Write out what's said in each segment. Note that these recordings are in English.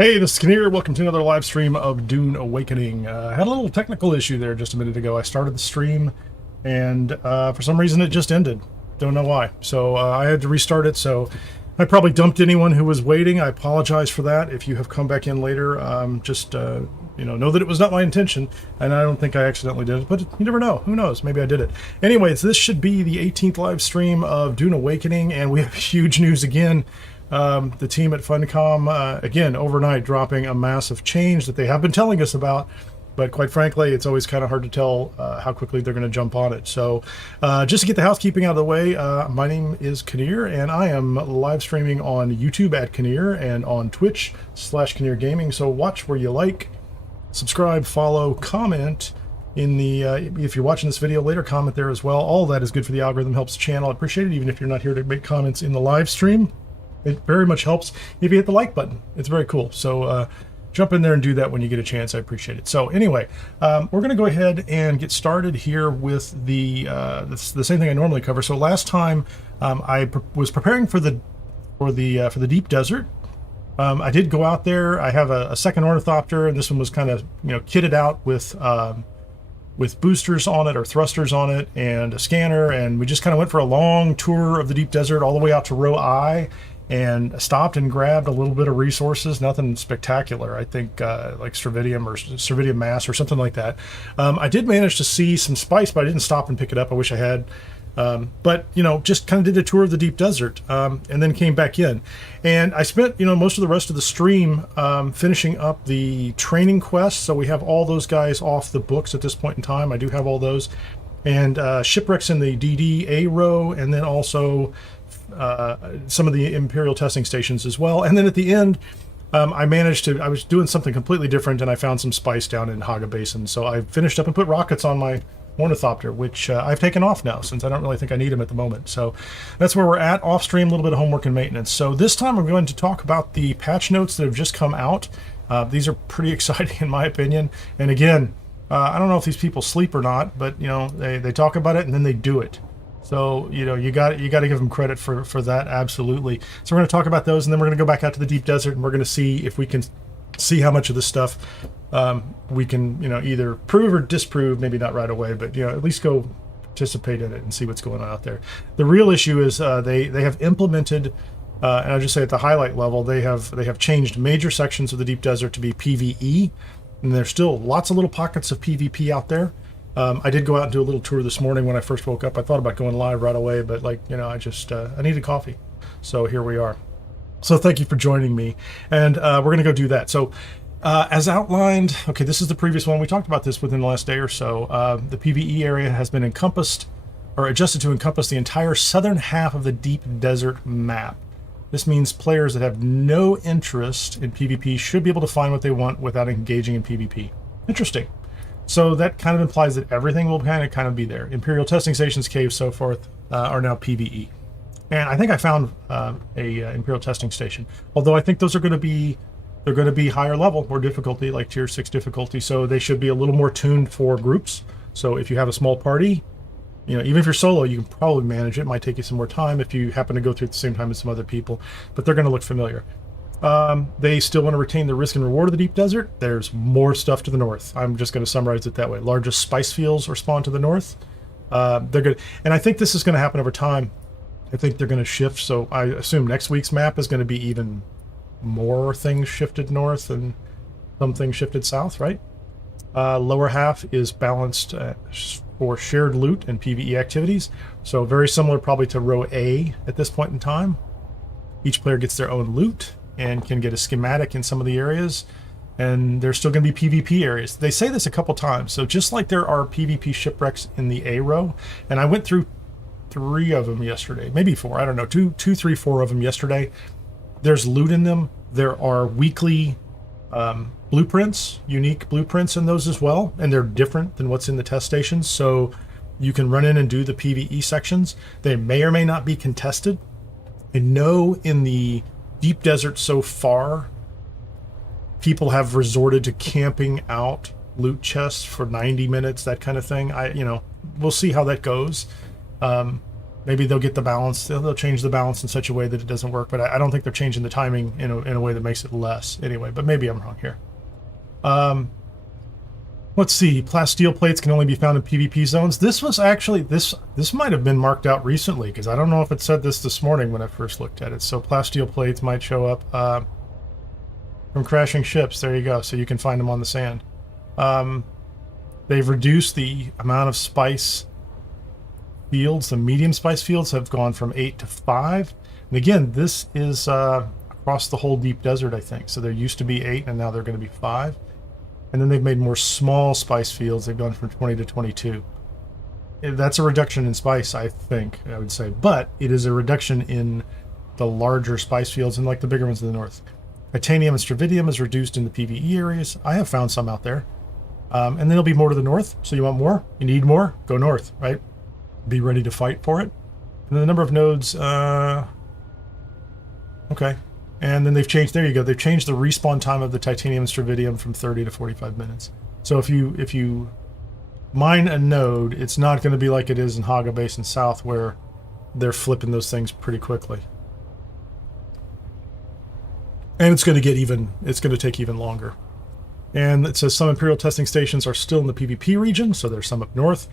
Hey, this is Kineer. Welcome to another live stream of Dune Awakening. I had a little technical issue there just a minute ago. I started the stream, and for some reason it just ended. Don't know why. So I had to restart it. So I probably dumped anyone who was waiting. I apologize for that. If you have come back in later, just know that it was not my intention, and I don't think I accidentally did it. But you never know. Who knows? Maybe I did it. Anyways, this should be the 18th live stream of Dune Awakening, and we have huge news again. The team at Funcom, again, overnight dropping a massive change that they have been telling us about, but quite frankly, it's always kind of hard to tell how quickly they're going to jump on it. So just to get the housekeeping out of the way, my name is Kineer, and I am live streaming on YouTube at Kineer and on Twitch/Kineer Gaming. So watch where you like, subscribe, follow, comment. If you're watching this video later, comment there as well. All that is good for the algorithm, helps the channel. I appreciate it, even if you're not here to make comments in the live stream. It very much helps if you hit the like button. It's very cool. So jump in there and do that when you get a chance. I appreciate it. So anyway, we're going to go ahead and get started here with the same thing I normally cover. So last time I was preparing for the deep desert. I did go out there. I have a second ornithopter, and this one was kind of kitted out with boosters on it or thrusters on it and a scanner, and we just kind of went for a long tour of the deep desert all the way out to row I, and stopped and grabbed a little bit of resources. Nothing spectacular. I think like Cervidium mass or something like that. I did manage to see some spice, but I didn't stop and pick it up. I wish I had. But just kind of did a tour of the deep desert, and then came back in. And I spent most of the rest of the stream finishing up the training quests. So we have all those guys off the books at this point in time. I do have all those. And shipwrecks in the DD-A row, and then also some of the Imperial testing stations as well. And then at the end, I was doing something completely different, and I found some spice down in Haga Basin. So I finished up and put rockets on my ornithopter, which I've taken off now since I don't really think I need them at the moment. So that's where we're at. Off stream, a little bit of homework and maintenance. So this time we're going to talk about the patch notes that have just come out. These are pretty exciting in my opinion. And again, I don't know if these people sleep or not, but they talk about it and then they do it. So you got to give them credit for that, absolutely. So we're going to talk about those, and then we're going to go back out to the deep desert, and we're going to see if we can see how much of this stuff we can either prove or disprove. Maybe not right away, but at least go participate in it and see what's going on out there. The real issue is they have implemented, and I'll just say at the highlight level, they have changed major sections of the deep desert to be PvE, and there's still lots of little pockets of PvP out there. I did go out and do a little tour this morning when I first woke up. I thought about going live right away, but I needed coffee. So here we are. So thank you for joining me. And we're going to go do that. So as outlined, okay, this is the previous one. We talked about this within the last day or so. The PvE area has been adjusted to encompass the entire southern half of the deep desert map. This means players that have no interest in PvP should be able to find what they want without engaging in PvP. Interesting. So that kind of implies that everything will kind of be there. Imperial testing stations, caves, so forth are now PvE. And I think I found a Imperial testing station. Although I think those are going to be higher level, more difficulty, like tier 6 difficulty. So they should be a little more tuned for groups. So if you have a small party, even if you're solo, you can probably manage it. It might take you some more time if you happen to go through at the same time as some other people, but they're going to look familiar. They still want to retain the risk and reward of the deep desert. There's more stuff to the north. I'm just going to summarize it that way. Largest spice fields are spawned to the north. They're good, and I think this is going to happen over time. I think they're going to shift. So I assume next week's map is going to be even more things shifted north and some things shifted south, right? Lower half is balanced for shared loot and PvE activities. So very similar probably to row A at this point in time. Each player gets their own loot and can get a schematic in some of the areas, and there's still going to be PvP areas. They say this a couple times. So just like there are PvP shipwrecks in the A row, and I went through 3 of them yesterday, maybe 4, I don't know, 2, 3, 4 of them yesterday. There's loot in them. There are weekly blueprints, unique blueprints in those as well, and they're different than what's in the test stations. So you can run in and do the PvE sections. They may or may not be contested. I know in the deep desert so far, people have resorted to camping out loot chests for 90 minutes, that kind of thing. We'll see how that goes. maybe they'll get the balance. They'll change the balance in such a way that it doesn't work. But I don't think they're changing the timing in a way that makes it less. Anyway, but maybe I'm wrong here. Let's see. Plasteel plates can only be found in PvP zones. This was actually this might have been marked out recently because I don't know if it said this morning when I first looked at it. So plasteel plates might show up from crashing ships. There you go. So you can find them on the sand. They've reduced the amount of spice fields. The medium spice fields have gone from 8 to 5. And again, this is across the whole deep desert, I think. So there used to be 8, and now they're going to be 5. And then they've made more small spice fields. They've gone from 20 to 22. That's a reduction in spice, I think, I would say. But it is a reduction in the larger spice fields and like the bigger ones in the north. Titanium and stravidium is reduced in the PvE areas. I have found some out there. And then there'll be more to the north. So you want more? You need more? Go north, right? Be ready to fight for it. And then the number of nodes... okay. And then they've changed, there you go, they've changed the respawn time of the titanium and stravidium from 30 to 45 minutes. So if you mine a node, it's not going to be like it is in Haga Basin South where they're flipping those things pretty quickly. And it's going to take even longer. And it says some Imperial testing stations are still in the PvP region, so there's some up north.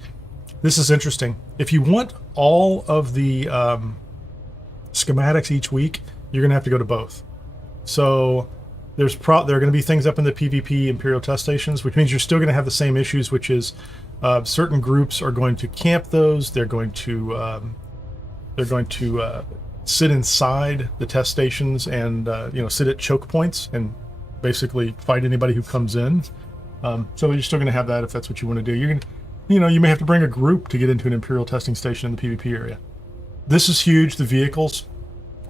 This is interesting. If you want all of the schematics each week, you're going to have to go to both. So there are going to be things up in the PvP Imperial test stations, which means you're still going to have the same issues, which is certain groups are going to camp those. They're going to sit inside the test stations and sit at choke points and basically fight anybody who comes in. So you're still going to have that if that's what you want to do. You're going to, you may have to bring a group to get into an Imperial testing station in the PvP area. This is huge. The vehicles.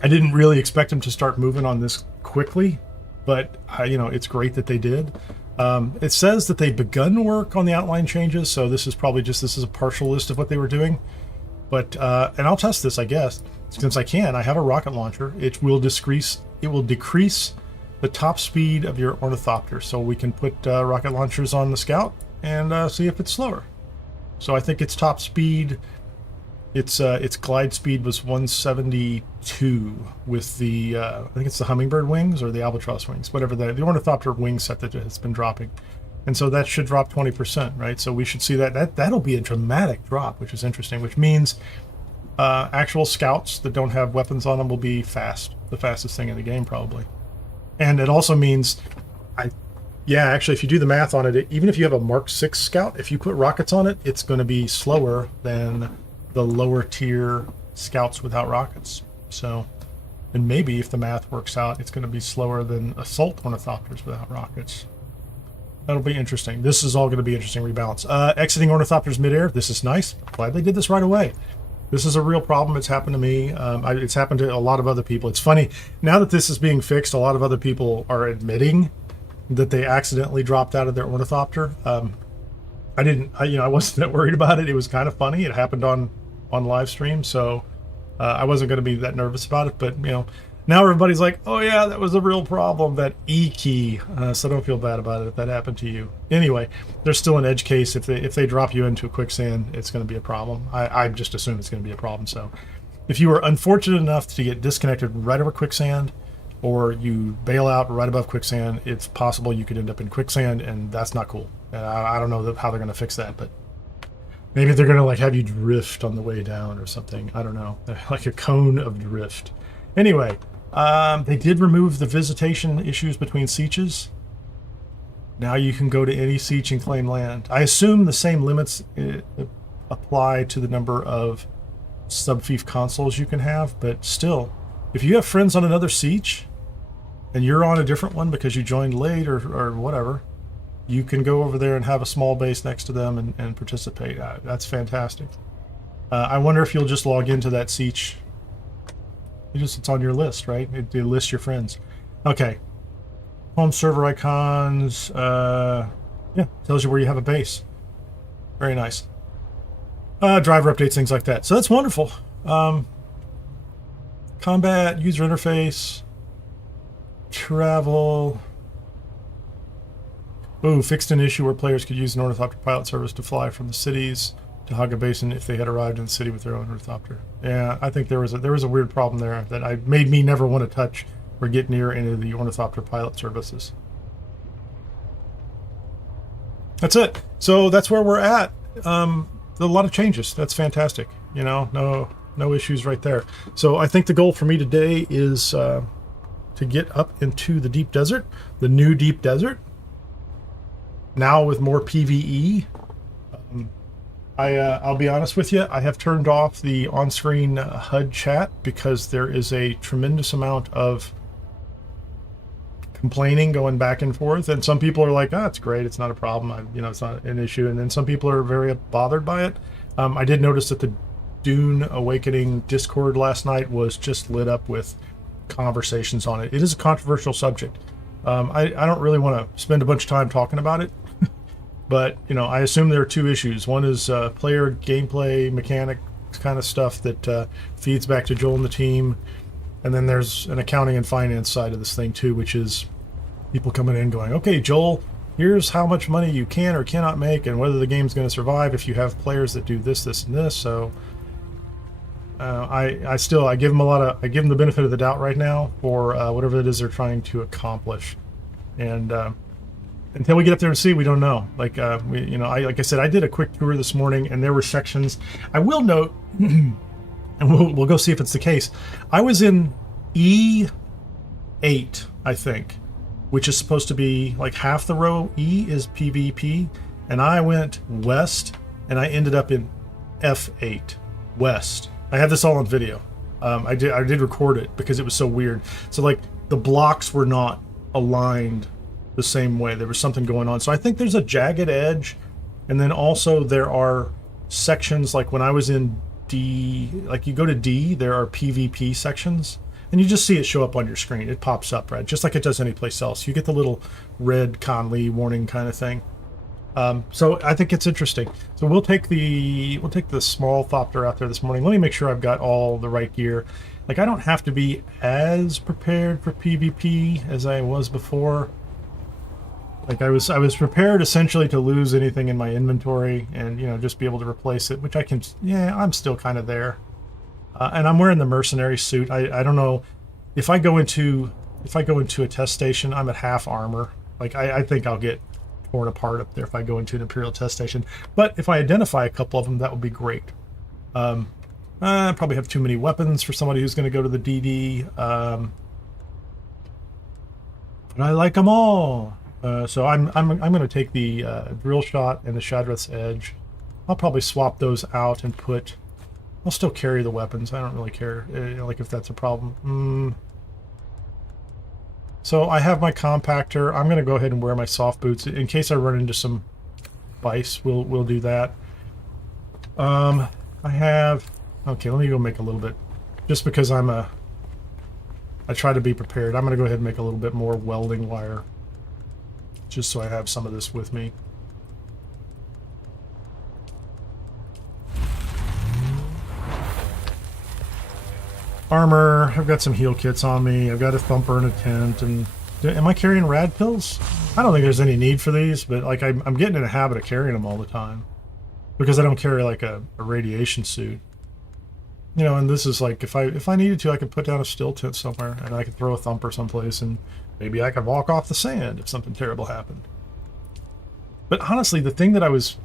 I didn't really expect them to start moving on this quickly, but it's great that they did. It says that they've begun work on the outline changes, so this is probably this is a partial list of what they were doing. But and I'll test this, I guess, since I can. I have a rocket launcher. It will decrease the top speed of your ornithopter, so we can put rocket launchers on the Scout and see if it's slower. So I think its top speed. Its glide speed was 172 with the, I think it's the Hummingbird wings or the Albatross wings, whatever the Ornithopter wing set that has been dropping. And so that should drop 20%, right? So we should see that'll be a dramatic drop, which is interesting, which means actual scouts that don't have weapons on them will be fast, the fastest thing in the game probably. And it also means, actually, if you do the math on it, even if you have a Mark 6 scout, if you put rockets on it, it's going to be slower than the lower tier scouts without rockets. So, and maybe if the math works out, it's going to be slower than assault ornithopters without rockets. That'll be interesting. This is all going to be interesting rebalance. Exiting ornithopters midair. This is nice. Glad they did this right away. This is a real problem. It's happened to me. It's happened to a lot of other people. It's funny now that this is being fixed. A lot of other people are admitting that they accidentally dropped out of their ornithopter. I wasn't that worried about it. It was kind of funny. It happened on live stream, so I wasn't going to be that nervous about it. But now everybody's like, oh yeah, that was a real problem, that E key. So don't feel bad about it if that happened to you. Anyway, there's still an edge case. If they drop you into a quicksand, it's going to be a problem. I just assume it's going to be a problem. So if you were unfortunate enough to get disconnected right over quicksand, or you bail out right above quicksand, it's possible you could end up in quicksand, and that's not cool. I don't know how they're going to fix that, but maybe they're going to have you drift on the way down or something. I don't know. Like a cone of drift. Anyway, they did remove the visitation issues between sieges. Now you can go to any siege and claim land. I assume the same limits apply to the number of sub-fief consoles you can have, but still, if you have friends on another siege and you're on a different one because you joined late or whatever, you can go over there and have a small base next to them and participate. That's fantastic. I wonder if you'll just log into that siege. It's on your list, right? It lists your friends. Okay. Home server icons. Tells you where you have a base. Very nice. Driver updates, things like that. So that's wonderful. Combat, user interface, travel. Ooh, fixed an issue where players could use an ornithopter pilot service to fly from the cities Tahaga Basin if they had arrived in the city with their own ornithopter. Yeah, I think there was a weird problem there that made me never want to touch or get near any of the ornithopter pilot services. That's it. So that's where we're at. A lot of changes. That's fantastic. You know, no issues right there. So I think the goal for me today is to get up into the deep desert, the new deep desert. Now with more PvE. I'll be honest with you, I have turned off the on-screen HUD chat because there is a tremendous amount of complaining going back and forth, and some people are like, "Oh, it's great, it's not a problem, it's not an issue," and then some people are very bothered by it. I did notice that the Dune Awakening Discord last night was just lit up with conversations on it. It is a controversial subject. I don't really want to spend a bunch of time talking about it. But, I assume there are two issues. One is player gameplay, mechanic kind of stuff that feeds back to Joel and the team. And then there's an accounting and finance side of this thing, too, which is people coming in going, okay, Joel, here's how much money you can or cannot make and whether the game's going to survive if you have players that do this, this, and this. So I give them the benefit of the doubt right now for whatever it is they're trying to accomplish. And until we get up there and see, we don't know. Like I said, I did a quick tour this morning, and there were sections. I will note, and we'll go see if it's the case. I was in E8, I think, which is supposed to be like half the row. E is PvP, and I went west, and I ended up in F8 west. I have this all on video. I did record it because it was so weird. So like the blocks were not aligned the same way. There was something going on. So I think there's a jagged edge, and then also there are sections like when I was in D, like you go to D, there are PvP sections, and you just see it show up on your screen. It pops up, right? Just like it does anyplace else. You get the little red Conley warning kind of thing. So I think it's interesting. So we'll take the small thopter out there this morning. Let me make sure I've got all the right gear. Like I don't have to be as prepared for PvP as I was before. Like I was prepared essentially to lose anything in my inventory and just be able to replace it, which I can. Yeah, I'm still kind of there, and I'm wearing the mercenary suit. I don't know if I go into a test station, I'm at half armor. Like I think I'll get torn apart up there if I go into an Imperial test station. But if I identify a couple of them, that would be great. I probably have too many weapons for somebody who's going to go to the DD, but I like them all. So I'm going to take the drill shot and the Shadrath's Edge. I'll probably swap those out and I'll still carry the weapons. I don't really care, like if that's a problem. So I have my compactor. I'm going to go ahead and wear my soft boots in case I run into some vice. We'll do that. I have. Okay, let me go make a little bit, just because I try to be prepared. I'm going to go ahead and make a little bit more welding wire, just so I have some of this with me. Armor, I've got some heal kits on me, I've got a thumper and a tent, and am I carrying rad pills? I don't think there's any need for these, but like I'm getting in a habit of carrying them all the time because I don't carry like a radiation suit. And this is like, if I needed to, I could put down a still tent somewhere and I could throw a thumper someplace and maybe I could walk off the sand if something terrible happened. But honestly, the thing that I was,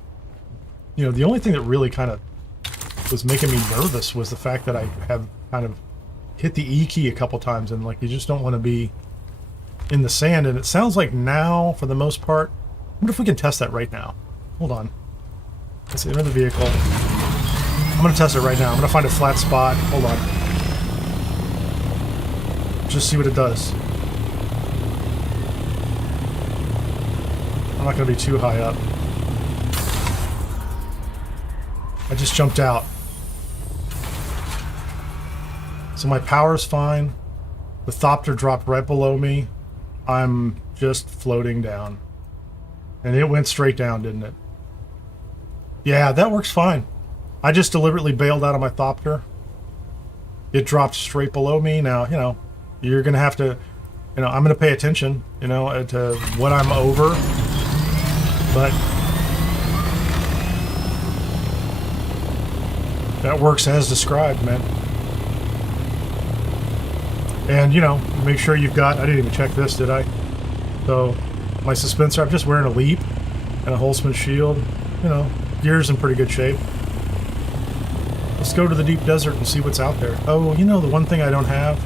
the only thing that really kind of was making me nervous was the fact that I have kind of hit the E key a couple times, and like you just don't want to be in the sand. And it sounds like now, for the most part, what if we can test that right now? Hold on. Let's enter the vehicle. I'm going to test it right now. I'm going to find a flat spot. Hold on. Just see what it does. I'm not going to be too high up. I just jumped out. So my power's fine. The thopter dropped right below me. I'm just floating down. And it went straight down, didn't it? Yeah, that works fine. I just deliberately bailed out of my thopter. It dropped straight below me. Now, you're going to have to, I'm going to pay attention, to what I'm over. But That works as described, man. And, you know, make sure you've got... I didn't even check this, did I? So, my suspensor, I'm just wearing a leap and a Holtzman shield. You know, gear's in pretty good shape. Let's go to the deep desert and see what's out there. Oh, you know, the one thing I don't have?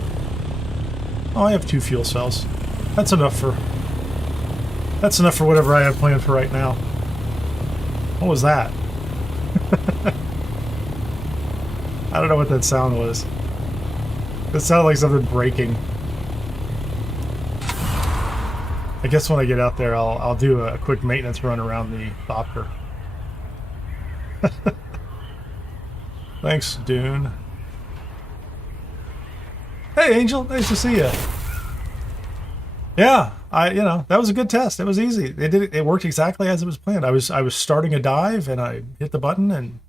Oh, I have 2 fuel cells. That's enough for... That's enough for whatever I have planned for right now. What was that? I don't know what that sound was. It sounded like something breaking. I guess when I get out there, I'll do a quick maintenance run around the Thopter. Thanks, Dune. Hey, Angel, nice to see you. Yeah, you know, that was a good test. It was easy. It worked exactly as it was planned. I was starting a dive and I hit the button and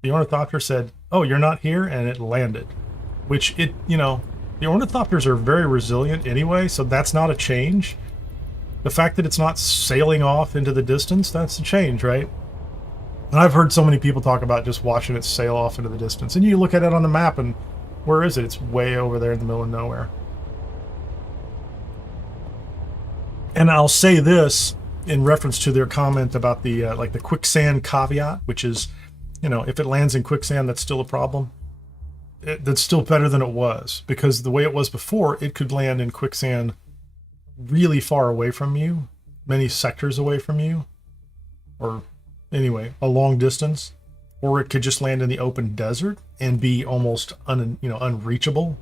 the ornithopter said, "Oh, you're not here," and it landed. Which you know, the ornithopters are very resilient anyway, so that's not a change. The fact that it's not sailing off into the distance, that's a change, right? And I've heard so many people talk about just watching it sail off into the distance. And you look at it on the map and where is it? It's way over there in the middle of nowhere. And I'll say this in reference to their comment about the like the quicksand caveat, which is, you know, if it lands in quicksand, that's still a problem. That's still better than it was, because the way it was before, it could land in quicksand really far away from you, many sectors away from you, or anyway, a long distance, or it could just land in the open desert and be almost unreachable,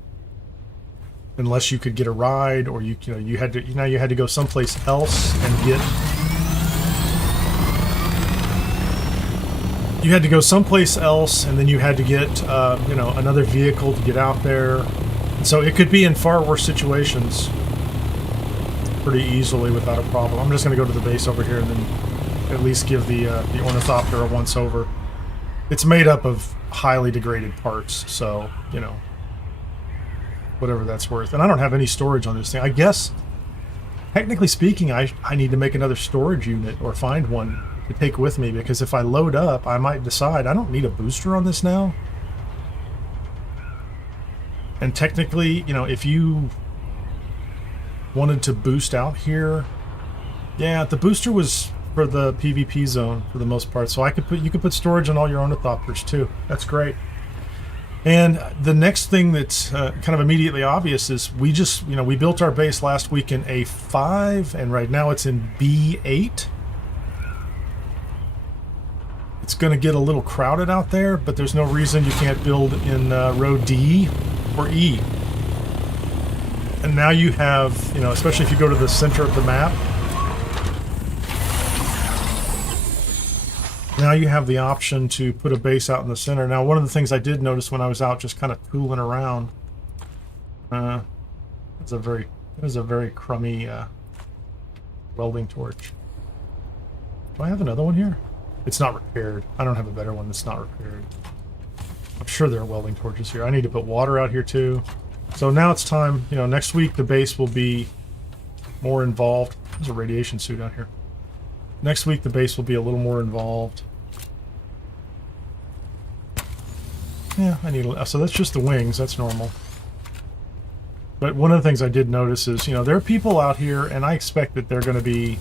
unless you could get a ride, or you had to go someplace else and get. You had to go someplace else, and then you had to get, another vehicle to get out there. And so it could be in far worse situations pretty easily without a problem. I'm just going to go to the base over here and then at least give the ornithopter a once-over. It's made up of highly degraded parts, so, you know, whatever that's worth. And I don't have any storage on this thing. I guess, technically speaking, I need to make another storage unit or find one to take with me, because if I load up, I might decide I don't need a booster on this now. And technically, you know, if you wanted to boost out here, yeah, the booster was for the PvP zone for the most part, so you could put storage on all your ornithopters too. That's great. And the next thing that's kind of immediately obvious is we built our base last week in A5, and right now it's in B8. It's going to get a little crowded out there, but there's no reason you can't build in row D or E. And now you have, you know, especially if you go to the center of the map, now you have the option to put a base out in the center. Now, one of the things I did notice when I was out just kind of tooling around, it was a very crummy welding torch. Do I have another one here? It's not repaired. I don't have a better one that's not repaired. I'm sure there are welding torches here. I need to put water out here too. So now it's time, you know, next week the base will be more involved. There's a radiation suit out here. Next week the base will be a little more involved. Yeah, so that's just the wings. That's normal. But one of the things I did notice is, you know, there are people out here, and I expect that they're going to be,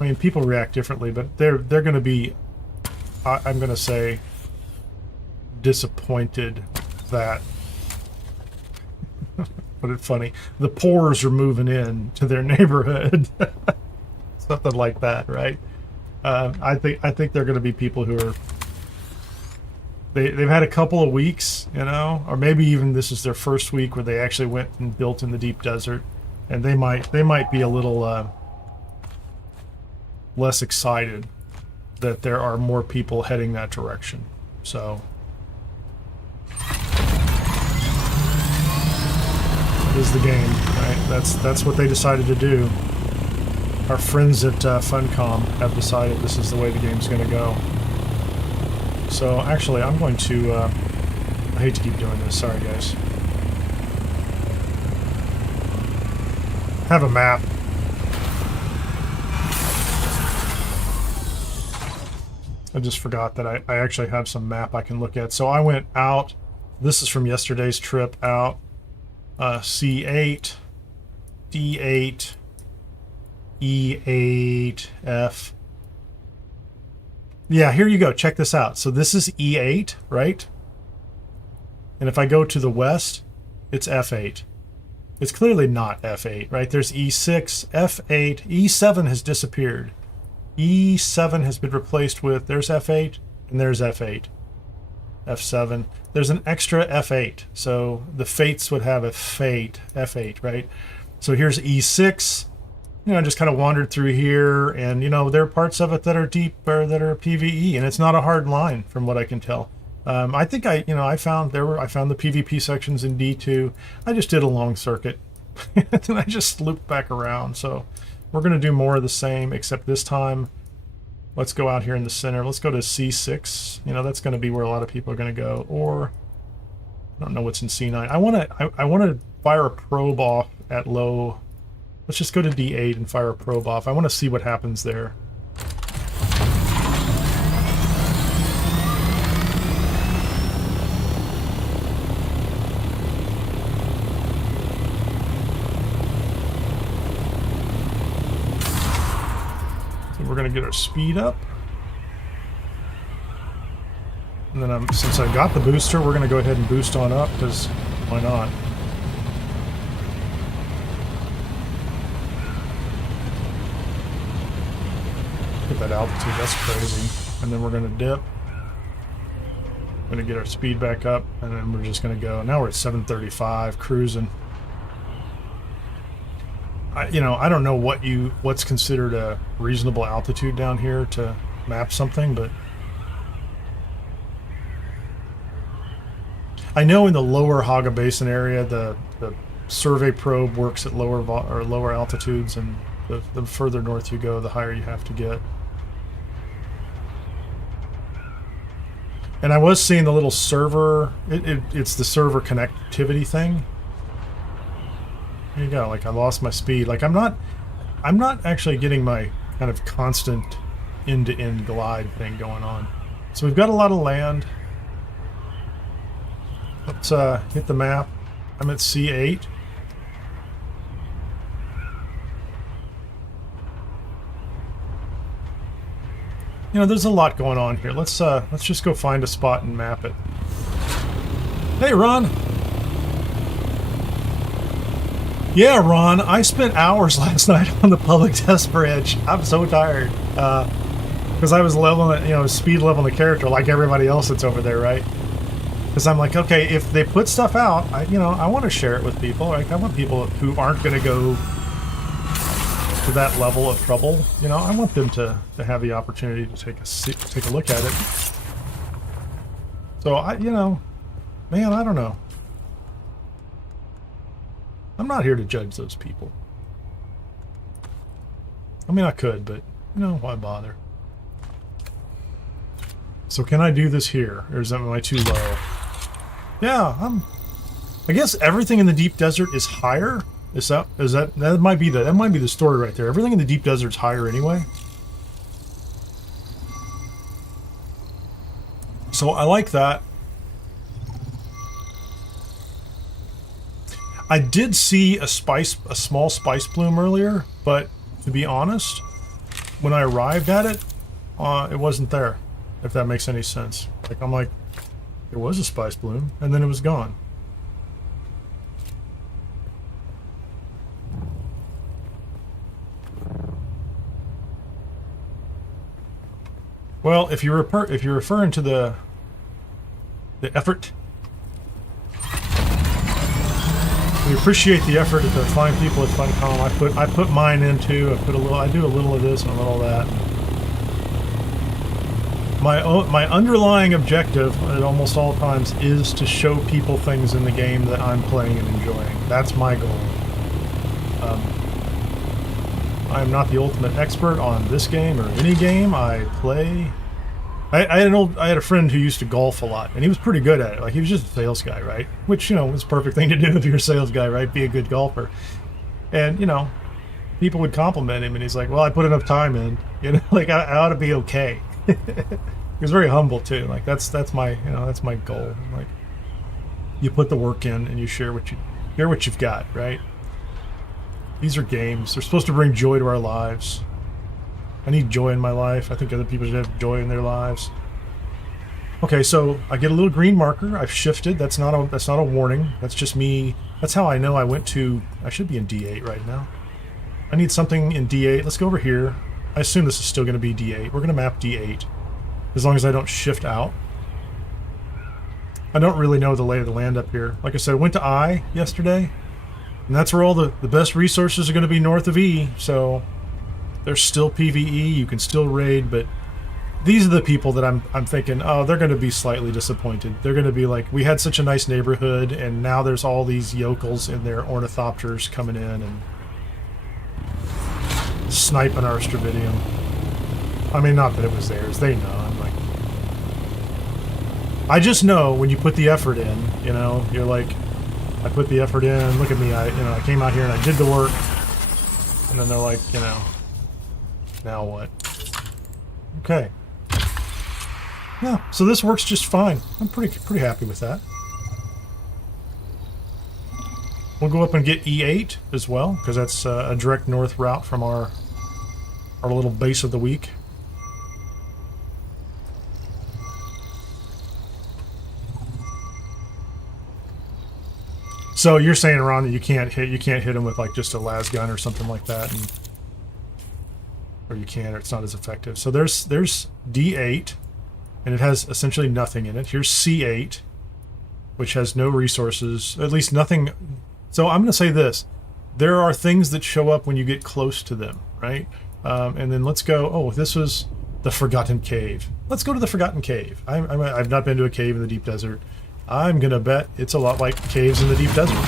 I mean, people react differently, but they're going to be, I'm going to say, disappointed that, put it funny, the pores are moving in to their neighborhood. Something like that, right? I think they're going to be people who are, they've had a couple of weeks, you know, or maybe even this is their first week where they actually went and built in the deep desert, and they might be a little less excited that there are more people heading that direction. So that is the game, right? That's what they decided to do. Our friends at Funcom have decided this is the way the game's going to go. So actually, I'm going to, I hate to keep doing this, sorry guys. Have a map. I just forgot that I actually have some map I can look at. So I went out. This is from yesterday's trip out. C8, D8, E8, F. Yeah, here you go. Check this out. So this is E8, right? And if I go to the west, it's F8. It's clearly not F8, right? There's E6, F8, E7 has disappeared. E7 has been replaced with, there's F8, and there's F8. F7. There's an extra F8. So the fates would have a fate, F8, right? So here's E6. You know, I just kind of wandered through here, and, you know, there are parts of it that are deep or that are PvE, and it's not a hard line from what I can tell. I think I found the PvP sections in D2. I just did a long circuit, and I just looped back around. So we're going to do more of the same, except this time, let's go out here in the center. Let's go to C6. You know, that's going to be where a lot of people are going to go. Or I don't know what's in C9. I want to fire a probe off at low. Let's just go to D8 and fire a probe off. I want to see what happens there. So we're going to get our speed up. And then since I got the booster, we're going to go ahead and boost on up, because why not? Look at that altitude, that's crazy. And then we're going to dip. Going to get our speed back up, and then we're just going to go. Now we're at 735, cruising. I don't know what's considered a reasonable altitude down here to map something, but I know in the lower Haga Basin area, the survey probe works at lower altitudes, and the further north you go, the higher you have to get. And I was seeing the little server. It's the server connectivity thing. There you go. Like, I lost my speed. Like, I'm not actually getting my kind of constant end-to-end glide thing going on. So we've got a lot of land. Let's hit the map. I'm at C8. You know, there's a lot going on here. Let's just go find a spot and map it. Hey, Ron. Yeah, Ron. I spent hours last night on the public test bridge. I'm so tired because I was leveling, speed leveling the character like everybody else that's over there, right? Because I'm like, okay, if they put stuff out, I want to share it with people. Right? I want people who aren't going to go to that level of trouble. I want them to have the opportunity to take a look at it. So man, I don't know. I'm not here to judge those people. I mean, I could, but why bother? So can I do this here, or am I too low? Yeah, I guess everything in the deep desert is higher. That might be the story right there. Everything in the deep desert's higher anyway. So I like that. I did see a small spice bloom earlier, but to be honest, when I arrived at it, it wasn't there. If that makes any sense. I'm like, there was a spice bloom, and then it was gone. Well, if you're referring to the effort, we appreciate the effort of the fine people at Funcom. I put mine in too. I do a little of this and a little of that. My underlying objective at almost all times is to show people things in the game that I'm playing and enjoying. That's my goal. I'm not the ultimate expert on this game or any game I play. I had a friend who used to golf a lot, and he was pretty good at it. Like, he was just a sales guy, right? Which, was a perfect thing to do if you're a sales guy, right? Be a good golfer. And, people would compliment him, and he's like, well, I put enough time in. Like, I ought to be okay. He was very humble too. Like that's my that's my goal. Like you put the work in and you share what you've got, right? These are games. They're supposed to bring joy to our lives. I need joy in my life. I think other people should have joy in their lives. Okay, so I get a little green marker. I've shifted. That's not a warning. That's just me. That's how I know I should be in D8 right now. I need something in D8. Let's go over here. I assume this is still going to be D8. We're going to map D8. As long as I don't shift out. I don't really know the lay of the land up here. Like I said, I went to I yesterday. And that's where all the best resources are going to be north of E. So there's still PvE. You can still raid, but these are the people that I'm thinking, oh, they're going to be slightly disappointed. They're going to be like, we had such a nice neighborhood, and now there's all these yokels and their ornithopters coming in and sniping our Stravidium. I mean, not that it was theirs. They know. I'm like, I just know when you put the effort in, you know, you're like, I put the effort in. Look at me. I came out here and I did the work. And then they're like, you know, now what? Okay. Yeah. So this works just fine. I'm pretty happy with that. We'll go up and get E8 as well, because that's a direct north route from our little base of the week. So you're saying, Ron, that you can't hit him with like just a las gun or something like that, or you can, or it's not as effective. So there's D8, and it has essentially nothing in it. Here's C8, which has no resources, at least nothing. So I'm going to say this: there are things that show up when you get close to them, right? And then let's go. Oh, this was the Forgotten Cave. Let's go to the Forgotten Cave. I've not been to a cave in the deep desert. I'm gonna bet it's a lot like caves in the deep desert.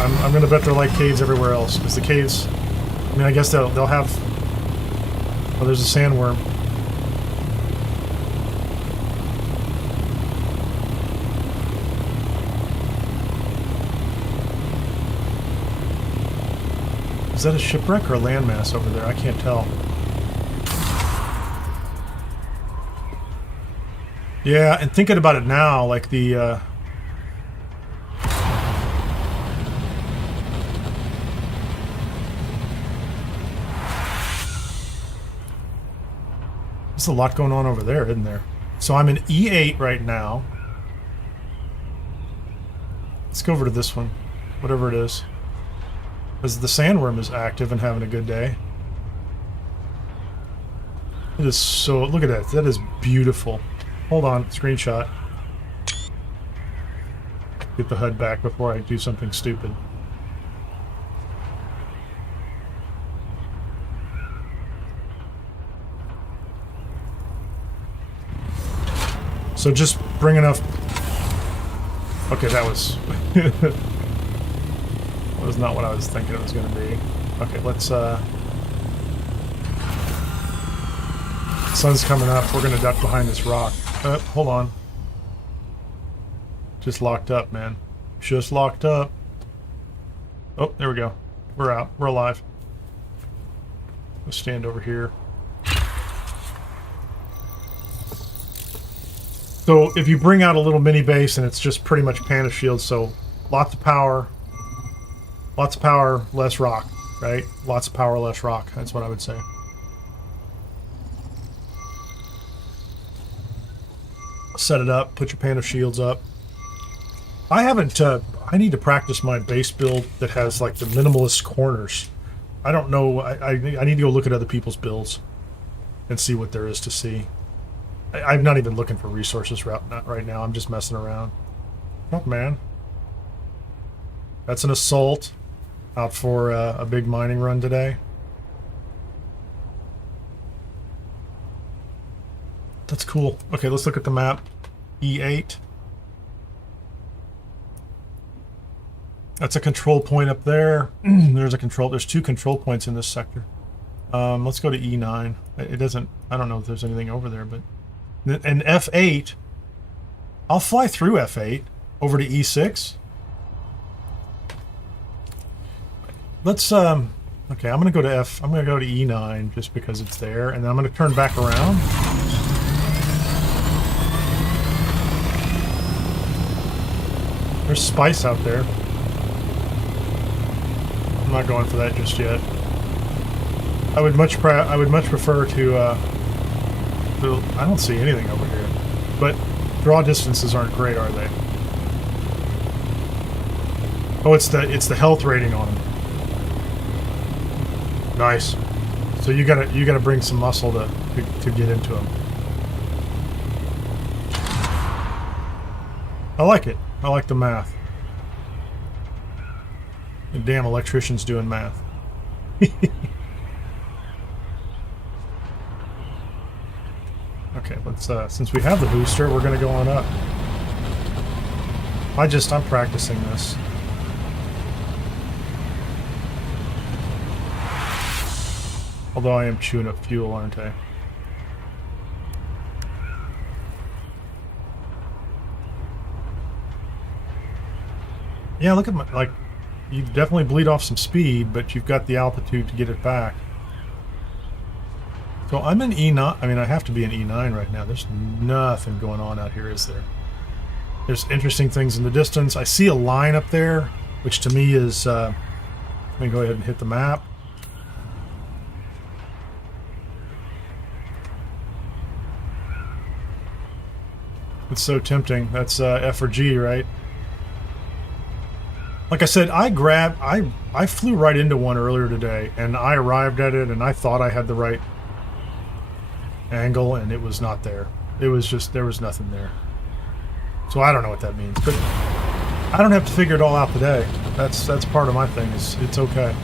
I'm gonna bet they're like caves everywhere else, because the caves, I mean, I guess they'll have. Oh, there's a sandworm. Is that a shipwreck or a landmass over there? I can't tell. Yeah, and thinking about it now, like the there's a lot going on over there, isn't there? So I'm in E8 right now. Let's go over to this one, whatever it is. Because the sandworm is active and having a good day. It is so... Look at that. That is beautiful. Hold on. Screenshot. Get the HUD back before I do something stupid. So just bring enough... Okay, that was... that was not what I was thinking it was going to be. Okay, let's... Sun's coming up. We're going to duck behind this rock. Hold on. Just locked up, man. Just locked up. Oh, there we go. We're out. We're alive. Let's stand over here. So if you bring out a little mini base and it's just pretty much Pana shield, so lots of power, less rock, right? Lots of power, less rock. That's what I would say. Set it up, put your Pana shields up. I haven't, I need to practice my base build that has like the minimalist corners. I don't know, I need to go look at other people's builds and see what there is to see. I'm not even looking for resources right now. I'm just messing around. Oh, man. That's an assault out for a big mining run today. That's cool. Okay, let's look at the map. E8. That's a control point up there. There's two control points in this sector. Let's go to E9. It doesn't, I don't know if there's anything over there, but... And F8, I'll fly through F8 over to E6. Let's, okay, I'm going to go to E9 just because it's there, and then I'm going to turn back around. There's spice out there. I'm not going for that just yet. I would much prefer to. I don't see anything over here, but draw distances aren't great, are they? Oh, it's the health rating on them. Nice. So you gotta bring some muscle to get into them. I like it. I like the math. The damn electrician's doing math. Okay, let's since we have the booster, we're gonna go on up. I'm practicing this. Although I am chewing up fuel, aren't I? Yeah, look at my, like, you definitely bleed off some speed, but you've got the altitude to get it back. So I'm in E9, I mean, I have to be in E9 right now. There's nothing going on out here, is there? There's interesting things in the distance. I see a line up there, which to me is, let me go ahead and hit the map. It's so tempting. That's F or G, right? Like I said, I flew right into one earlier today, and I arrived at it, and I thought I had the right angle, and it was not there. It was just, there was nothing there. So I don't know what that means, but I don't have to figure it all out today. That's part of my thing. It's okay.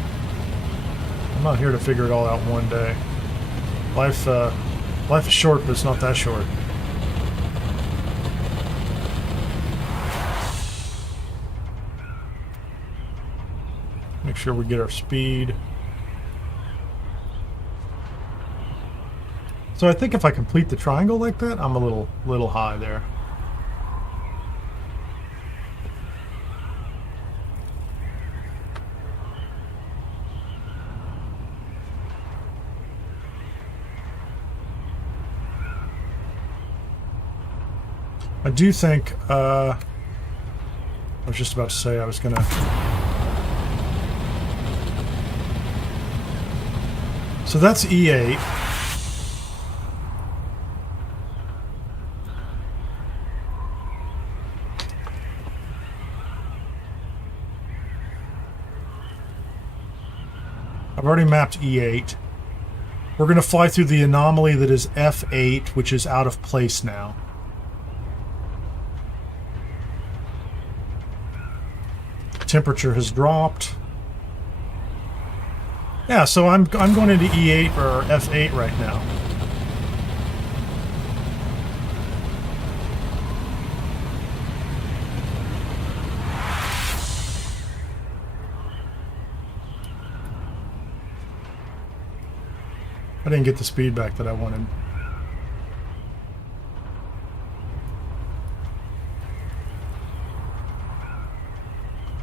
I'm not here to figure it all out in one day. Life is short, but it's not that short. Make sure we get our speed. So I think if I complete the triangle like that, I'm a little high there. I do think, I was just about to say I was gonna... So that's E8. I've already mapped E8. We're going to fly through the anomaly that is F8, which is out of place now. Temperature has dropped. Yeah, so I'm going into E8 or F8 right now. I didn't get the speed back that I wanted.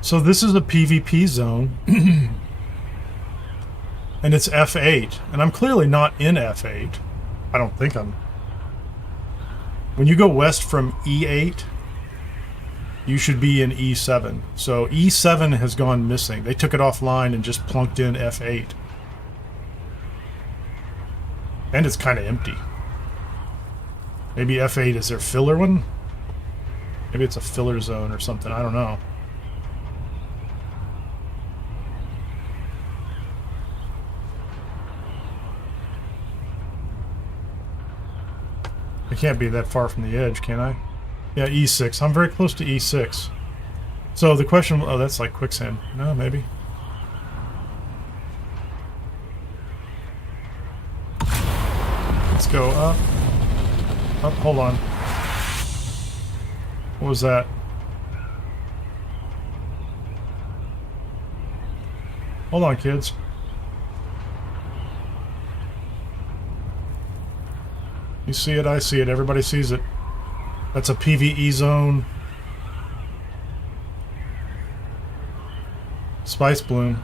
So this is a PvP zone. And it's F8, and I'm clearly not in F8. I don't think I'm. When you go west from E8, you should be in E7. So E7 has gone missing. They took it offline and just plunked in F8. And it's kind of empty. Maybe F8 is their filler one? Maybe it's a filler zone or something, I don't know. I can't be that far from the edge, can I? Yeah, E6. I'm very close to E6. So the question... Oh, that's like quicksand. No, maybe. Let's go up. Up, hold on. What was that? Hold on, kids. You see it, I see it, everybody sees it. That's a PvE zone. Spice bloom.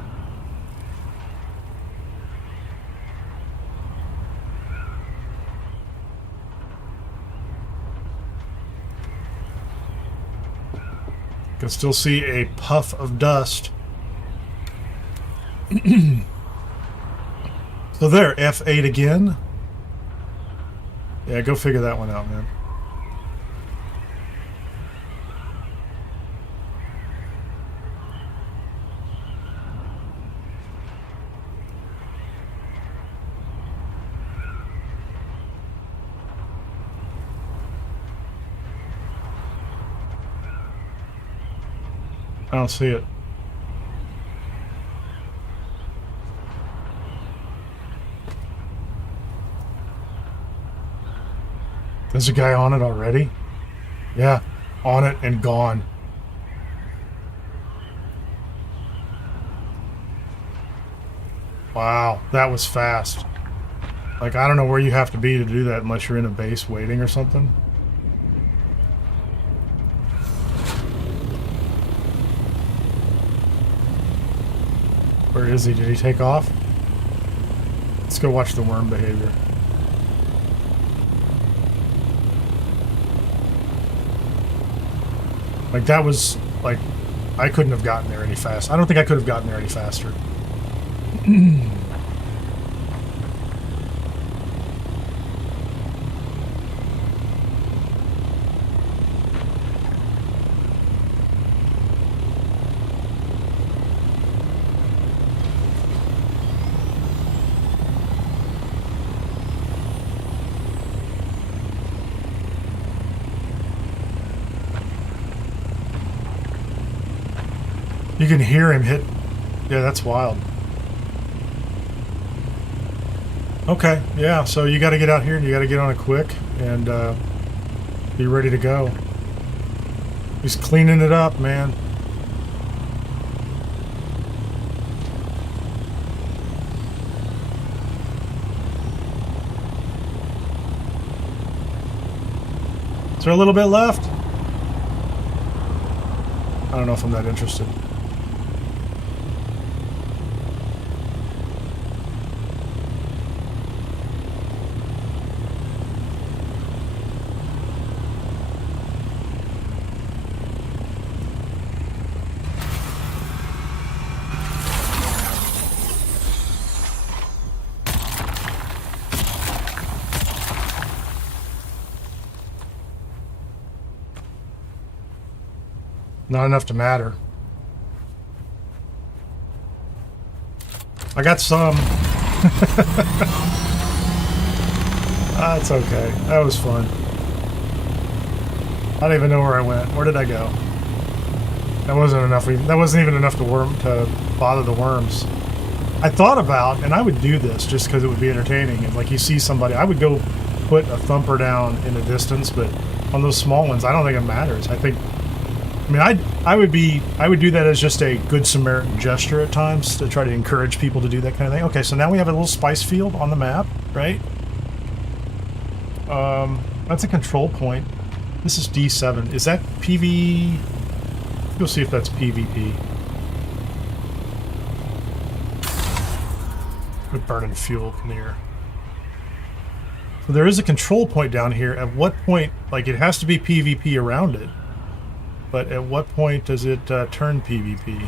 Can still see a puff of dust. So there, F8 again. Yeah, go figure that one out, man. I don't see it. There's a guy on it already? Yeah, on it and gone. Wow, that was fast. Like, I don't know where you have to be to do that unless you're in a base waiting or something. Where is he? Did he take off? Let's go watch the worm behavior. Like, that was, like, I couldn't have gotten there any faster. I don't think I could have gotten there any faster. You can hear him hit. Yeah, that's wild. Okay, yeah, so you got to get out here and you got to get on it quick and be ready to go. He's cleaning it up, man. Is there a little bit left? I don't know if I'm that interested. Not enough to matter. I got some. That's okay. That was fun. I don't even know where I went. Where did I go? That wasn't enough. That wasn't even enough to bother the worms. I thought about, and I would do this just because it would be entertaining. And like you see somebody, I would go put a thumper down in the distance, but on those small ones, I don't think it matters. I mean, I would do that as just a good Samaritan gesture at times to try to encourage people to do that kind of thing. Okay, so now we have a little spice field on the map, right? That's a control point. This is D7. Is that PV? We'll see if that's PvP. Quit burning fuel, Kineer. So there is a control point down here. At what point, like, it has to be PvP around it. But at what point does it turn PvP?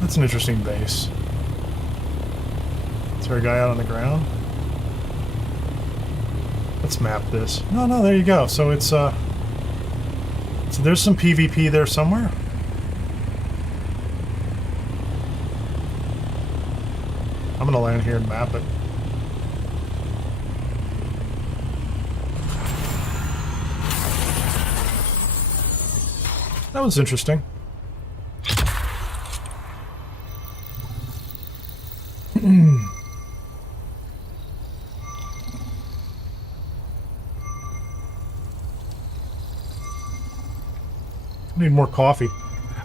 That's an interesting base. Is there a guy out on the ground? Let's map this. No, there you go. So it's so there's some PvP there somewhere. I'm gonna land here and map it. That was interesting. Need more coffee.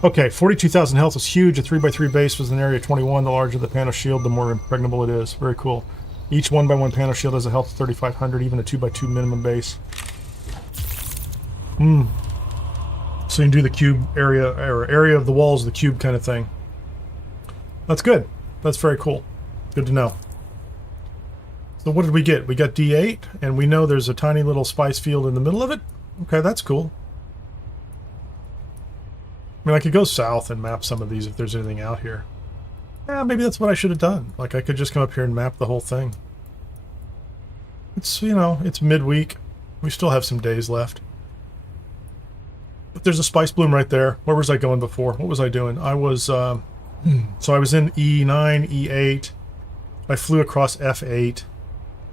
Okay, 42,000 health is huge. A 3x3 base was an area 21. The larger the panel shield, the more impregnable it is. Very cool. Each 1x1 panel shield has a health of 3,500, even a 2x2 minimum base. So you can do the cube area, or area of the walls, the cube kind of thing. That's good. That's very cool. Good to know. So what did we get? We got D8, and we know there's a tiny little spice field in the middle of it. Okay, that's cool. I mean, I could go south and map some of these if there's anything out here. Yeah, maybe that's what I should have done. Like, I could just come up here and map the whole thing. It's, you know, it's midweek. We still have some days left. But there's a spice bloom right there. Where was I going before? What was I doing? I was, so I was in E9, E8. I flew across F8,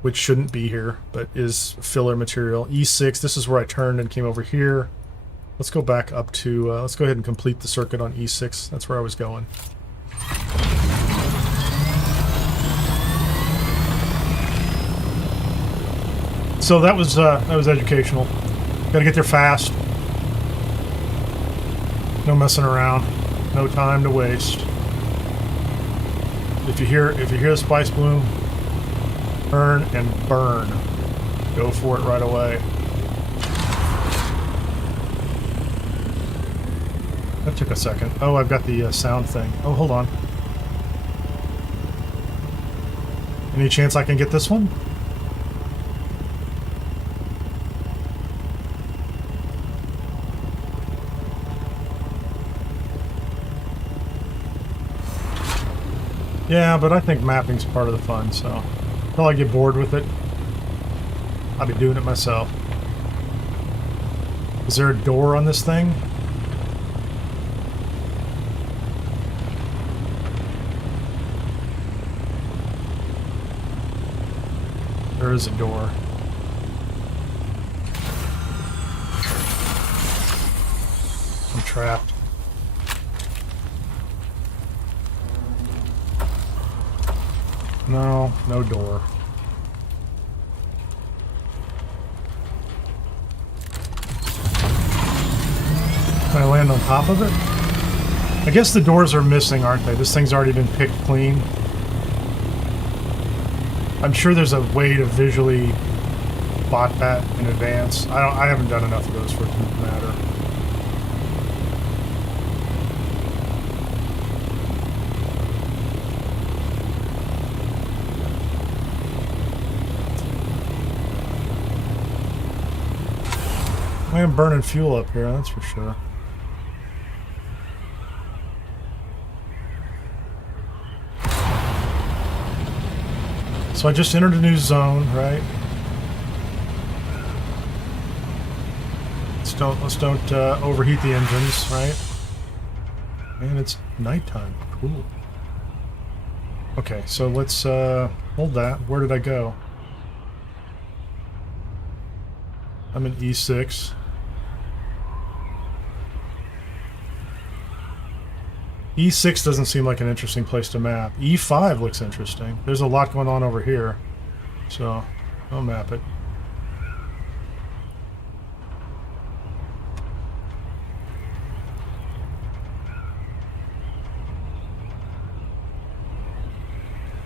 which shouldn't be here, but is filler material. E6, this is where I turned and came over here. Let's go back up to, let's go ahead and complete the circuit on E6. That's where I was going. So that was educational. Gotta get there fast. No messing around. No time to waste. If you hear the spice bloom, turn and burn. Go for it right away. That took a second. Oh, I've got the sound thing. Oh, hold on. Any chance I can get this one? Yeah, but I think mapping's part of the fun, so until I get bored with it, I'll be doing it myself. Is there a door on this thing? There is a door. I'm trapped. No, no door. Can I land on top of it? I guess the doors are missing, aren't they? This thing's already been picked clean. I'm sure there's a way to visually spot that in advance. I haven't done enough of those for it to matter. I am burning fuel up here, that's for sure. So I just entered a new zone, right? Let's don't overheat the engines, right? And it's nighttime. Cool. Okay, so let's hold that. Where did I go? I'm in E6. E6 doesn't seem like an interesting place to map. E5 looks interesting. There's a lot going on over here. So, I'll map it.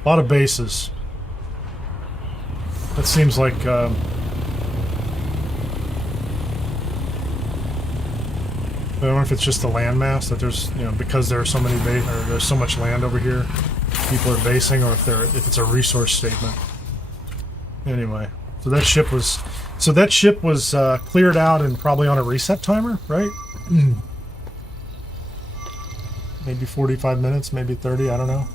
A lot of bases. That seems like... I don't know if it's just the landmass that there's, you know, because there are so many or there's so much land over here, people are basing, or if it's a resource statement. Anyway, so that ship was cleared out and probably on a reset timer, right? Maybe 45 minutes, maybe 30, I don't know.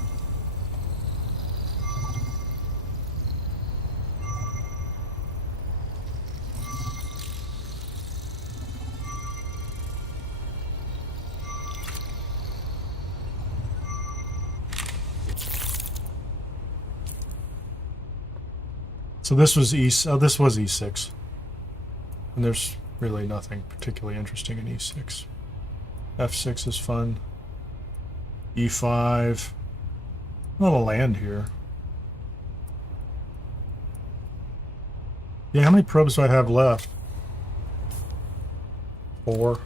So this was this was E6, and there's really nothing particularly interesting in E6. F6 is fun. E5, a lot of land here. Yeah, how many probes do I have left? 4.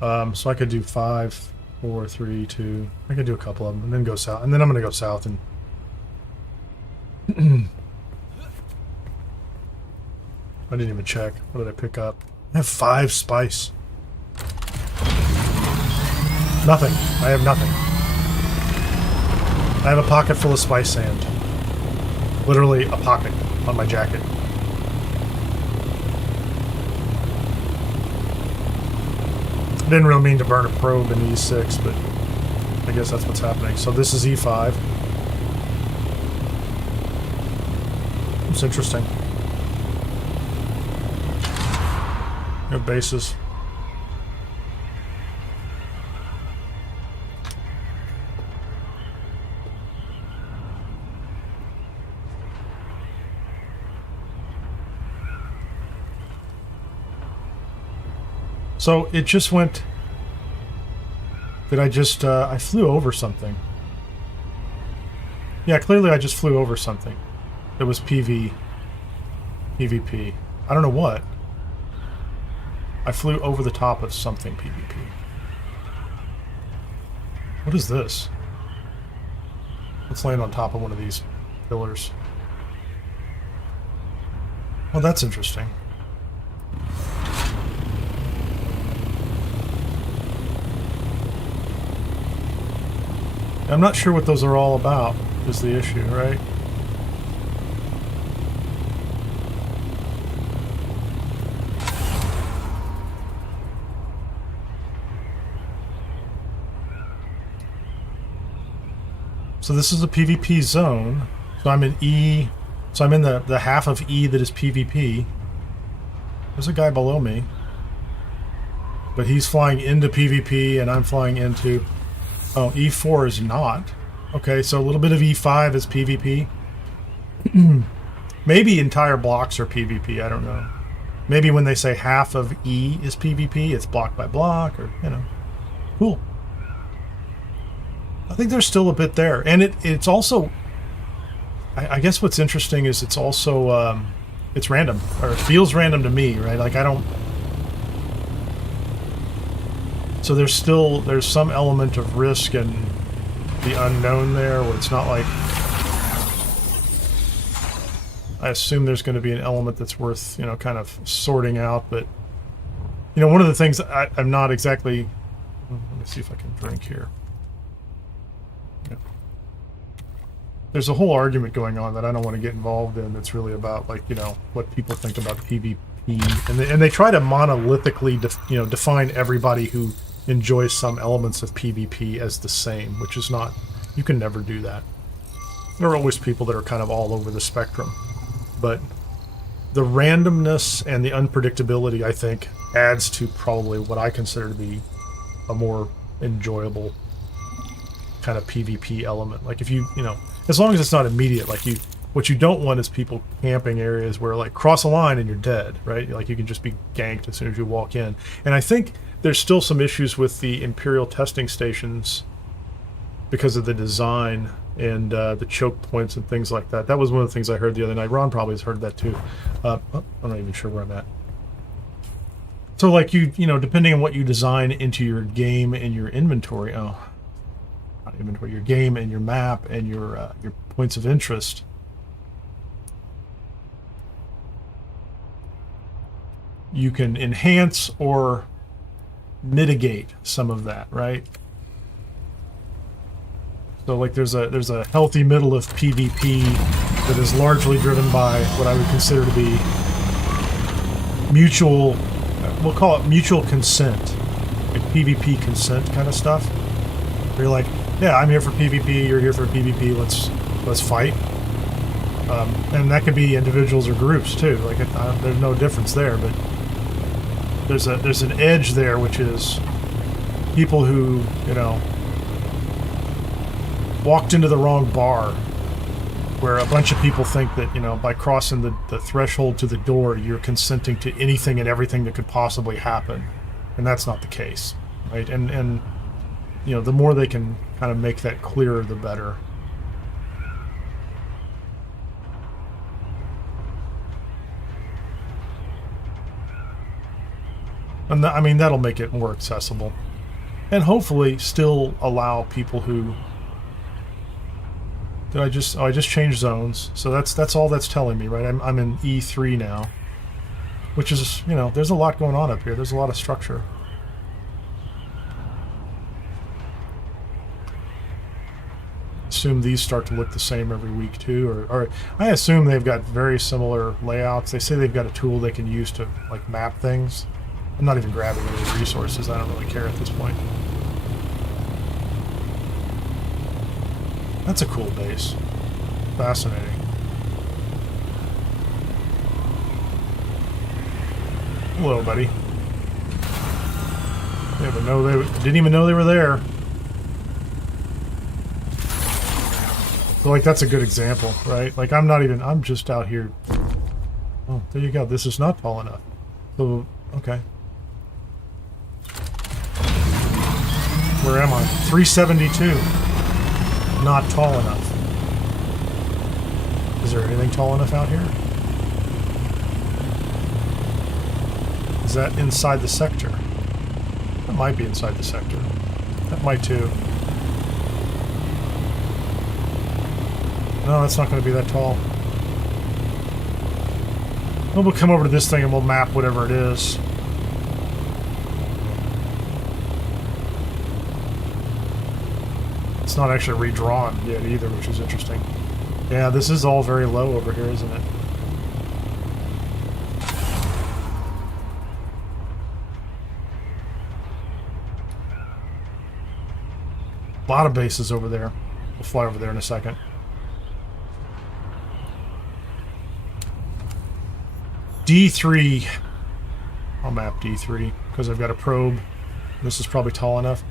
So I could do 5, 4, 3, 2. I could do a couple of them, and then go south. And then I'm going to go south and. I didn't even check. What did I pick up? I have 5 spice. Nothing. I have nothing. I have a pocket full of spice sand. Literally a pocket on my jacket. Didn't really mean to burn a probe in E6, but I guess that's what's happening. So this is E5. It's interesting. No bases. So it just went... Did I just... I flew over something. Yeah, clearly I just flew over something. It was PvP. I don't know what. I flew over the top of something PvP. What is this? Let's land on top of one of these pillars. Well, that's interesting. I'm not sure what those are all about, is the issue, right? So this is a PvP zone. So I'm in E. So I'm in the half of E that is PvP. There's a guy below me. But he's flying into PvP and I'm flying into... Oh, E4 is not. Okay, so a little bit of E5 is PvP. Maybe entire blocks are PvP, I don't know. Maybe when they say half of E is PvP, it's block by block, or, you know. Cool. I think there's still a bit there. And it's also... I guess what's interesting is it's also... it's random, or it feels random to me, right? Like, I don't... So there's some element of risk and the unknown there, where it's not like... I assume there's going to be an element that's worth, you know, kind of sorting out, but... You know, one of the things I'm not exactly... Let me see if I can drink here. Yeah. There's a whole argument going on that I don't want to get involved in that's really about, like, you know, what people think about PvP. And they try to monolithically, define everybody who enjoys some elements of PvP as the same, which is not... You can never do that. There are always people that are kind of all over the spectrum. But the randomness and the unpredictability, I think, adds to probably what I consider to be a more enjoyable kind of PvP element. Like, if you know, as long as it's not immediate, like what you don't want is people camping areas where, like, cross a line and you're dead, right? Like, you can just be ganked as soon as you walk in. And I think there's still some issues with the Imperial testing stations because of the design and the choke points and things like that. That was one of the things I heard the other night. Ron probably has heard that too. I'm not even sure where I'm at. So, like, you know, depending on what you design into your game and your inventory, your game and your map and your points of interest, you can enhance or mitigate some of that, right? So, like, there's a healthy middle of PvP that is largely driven by what I would consider to be mutual, we'll call it mutual consent, like PvP consent kind of stuff. Where you're like, yeah, I'm here for PvP, you're here for PvP, let's fight. And that could be individuals or groups too. Like, there's no difference there, but there's an edge there, which is people who, you know, walked into the wrong bar, where a bunch of people think that, you know, by crossing the threshold to the door, you're consenting to anything and everything that could possibly happen, and that's not the case, right? And you know, the more they can kind of make that clearer, the better. And I mean, that'll make it more accessible, and hopefully still allow people who... I just changed zones, so that's all that's telling me, right? I'm in E3 now, which is, you know, there's a lot going on up here. There's a lot of structure. Assume these start to look the same every week too, or I assume they've got very similar layouts. They say they've got a tool they can use to, like, map things. I'm not even grabbing any resources. I don't really care at this point. That's a cool base. Fascinating. Hello, buddy. Yeah, but no, they didn't even know they were there. So, like, that's a good example, right? Like, I'm just out here. Oh, there you go. This is not tall enough. So, okay. Where am I? 372. Not tall enough. Is there anything tall enough out here? Is that inside the sector? That might be inside the sector. That might too. No, it's not going to be that tall. Well, we'll come over to this thing and we'll map whatever it is. It's not actually redrawn yet either, which is interesting. Yeah, this is all very low over here, isn't it? A lot of bases over there. We'll fly over there in a second. D3. I'll map D3 because I've got a probe. This is probably tall enough.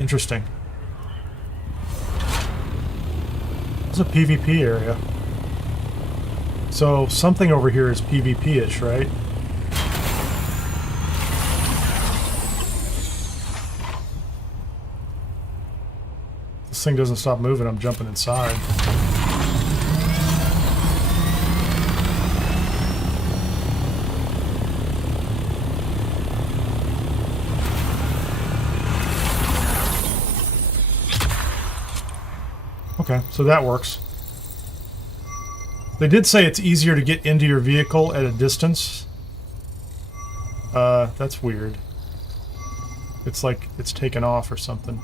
Interesting. This is a PvP area. So something over here is PvP-ish, right? This thing doesn't stop moving. I'm jumping inside. Okay, so that works. They did say it's easier to get into your vehicle at a distance. That's weird. It's like it's taken off or something.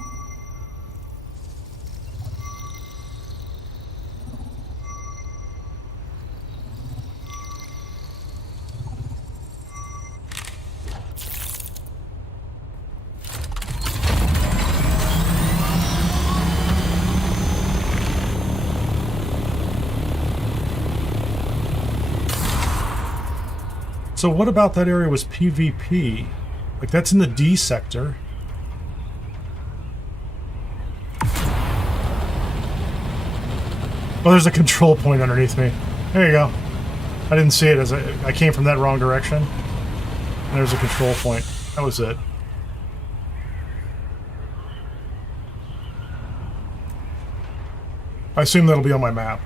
So what about that area was PvP? Like, that's in the D sector. Oh, there's a control point underneath me. There you go. I didn't see it as I came from that wrong direction. And there's a control point. That was it. I assume that'll be on my map.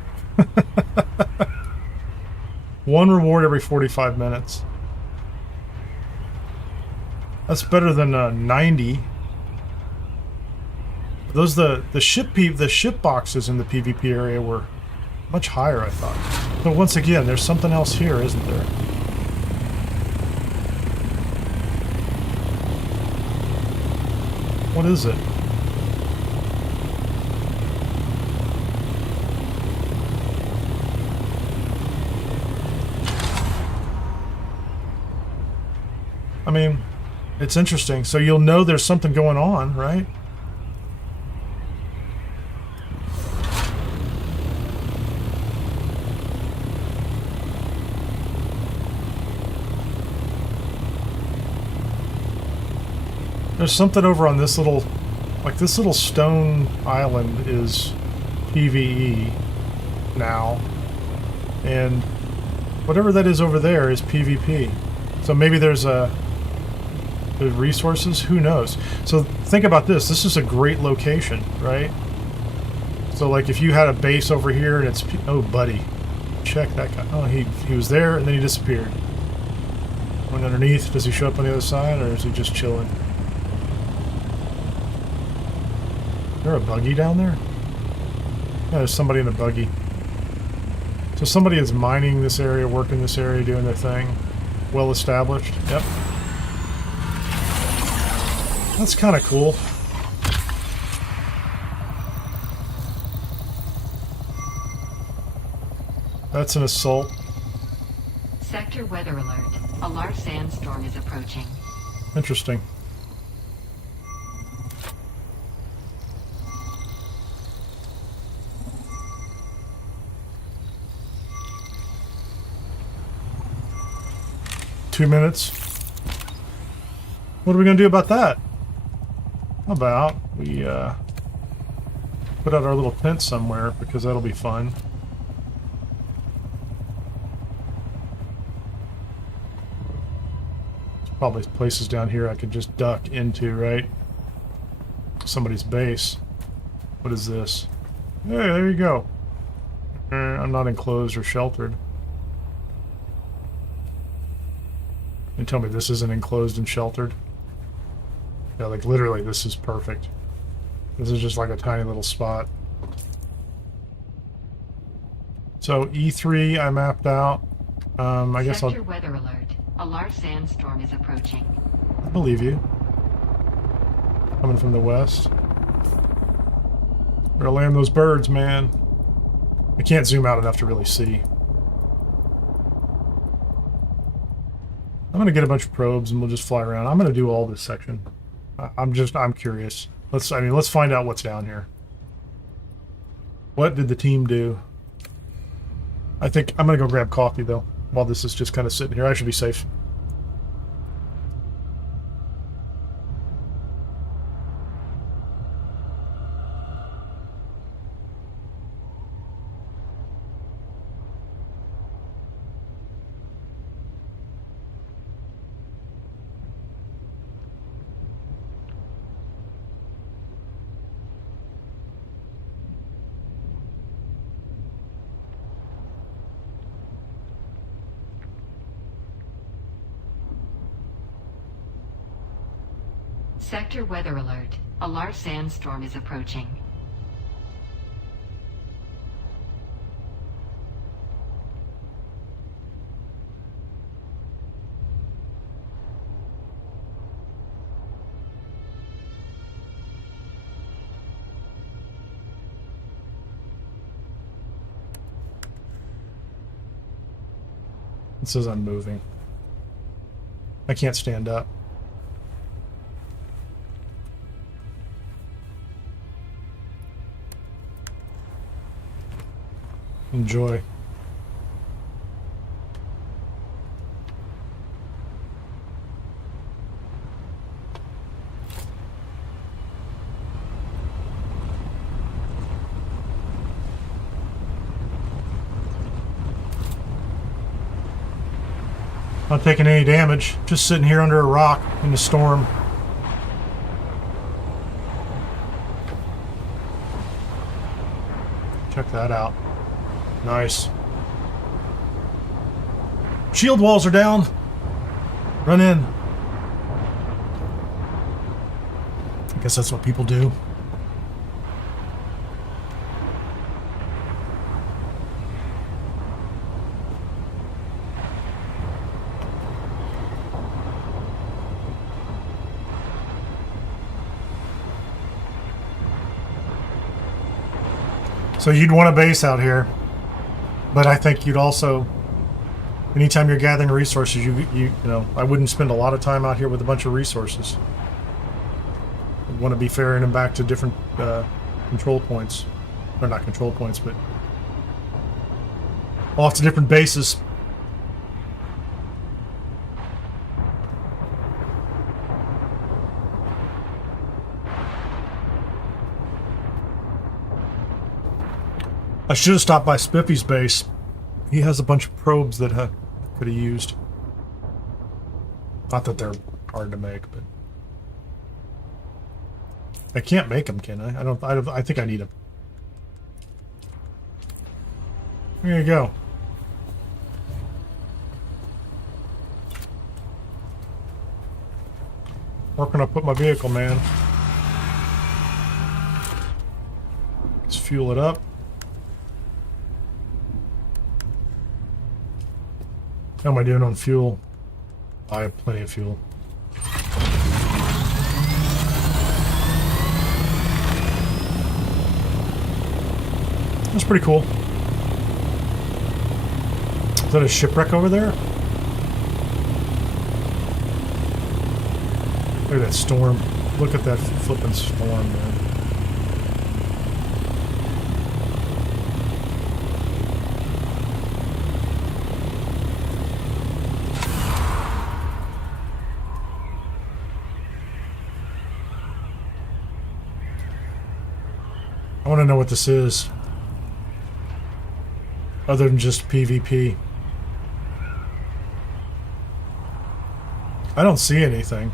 One reward every 45 minutes. That's better than 90. Those the ship boxes in the PvP area were much higher, I thought. But once again, there's something else here, isn't there? What is it? I mean, it's interesting. So you'll know there's something going on, right? There's something over on this little, like this little stone island is PvE now. And whatever that is over there is PvP. So maybe there's resources, who knows? So think about this. This is a great location, right? So like if you had a base over here and it's, oh buddy, check that guy. Oh, he was there and then he disappeared. Went underneath. Does he show up on the other side or is he just chilling? Is there a buggy down there? Yeah, there's somebody in a buggy. So somebody is mining this area, working this area, doing their thing. Well established. Yep. That's kind of cool. That's an assault. Sector weather alert. A large sandstorm is approaching. Interesting. Two minutes. What are we going to do about that? How about we put out our little tent somewhere, because that'll be fun. There's probably places down here I could just duck into, right? Somebody's base. What is this? Hey, there you go. I'm not enclosed or sheltered. And tell me this isn't enclosed and sheltered? Yeah, like literally this is perfect. This is just like a tiny little spot. So E3 I mapped out. I guess Sector weather alert. A large sandstorm is approaching. I believe you. Coming from the west. Better land those birds, man. I can't zoom out enough to really see. I'm gonna get a bunch of probes and we'll just fly around. I'm gonna do all this section. I'm curious. Let's find out what's down here. What did the team do? I think I'm gonna go grab coffee though, while this is just kind of sitting here. I should be safe. Sector weather alert. A large sandstorm is approaching. It says I'm moving. I can't stand up. Enjoy. Not taking any damage, just sitting here under a rock in the storm. Check that out. Nice. Shield walls are down. Run in. I guess that's what people do. So you'd want a base out here. But I think you'd also, anytime you're gathering resources, you know, I wouldn't spend a lot of time out here with a bunch of resources. I'd want to be ferrying them back to different control points. Or not control points, but off to different bases. I should have stopped by Spiffy's base. He has a bunch of probes that I could have used. Not that they're hard to make, but I can't make them, can I? I think I need them. There you go. Where can I put my vehicle, man? Let's fuel it up. How am I doing on fuel? I have plenty of fuel. That's pretty cool. Is that a shipwreck over there? Look at that storm. Look at that flipping storm, man. I want to know what this is. Other than just PvP. I don't see anything.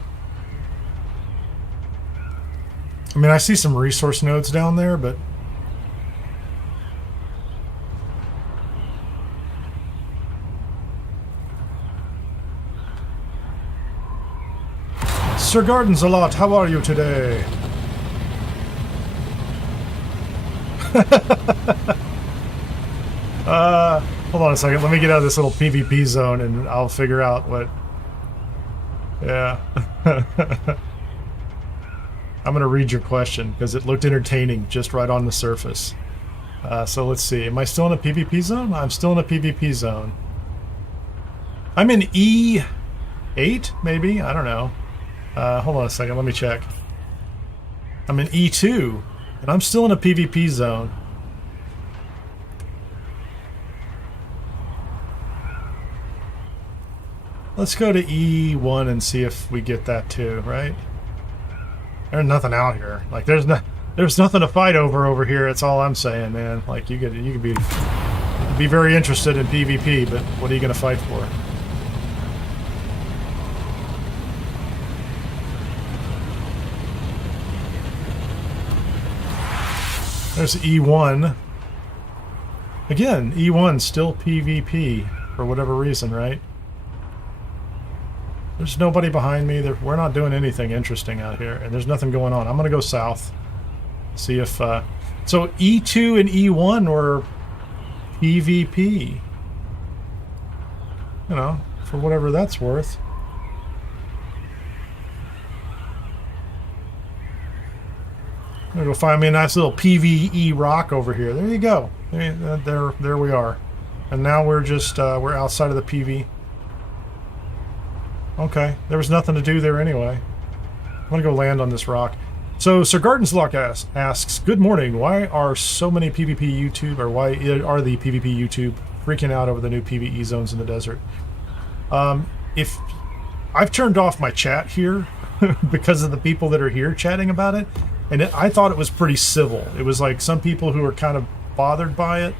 I mean, I see some resource nodes down there, but... Sir Gardensalot, how are you today? Hold on a second. Let me get out of this little PvP zone and I'll figure out what... Yeah. I'm going to read your question because it looked entertaining just right on the surface. So let's see. Am I still in a PvP zone? I'm still in a PvP zone. I'm in E8, maybe? I don't know. Hold on a second. Let me check. I'm in E2, and I'm still in a PvP zone. Let's go to E1 and see if we get that too, right? There's nothing out here. Like there's nothing to fight over here. That's all I'm saying, man. Like you could be very interested in PvP, but what are you going to fight for? There's E1. Again, E1 still PvP for whatever reason, right? There's nobody behind me. We're not doing anything interesting out here, and there's nothing going on. I'm going to go south. See if... So E2 and E1 were PvP. You know, for whatever that's worth. I'm going to go find me a nice little PvE rock over here. There you go. There we are. And now we're just... we're outside of the PV. Okay, there was nothing to do there anyway. I'm gonna go land on this rock. So Sir Gardenslock asks, good morning, why are so many PvP YouTube, or why are the PvP YouTube freaking out over the new PvE zones in the desert? If I've turned off my chat here because of the people that are here chatting about it, and I thought it was pretty civil. It was like some people who were kind of bothered by it.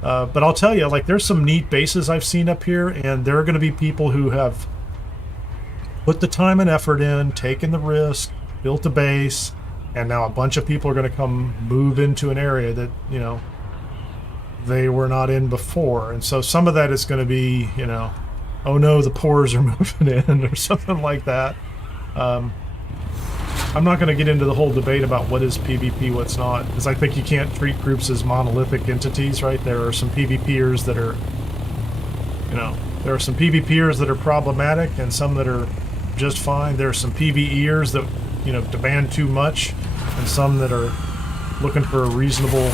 But I'll tell you, like there's some neat bases I've seen up here, and there are going to be people who have put the time and effort in, taken the risk, built a base, and now a bunch of people are going to come move into an area that, you know, they were not in before. And so some of that is going to be, you know, oh no, the pores are moving in or something like that. I'm not going to get into the whole debate about what is PvP, what's not, because I think you can't treat groups as monolithic entities, right? There are some PvPers that are, you know, there are some PvPers that are problematic and some that are just fine. There are some PvEers that, you know, demand too much, and some that are looking for a reasonable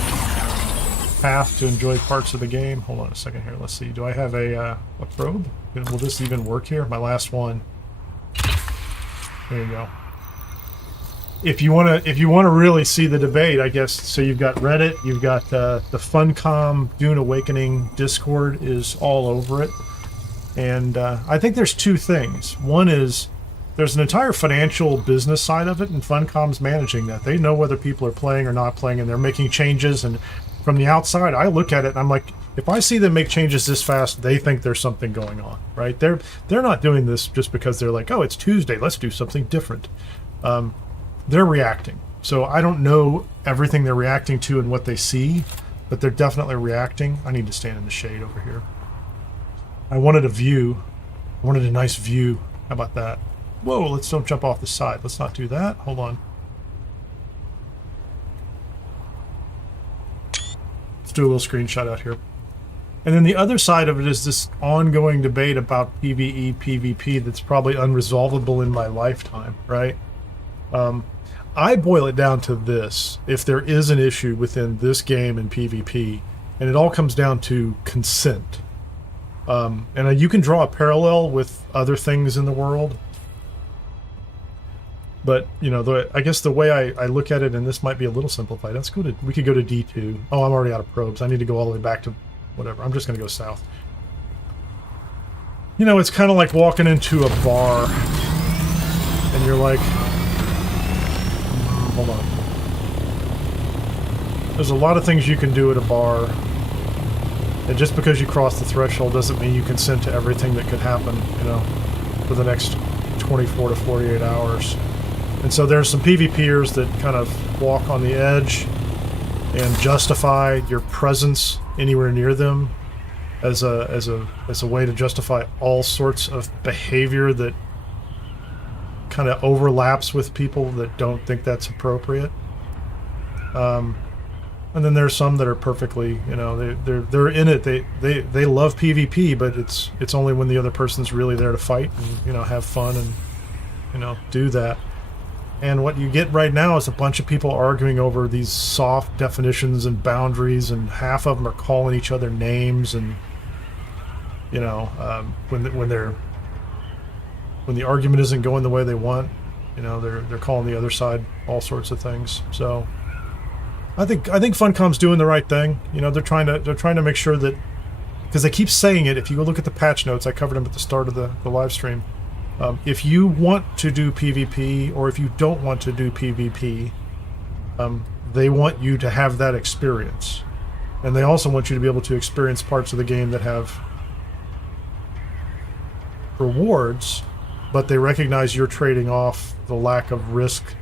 path to enjoy parts of the game. Hold on a second here. Let's see. Do I have a probe? Will this even work here? My last one. There you go. If you want to really see the debate, I guess. So you've got Reddit, you've got the Funcom Dune Awakening Discord is all over it, and I think there's two things. One is there's an entire financial business side of it, and Funcom's managing that. They know whether people are playing or not playing, and they're making changes. And from the outside, I look at it and I'm like, if I see them make changes this fast, they think there's something going on, right? They're not doing this just because they're like, oh, it's Tuesday, let's do something different. They're reacting. So I don't know everything they're reacting to and what they see, but they're definitely reacting. I need to stand in the shade over here. I wanted a view. I wanted a nice view. How about that? Whoa, let's don't jump off the side. Let's not do that. Hold on. Let's do a little screenshot out here. And then the other side of it is this ongoing debate about PvE, PvP that's probably unresolvable in my lifetime, right? I boil it down to this. If there is an issue within this game and PvP, and it all comes down to consent. And you can draw a parallel with other things in the world. But you know, I guess the way I look at it, and this might be a little simplified. We could go to D2. Oh, I'm already out of probes. I need to go all the way back to whatever. I'm just going to go south. You know, it's kind of like walking into a bar, and you're like, hold on. There's a lot of things you can do at a bar, and just because you cross the threshold doesn't mean you consent to everything that could happen, you know, for the next 24 to 48 hours. And so there's some PvPers that kind of walk on the edge and justify your presence anywhere near them as a way to justify all sorts of behavior that kind of overlaps with people that don't think that's appropriate. And then there's some that are perfectly, you know, they're in it. They love PvP, but it's only when the other person's really there to fight and, you know, have fun and, you know, do that. And what you get right now is a bunch of people arguing over these soft definitions and boundaries, and half of them are calling each other names, and you know, when the argument isn't going the way they want, you know, they're calling the other side all sorts of things. So I think Funcom's doing the right thing. You know, they're trying to make sure that, because they keep saying it. If you go look at the patch notes, I covered them at the start of the live stream. If you want to do PvP, or if you don't want to do PvP, they want you to have that experience. And they also want you to be able to experience parts of the game that have rewards, but they recognize you're trading off the lack of risk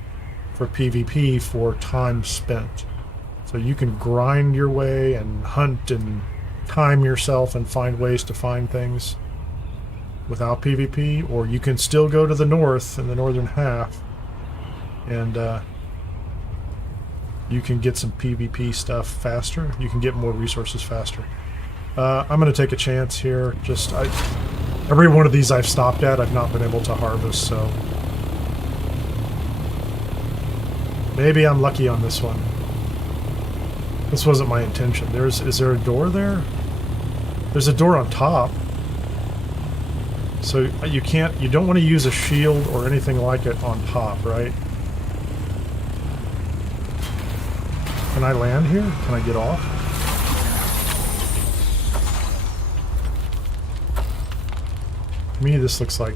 for PvP for time spent. So you can grind your way and hunt and time yourself and find ways to find things without PvP, or you can still go to the north in the northern half and you can get some PvP stuff faster. You can get more resources faster. I'm going to take a chance here. Every one of these I've stopped at, I've not been able to harvest, so maybe I'm lucky on this one. This wasn't my intention. Is there a door there? There's a door on top. So you don't want to use a shield or anything like it on top, right? Can I land here? Can I get off? To me, this looks like...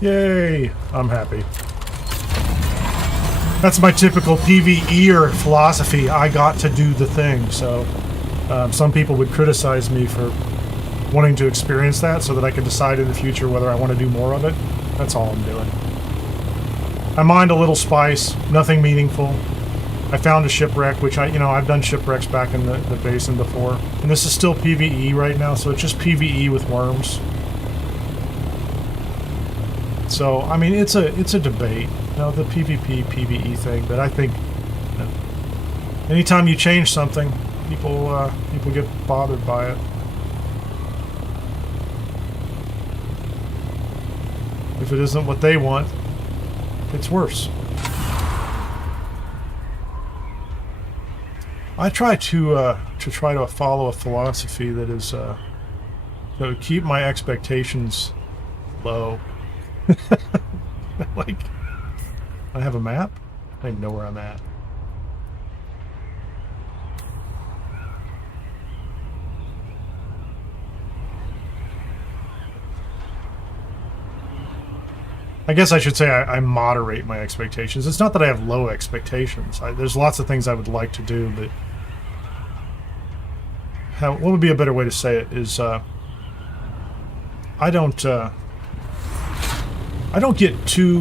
Yay! I'm happy. That's my typical PvE-er philosophy. I got to do the thing. So some people would criticize me for wanting to experience that so that I can decide in the future whether I want to do more of it. That's all I'm doing. I mined a little spice, nothing meaningful. I found a shipwreck, which I've done shipwrecks back in the basin before. And this is still PvE right now, so it's just PvE with worms. So, I mean, it's a debate, the PvP, PvE thing, but I think anytime you change something, people get bothered by it. If it isn't what they want, it's worse. I try to follow a philosophy that is to keep my expectations low. Like, I have a map? I don't even know where I'm at. I guess I should say I moderate my expectations. It's not that I have low expectations. There's lots of things I would like to do, but what would be a better way to say it is I don't get too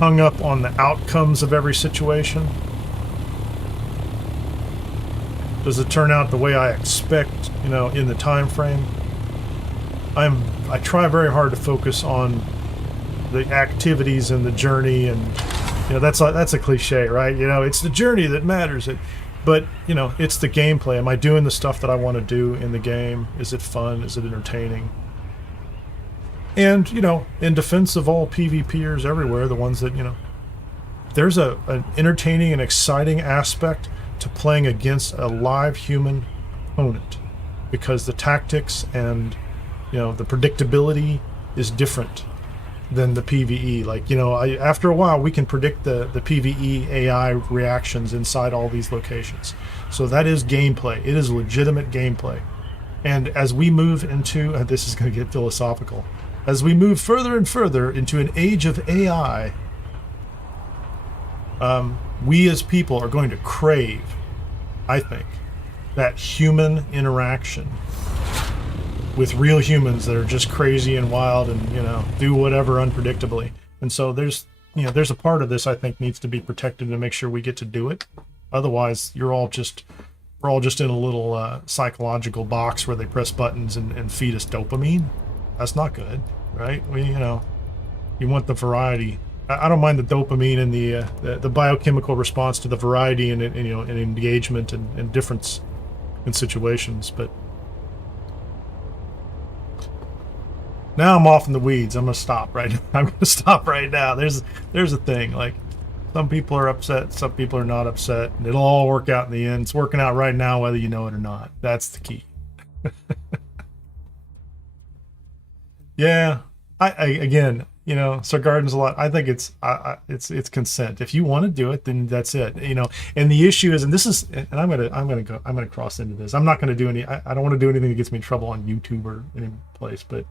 hung up on the outcomes of every situation. Does it turn out the way I expect, in the time frame? I try very hard to focus on the activities and the journey, and that's a cliche, right? It's the journey that matters. But it's the gameplay. Am I doing the stuff that I want to do in the game? Is it fun? Is it entertaining? And in defense of all PvPers everywhere, the ones that there's an entertaining and exciting aspect to playing against a live human opponent, because the tactics and, you know, the predictability is different than the PvE. Like, you know, after a while we can predict the PvE AI reactions inside all these locations. So that is gameplay. It is legitimate gameplay. And as we move into, this is going to get philosophical, as we move further and further into an age of AI, we as people are going to crave, I think, that human interaction with real humans that are just crazy and wild and, you know, do whatever unpredictably. And so there's, you know, there's a part of this I think needs to be protected to make sure we get to do it. Otherwise, we're all just in a little psychological box where they press buttons and feed us dopamine. That's not good, right? You know, you want the variety. I don't mind the dopamine and the biochemical response to the variety and you know, and engagement and difference in situations, but now I'm off in the weeds. I'm gonna stop right now. I'm gonna stop right now. There's a thing, like, some people are upset, some people are not upset, and it'll all work out in the end. It's working out right now whether you know it or not. That's the key. Yeah, I again, you know, Sir Garden's a lot. I think it's consent. If you want to do it, then that's it. You know, and the issue is, and this is, and I'm gonna cross into this. I'm not gonna do any. I don't want to do anything that gets me in trouble on YouTube or any place, but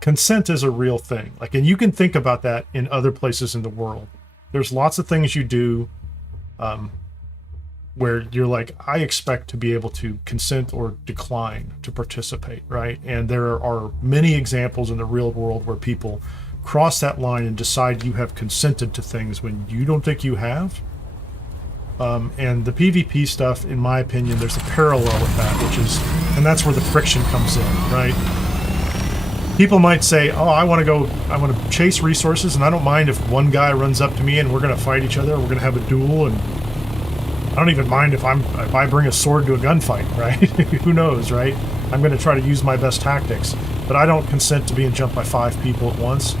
consent is a real thing. Like, and you can think about that in other places in the world. There's lots of things you do where you're like, I expect to be able to consent or decline to participate, right? And there are many examples in the real world where people cross that line and decide you have consented to things when you don't think you have. And the PvP stuff, in my opinion, there's a parallel with that, and that's where the friction comes in, right? People might say, oh, I want to chase resources, and I don't mind if one guy runs up to me and we're going to fight each other, we're going to have a duel, and I don't even mind if I bring a sword to a gunfight, right? Who knows, right? I'm going to try to use my best tactics, but I don't consent to being jumped by 5 people at once.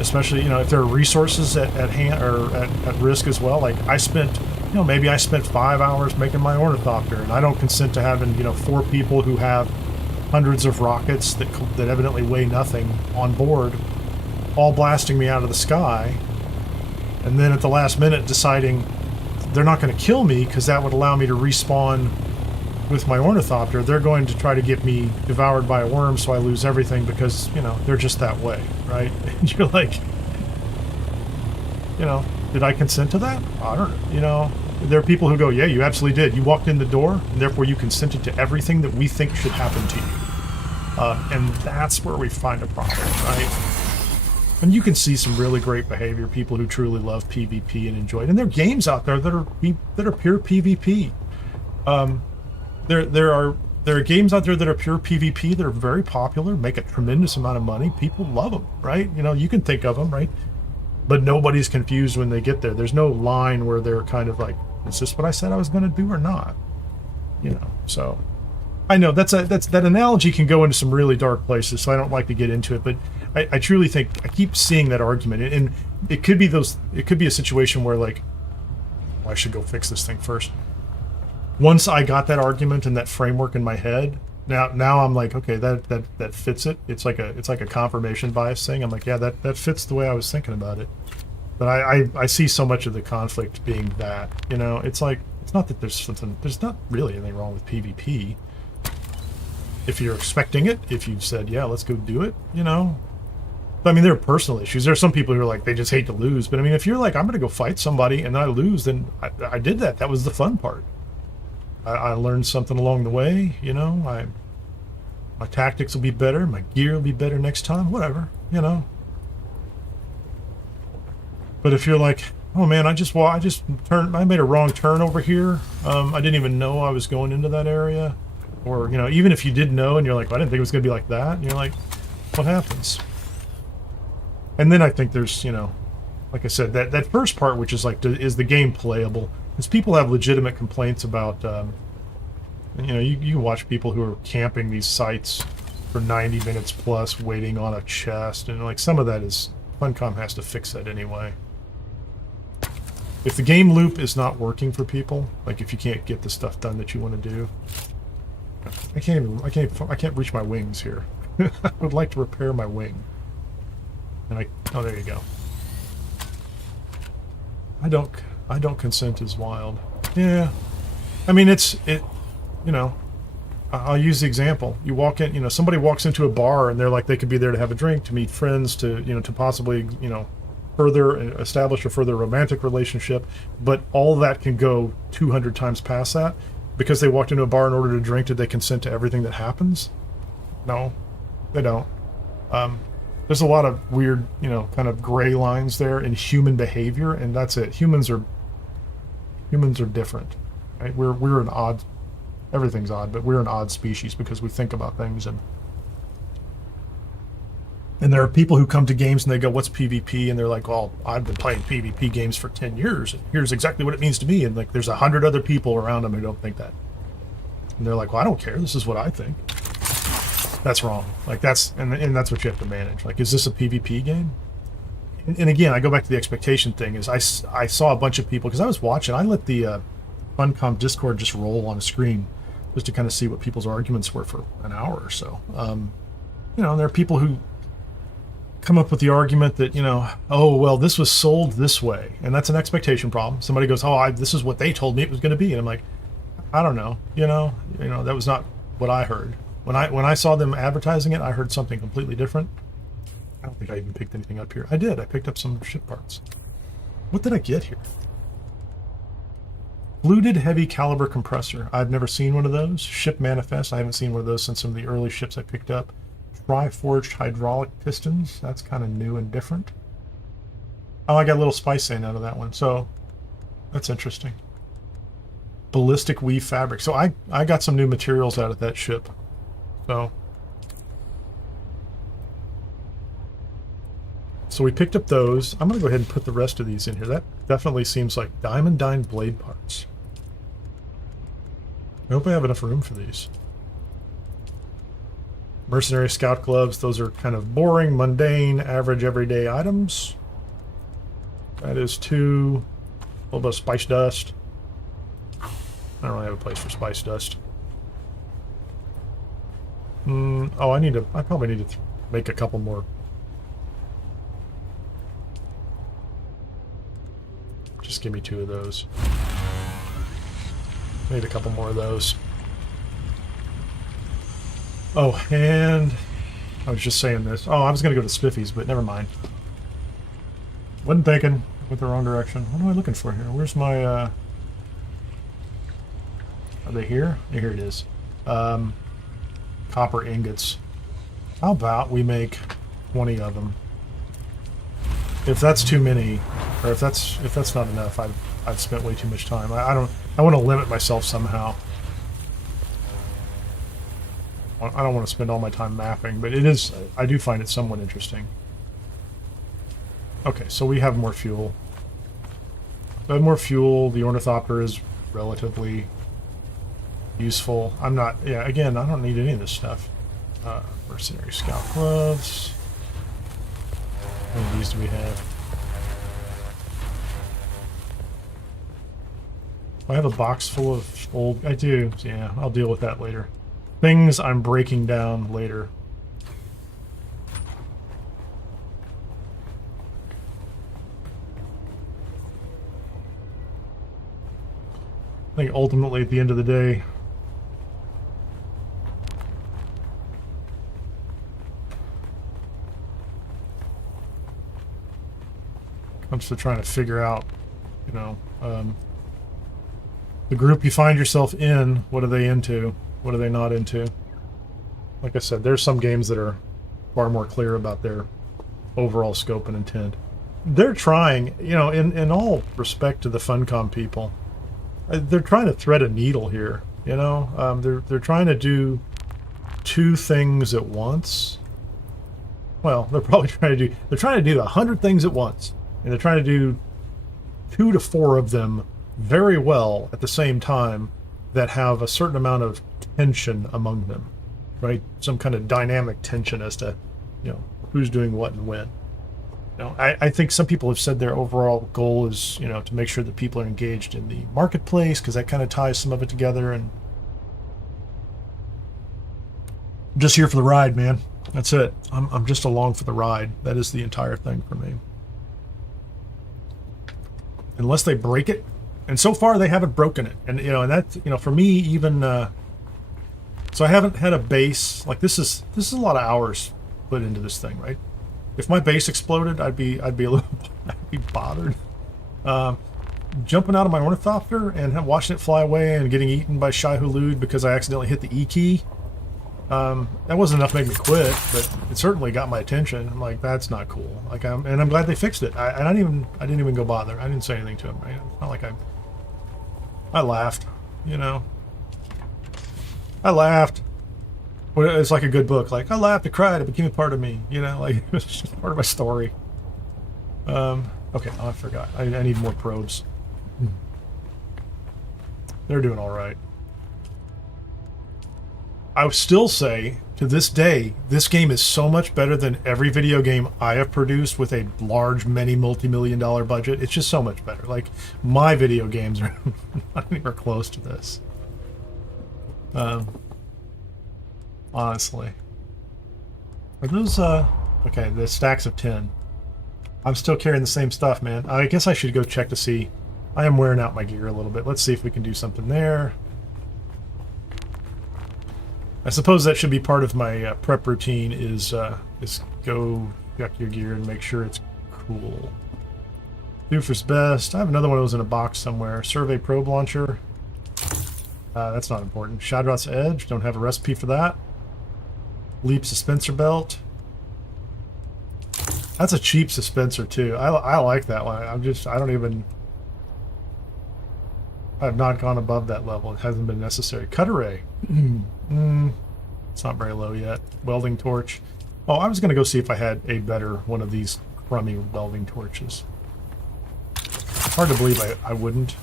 Especially, you know, if there are resources at hand or at risk as well. Like, maybe I spent 5 hours making my ornithopter, and I don't consent to having, you know, 4 people who have hundreds of rockets that evidently weigh nothing on board, all blasting me out of the sky, and then at the last minute deciding they're not going to kill me because that would allow me to respawn with my ornithopter. They're going to try to get me devoured by a worm so I lose everything because, you know, they're just that way, right? And you're like, you know, did I consent to that? I don't know. You know, there are people who go, yeah, you absolutely did. You walked in the door, and therefore you consented to everything that we think should happen to you. And that's where we find a problem, right? And you can see some really great behavior, people who truly love PvP and enjoy it. And there are games out there that are pure PvP. There are games out there that are pure PvP that are very popular, make a tremendous amount of money. People love them, right? You know, you can think of them, right? But nobody's confused when they get there. There's no line where they're kind of like, is this what I said I was going to do or not? You know, so I know that analogy can go into some really dark places, so I don't like to get into it, but I truly think I keep seeing that argument, and it could be a situation where, like, well, I should go fix this thing first. Once I got that argument and that framework in my head, now I'm like, okay, that fits it. It's like a confirmation bias thing. I'm like, yeah, that fits the way I was thinking about it. But I see so much of the conflict being that, you know, it's like, it's not that there's not really anything wrong with PvP. If you're expecting it, if you've said, yeah, let's go do it, you know. But I mean, there are personal issues. There are some people who are like, they just hate to lose. But I mean, if you're like, I'm going to go fight somebody and I lose, then I did that. That was the fun part. I learned something along the way, you know. My tactics will be better. My gear will be better next time. Whatever, you know. But if you're like, oh man, I made a wrong turn over here. I didn't even know I was going into that area. Or, you know, even if you did know and you're like, well, I didn't think it was going to be like that. And you're like, what happens? And then I think there's, you know, like I said, that first part, which is like, is the game playable? Because people have legitimate complaints about, you know, you watch people who are camping these sites for 90 minutes plus waiting on a chest. And like some of that is, Funcom has to fix that anyway. if the game loop is not working for people, like if you can't get the stuff done that you want to do, I can't reach my wings here. I would like to repair my wing. And oh, there you go. I don't consent is wild. Yeah. I mean, you know, I'll use the example. You walk in, you know, somebody walks into a bar and they're like, they could be there to have a drink, to meet friends, to, you know, to possibly, you know, further establish a further romantic relationship, but all that can go 200 times past that. Because they walked into a bar in order to drink, did they consent to everything that happens? No, they don't. There's a lot of weird, you know, kind of gray lines there in human behavior, and that's it. Humans are different, right? We're an odd, everything's odd, but we're an odd species because we think about things. And there are people who come to games and they go, what's PvP? And they're like, well, I've been playing PvP games for 10 years. And here's exactly what it means to me. And like, there's 100 other people around them who don't think that. And they're like, well, I don't care. This is what I think. That's wrong. Like and that's what you have to manage. Like, is this a PvP game? And again, I go back to the expectation thing is I saw a bunch of people, because I was watching, I let the Funcom Discord just roll on a screen just to kind of see what people's arguments were for an hour or so. You know, and there are people who come up with the argument that, you know, oh, well, this was sold this way, and that's an expectation problem. Somebody goes, oh, this is what they told me it was going to be, and I'm like, I don't know, you know, that was not what I heard. When I saw them advertising it, I heard something completely different. I don't think I even picked anything up here. I did. I picked up some ship parts. What did I get here? Fluted heavy caliber compressor. I've never seen one of those. Ship manifest. I haven't seen one of those since some of the early ships I picked up. Tri-forged hydraulic pistons. That's kind of new and different. Oh, I got a little spice sand out of that one, so that's interesting. Ballistic weave fabric. So I got some new materials out of that ship. So we picked up those. I'm going to go ahead and put the rest of these in here. That definitely seems like diamondine blade parts. I hope I have enough room for these. Mercenary scout gloves. Those are kind of boring, mundane, average, everyday items. That is 2. A little bit of spice dust. I don't really have a place for spice dust. Oh, I probably need to make a couple more. Just give me 2 of those. Need a couple more of those. Oh, and I was just saying this. Oh, I was going to go to Spiffy's, but never mind. Wasn't thinking. Went the wrong direction. What am I looking for here? Where's my, Are they here? Yeah, here it is. Copper ingots. How about we make 20 of them? If that's too many, or if that's not enough, I've spent way too much time. I want to limit myself somehow. I don't want to spend all my time mapping, but I do find it somewhat interesting. Okay, so we have more fuel. We have more fuel. The ornithopter is relatively useful. Again, I don't need any of this stuff. Mercenary scout gloves. How many of these do we have? I have a box full of old... I do. Yeah, I'll deal with that later. Things I'm breaking down later. I think ultimately at the end of the day, comes to trying to figure out, you know, the group you find yourself in, what are they into? What are they not into? Like I said, there's some games that are far more clear about their overall scope and intent. They're trying, you know, in all respect to the Funcom people, they're trying to thread a needle here, you know? They're trying to do 2 things at once. Well, they're probably trying to do 100 things at once. And they're trying to do 2 to 4 of them very well at the same time that have a certain amount of tension among them, right? Some kind of dynamic tension as to, you know, who's doing what and when. You know, I think some people have said their overall goal is, you know, to make sure that people are engaged in the marketplace because that kind of ties some of it together. And I'm just here for the ride, man. That's it. I'm just along for the ride. That is the entire thing for me. Unless they break it, and so far they haven't broken it. And you know, and that, you know, for me even. So I haven't had a base like this is a lot of hours put into this thing, right? If my base exploded, I'd be a little I'd be bothered. Jumping out of my ornithopter and watching it fly away and getting eaten by Shai Hulud because I accidentally hit the E key. That wasn't enough to make me quit, but it certainly got my attention. I'm like, that's not cool. Like, and I'm glad they fixed it. I didn't even go bother. I didn't say anything to him. Right? It's not like I laughed, you know. I laughed. It's like a good book. Like, I laughed, I cried, it became a part of me. You know, like, it was just part of my story. Okay, I forgot. I need more probes. They're doing all right. I would still say, to this day, this game is so much better than every video game I have produced with a large, many multi-million-dollar budget. It's just so much better. Like, my video games are not anywhere close to this. Honestly. Are those, okay, the stacks of 10. I'm still carrying the same stuff, man. I guess I should go check to see. I am wearing out my gear a little bit. Let's see if we can do something there. I suppose that should be part of my prep routine is go check your gear and make sure it's cool. Doofus best. I have another one of those in a box somewhere. Survey probe launcher. That's not important. Shadrot's edge. Don't have a recipe for that. Leap suspensor belt. That's a cheap suspensor too. I like that one. I've not gone above that level. It hasn't been necessary. Cut array. It's not very low yet. Welding torch. Oh, I was going to go see if I had a better one of these crummy welding torches. Hard to believe I wouldn't.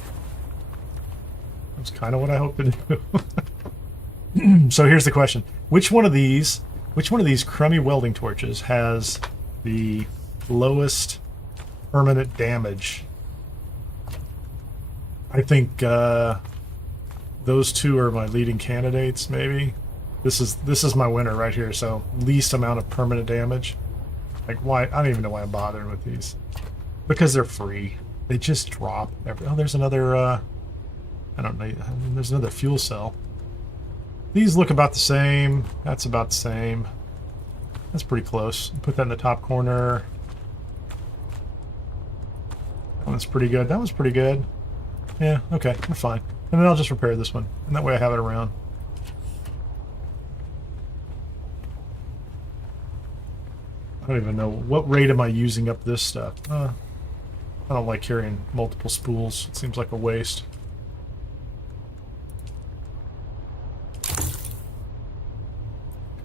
That's kind of what I hope to do. So here's the question. Which one of these crummy welding torches has the lowest permanent damage? I think those two are my leading candidates, maybe. This is my winner right here, so least amount of permanent damage. Like, why? I don't even know why I'm bothering with these. Because they're free. They just drop. Oh, there's another, I don't know, there's another fuel cell. These look about the same. That's about the same. That's pretty close. Put that in the top corner. That one's pretty good. That was pretty good. Yeah, okay, we're fine. And then I'll just repair this one. And that way I have it around. I don't even know. What rate am I using up this stuff? I don't like carrying multiple spools. It seems like a waste.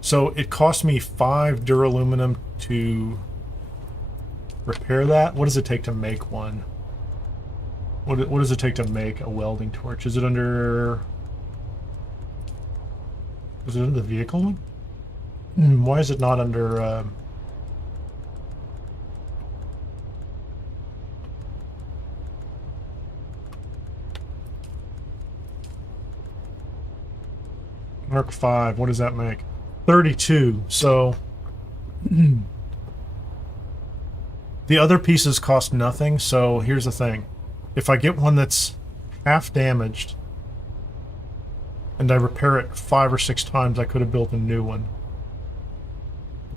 So it cost me 5 duraluminum to repair that. What does it take to make one? What does it take to make a welding torch? Is it under... Is it under the vehicle one? Why is it not under... Mark 5, what does that make? 32, so... The other pieces cost nothing, so here's the thing. If I get one that's half damaged, and I repair it 5 or 6 times, I could have built a new one.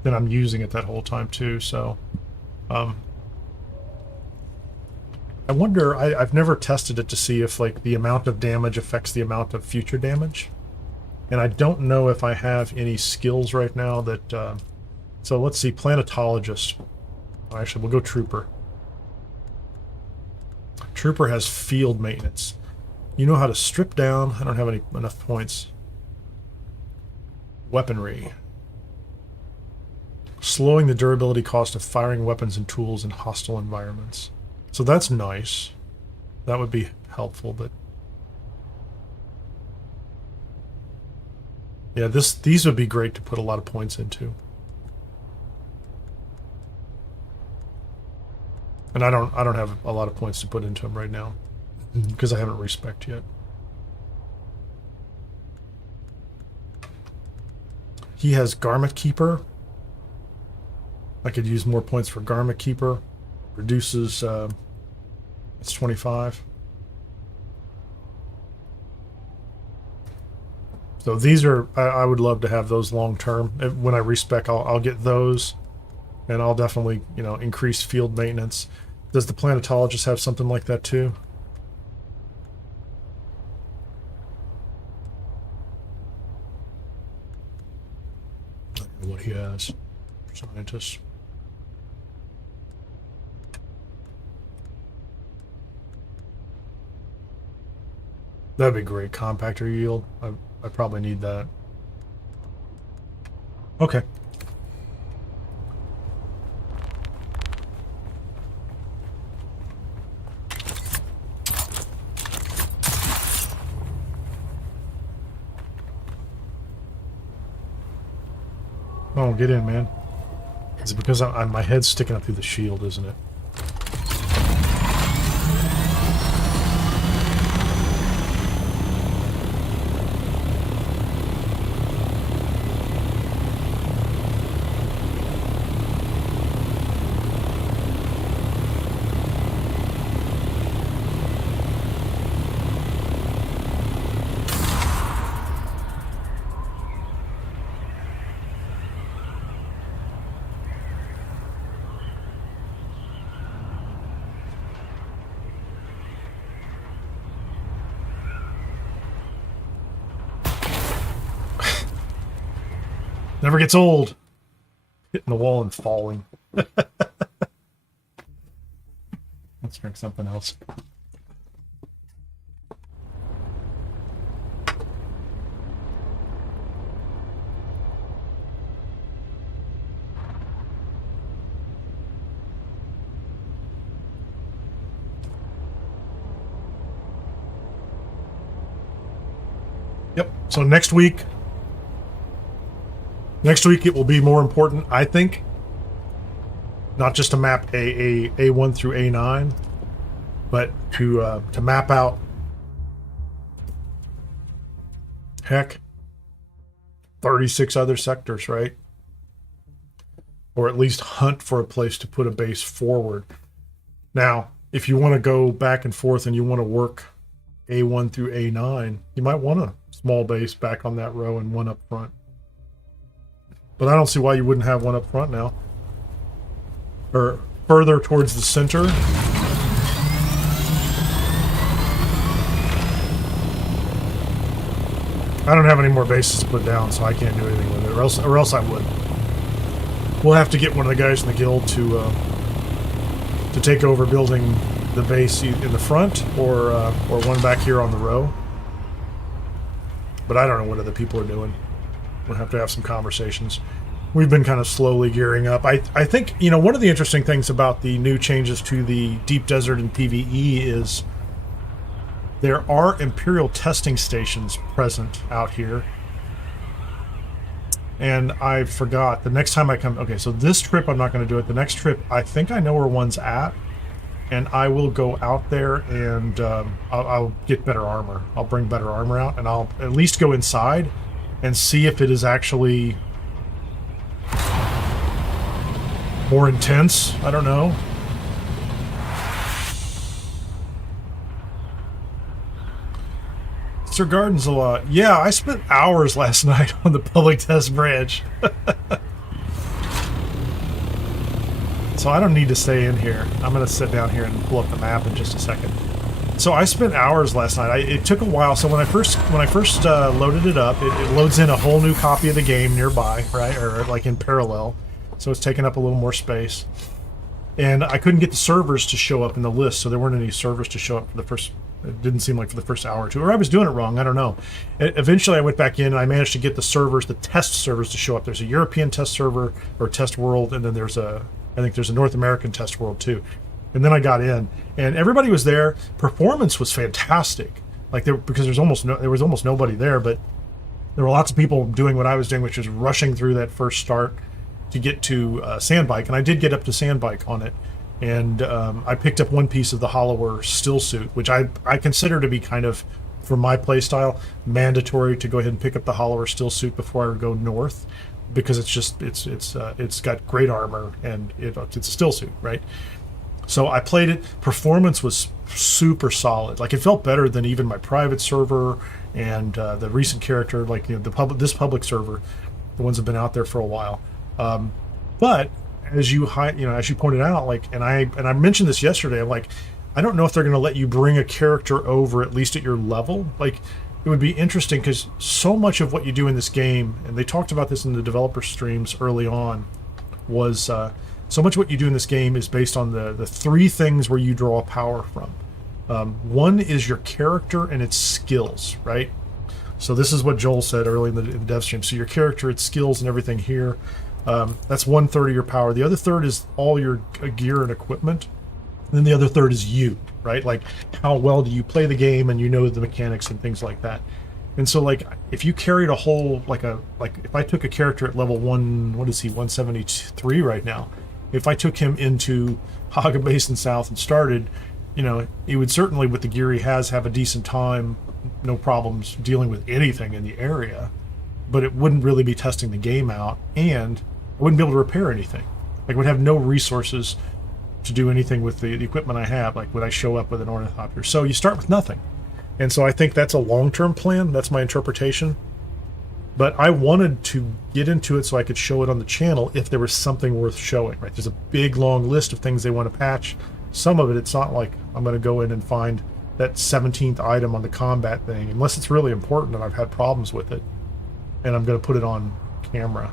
Then I'm using it that whole time too, so... I wonder, I've never tested it to see if like the amount of damage affects the amount of future damage. And I don't know if I have any skills right now that... so let's see, planetologist. Actually, we'll go trooper. Trooper has field maintenance. You know how to strip down. I don't have enough points. Weaponry. Slowing the durability cost of firing weapons and tools in hostile environments. So that's nice. That would be helpful, but... Yeah, these would be great to put a lot of points into. And I don't have a lot of points to put into him right now because I haven't respect yet. He has Garment Keeper. I could use more points for Garment Keeper. Reduces, it's 25. So these are, I would love to have those long term. When I respec, I'll get those, and I'll definitely, you know, increase field maintenance. Does the planetologist have something like that too? I don't know what he has. Scientist. That'd be great. Compactor yield. I probably need that. Okay. Oh, get in, man. Is it because my head's sticking up through the shield, isn't it? Never gets old. Hitting the wall and falling. Let's drink something else. Yep. So next week it will be more important, I think, not just to map A1 through A9, but to map out, heck, 36 other sectors, right? Or at least hunt for a place to put a base forward. Now, if you want to go back and forth and you want to work A1 through A9, you might want a small base back on that row and one up front. But I don't see why you wouldn't have one up front now. Or further towards the center. I don't have any more bases to put down, so I can't do anything with it, or else I would. We'll have to get one of the guys in the guild to take over building the base in the front, or one back here on the row. But I don't know what other people are doing. We'll have to have some conversations. We've been kind of slowly gearing up. I think, you know, one of the interesting things about the new changes to the Deep Desert and PvE is there are Imperial testing stations present out here. And I forgot, the next time I come... Okay, so this trip I'm not going to do it. The next trip, I think I know where one's at. And I will go out there and I'll get better armor. I'll bring better armor out, and I'll at least go inside and see if it is actually more intense. I don't know. Sir Garden's a lot. Yeah, I spent hours last night on the public test branch. So I don't need to stay in here. I'm going to sit down here and pull up the map in just a second. So I spent hours last night. It took a while. So when I first loaded it up, it loads in a whole new copy of the game nearby, right? Or like in parallel. So it's taking up a little more space. And I couldn't get the servers to show up in the list, so there weren't any servers to show up for the first... It didn't seem like for the first hour or two. Or I was doing it wrong, I don't know. Eventually I went back in and I managed to get the servers, the test servers, to show up. There's a European test server, or test world, and then there's I think there's a North American test world too. And then I got in, and everybody was there. Performance was fantastic. Like because there was almost nobody there, but there were lots of people doing what I was doing, which was rushing through that first start to get to Sandbike, and I did get up to Sandbike on it. And I picked up one piece of the Hollower still suit, which I consider to be kind of, for my playstyle, mandatory to go ahead and pick up the Hollower still suit before I go north, because it's got great armor and it's a still suit, right? So I played it. Performance was super solid. Like, it felt better than even my private server and the recent character, like, you know, this public server, the ones that have been out there for a while. But as you pointed out, like, and I mentioned this yesterday, I'm like, I don't know if they're going to let you bring a character over at least at your level. Like, it would be interesting, because so much of what you do in this game, and they talked about this in the developer streams early on, was so much of what you do in this game is based on the three things where you draw power from. One is your character and its skills, right? So this is what Joel said early in the dev stream. So your character, its skills, and everything here. That's 1/3 of your power. The other third is all your gear and equipment. And then the other third is you, right? Like, how well do you play the game, and you know the mechanics and things like that. And so, like, if you carried a whole, like if I took a character at level 1, what is he, 173 right now? If I took him into Haga Basin South and started, you know, he would certainly, with the gear he has, have a decent time, no problems dealing with anything in the area. But it wouldn't really be testing the game out, and I wouldn't be able to repair anything. Like, I would have no resources to do anything with the equipment I have. Like, would I show up with an ornithopter? So you start with nothing. And so I think that's a long-term plan. That's my interpretation. But I wanted to get into it so I could show it on the channel if there was something worth showing, right? There's a big, long list of things they want to patch. Some of it, it's not like I'm going to go in and find that 17th item on the combat thing, unless it's really important and I've had problems with it, and I'm going to put it on camera.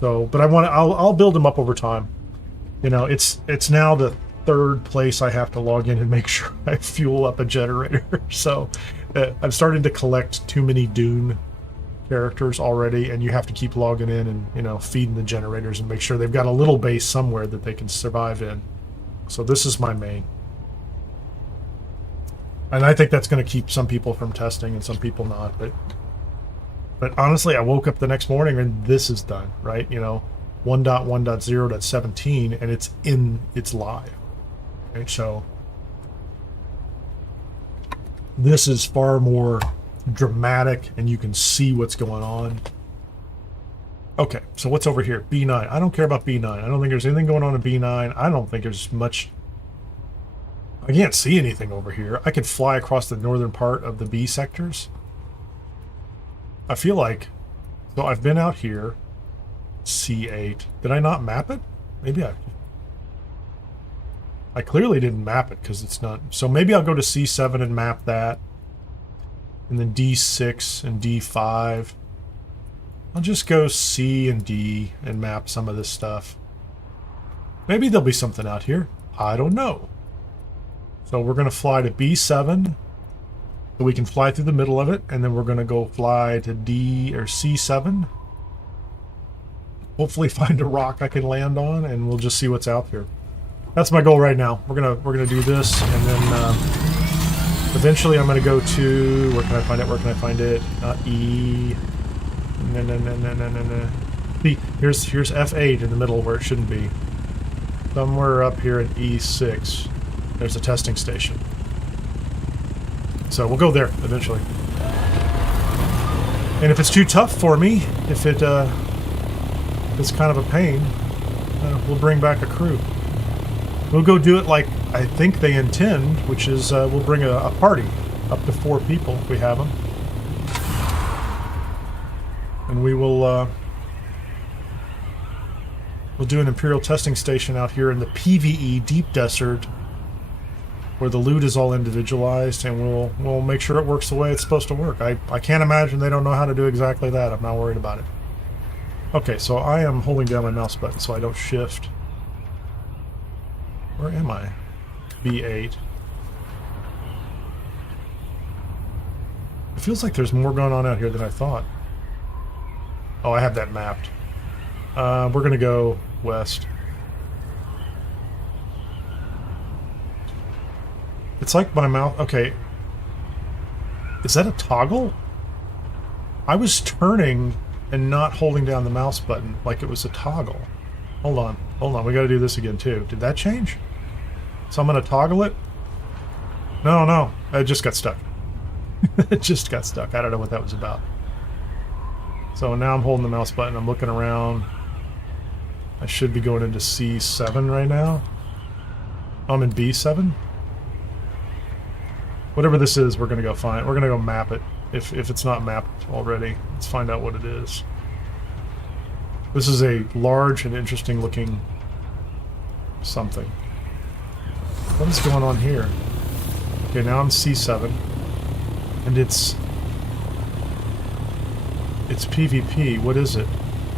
So, but I'll build them up over time. You know, it's now the third place I have to log in and make sure I fuel up a generator. So I'm starting to collect too many Dune characters already, and you have to keep logging in and, you know, feeding the generators and make sure they've got a little base somewhere that they can survive in. So this is my main. And I think that's going to keep some people from testing and some people not. But honestly, I woke up the next morning and this is done, right? You know, 1.1.0.17, and it's live. Right? So this is far more dramatic, and you can see what's going on. Okay, so what's over here? B9. I don't care about B9. I don't think there's anything going on in B9. I don't think there's much. I can't see anything over here. I could fly across the northern part of the B sectors. I feel like, so I've been out here. C8. Did I not map it? Maybe I clearly didn't map it because it's not. So maybe I'll go to C7 and map that. And then D6 and D5. I'll just go C and D and map some of this stuff. Maybe there'll be something out here. I don't know. So we're going to fly to B7. So we can fly through the middle of it. And then we're going to go fly to D or C7. Hopefully find a rock I can land on, and we'll just see what's out here. That's my goal right now. We're gonna do this, and then eventually I'm gonna go to, where can I find it? Where can I find it? Not E. No. See, here's F8 in the middle where it shouldn't be. Somewhere up here at E6, there's a testing station. So we'll go there eventually. And if it's too tough for me, if it's kind of a pain, we'll bring back a crew. We'll go do it like I think they intend, which is we'll bring a party up to 4 people if we have them. And we will we'll do an Imperial testing station out here in the PvE Deep Desert, where the loot is all individualized, and we'll make sure it works the way it's supposed to work. I can't imagine they don't know how to do exactly that. I'm not worried about it. Okay, so I am holding down my mouse button so I don't shift. Where am I? B8. It feels like there's more going on out here than I thought. Oh, I have that mapped. We're going to go west. It's like my mouth... Okay. Is that a toggle? I was turning and not holding down the mouse button like it was a toggle. Hold on. We got to do this again, too. Did that change? So I'm going to toggle it. No, it just got stuck. It just got stuck. I don't know what that was about. So now I'm holding the mouse button. I'm looking around. I should be going into C7 right now. I'm in B7. Whatever this is, we're going to go find. We're going to go map it. If it's not mapped already, let's find out what it is. This is a large and interesting looking something. What is going on here? Okay, now I'm C7. And it's PvP. What is it?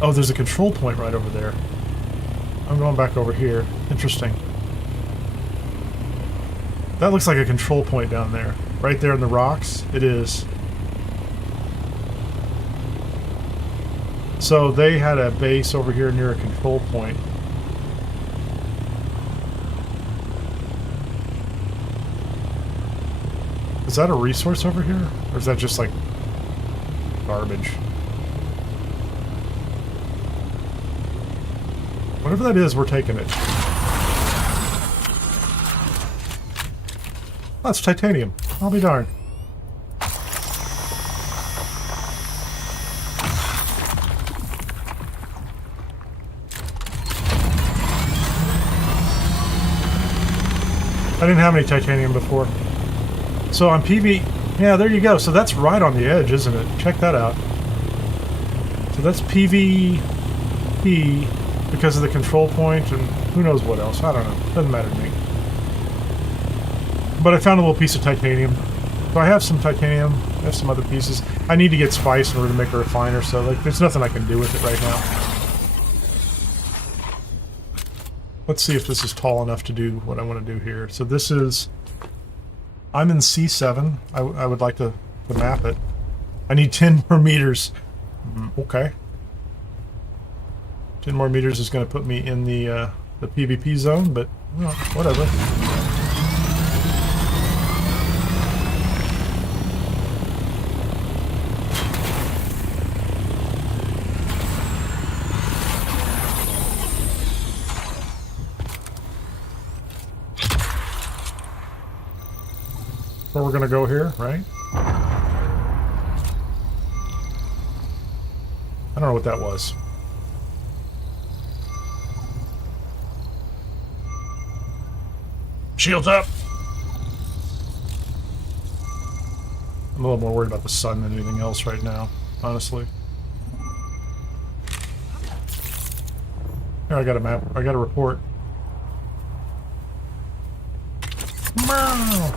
Oh, there's a control point right over there. I'm going back over here. Interesting. That looks like a control point down there. Right there in the rocks. It is. So they had a base over here near a control point. Is that a resource over here? Or is that just like garbage? Whatever that is, we're taking it. That's titanium. I'll be darned. I didn't have any titanium before. So on PV... Yeah, there you go. So that's right on the edge, isn't it? Check that out. So that's PvP because of the control point and who knows what else. I don't know. Doesn't matter to me. But I found a little piece of titanium. So I have some titanium. I have some other pieces. I need to get spice in order to make a refiner, so like, there's nothing I can do with it right now. Let's see if this is tall enough to do what I want to do here. So this is... I'm in C7. I would like to map it. I need 10 more meters. Okay. 10 more meters is going to put me in the PvP zone, but well, whatever. So we're going to go here, right? I don't know what that was. Shields up! I'm a little more worried about the sun than anything else right now, honestly. Here, I got a map. I got a report. Meow!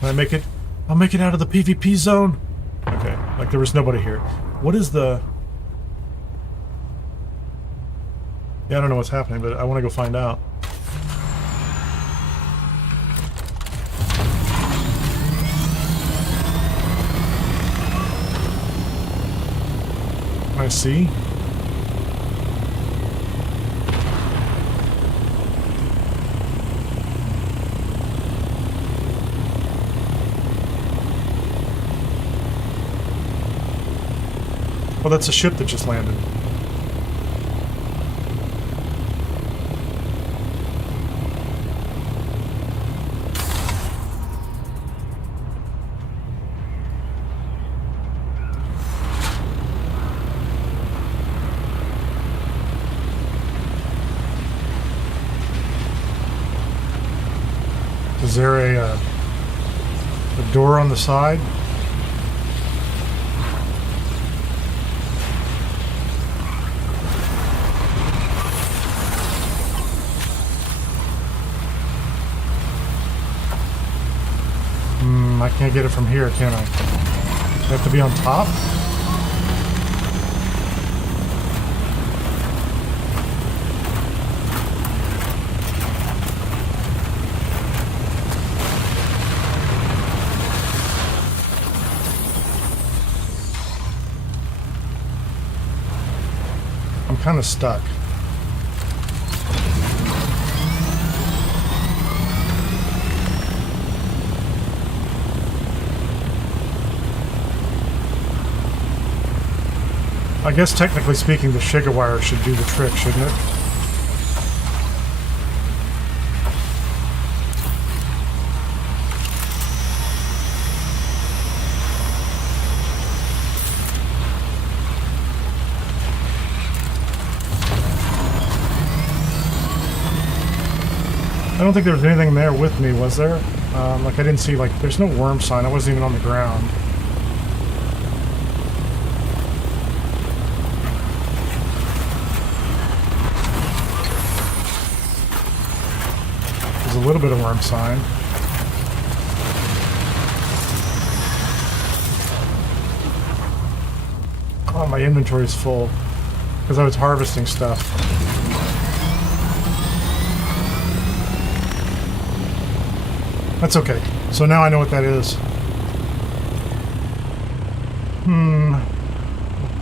Can I make it? I'll make it out of the PvP zone! Okay, like there was nobody here. What is the... Yeah, I don't know what's happening, but I want to go find out. Can I see? Well, that's a ship that just landed. Is there a door on the side? I can't get it from here, can I? I have to be on top? I'm kind of stuck. I guess technically speaking, the Shiga wire should do the trick, shouldn't it? don't think there was anything there with me, was there? Like I didn't see, like, there's no worm sign. I wasn't even on the ground. There's a little bit of worm sign. Oh, my inventory is full because I was harvesting stuff. That's okay. So now I know what that is.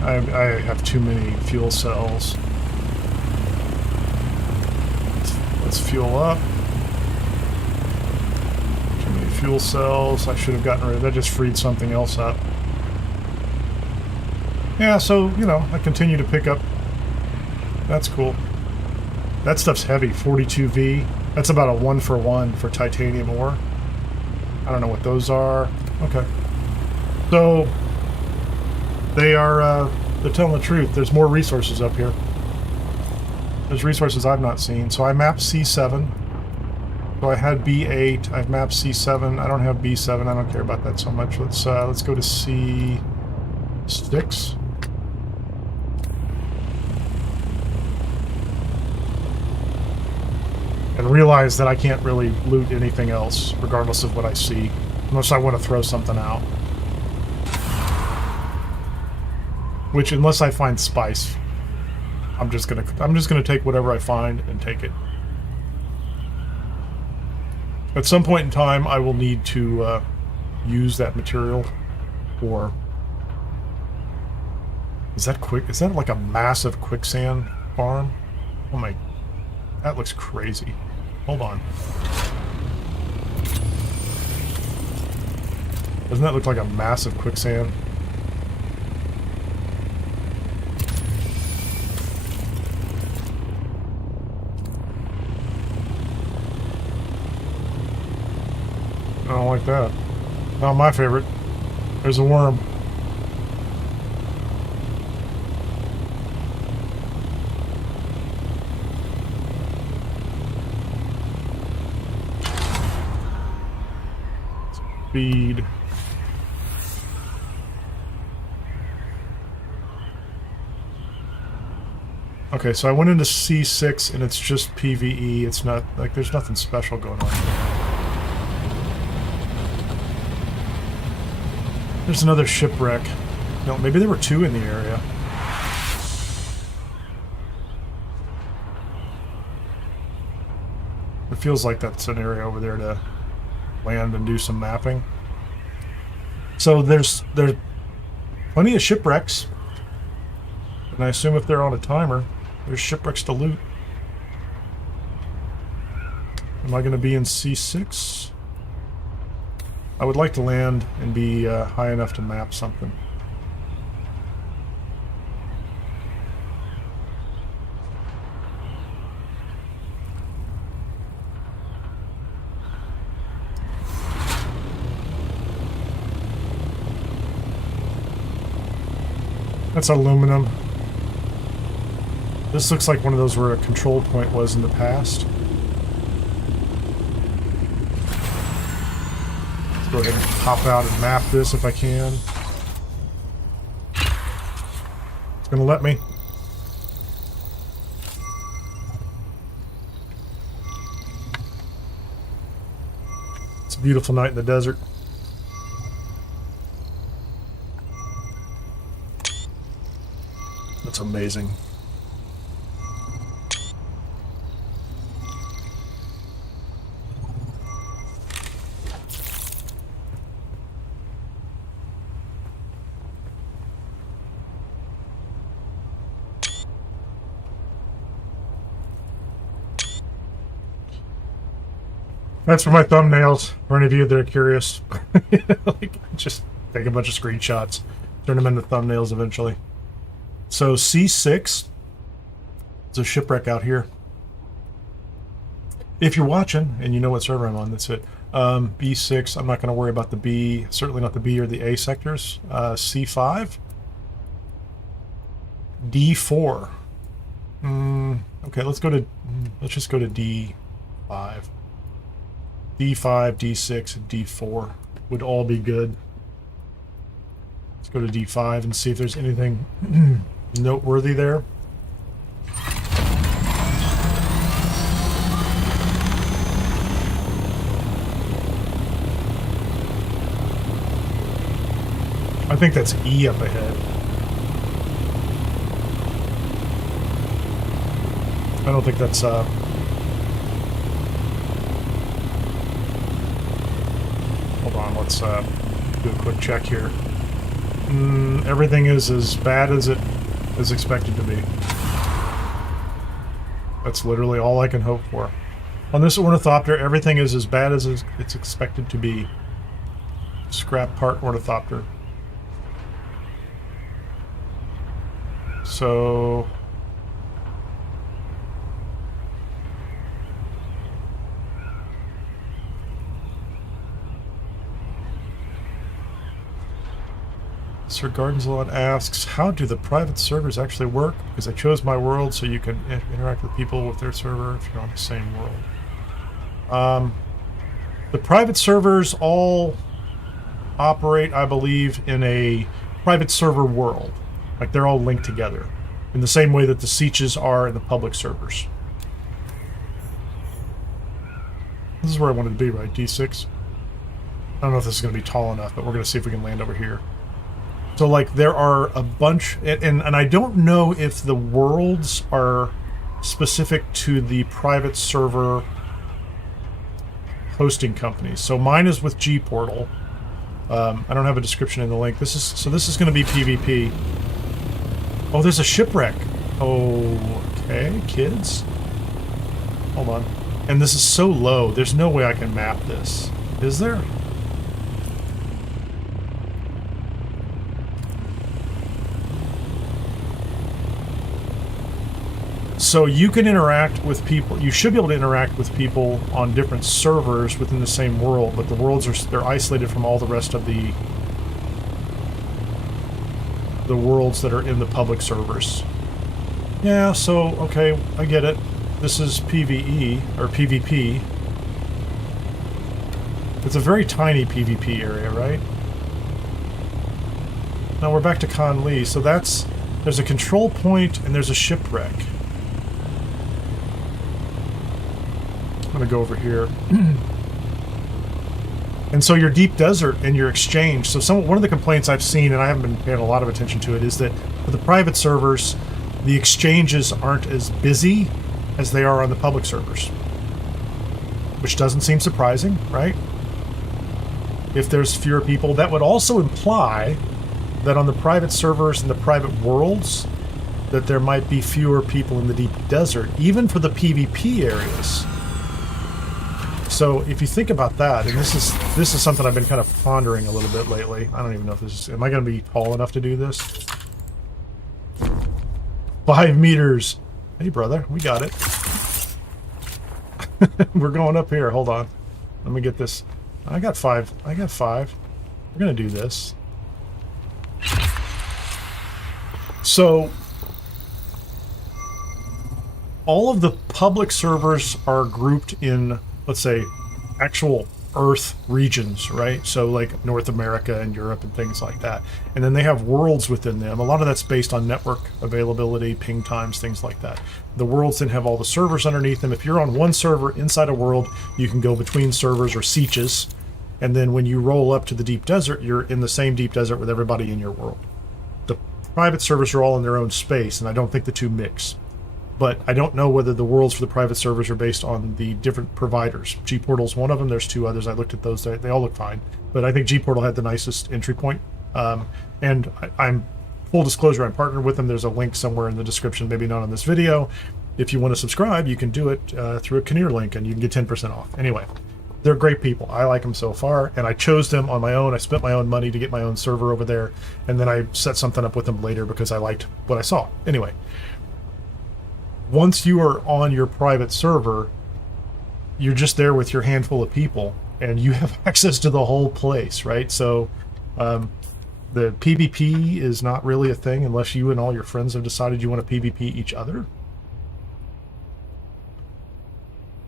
I have too many fuel cells. Let's fuel up. Too many fuel cells. I should have gotten rid of that. Just freed something else up. Yeah, so, you know, I continue to pick up. That's cool. That stuff's heavy, 42V. That's about a 1-for-1 for titanium ore. I don't know what those are. Okay. So, they're telling the truth. There's more resources up here. There's resources I've not seen. So I mapped C7. So I had B8. I've mapped C7. I don't have B7. I don't care about that so much. Let's go to C6. And realize that I can't really loot anything else, regardless of what I see, unless I want to throw something out. Which, unless I find spice, I'm just gonna take whatever I find and take it. At some point in time, I will need to use that material, or is that like a massive quicksand farm? Oh my, that looks crazy. Hold on. Doesn't that look like a massive quicksand? I don't like that. Not my favorite. There's a worm. Feed. Okay, so I went into C6 and it's just PvE. It's not like there's nothing special going on here. There's another shipwreck. No, maybe there were two in the area. It feels like that's an area over there to land and do some mapping. So there's plenty of shipwrecks. And I assume if they're on a timer, there's shipwrecks to loot. Am I going to be in C6? I would like to land and be high enough to map something. That's aluminum. This looks like one of those where a control point was in the past. Go ahead and pop out and map this if I can. It's gonna let me. It's a beautiful night in the desert. That's amazing. That's for my thumbnails, for any of you that are curious. Like, just take a bunch of screenshots, turn them into thumbnails eventually. So C6, there's a shipwreck out here. If you're watching and you know what server I'm on, that's it. B6, I'm not going to worry about the B, certainly not the B or the A sectors. C5, D4. Okay, let's just go to D5. D5, D6, and D4 would all be good. Let's go to D5 and see if there's anything noteworthy there. I think that's E up ahead. I don't think that's hold on, let's do a quick check here. Everything is as bad as it is expected to be. That's literally all I can hope for. On this ornithopter, everything is as bad as it's expected to be. Scrap part ornithopter. So Sir Gardensalot asks, how do the private servers actually work? Because I chose my world so you can interact with people with their server if you're on the same world. The private servers all operate, I believe, in a private server world. Like, they're all linked together in the same way that the sieges are in the public servers. This is where I wanted to be, right? D6? I don't know if this is going to be tall enough, but we're going to see if we can land over here. So, like, there are a bunch... And I don't know if the worlds are specific to the private server hosting companies. So mine is with G-Portal. I don't have a description in the link. This is going to be PvP. Oh, there's a shipwreck. Okay, kids. Hold on. And this is so low, there's no way I can map this. Is there? So you can interact with people. You should be able to interact with people on different servers within the same world, but the worlds they're isolated from all the rest of the worlds that are in the public servers. Yeah, so, okay, I get it. This is PvE, or PvP. It's a very tiny PvP area, right? Now we're back to Con Lee, so there's a control point and there's a shipwreck. I'm gonna go over here. And so your deep desert and your exchange. So one of the complaints I've seen, and I haven't been paying a lot of attention to it, is that for the private servers, the exchanges aren't as busy as they are on the public servers. Which doesn't seem surprising, right? If there's fewer people, that would also imply that on the private servers and the private worlds, that there might be fewer people in the deep desert, even for the PvP areas. So if you think about that, and this is something I've been kind of pondering a little bit lately. I don't even know if this is... Am I going to be tall enough to do this? 5 meters. Hey, brother, we got it. We're going up here. Hold on. Let me get this. I got 5. I got 5. We're going to do this. So all of the public servers are grouped in, let's say, actual Earth regions, right? So like North America and Europe and things like that. And then they have worlds within them. A lot of that's based on network availability, ping times, things like that. The worlds then have all the servers underneath them. If you're on one server inside a world, you can go between servers or sieges. And then when you roll up to the deep desert, you're in the same deep desert with everybody in your world. The private servers are all in their own space, and I don't think the two mix. But I don't know whether the worlds for the private servers are based on the different providers. G-Portal's one of them. There's 2 others. I looked at those. They all look fine. But I think G-Portal had the nicest entry point. And I'm full disclosure, I'm partnered with them. There's a link somewhere in the description, maybe not on this video. If you want to subscribe, you can do it through a Kineer link, and you can get 10% off. Anyway, they're great people. I like them so far, and I chose them on my own. I spent my own money to get my own server over there, and then I set something up with them later because I liked what I saw. Anyway. Once you are on your private server, you're just there with your handful of people, and you have access to the whole place, right? So the PvP is not really a thing unless you and all your friends have decided you want to PvP each other.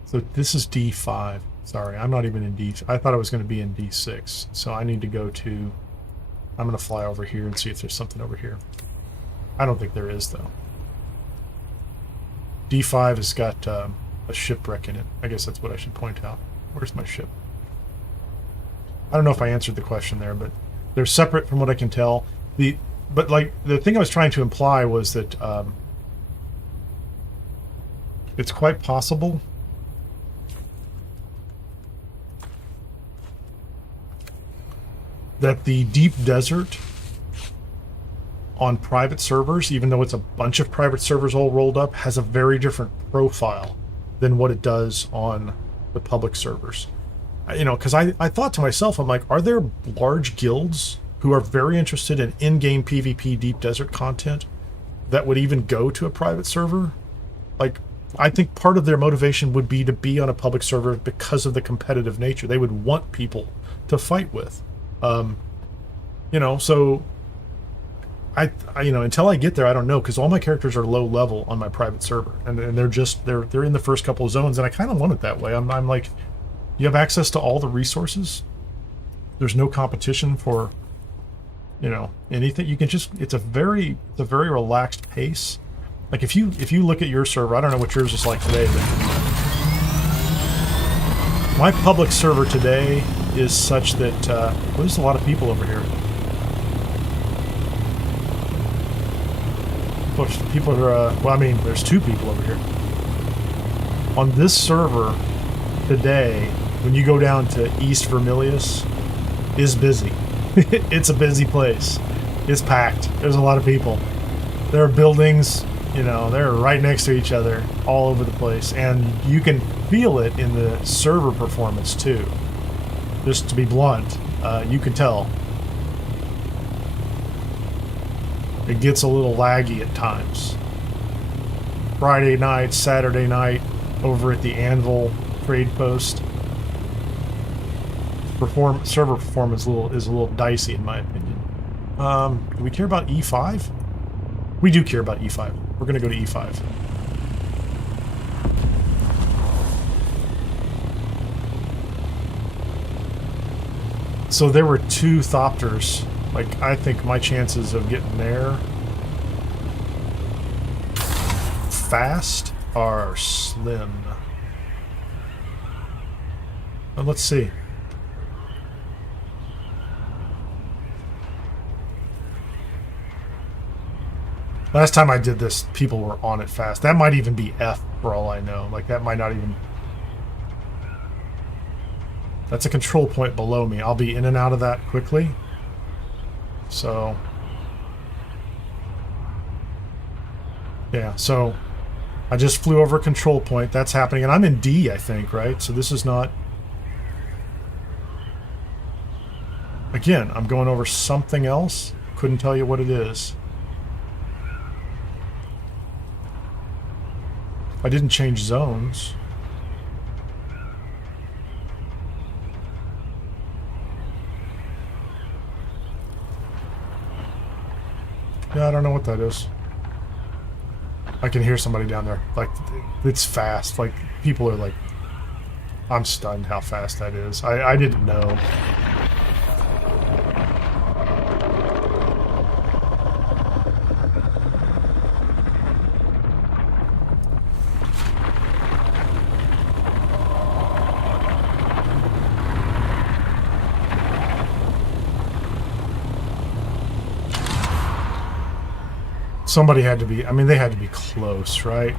So this is D5. Sorry, I'm not even in D. I thought I was going to be in D6. So I need to go to... I'm going to fly over here and see if there's something over here. I don't think there is, though. D5 has got a shipwreck in it. I guess that's what I should point out. Where's my ship? I don't know if I answered the question there, but they're separate from what I can tell. But like the thing I was trying to imply was that it's quite possible that the deep desert on private servers, even though it's a bunch of private servers all rolled up, has a very different profile than what it does on the public servers. You know, because I thought to myself, I'm like, are there large guilds who are very interested in in-game PvP deep desert content that would even go to a private server? Like, I think part of their motivation would be to be on a public server because of the competitive nature. They would want people to fight with. You know, so I you know, until I get there, I don't know, because all my characters are low level on my private server, and they're in the first couple of zones, and I kind of want it that way. I'm like, you have access to all the resources. There's no competition for, you know, anything. You can just, it's a very relaxed pace. Like if you look at your server, I don't know what yours is like today, but my public server today is such that well, there's a lot of people over here. People are well, I mean, there's 2 people over here on this server today. When you go down to East Vermilius, is busy. It's a busy place. It's packed. There's a lot of people. There are buildings, you know, they're right next to each other all over the place, and you can feel it in the server performance too. Just to be blunt, you can tell. It gets a little laggy at times. Friday night, Saturday night, over at the Anvil trade post, server performance is a little dicey in my opinion. Do we care about E5? We do care about E5. We're going to go to E5. So there were 2 Thopters. Like, I think my chances of getting there fast are slim. But let's see. Last time I did this, people were on it fast. That might even be F for all I know. Like, that might not even... That's a control point below me. I'll be in and out of that quickly. So... yeah, so... I just flew over a control point. That's happening. And I'm in D, I think, right? So this is not... Again, I'm going over something else. Couldn't tell you what it is. I didn't change zones. Yeah, I don't know what that is. I can hear somebody down there. Like, it's fast. Like, people are like... I'm stunned how fast that is. I didn't know. Somebody had to be, I mean, they had to be close, right?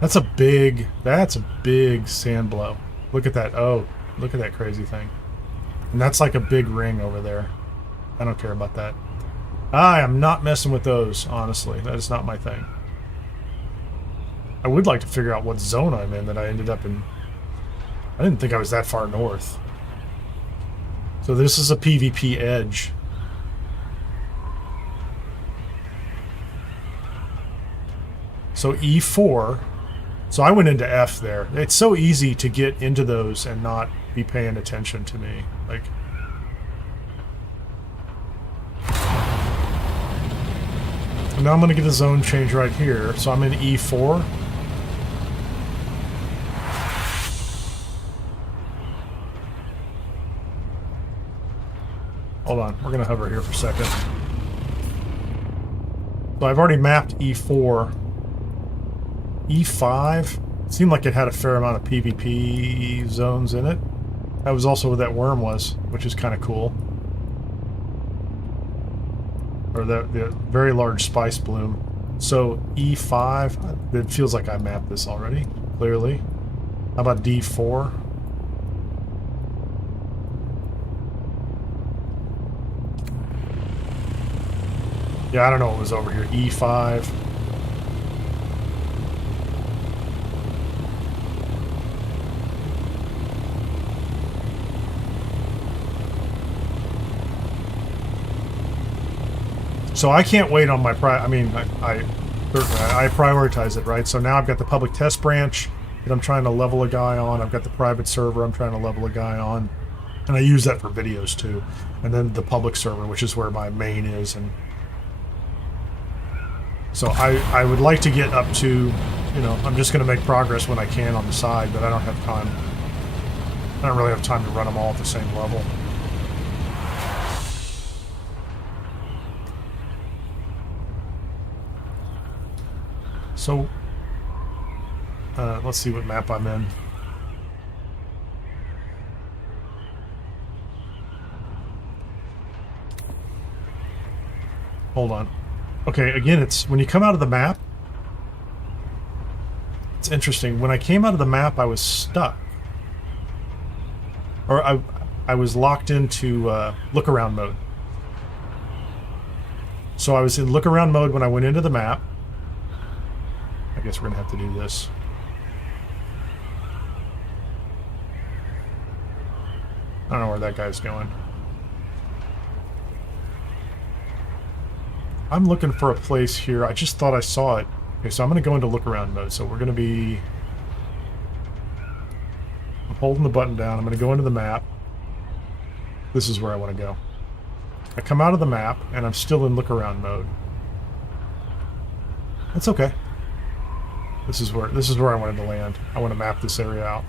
That's a big sand blow. Look at that. Oh, look at that crazy thing. And that's like a big ring over there. I don't care about that. I am not messing with those, honestly. That is not my thing. I would like to figure out what zone I'm in that I ended up in. I didn't think I was that far north. So this is a PvP edge. So E4, so I went into F there. It's so easy to get into those and not be paying attention to me. Like, and now I'm going to get a zone change right here. So I'm in E4. Hold on, we're going to hover here for a second. So I've already mapped E4. E5 seemed like it had a fair amount of PvP zones in it. That was also where that worm was, which is kind of cool. Or the very large spice bloom. So E5, it feels like I mapped this already, clearly. How about D4? Yeah, I don't know what was over here. E5. So I can't wait on my I prioritize it, right? So now I've got the public test branch that I'm trying to level a guy on. I've got the private server I'm trying to level a guy on. And I use that for videos too. And then the public server, which is where my main is. And so I would like to get up to, you know, I'm just going to make progress when I can on the side, but I don't have time. I don't really have time to run them all at the same level. So, let's see what map I'm in. Hold on. Okay, again, it's when you come out of the map, it's interesting. When I came out of the map, I was stuck. Or I was locked into look-around mode. So I was in look-around mode when I went into the map. I guess we're going to have to do this. I don't know where that guy's going. I'm looking for a place here. I just thought I saw it. Okay, so I'm going to go into look-around mode. So we're going to be... I'm holding the button down. I'm going to go into the map. This is where I want to go. I come out of the map, and I'm still in look-around mode. That's okay. This is where I wanted to land. I want to map this area out.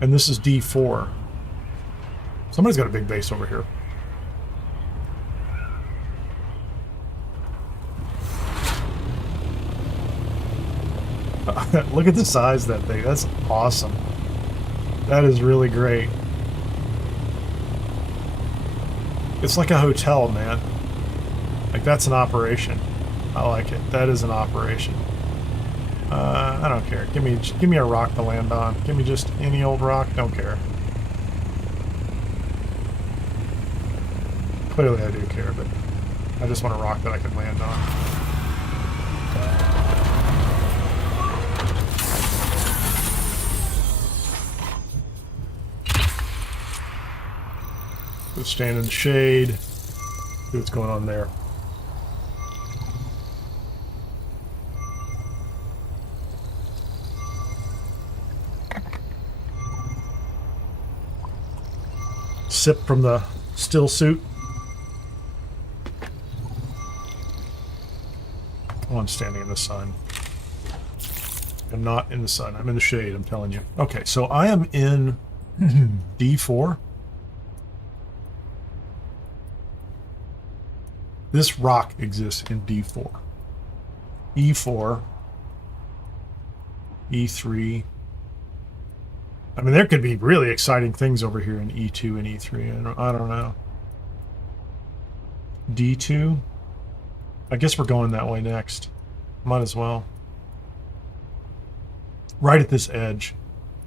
And this is D4. Somebody's got a big base over here. Look at the size of that thing. That's awesome. That is really great. It's like a hotel, man. Like, that's an operation. I like it. That is an operation. I don't care. Give me a rock to land on. Give me just any old rock. Don't care. Clearly I do care, but I just want a rock that I can land on. Let's stand in the shade. See what's going on there. Sip from the still suit. Oh, I'm standing in the sun. I'm not in the sun. I'm in the shade, I'm telling you. Okay, so I am in D4. This rock exists in D4. E4. E3. I mean, there could be really exciting things over here in E2 and E3. I don't know. D2? I guess we're going that way next. Might as well. Right at this edge.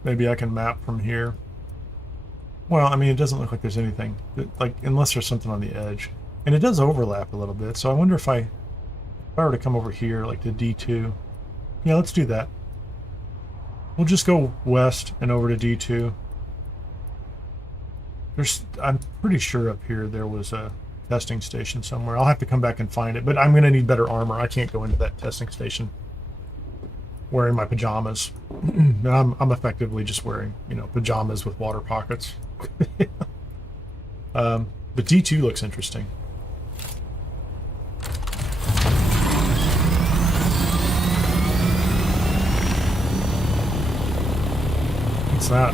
Maybe I can map from here. Well, I mean, it doesn't look like there's anything. Like, unless there's something on the edge. And it does overlap a little bit, so I wonder if I were to come over here, like to D2. Yeah, let's do that. We'll just go west and over to D2. I'm pretty sure up here there was a testing station somewhere. I'll have to come back and find it, but I'm going to need better armor. I can't go into that testing station wearing my pajamas. I'm effectively just wearing, you know, pajamas with water pockets. But D2 looks interesting. What's that?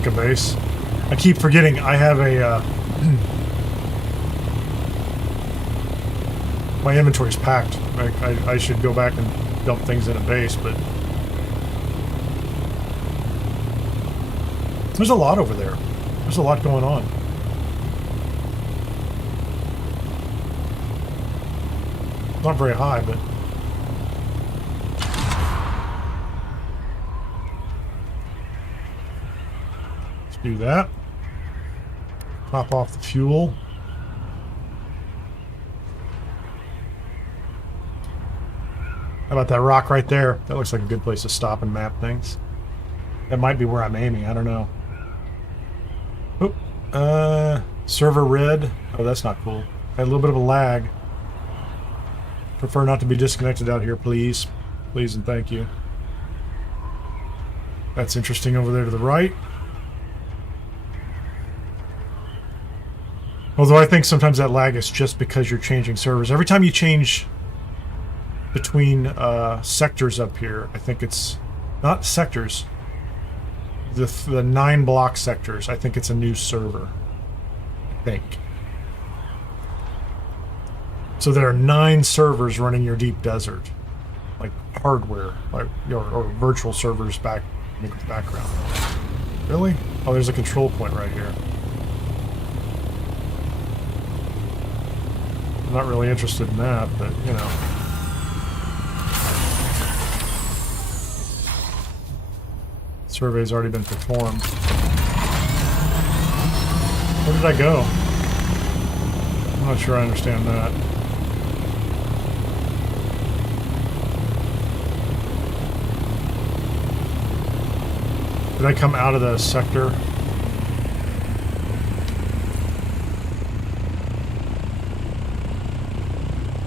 Like a base. I keep forgetting I have a... my inventory's packed. I should go back and dump things in a base, but... There's a lot over there. There's a lot going on. Not very high, but... Let's do that. Top off the fuel. How about that rock right there? That looks like a good place to stop and map things. That might be where I'm aiming, I don't know. Oop. Server red. Oh, that's not cool. Had a little bit of a lag. Prefer not to be disconnected out here, please. Please and thank you. That's interesting over there to the right. Although I think sometimes that lag is just because you're changing servers. Every time you change between sectors up here, I think it's... Not sectors. The 9 block sectors. I think it's a new server. I think. So there are 9 servers running your deep desert. Like hardware. Like, or virtual servers back in the background. Really? Oh, there's a control point right here. I'm not really interested in that, but, you know. Survey's already been performed. Where did I go? I'm not sure I understand that. Did I come out of the sector?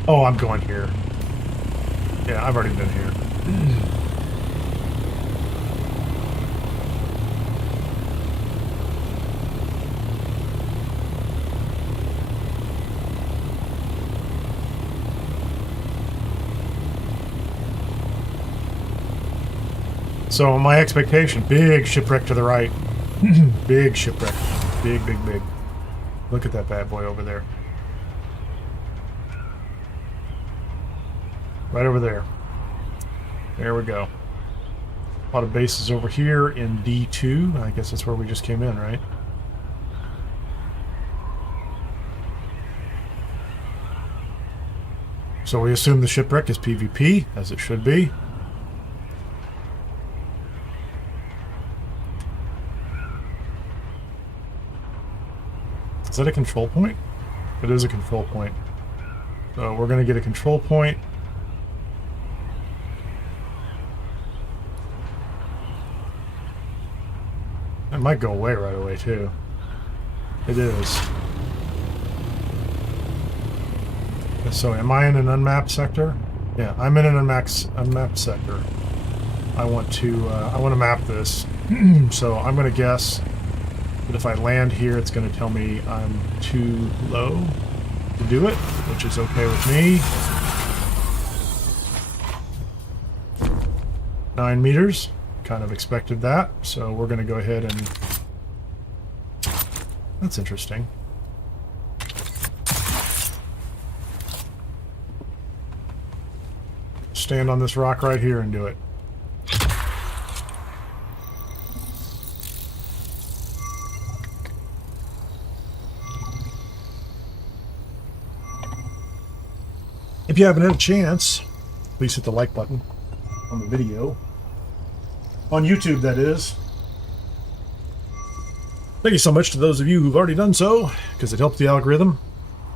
Oh, I'm going here. Yeah, I've already been here. So my expectation, big shipwreck to the right. Big shipwreck. Big, big, big. Look at that bad boy over there. Right over there. There we go. A lot of bases over here in D2. I guess that's where we just came in, right? So we assume the shipwreck is PvP, as it should be. Is that a control point? It is a control point. So we're going to get a control point. It might go away right away, too. It is. So am I in an unmapped sector? Yeah, I'm in an unmapped sector. I want to map this. So I'm going to guess that if I land here, it's going to tell me I'm too low to do it, which is okay with me. 9 meters. Kind of expected that, so we're going to go ahead and... That's interesting. Stand on this rock right here and do it. If you haven't had a chance, please hit the like button on the video. On YouTube, that is. Thank you so much to those of you who've already done so, because it helps the algorithm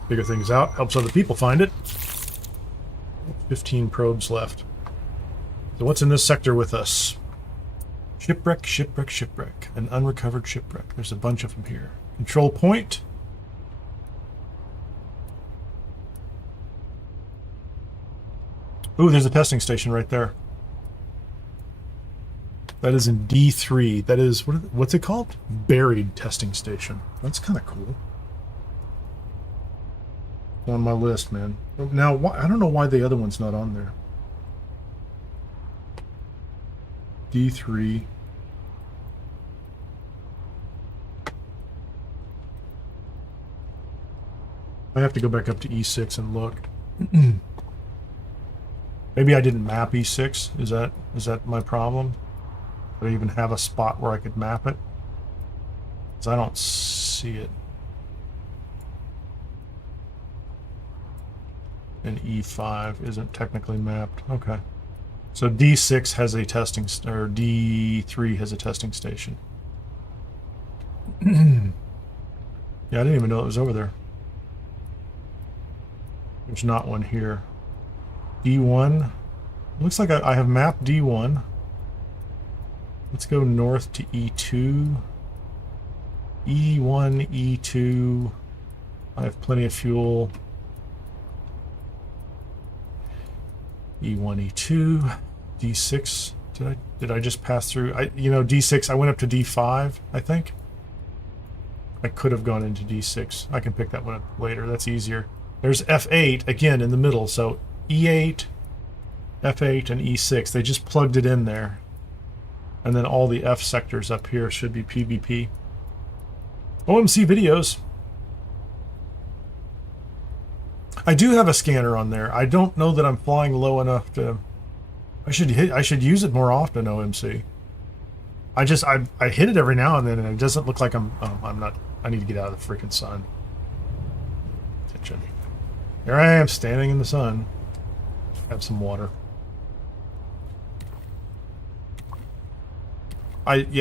figure things out, helps other people find it. 15 probes left. So what's in this sector with us? Shipwreck, shipwreck, shipwreck. An unrecovered shipwreck. There's a bunch of them here. Control point. Ooh, there's a testing station right there. That is in D3. That is, what's it called? Buried testing station. That's kind of cool. On my list, man. Now, I don't know why the other one's not on there. D3. I have to go back up to E6 and look. Maybe I didn't map E6. Is that my problem? Do I even have a spot where I could map it? Because I don't see it. And E5 isn't technically mapped. Okay. So D6 has a testing, or D3 has a testing station. Yeah, I didn't even know it was over there. There's not one here. D1. Looks like I have mapped D1. Let's go north to E2. E1, E2. I have plenty of fuel. E1, E2, D6. Did I just pass through? D6. I went up to D5, I think. I could have gone into D6. I can pick that one up later. That's easier. There's F8 again in the middle. So E8, F8, and E6. They just plugged it in there. And then all the F sectors up here should be PvP. OMC videos. I do have a scanner on there. I don't know that I'm flying low enough to... I should use it more often, OMC. I hit it every now and then, and it doesn't look like I'm not... I need to get out of the freaking sun. Attention. Here I am, standing in the sun. Have some water.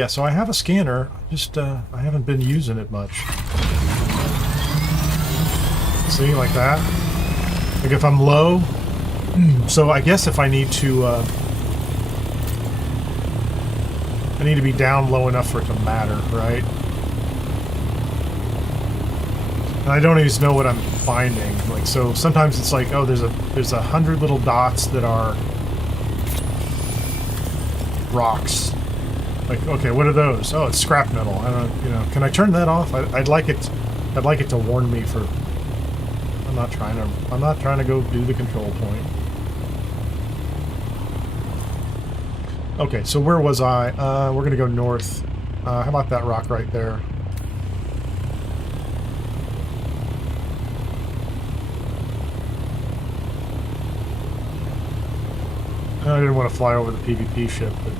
So I have a scanner. I haven't been using it much. See, like that? Like if I'm low, so I guess if I need to, I need to be down low enough for it to matter, right? And I don't always know what I'm finding. Like, so sometimes it's like, oh, there's 100 little dots that are rocks. Like, okay, what are those? Oh, it's scrap metal. I don't, can I turn that off? I'd like it to warn me for. I'm not trying to go do the control point. Okay, so where was I? We're gonna go north. How about that rock right there? I didn't want to fly over the PvP ship, but...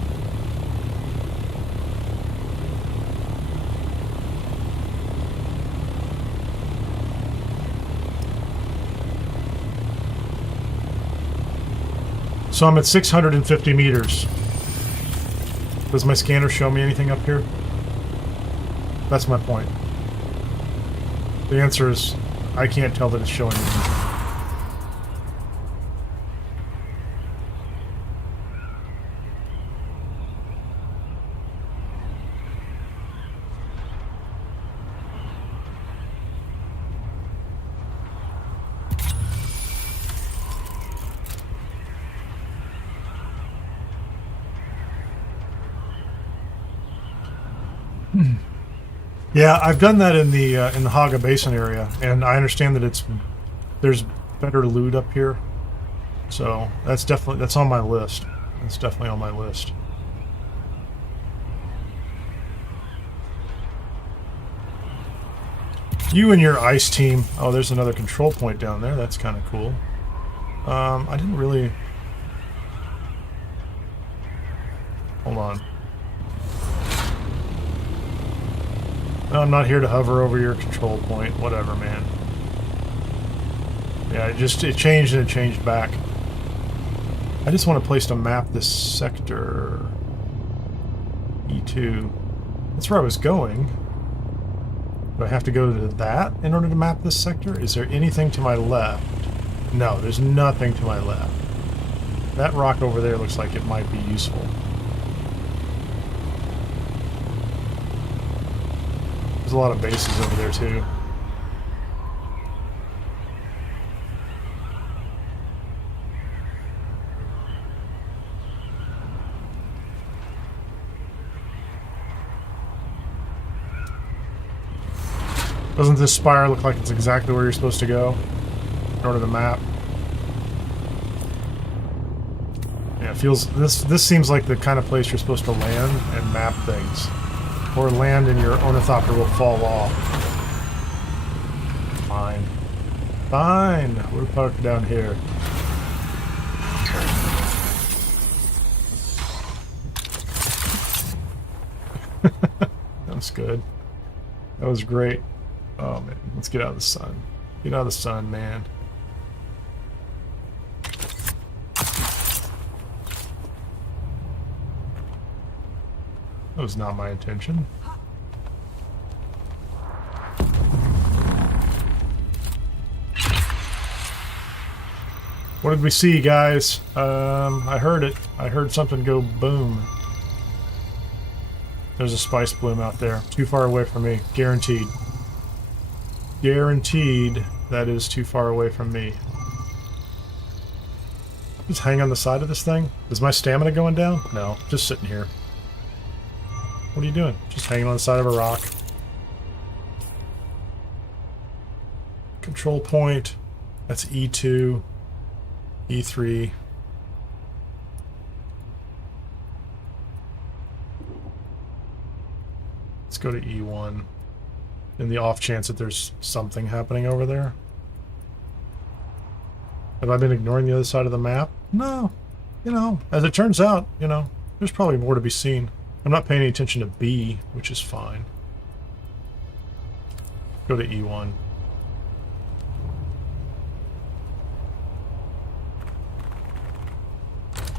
So I'm at 650 meters. Does my scanner show me anything up here? That's my point. The answer is, I can't tell that it's showing anything. Yeah, I've done that in the Haga Basin area, and I understand that there's better loot up here. So that's on my list. That's definitely on my list. You and your ice team. Oh, there's another control point down there. That's kind of cool. I didn't really... Hold on. No, I'm not here to hover over your control point. Whatever, man. Yeah, it changed and it changed back. I just want a place to map this sector. E2. That's where I was going. Do I have to go to that in order to map this sector? Is there anything to my left? No, there's nothing to my left. That rock over there looks like it might be useful. There's a lot of bases over there too. Doesn't this spire look like it's exactly where you're supposed to go in order to map? Yeah, it feels this seems like the kind of place you're supposed to land and map things. Or land and your ornithopter will fall off. Fine. fine. We're parked down here. That was good. That was great. Oh man, let's get out of the sun. Get out of the sun, man. That was not my intention. What did we see, guys? I heard it. I heard something go boom. There's a spice bloom out there. Too far away from me. Guaranteed. Guaranteed that is too far away from me. Just hang on the side of this thing? Is my stamina going down? No, just sitting here. What are you doing? Just hanging on the side of a rock. Control point. That's E2. E3. Let's go to E1. In the off chance that there's something happening over there. Have I been ignoring the other side of the map? No. You know, as it turns out, you know, there's probably more to be seen. I'm not paying any attention to B, which is fine. Go to E1.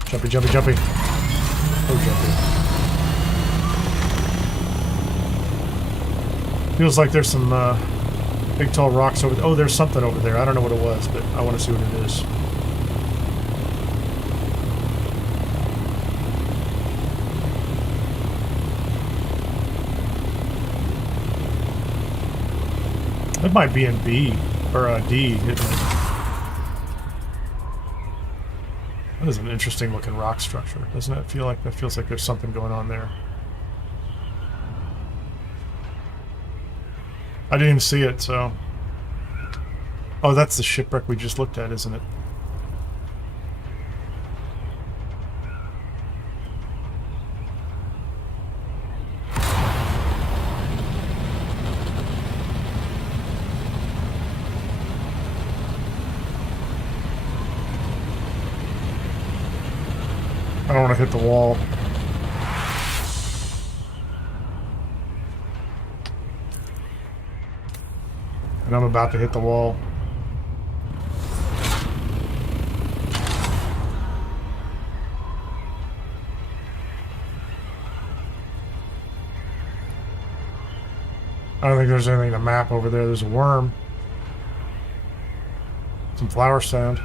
Jumpy, jumpy, jumpy. Oh, jumpy. Feels like there's some big tall rocks over there. Oh, there's something over there. I don't know what it was, but I want to see what it is. It might be in B, or D, isn't it? That is an interesting looking rock structure, doesn't it feel like? That feels like there's something going on there. I didn't even see it, so... Oh, that's the shipwreck we just looked at, isn't it? I don't want to hit the wall. And I'm about to hit the wall. I don't think there's anything to map over there. There's a worm. Some flower sound.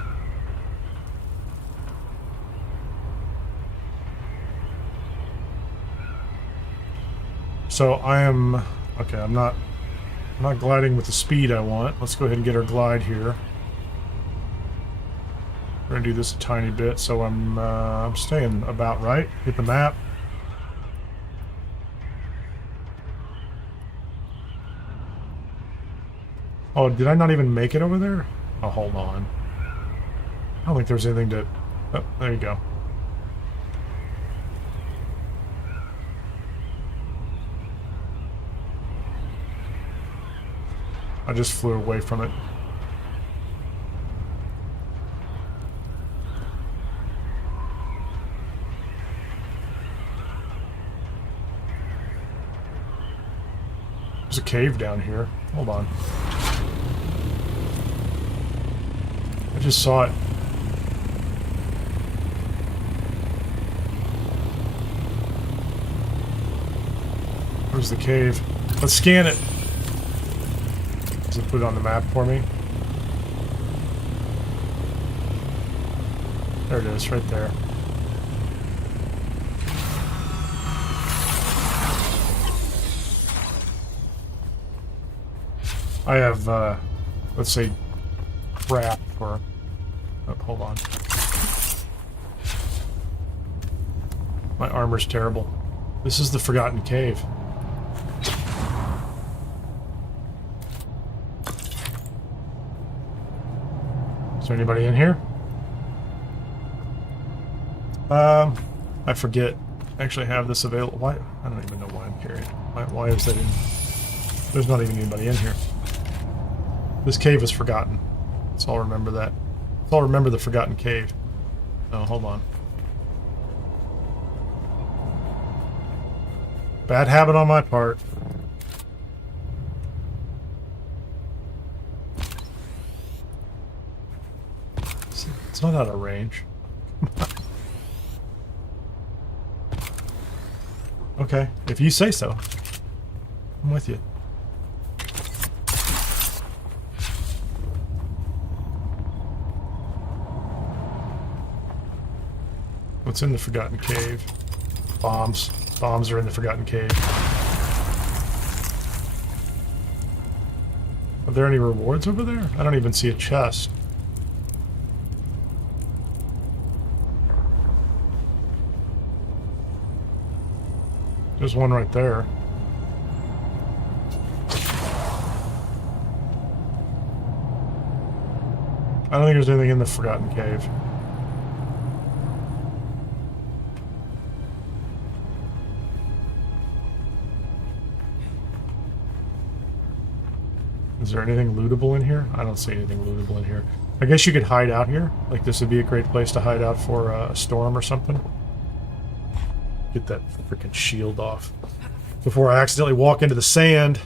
So I am... Okay, I'm not gliding with the speed I want. Let's go ahead and get our glide here. We're gonna do this a tiny bit, so I'm staying about right. Hit the map. Oh, did I not even make it over there? Oh, hold on. I don't think there's anything to... Oh, there you go. I just flew away from it. There's a cave down here. Hold on. I just saw it. Where's the cave? Let's scan it. Does it put it on the map for me? There it is, right there. I have, let's say, crap for... Oh, hold on. My armor's terrible. This is the Forgotten Cave. Is there anybody in here? I forget. I actually have this available. Why? I don't even know why I'm carrying. Why is that in? There's not even anybody in here. This cave is forgotten. Let's all remember that. Let's all remember the Forgotten Cave. Oh, hold on. Bad habit on my part. It's not out of range. Okay, if you say so. I'm with you. What's in the Forgotten Cave? Bombs. Bombs are in the Forgotten Cave. Are there any rewards over there? I don't even see a chest. There's one right there. I don't think there's anything in the Forgotten Cave. Is there anything lootable in here? I don't see anything lootable in here. I guess you could hide out here. Like, this would be a great place to hide out for a storm or something. Get that freaking shield off before I accidentally walk into the sand.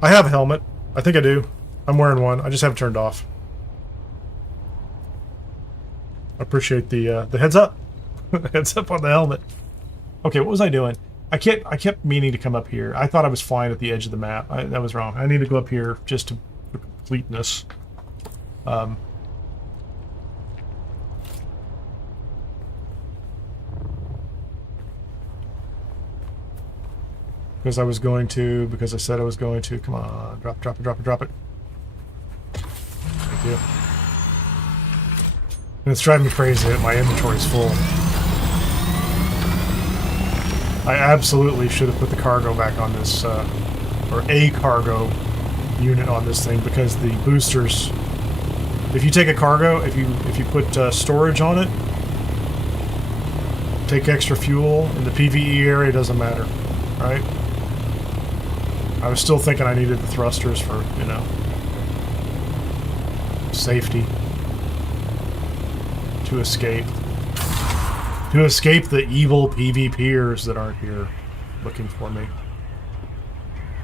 I have a helmet. I think I do. I'm wearing one. I just have it turned off. I appreciate the heads up. Heads up on the helmet. Okay, what was I doing? I kept meaning to come up here. I thought I was flying at the edge of the map. That was wrong. I need to go up here just for completeness. Because I was going to, because I said I was going to. Come on, drop it, drop it. Thank you. And it's driving me crazy that my inventory is full. I absolutely should have put the cargo back on this, or a cargo unit on this thing, because the boosters, if you take a cargo, if you put storage on it, take extra fuel in the PvE area, it doesn't matter, right? I was still thinking I needed the thrusters for, you know, safety. To escape. To escape the evil PvPers that aren't here looking for me.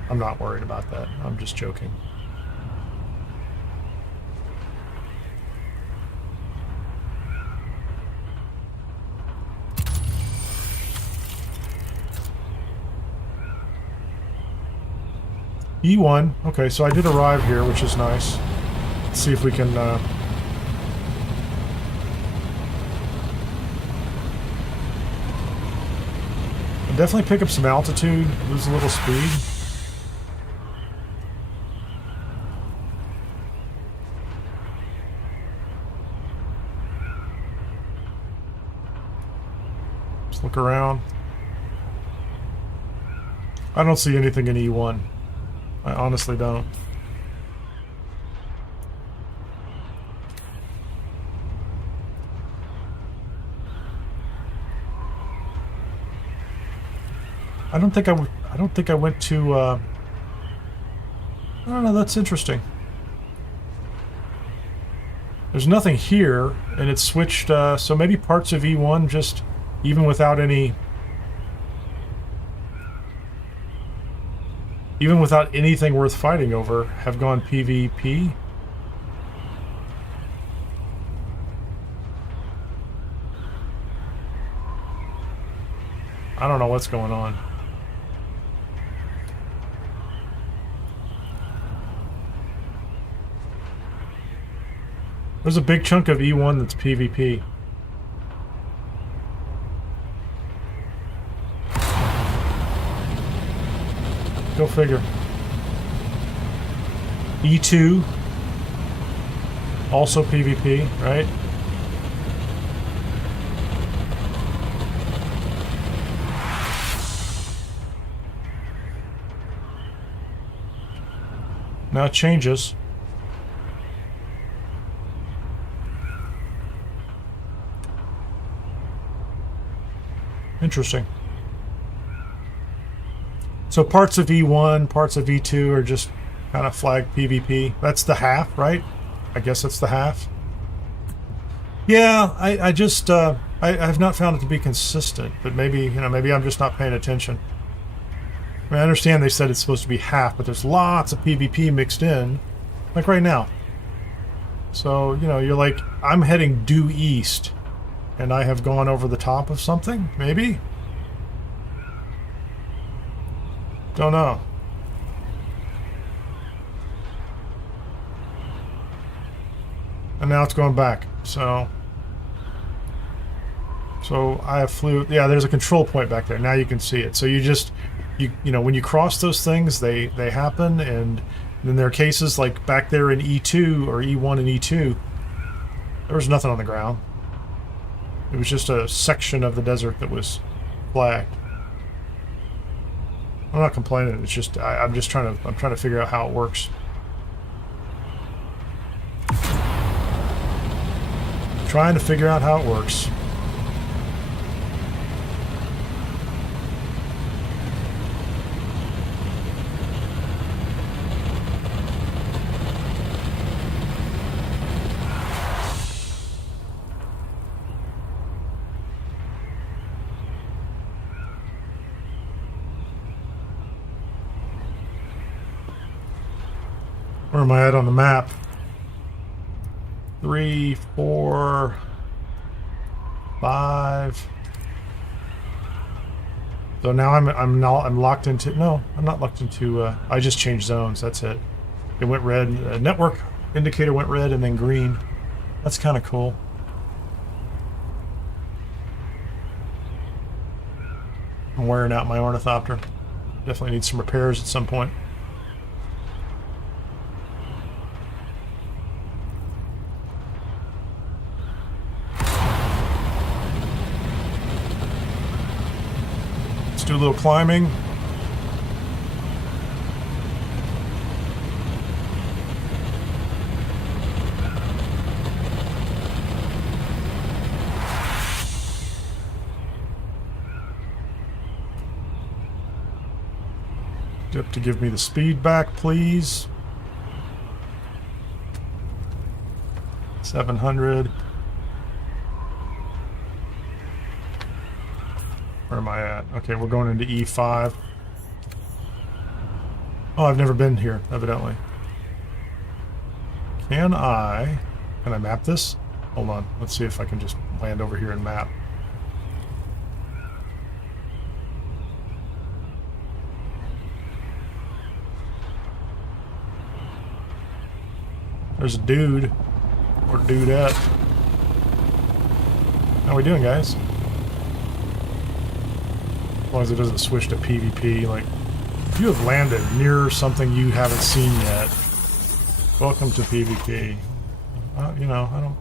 I'm not worried about that. I'm just joking. E1. Okay, so I did arrive here, which is nice. Let's see if we can... I'll definitely pick up some altitude, lose a little speed. Just look around. I don't see anything in E1. I honestly don't. I don't think I went to, I don't know, that's interesting. There's nothing here, and it's switched, so maybe parts of E1 just, even without any... Even without anything worth fighting over, have gone PvP. I don't know what's going on. There's a big chunk of E1 that's PvP. Go figure. E2, also PvP, right? Now it changes. Interesting. So parts of E1, parts of E2 are just kind of flag PvP. That's the half, right? I guess that's the half. Yeah, I just I've not found it to be consistent, but maybe, you know, maybe I'm just not paying attention. I mean, I understand they said it's supposed to be half, but there's lots of PvP mixed in, like right now. So, you know, you're like, I'm heading due east, and I have gone over the top of something, maybe? Don't know. And now it's going back, so I have flew. Yeah, there's a control point back there. Now you can see it. So you just, you know, when you cross those things, they happen, and then there are cases like back there in E2 or E1 and E2, there was nothing on the ground. It was just a section of the desert that was flagged. I'm not complaining. It's just I'm trying to figure out how it works. Trying to figure out how it works. Where am I at on the map? 3, 4, 5. So now I'm locked into. No, I'm not locked into. I just changed zones. That's it. It went red. Network indicator went red and then green. That's kind of cool. I'm wearing out my ornithopter. Definitely needs some repairs at some point. Do a little climbing. You have to give me the speed back, please. 700. Where am I at? Okay, we're going into E5. Oh, I've never been here, evidently. Can I map this? Hold on. Let's see if I can just land over here and map. There's a dude. Or dudette. How we doing, guys? As long as it doesn't switch to PvP. Like, if you have landed near something you haven't seen yet, welcome to PvP. You know, I don't...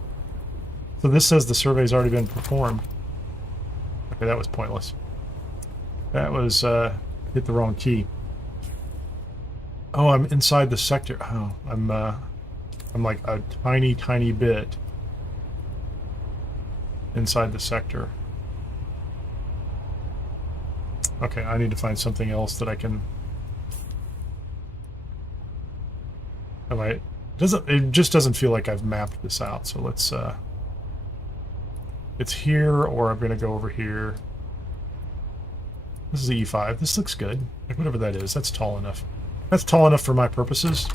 So this says the survey's already been performed. Okay, that was pointless. That was, hit the wrong key. Oh, I'm inside the sector. Oh, I'm like a tiny, tiny bit inside the sector. Okay, I need to find something else that I can... It just doesn't feel like I've mapped this out, so let's, it's here, or I'm going to go over here. This is the E5. This looks good. Like, whatever that is, that's tall enough. That's tall enough for my purposes.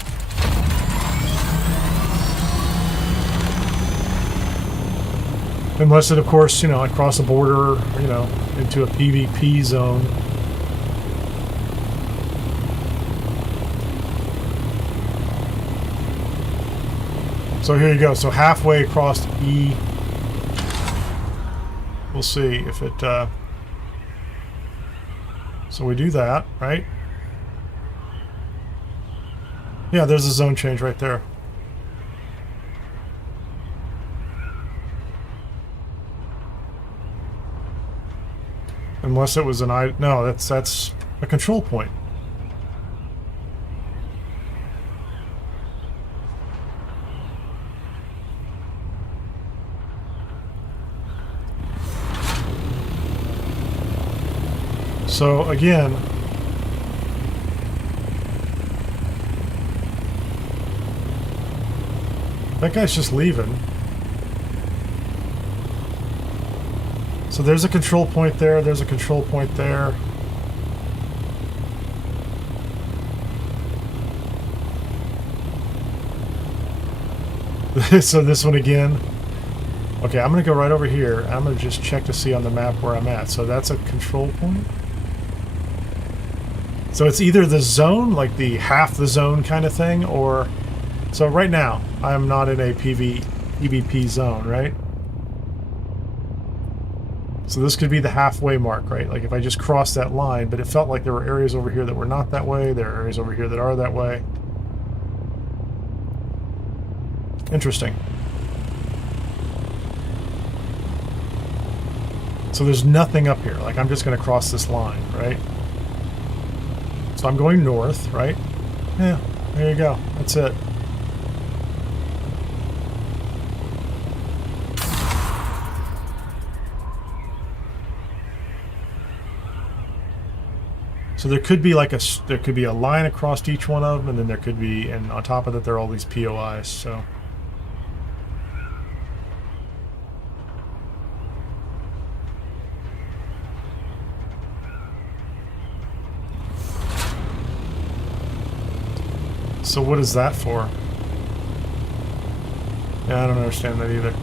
Unless it, of course, you know, I cross a border, you know, into a PvP zone. So here you go. So halfway across E. We'll see if it... So we do that, right? Yeah, there's a zone change right there. Unless it was an no, that's a control point. So again, That guy's just leaving. So there's a control point there. There's a control point there. So this one again. Okay, I'm going to go right over here. I'm going to just check to see on the map where I'm at. So that's a control point. So it's either the zone, like the half the zone kind of thing, or... So right now, I'm not in a PvP zone, right? So this could be the halfway mark, right? Like if I just cross that line, but it felt like there were areas over here that were not that way. There are areas over here that are that way. Interesting. So there's nothing up here. Like I'm just going to cross this line, right? So I'm going north, right? Yeah, there you go. That's it. So there could be like there could be a line across each one of them, and then there could be, and on top of that, there are all these POIs. So. So what is that for? Yeah, I don't understand that either.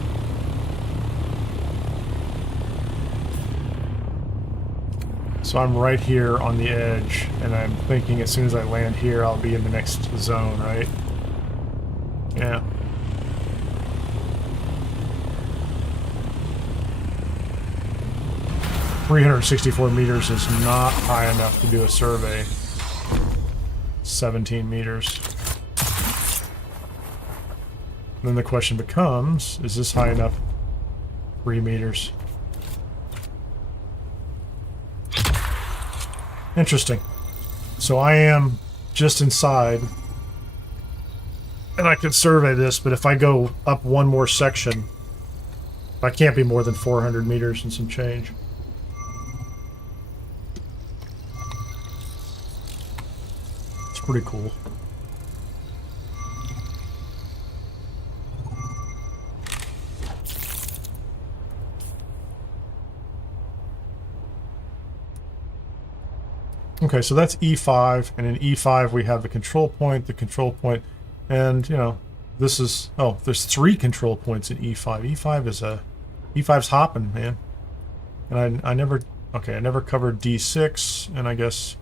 So I'm right here on the edge, and I'm thinking as soon as I land here, I'll be in the next zone, right? Yeah. $364 meters is not high enough to do a survey. 17 meters. Then the question becomes, is this high enough? 3 meters. Interesting. So I am just inside, and I could survey this, but if I go up one more section, I can't be more than 400 meters and some change. It's pretty cool. Okay, so that's E5, and in E5 we have the control point, and, you know, this is... Oh, there's 3 control points in E5. E5's hopping, man. And I never... Okay, I never covered D6, and I guess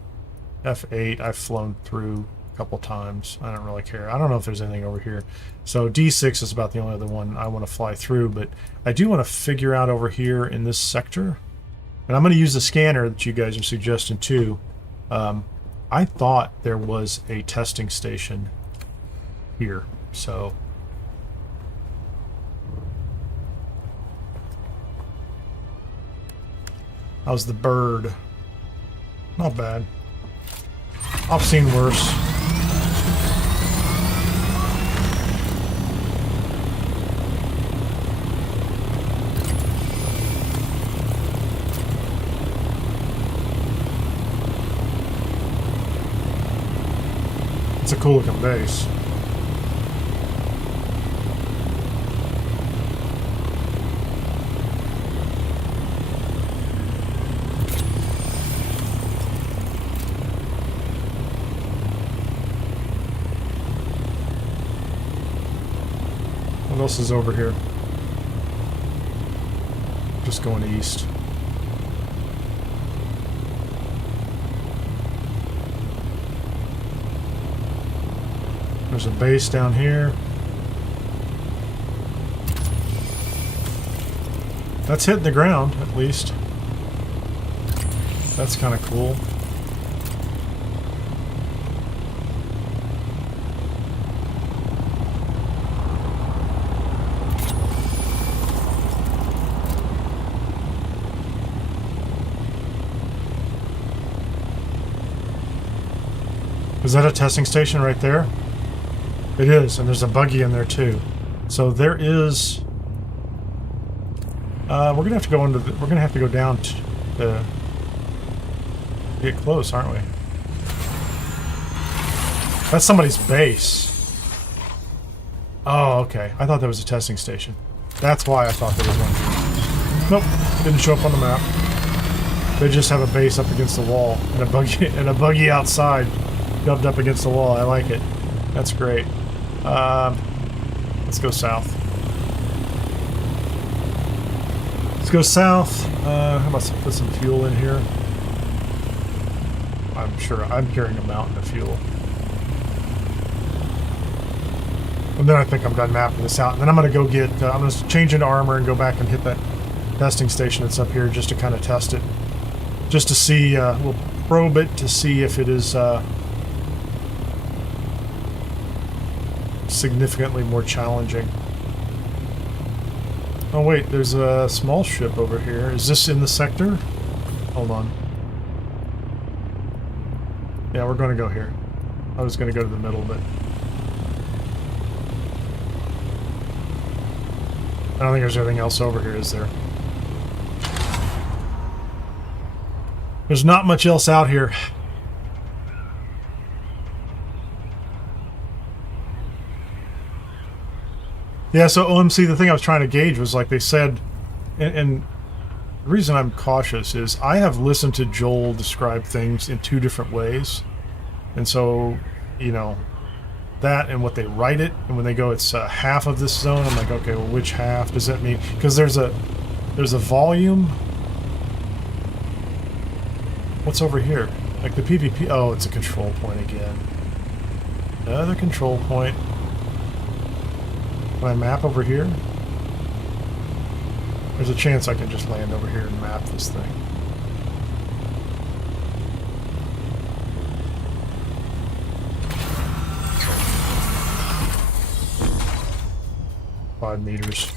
F8 I've flown through a couple times. I don't really care. I don't know if there's anything over here. So D6 is about the only other one I want to fly through, but I do want to figure out over here in this sector. And I'm going to use the scanner that you guys are suggesting too. I thought there was a testing station here, so... How's the bird? Not bad. I've seen worse. It's a cool looking base. What else is over here? Just going east. There's a base down here. That's hitting the ground, at least. That's kind of cool. Is that a testing station right there? It is, and there's a buggy in there too. So there is. We're gonna have to go into. We're gonna have to go down to get close, aren't we? That's somebody's base. Oh, okay. I thought that was a testing station. That's why I thought there was one. Nope, didn't show up on the map. They just have a base up against the wall and a buggy outside, shoved up against the wall. I like it. That's great. Let's go south. Let's go south. How about put some fuel in here? I'm sure I'm carrying a mountain of fuel. And then I think I'm done mapping this out. And then I'm going to go get, I'm going to change into armor and go back and hit that testing station that's up here just to kind of test it. Just to see, we'll probe it to see if it is significantly more challenging. Oh wait, there's a small ship over here. Is this in the sector? Hold on. Yeah, we're going to go here. I was going to go to the middle, but I don't think there's anything else over here, is there? There's not much else out here. Yeah, so OMC, the thing I was trying to gauge was like they said, and the reason I'm cautious is I have listened to Joel describe things in two different ways. And so, you know, that and what they write it, and when they go, it's half of this zone, I'm like, okay, well, which half does that mean? Because there's a volume. What's over here? Like the PvP, oh, it's a control point again. Another control point. Can I map over here? There's a chance I can just land over here and map this thing. Five meters.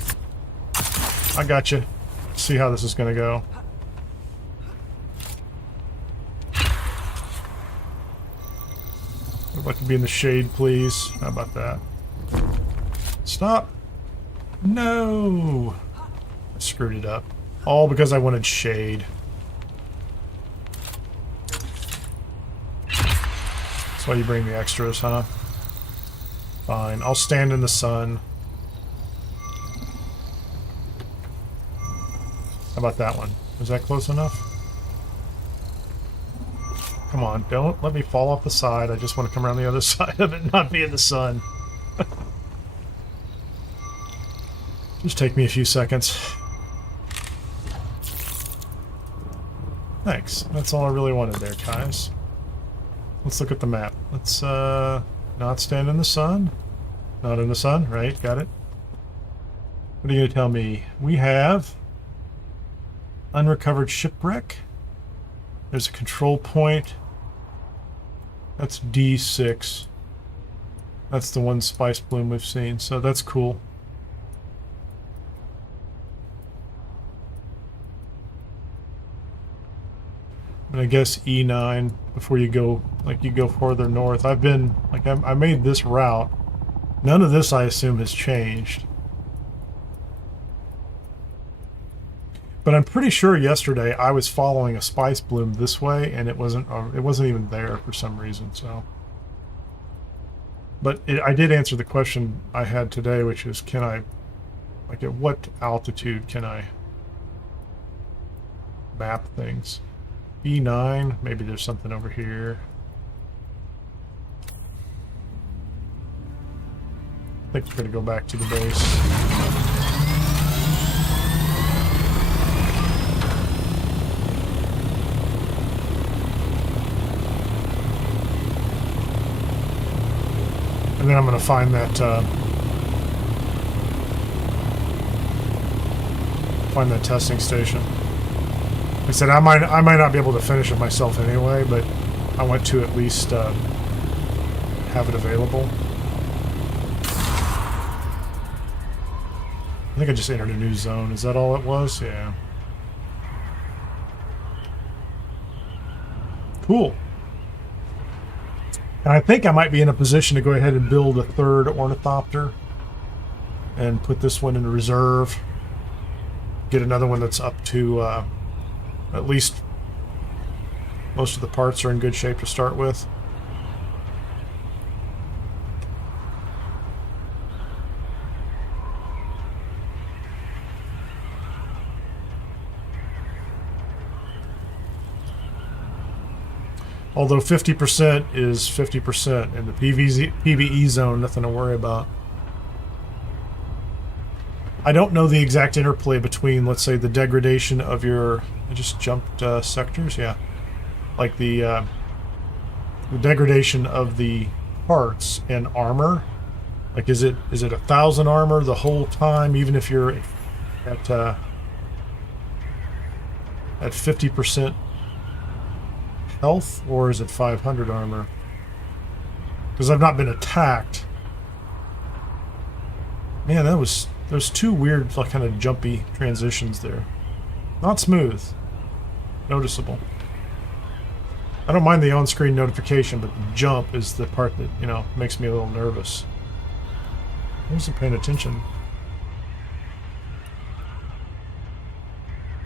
I got you. See how this is going to go. I'd like to be in the shade, please. How about that? Stop! No! I screwed it up. All because I wanted shade. That's why you bring the extras, huh? Fine. I'll stand in the sun. How about that one? Is that close enough? Come on, don't let me fall off the side. I just want to come around the other side of it and not be in the sun. Just take me a few seconds. Thanks. That's all I really wanted there, guys. Let's look at the map. Let's not stand in the sun. Not in the sun, right? Got it. What are you going to tell me? We have unrecovered shipwreck. There's a control point. That's D6. That's the one spice bloom we've seen, so that's cool. And I guess E9 before you go, like you go further north. I've been, like I made this route. None of this I assume has changed. But I'm pretty sure yesterday I was following a spice bloom this way, and it wasn't even there for some reason. So, but I did answer the question I had today, which is, can I, like, at what altitude can I map things? E9, maybe there's something over here. I think we're gonna go back to the base. And then I'm going to find that testing station. Like I said, I might not be able to finish it myself anyway, but I want to at least have it available. I think I just entered a new zone. Is that all it was? Yeah. Cool. And I think I might be in a position to go ahead and build a third ornithopter and put this one in reserve. Get another one that's up to at least most of the parts are in good shape to start with. Although 50% is 50% in the PvE zone, nothing to worry about. I don't know the exact interplay between, let's say, the degradation of your... I just jumped sectors? Yeah. Like the degradation of the parts and armor. Like, is it 1,000 armor the whole time, even if you're at 50% health, or is it 500 armor? Because I've not been attacked. Man, those two weird, like, kind of jumpy transitions there. Not smooth. Noticeable. I don't mind the on-screen notification, but the jump is the part that, you know, makes me a little nervous. I wasn't paying attention.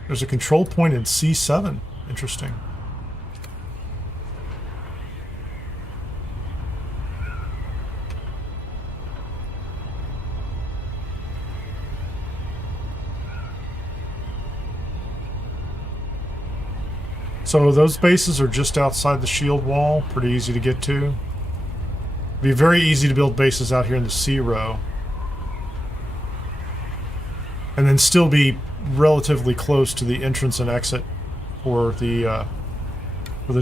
There's a control point in C7. Interesting. So those bases are just outside the shield wall, pretty easy to get to. It'd be very easy to build bases out here in the C row. And then still be relatively close to the entrance and exit for the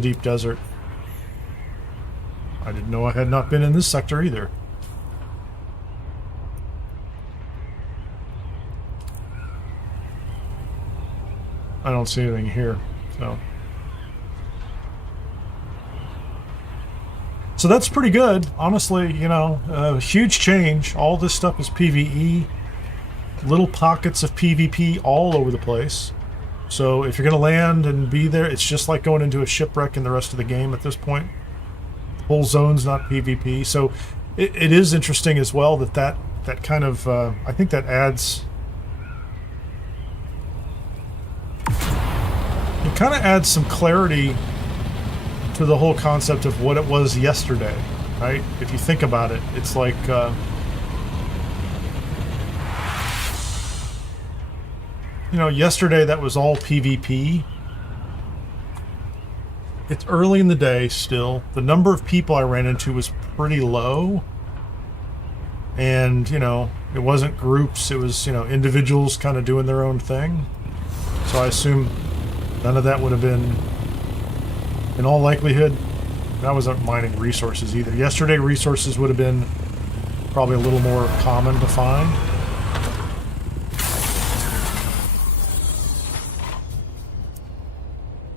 deep desert. I didn't know I had not been in this sector either. I don't see anything here, so... So that's pretty good, honestly. You know, huge change. All this stuff is PvE. Little pockets of PvP all over the place. So if you're going to land and be there, it's just like going into a shipwreck in the rest of the game at this point. The whole zone's not PvP. So it is interesting as well that kind of... I think that adds... It kind of adds some clarity to the whole concept of what it was yesterday, right? If you think about it, it's like you know, yesterday that was all PvP. It's early in the day still. The number of people I ran into was pretty low, and you know, it wasn't groups, it was, you know, individuals kind of doing their own thing. So I assume none of that would have been, in all likelihood, I wasn't mining resources either. Yesterday, resources would have been probably a little more common to find.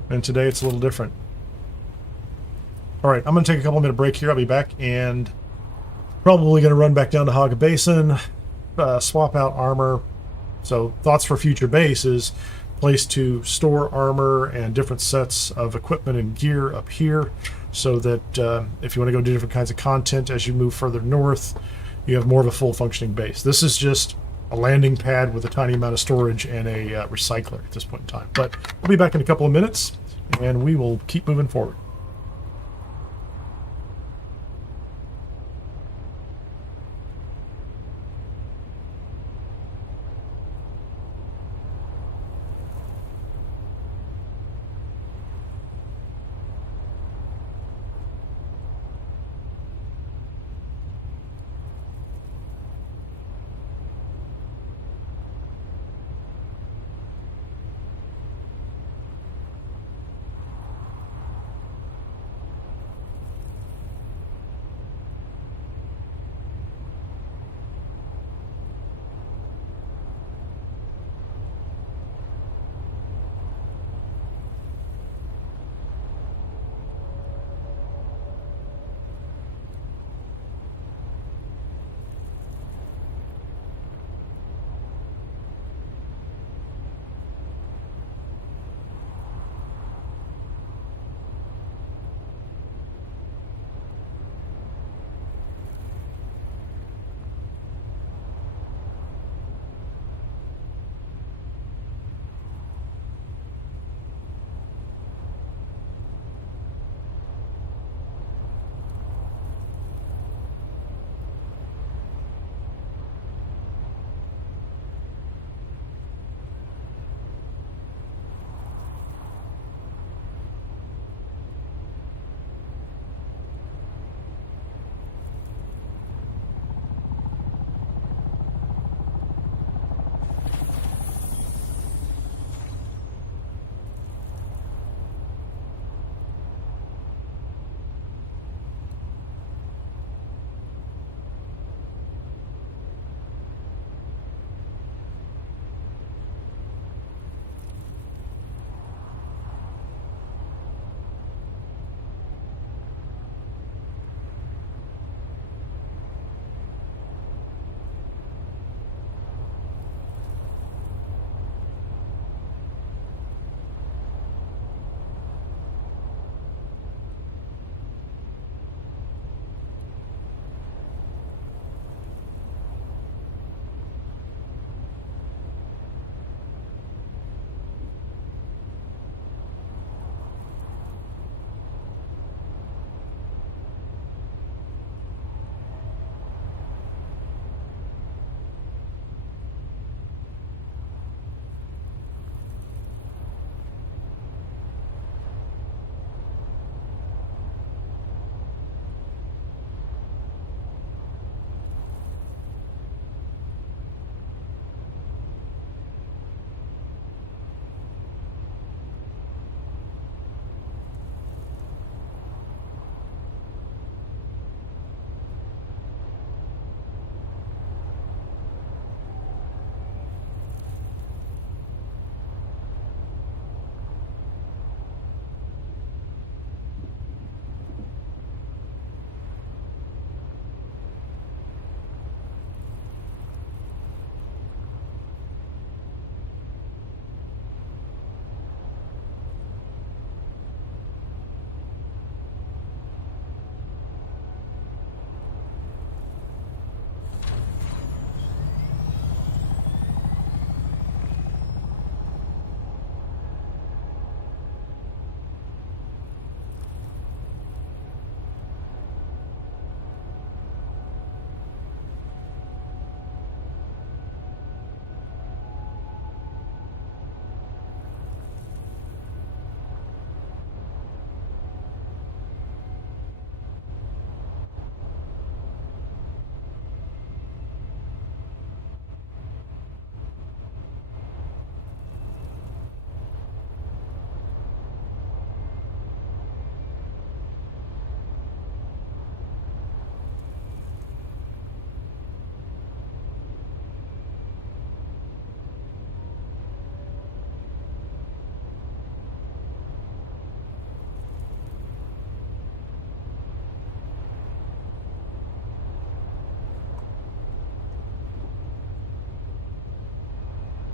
And today, it's a little different. All right, I'm going to take a couple minute break here. I'll be back, and probably going to run back down to Haga Basin, swap out armor. So, thoughts for future base is place to store armor and different sets of equipment and gear up here, so that if you want to go do different kinds of content as you move further north, you have more of a full functioning base. This is just a landing pad with a tiny amount of storage and a recycler at this point in time. But I'll be back in a couple of minutes, and we will keep moving forward.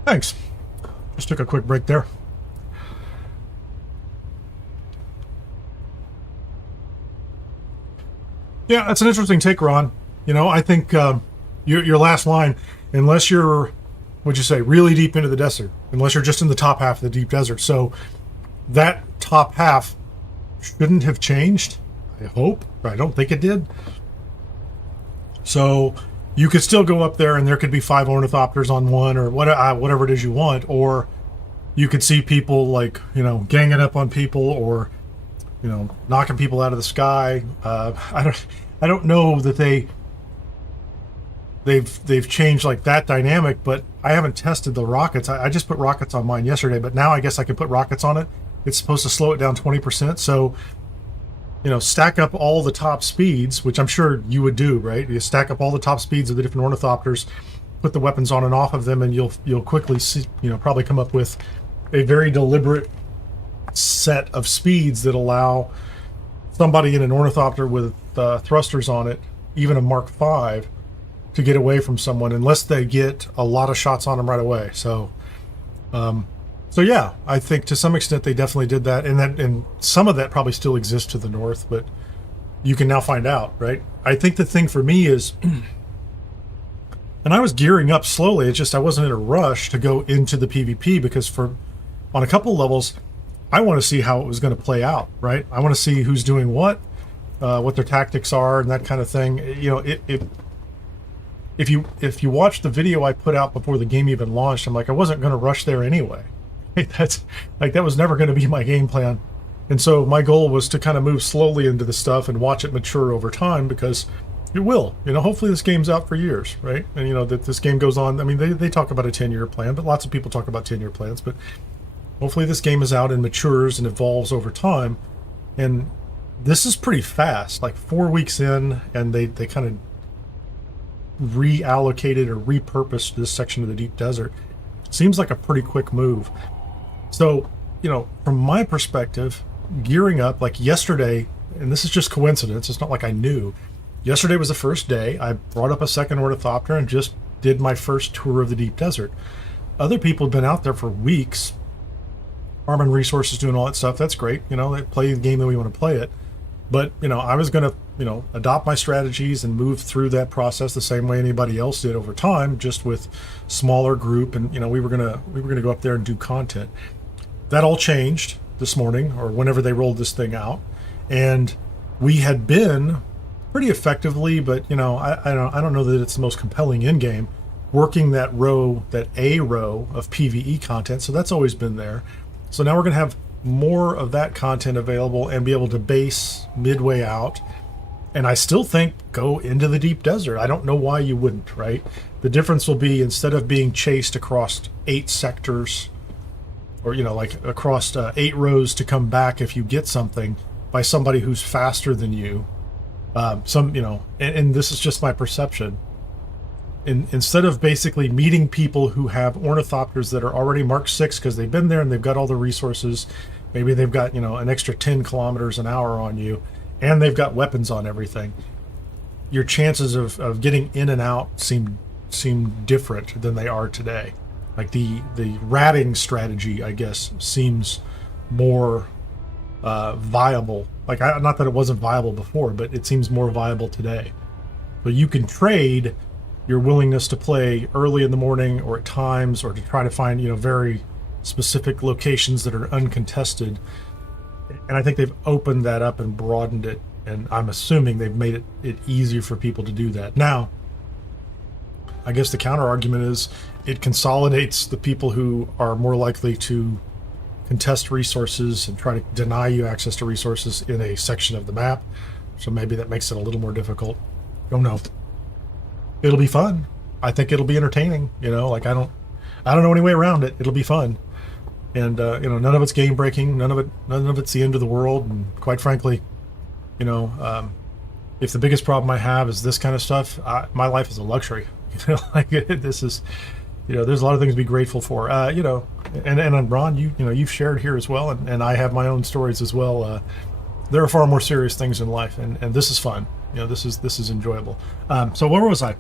Thanks. Just took a quick break there. Yeah, that's an interesting take, Ron. You know, I think your last line, unless you're, what'd you say, really deep into the desert, unless you're just in the top half of the deep desert. So that top half shouldn't have changed, I hope. I don't think it did. So you could still go up there and there could be 5 ornithopters on one or whatever it is you want. Or you could see people like, you know, ganging up on people or, you know, knocking people out of the sky. I don't know that they've changed like that dynamic, but I haven't tested the rockets. I just put rockets on mine yesterday, but now I guess I can put rockets on it. It's supposed to slow it down 20%. So, you know, stack up all the top speeds, which I'm sure you would do, right? You stack up all the top speeds of the different ornithopters, put the weapons on and off of them, and you'll quickly see, you know, probably come up with a very deliberate set of speeds that allow somebody in an ornithopter with thrusters on it, even a Mark V, to get away from someone unless they get a lot of shots on them right away. So yeah, I think to some extent they definitely did that, and some of that probably still exists to the north, but you can now find out, right? I think the thing for me is, and I was gearing up slowly, it's just I wasn't in a rush to go into the PvP because on a couple levels, I want to see how it was going to play out, right? I want to see who's doing what their tactics are, and that kind of thing. You know, if you watch the video I put out before the game even launched, I'm like, I wasn't going to rush there anyway. That was never going to be my game plan. And so my goal was to kind of move slowly into the stuff and watch it mature over time, because it will. You know, hopefully this game's out for years, right? And, you know, that this game goes on. I mean, they talk about a 10-year plan, but lots of people talk about 10-year plans. But hopefully this game is out and matures and evolves over time. And this is pretty fast, like 4 weeks in, and they kind of reallocated or repurposed this section of the deep desert. Seems like a pretty quick move. So, you know, from my perspective, gearing up, like yesterday, and this is just coincidence, it's not like I knew. Yesterday was the first day. I brought up a second ornithopter and just did my first tour of the deep desert. Other people have been out there for weeks, farming resources, doing all that stuff. That's great. You know, they play the game that we want to play it. But, you know, I was going to, you know, adopt my strategies and move through that process the same way anybody else did over time, just with smaller group. And, you know, we were going to go up there and do content. That all changed this morning or whenever they rolled this thing out. And we had been pretty effectively, but, you know, I don't know that it's the most compelling in game, working that A row of PvE content. So that's always been there. So now we're going to have more of that content available and be able to base midway out. And I still think go into the deep desert. I don't know why you wouldn't, right? The difference will be, instead of being chased across 8 sectors, or, you know, like across 8 rows to come back if you get something by somebody who's faster than you, you know, and this is just my perception. Instead of basically meeting people who have ornithopters that are already Mark 6 because they've been there and they've got all the resources, maybe they've got, you know, an extra 10 kilometers an hour on you, and they've got weapons on everything, your chances of getting in and out seem different than they are today. Like the ratting strategy, I guess, seems more viable. Like, not that it wasn't viable before, but it seems more viable today. So you can trade your willingness to play early in the morning or at times, or to try to find, you know, very specific locations that are uncontested. And I think they've opened that up and broadened it, and I'm assuming they've made it easier for people to do that. Now, I guess the counter argument is it consolidates the people who are more likely to contest resources and try to deny you access to resources in a section of the map. So maybe that makes it a little more difficult. Don't know. It'll be fun. I think it'll be entertaining. You know, like I don't know any way around it. It'll be fun. And you know, none of it's game breaking. None of it's the end of the world. And quite frankly, you know, if the biggest problem I have is this kind of stuff, my life is a luxury. You know, like this is, you know, there's a lot of things to be grateful for. You know, and Ron, you know, you've shared here as well, and I have my own stories as well. There are far more serious things in life, and this is fun. You know, this is enjoyable. So where was I?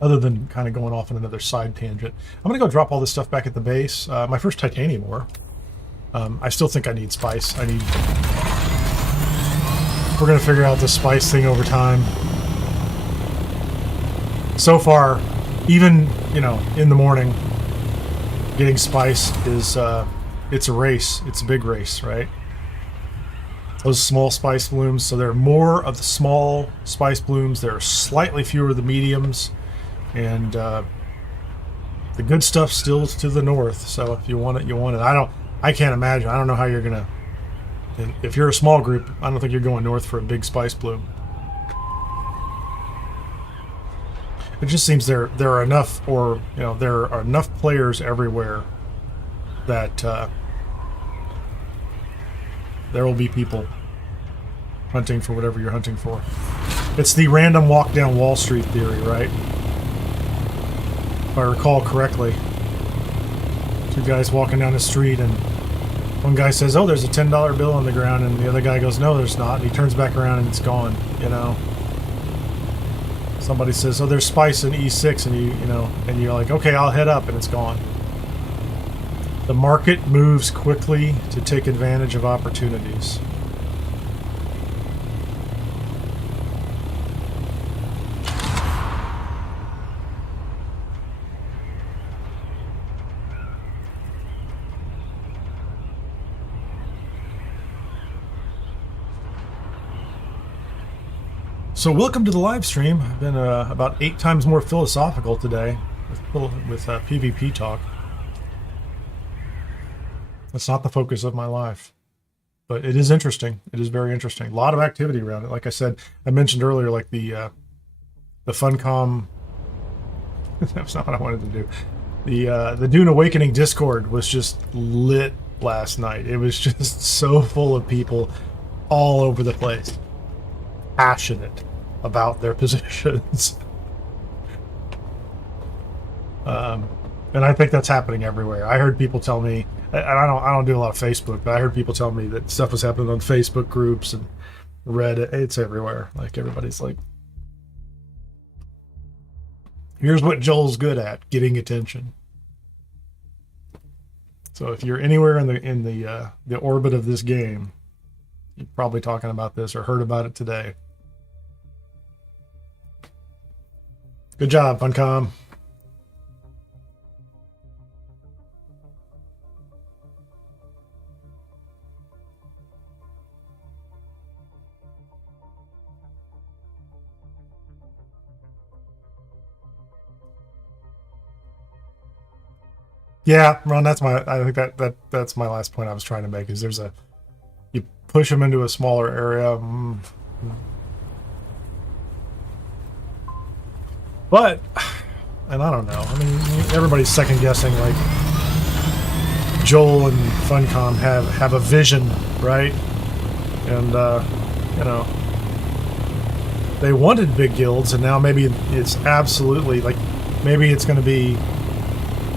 other than kind of going off on another side tangent. I'm going to go drop all this stuff back at the base. My first titanium ore. I still think I need spice. We're going to figure out the spice thing over time. So far, even, you know, in the morning, getting spice is, it's a race. It's a big race, right? Those small spice blooms. So there are more of the small spice blooms. There are slightly fewer of the mediums. And the good stuff still is to the north. So if you want it, you want it. I can't imagine. I don't know how you're going to... If you're a small group, I don't think you're going north for a big spice bloom. It just seems there are enough, or you know, there are enough players everywhere that there will be people hunting for whatever you're hunting for. It's the random walk down Wall Street theory, right? If I recall correctly, two guys walking down the street, and one guy says, "Oh, there's a $10 bill on the ground," and the other guy goes, "No, there's not." And he turns back around and it's gone. You know. Somebody says, "Oh, there's spice in E6," and you know, and you're like, "Okay, I'll head up," and it's gone. The market moves quickly to take advantage of opportunities. So welcome to the live stream. I've been about 8 times more philosophical today with PvP talk. That's not the focus of my life, but it is interesting. It is very interesting. A lot of activity around it. Like I said, I mentioned earlier, like the Funcom. That's not what I wanted to do. The Dune Awakening Discord was just lit last night. It was just so full of people all over the place, passionate about their positions. And I think that's happening everywhere. I heard people tell me, and I don't do a lot of Facebook, but I heard people tell me that stuff was happening on Facebook groups and Reddit. It's everywhere. Like, everybody's like, here's what Joel's good at, getting attention. So if you're anywhere in the orbit of this game, you're probably talking about this or heard about it today. Good job, Funcom. Yeah, Ron, I think that's my last point I was trying to make, is you push them into a smaller area. But, and I don't know, I mean, everybody's second guessing, like, Joel and Funcom have a vision, right? And, you know, they wanted big guilds, and now maybe it's absolutely, like, maybe it's going to be,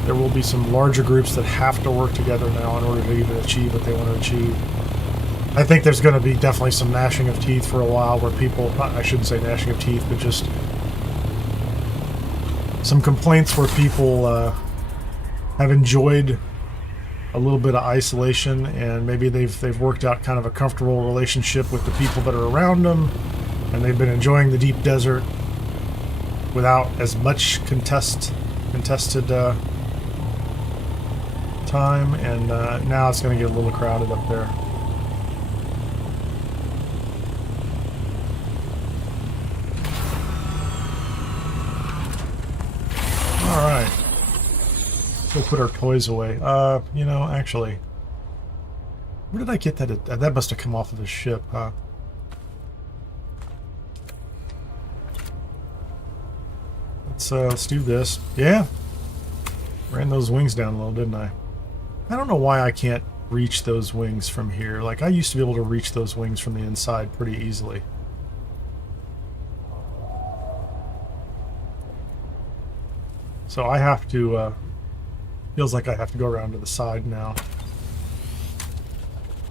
there will be some larger groups that have to work together now in order to even achieve what they want to achieve. I think there's going to be definitely some gnashing of teeth for a while where people, I shouldn't say gnashing of teeth, but just some complaints where people have enjoyed a little bit of isolation, and maybe they've worked out kind of a comfortable relationship with the people that are around them, and they've been enjoying the deep desert without as much contested time, and now it's going to get a little crowded up there. All right, we'll put our toys away. You know, actually, where did I get that? That must have come off of a ship, huh? Let's do this. Yeah, ran those wings down a little, didn't I? I don't know why I can't reach those wings from here. Like, I used to be able to reach those wings from the inside pretty easily. So I have to, feels like I have to go around to the side now.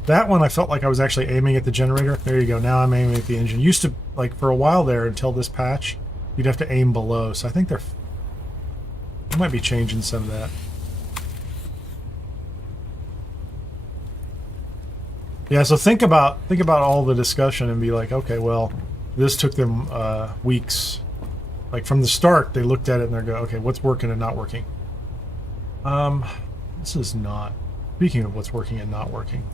That one, I felt like I was actually aiming at the generator. There you go. Now I'm aiming at the engine. Used to, like, for a while there, until this patch, you'd have to aim below. So I think I might be changing some of that. Yeah, so think about all the discussion and be like, okay, well, this took them weeks. Like from the start, they looked at it and they're going, okay, what's working and not working? This is not. Speaking of what's working and not working,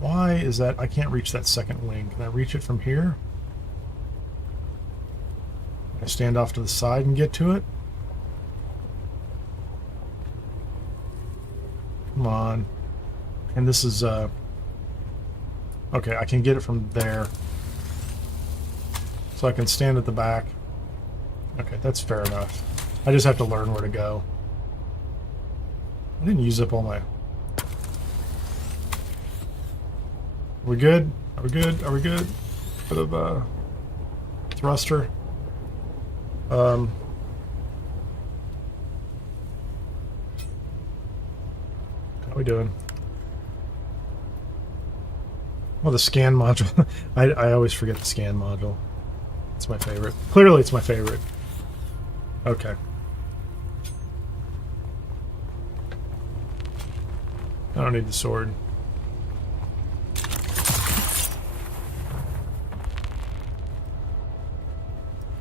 why is that? I can't reach that second wing. Can I reach it from here? Can I stand off to the side and get to it? Come on. And this is okay, I can get it from there. So I can stand at the back. Okay, that's fair enough. I just have to learn where to go. I didn't use up all my... Are we good? Are we good? Are we good? Bit of thruster. How we doing? Well, the scan module. I always forget the scan module. It's my favorite. Clearly, it's my favorite. Okay. I don't need the sword.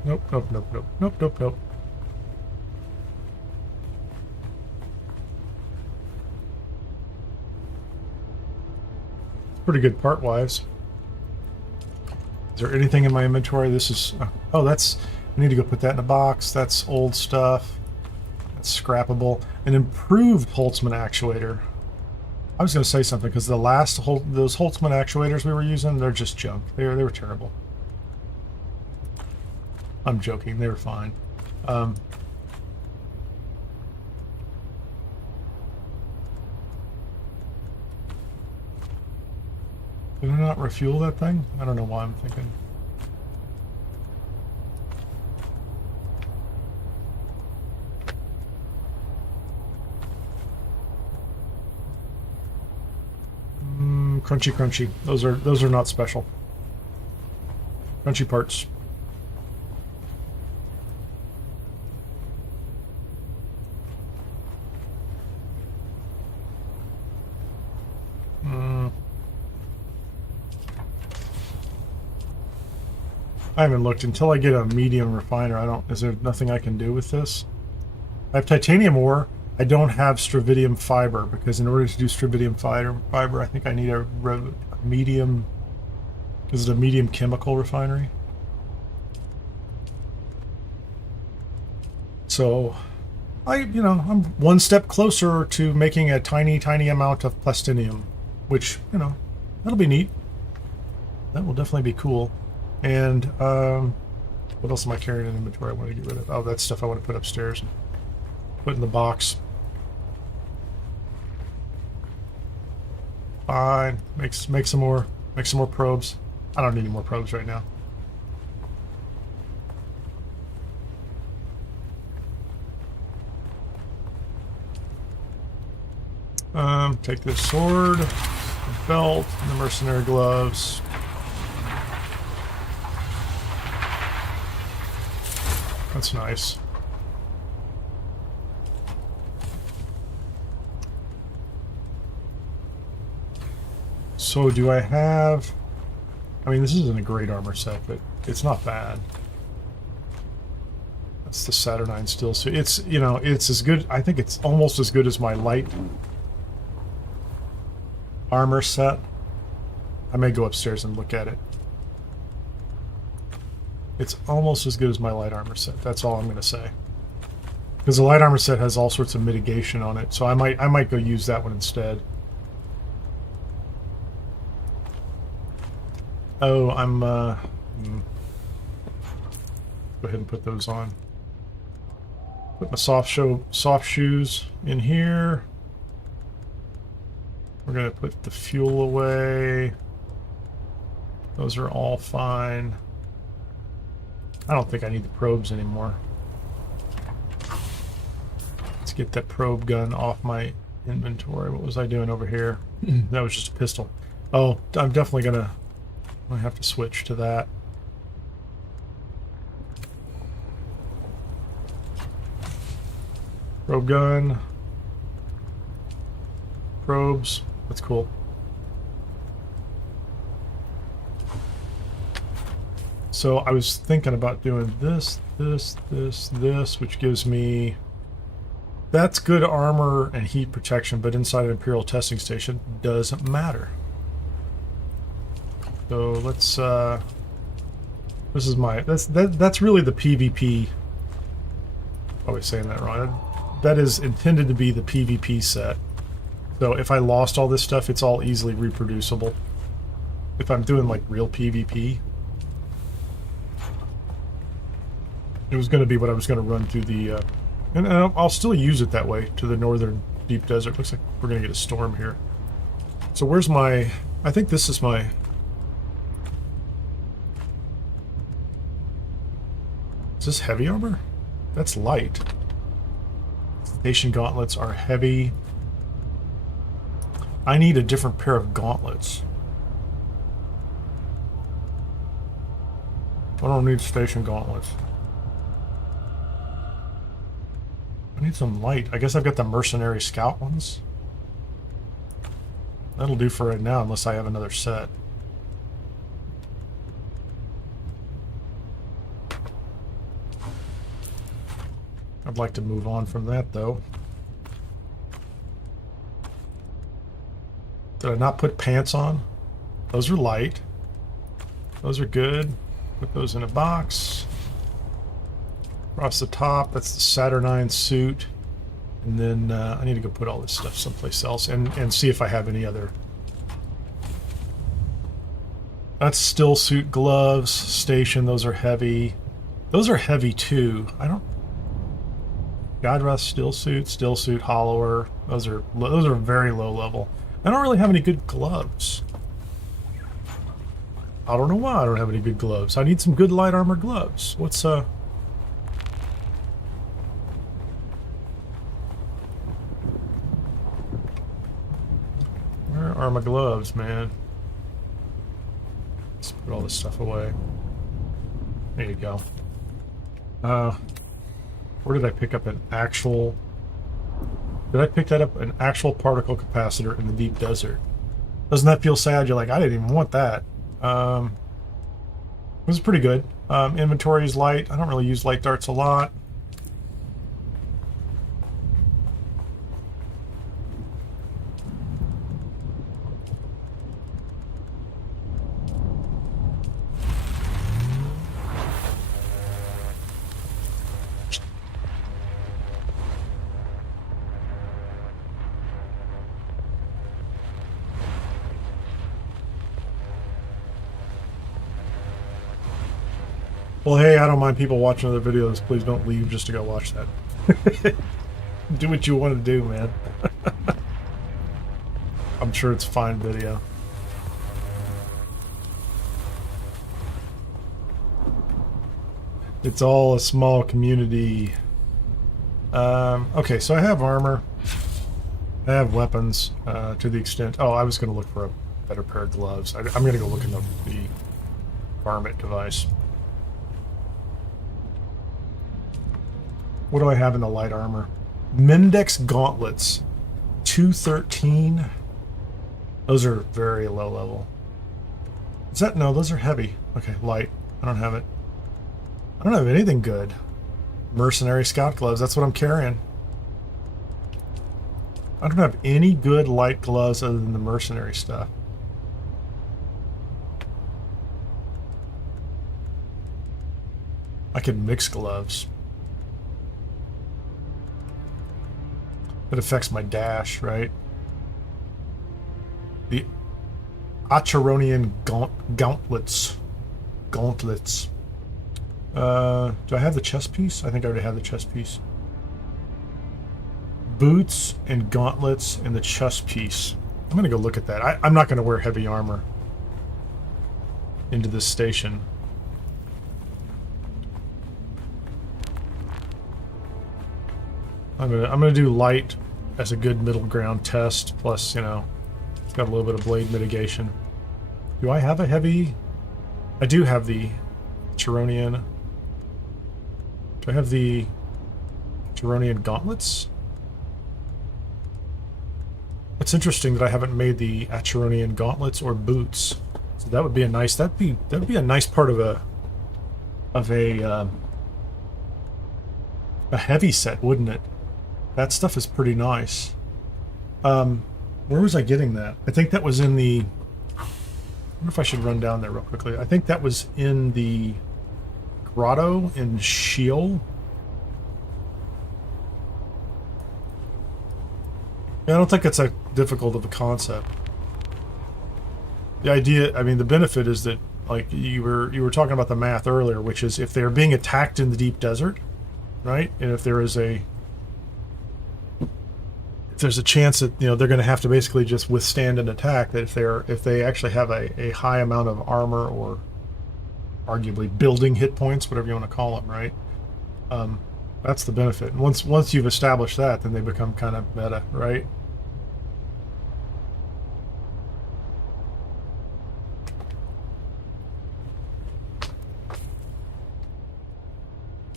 Nope, nope, nope, nope, nope, nope, nope. Pretty good part-wise. Is there anything in my inventory? This is... Oh, that's... I need to go put that in a box. That's old stuff. That's scrappable. An improved Holtzman actuator. I was going to say something, because the last... those Holtzman actuators we were using, they're just junk. They were terrible. I'm joking. They were fine. Did I not refuel that thing? I don't know why I'm thinking. Crunchy, crunchy. Those are not special. Crunchy parts. I haven't looked until I get a medium refiner. Is there nothing I can do with this? I have titanium ore. I don't have stravidium fiber, because in order to do stravidium fiber, I think I need a medium. Is it a medium chemical refinery? So, I'm one step closer to making a tiny, tiny amount of plastinium, which, that'll be neat. That will definitely be cool. And what else am I carrying in inventory I want to get rid of? Oh, that's stuff I want to put upstairs and put in the box. Fine. Make some more probes. I don't need any more probes right now. Take this sword, the belt, and the mercenary gloves. That's nice. So do I have... I mean, this isn't a great armor set, but it's not bad. That's the Saturnine still. So it's, it's as good... I think it's almost as good as my light armor set. I may go upstairs and look at it. It's almost as good as my light armor set. That's all I'm going to say. Because the light armor set has all sorts of mitigation on it, so I might go use that one instead. Oh, I'm go ahead and put those on. Put my soft shoes in here. We're going to put the fuel away. Those are all fine. I don't think I need the probes anymore. Let's get that probe gun off my inventory. What was I doing over here? That was just a pistol. Oh, I'm definitely gonna have to switch to that. Probe gun. Probes. That's cool. So I was thinking about doing this, which gives me... That's good armor and heat protection, but inside an Imperial testing station doesn't matter. So let's... this is my... That's really the PvP... Always saying that wrong. That is intended to be the PvP set. So if I lost all this stuff, it's all easily reproducible. If I'm doing like real PvP, it was going to be what I was going to run through the, and I'll still use it that way to the northern deep desert. Looks like we're going to get a storm here. So where's my? I think this is my. Is this heavy armor? That's light. Station gauntlets are heavy. I need a different pair of gauntlets. I don't need station gauntlets. I need some light. I guess I've got the mercenary scout ones. That'll do for right now, unless I have another set. I'd like to move on from that, though. Did I not put pants on? Those are light. Those are good. Put those in a box. Across the top, that's the Saturnine suit. And then I need to go put all this stuff someplace else and see if I have any other. That's still suit gloves, station, those are heavy. Those are heavy too. I don't... Godrest still suit, hollower. Those are very low level. I don't really have any good gloves. I don't know why I don't have any good gloves. I need some good light armor gloves. What's Where are my gloves, man? Let's put all this stuff away. There you go. Where did I pick up an actual... Did I pick that up? An actual particle capacitor in the deep desert. Doesn't that feel sad? You're like, I didn't even want that. It was pretty good. Inventory is light. I don't really use light darts a lot. Well, hey, I don't mind people watching other videos. Please don't leave just to go watch that. Do what you want to do, man. I'm sure it's a fine video. It's all a small community. Okay, so I have armor. I have weapons to the extent... Oh, I was going to look for a better pair of gloves. I'm going to go look in the varmint device. What do I have in the light armor? Mendex gauntlets. 213. Those are very low level. Is that... No, those are heavy. Okay, light. I don't have it. I don't have anything good. Mercenary scout gloves. That's what I'm carrying. I don't have any good light gloves other than the mercenary stuff. I could mix gloves. It affects my dash, right? The Acheronian gauntlets. Gauntlets. Do I have the chest piece? I think I already have the chest piece. Boots and gauntlets and the chest piece. I'm going to go look at that. I'm not going to wear heavy armor into this station. I'm gonna do light as a good middle ground test. Plus, you know, it's got a little bit of blade mitigation. Do I have a heavy? I do have the Cheronian. Do I have the Cheronian gauntlets? It's interesting that I haven't made the Acheronian gauntlets or boots. So that would be a nice. That'd be a nice part of a heavy set, wouldn't it? That stuff is pretty nice. Where was I getting that? I think that was in the... I wonder if I should run down there real quickly. I think that was in the grotto in Sheol. Yeah, I don't think it's that difficult of a concept. The idea, I mean, the benefit is that, like, you were talking about the math earlier, which is if they're being attacked in the deep desert, right? And if there's a chance that, you know, they're going to have to basically just withstand an attack, that if they actually have a high amount of armor, or arguably building hit points, whatever you want to call them, right? That's the benefit. And once you've established that, then they become kind of meta, right?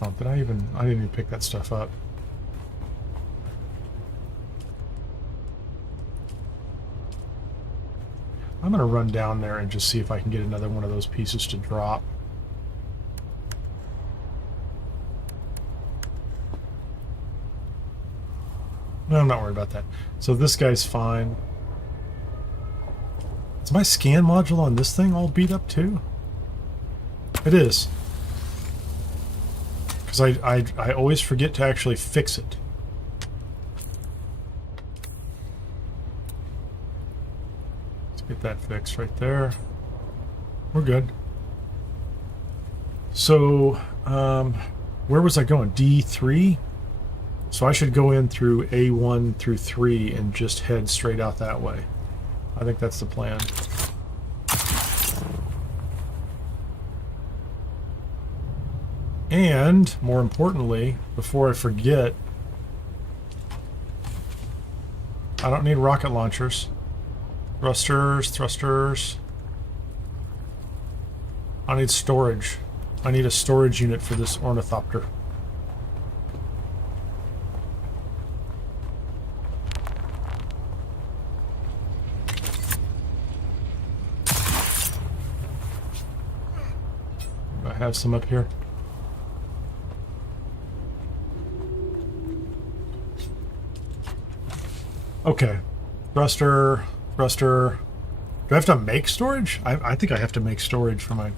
Oh, I didn't even pick that stuff up. I'm going to run down there and just see if I can get another one of those pieces to drop. No, I'm not worried about that. So this guy's fine. Is my scan module on this thing all beat up too? It is. Because I always forget to actually fix it. Let's get that fixed right there. We're good. So, where was I going? D3? So I should go in through A1 through 3 and just head straight out that way. I think that's the plan. And, more importantly, before I forget, I don't need rocket launchers. Thrusters. I need storage. I need a storage unit for this ornithopter. I have some up here. Okay. Thruster. Do I have to make storage? I think I have to make storage for my... I'm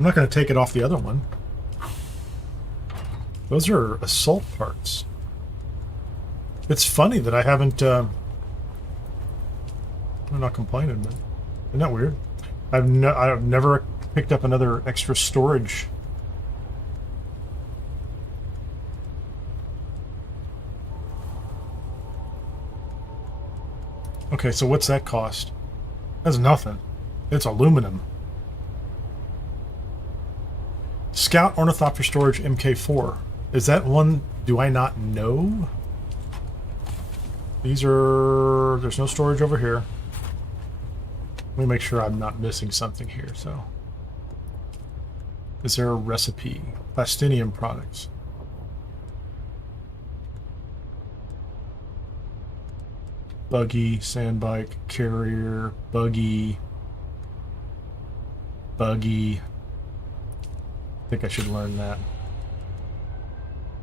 not going to take it off the other one. Those are assault parts. It's funny that I haven't... I'm not complaining, but... Isn't that weird? I've never picked up another extra storage. Okay, so what's that cost? That's nothing. It's aluminum. Scout Ornithopter Storage MK4. Is that one... Do I not know? These are... There's no storage over here. Let me make sure I'm not missing something here, so... Is there a recipe? Plastinium products. Buggy, sand bike, carrier, buggy. I think I should learn that.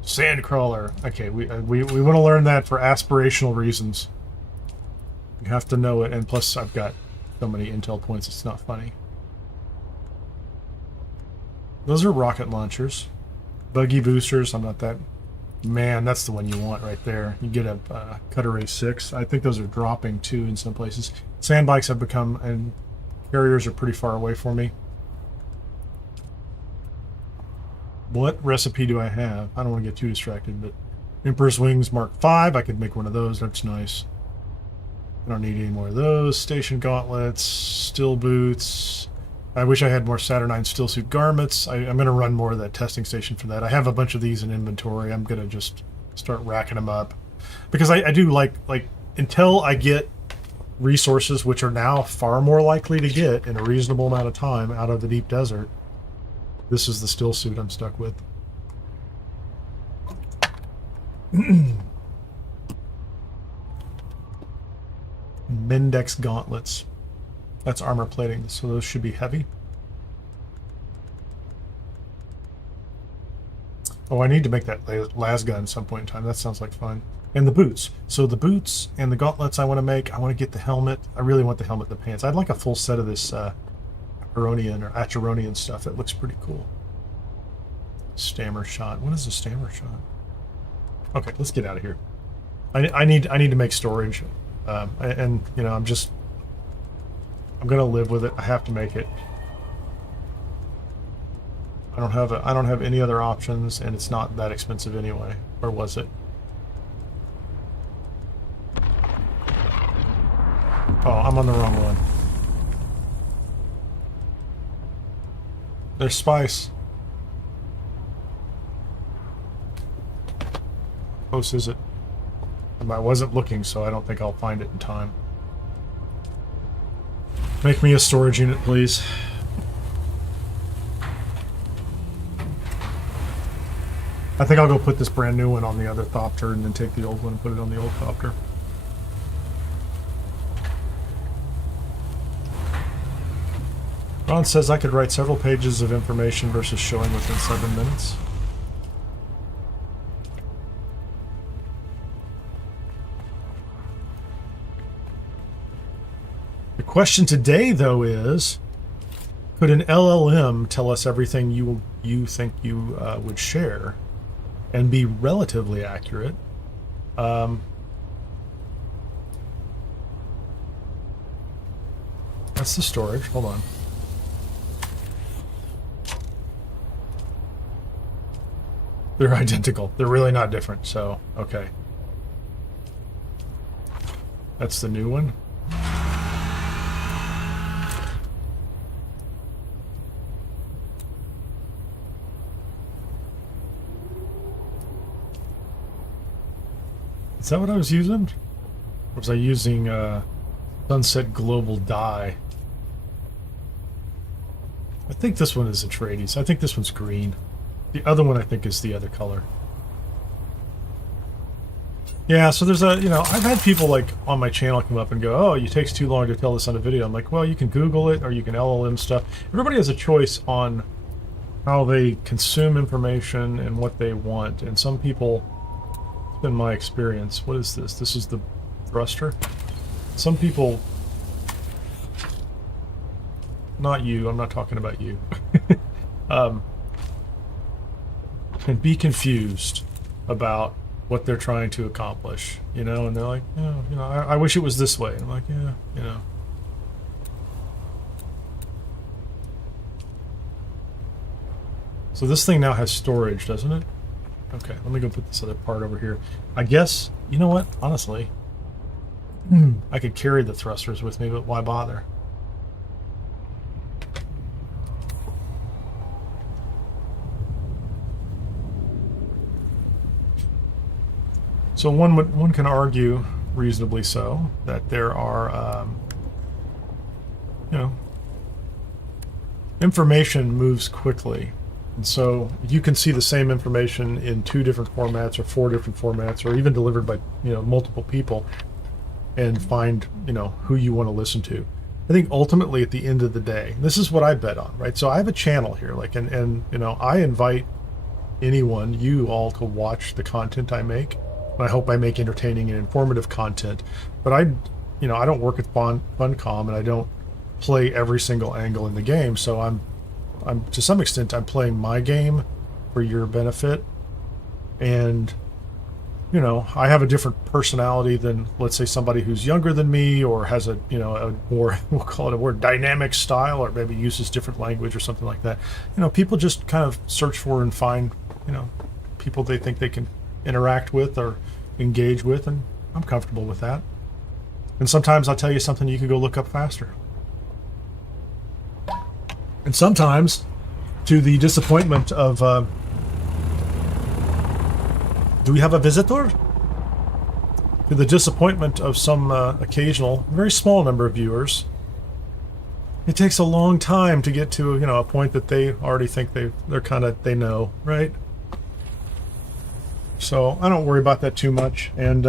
Sandcrawler. Okay, we want to learn that for aspirational reasons. You have to know it, and plus I've got so many intel points, it's not funny. Those are rocket launchers. Buggy boosters, I'm not that... Man, that's the one you want right there. You get a Cutter A6. I think those are dropping too in some places. Sand bikes have become... and carriers are pretty far away for me. What recipe do I have? I don't want to get too distracted, but... Emperor's Wings Mark V, I could make one of those. That's nice. I don't need any more of those. Station gauntlets, still boots... I wish I had more Saturnine stillsuit garments. I'm going to run more of that testing station for that. I have a bunch of these in inventory. I'm going to just start racking them up. Because I do like, until I get resources, which are now far more likely to get in a reasonable amount of time out of the deep desert, this is the stillsuit I'm stuck with. Mendex gauntlets. That's armor plating, so those should be heavy. Oh, I need to make that las gun at some point in time. That sounds like fun. And the boots. So the boots and the gauntlets I want to make. I want to get the helmet. I really want the helmet and the pants. I'd like a full set of this Acheronian stuff. It looks pretty cool. Stammer shot. What is a stammer shot? Okay, let's get out of here. I need to make storage. And you know, I'm gonna live with it. I have to make it. I don't have any other options, and it's not that expensive anyway. Or was it? Oh, I'm on the wrong one. There's spice. How close is it? I wasn't looking, so I don't think I'll find it in time. Make me a storage unit, please. I think I'll go put this brand new one on the other Thopter and then take the old one and put it on the old Thopter. Ron says I could write several pages of information versus showing within 7 minutes. The question today, though, is could an LLM tell us everything you think you would share and be relatively accurate? That's the storage. Hold on. They're identical. They're really not different, so, okay. That's the new one. Is that what I was using? Or was I using Sunset Global Dye? I think this one is Atreides. I think this one's green. The other one I think is the other color. Yeah, so there's a, you know, I've had people like on my channel come up and go, oh, it takes too long to tell this on a video. I'm like, well, you can Google it or you can LLM stuff. Everybody has a choice on how they consume information and what they want. And some people, it's been my experience. What is this? This is the thruster. Some people, not you, I'm not talking about you, can be confused about what they're trying to accomplish, you know, and they're like, oh, you know, I wish it was this way. And I'm like, yeah, you know. So this thing now has storage, doesn't it? Okay, let me go put this other part over here. I guess, you know what, honestly, I could carry the thrusters with me, but why bother? So one can argue, reasonably so, that there are, you know, information moves quickly. And so you can see the same information in 2 different formats or 4 different formats, or even delivered by, you know, multiple people, and find, you know, who you want to listen to. I think ultimately at the end of the day, this is what I bet on, right? So I have a channel here, like, and you know, I invite anyone, you all, to watch the content I make. I hope I make entertaining and informative content, but you know, I don't work at Funcom, and I don't play every single angle in the game. So I'm to some extent, I'm playing my game for your benefit, and you know, I have a different personality than, let's say, somebody who's younger than me or has a, you know, a more, we'll call it a more dynamic style, or maybe uses different language or something like that. You know, people just kind of search for and find, you know, people they think they can interact with or engage with, and I'm comfortable with that. And sometimes I'll tell you something you can go look up faster. And sometimes, to the disappointment of, do we have a visitor? To the disappointment of some occasional, very small number of viewers, it takes a long time to get to, you know, a point that they already think they're kind of, they know, right? So I don't worry about that too much. And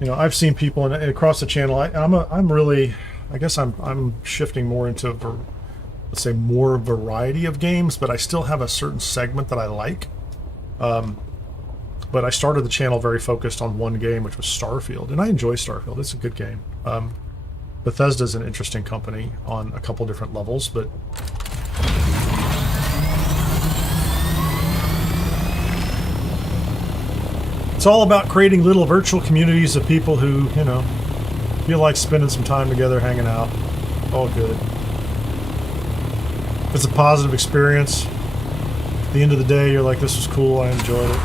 You know, I've seen people across the channel. I'm really, I guess I'm shifting more into, let's say, more variety of games, but I still have a certain segment that I like. But I started the channel very focused on one game, which was Starfield, and I enjoy Starfield. It's a good game. Bethesda's an interesting company on a couple different levels, but it's all about creating little virtual communities of people who, you know, feel like spending some time together, hanging out. All good. If it's a positive experience, at the end of the day, you're like, this was cool, I enjoyed it.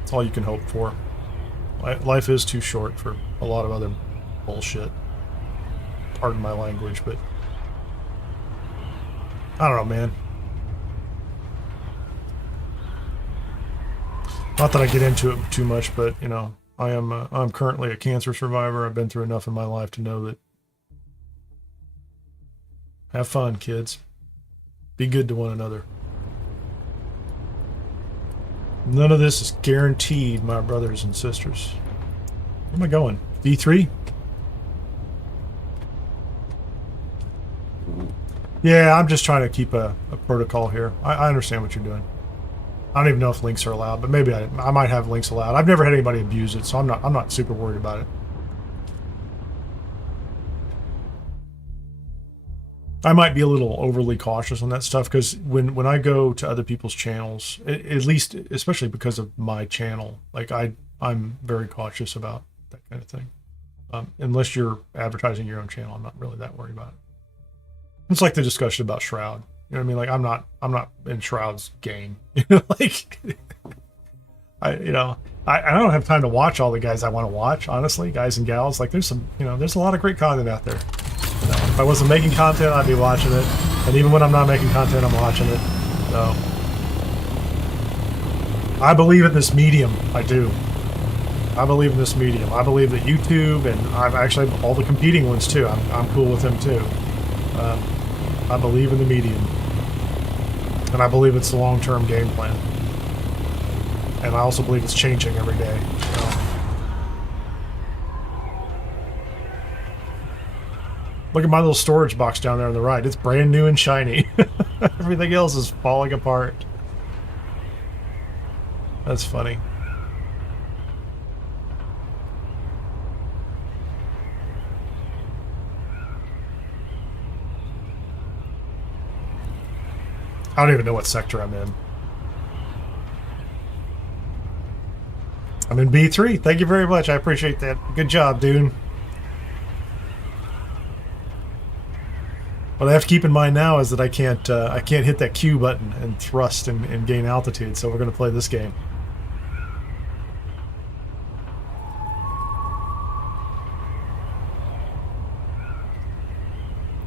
That's all you can hope for. Life is too short for a lot of other bullshit. Pardon my language, but I don't know, man. Not that I get into it too much, but you know, I'm currently a cancer survivor. I've been through enough in my life to know that. Have fun, kids. Be good to one another. None of this is guaranteed, my brothers and sisters. Where am I going? V3? Yeah, I'm just trying to keep a protocol here. I understand what you're doing. I don't even know if links are allowed, but maybe I might have links allowed. I've never had anybody abuse it, so I'm not super worried about it. I might be a little overly cautious on that stuff because when I go to other people's channels, at least, especially because of my channel, like I'm very cautious about that kind of thing. Unless you're advertising your own channel, I'm not really that worried about it. It's like the discussion about Shroud. You know what I mean? Like I'm not in Shroud's game. You know, like I don't have time to watch all the guys I want to watch, honestly, guys and gals. Like there's a lot of great content out there. You know, if I wasn't making content, I'd be watching it. And even when I'm not making content, I'm watching it. So I believe in this medium. I do. I believe in this medium. I believe that YouTube, and I've actually all the competing ones too. I'm cool with them too. I believe in the medium. And I believe it's the long-term game plan. And I also believe it's changing every day. So. Look at my little storage box down there on the right. It's brand new and shiny. Everything else is falling apart. That's funny. I don't even know what sector I'm in. I'm in B3. Thank you very much. I appreciate that. Good job, Dune. What I have to keep in mind now is that I can't hit that Q button and thrust and gain altitude, so we're going to play this game.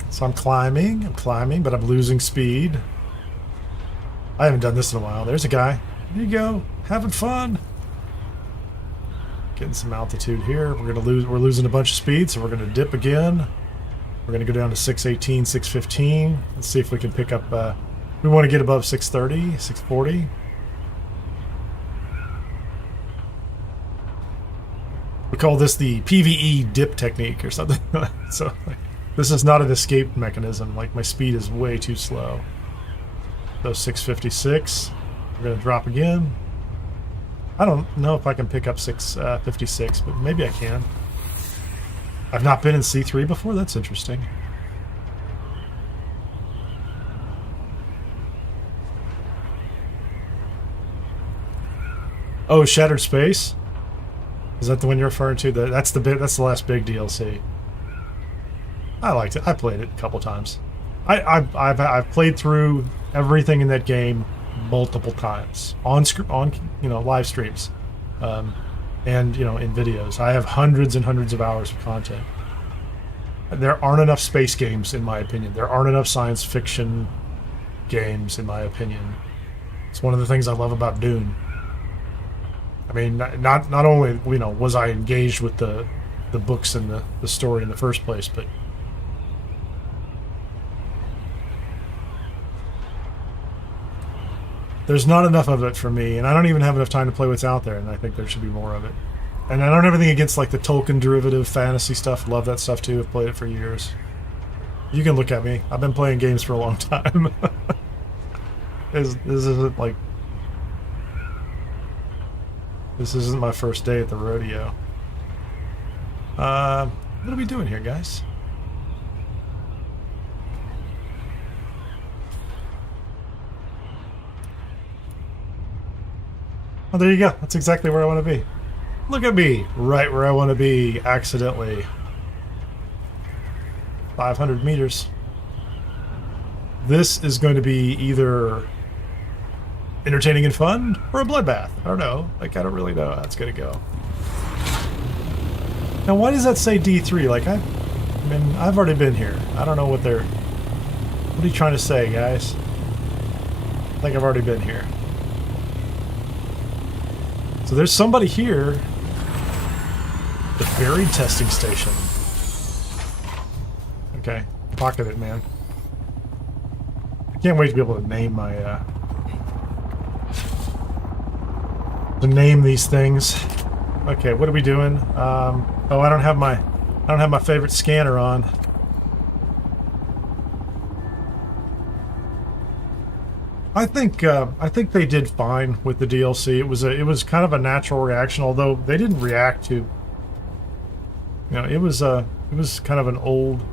So I'm climbing, but I'm losing speed. I haven't done this in a while. There's a guy. There you go. Having fun. Getting some altitude here. We're losing a bunch of speed, so we're gonna dip again. We're gonna go down to 618, 615. Let's see if we can pick up we want to get above 630, 640. We call this the PvE dip technique or something. So this is not an escape mechanism. Like my speed is way too slow. So 656. We're going to drop again. I don't know if I can pick up 656, but maybe I can. I've not been in C3 before. That's interesting. Oh, Shattered Space? Is that the one you're referring to? That's the last big DLC. I liked it. I played it a couple times. I've played through everything in that game multiple times on live streams, and in videos. I have hundreds and hundreds of hours of content. There aren't enough space games, in my opinion. There aren't enough science fiction games, in my opinion. It's one of the things I love about Dune. I mean, not only was I engaged with the books and the story in the first place, but there's not enough of it for me, and I don't even have enough time to play what's out there, and I think there should be more of it. And I don't have anything against like the Tolkien derivative fantasy stuff. Love that stuff too. I've played it for years. You can look at me. I've been playing games for a long time. This isn't like... This isn't my first day at the rodeo. What are we doing here, guys? Oh, there you go. That's exactly where I want to be. Look at me, right where I want to be, accidentally. 500 meters. This is going to be either entertaining and fun or a bloodbath. I don't know. Like, I don't really know how it's going to go. Now, why does that say D3? Like, I mean, I've already been here. I don't know what they're... What are you trying to say, guys? I think I've already been here. So there's somebody here. The buried testing station. Okay. Pocket it, man. I can't wait to be able to name my, to name these things. Okay, what are we doing? Oh, I don't have my favorite scanner on. I think they did fine with the DLC. It was kind of a natural reaction, although they didn't react to. You know, it was kind of an old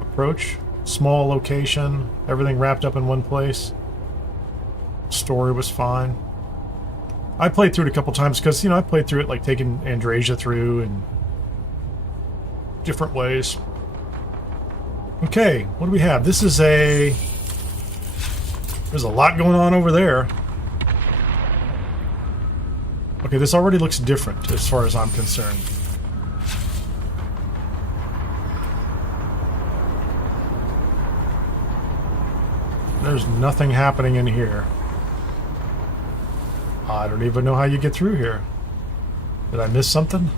approach. Small location, everything wrapped up in one place. Story was fine. I played through it a couple times because, you know, I played through it like taking Andrasia through in different ways. Okay, what do we have? This is a... There's a lot going on over there. Okay, this already looks different as far as I'm concerned. There's nothing happening in here. I don't even know how you get through here. Did I miss something?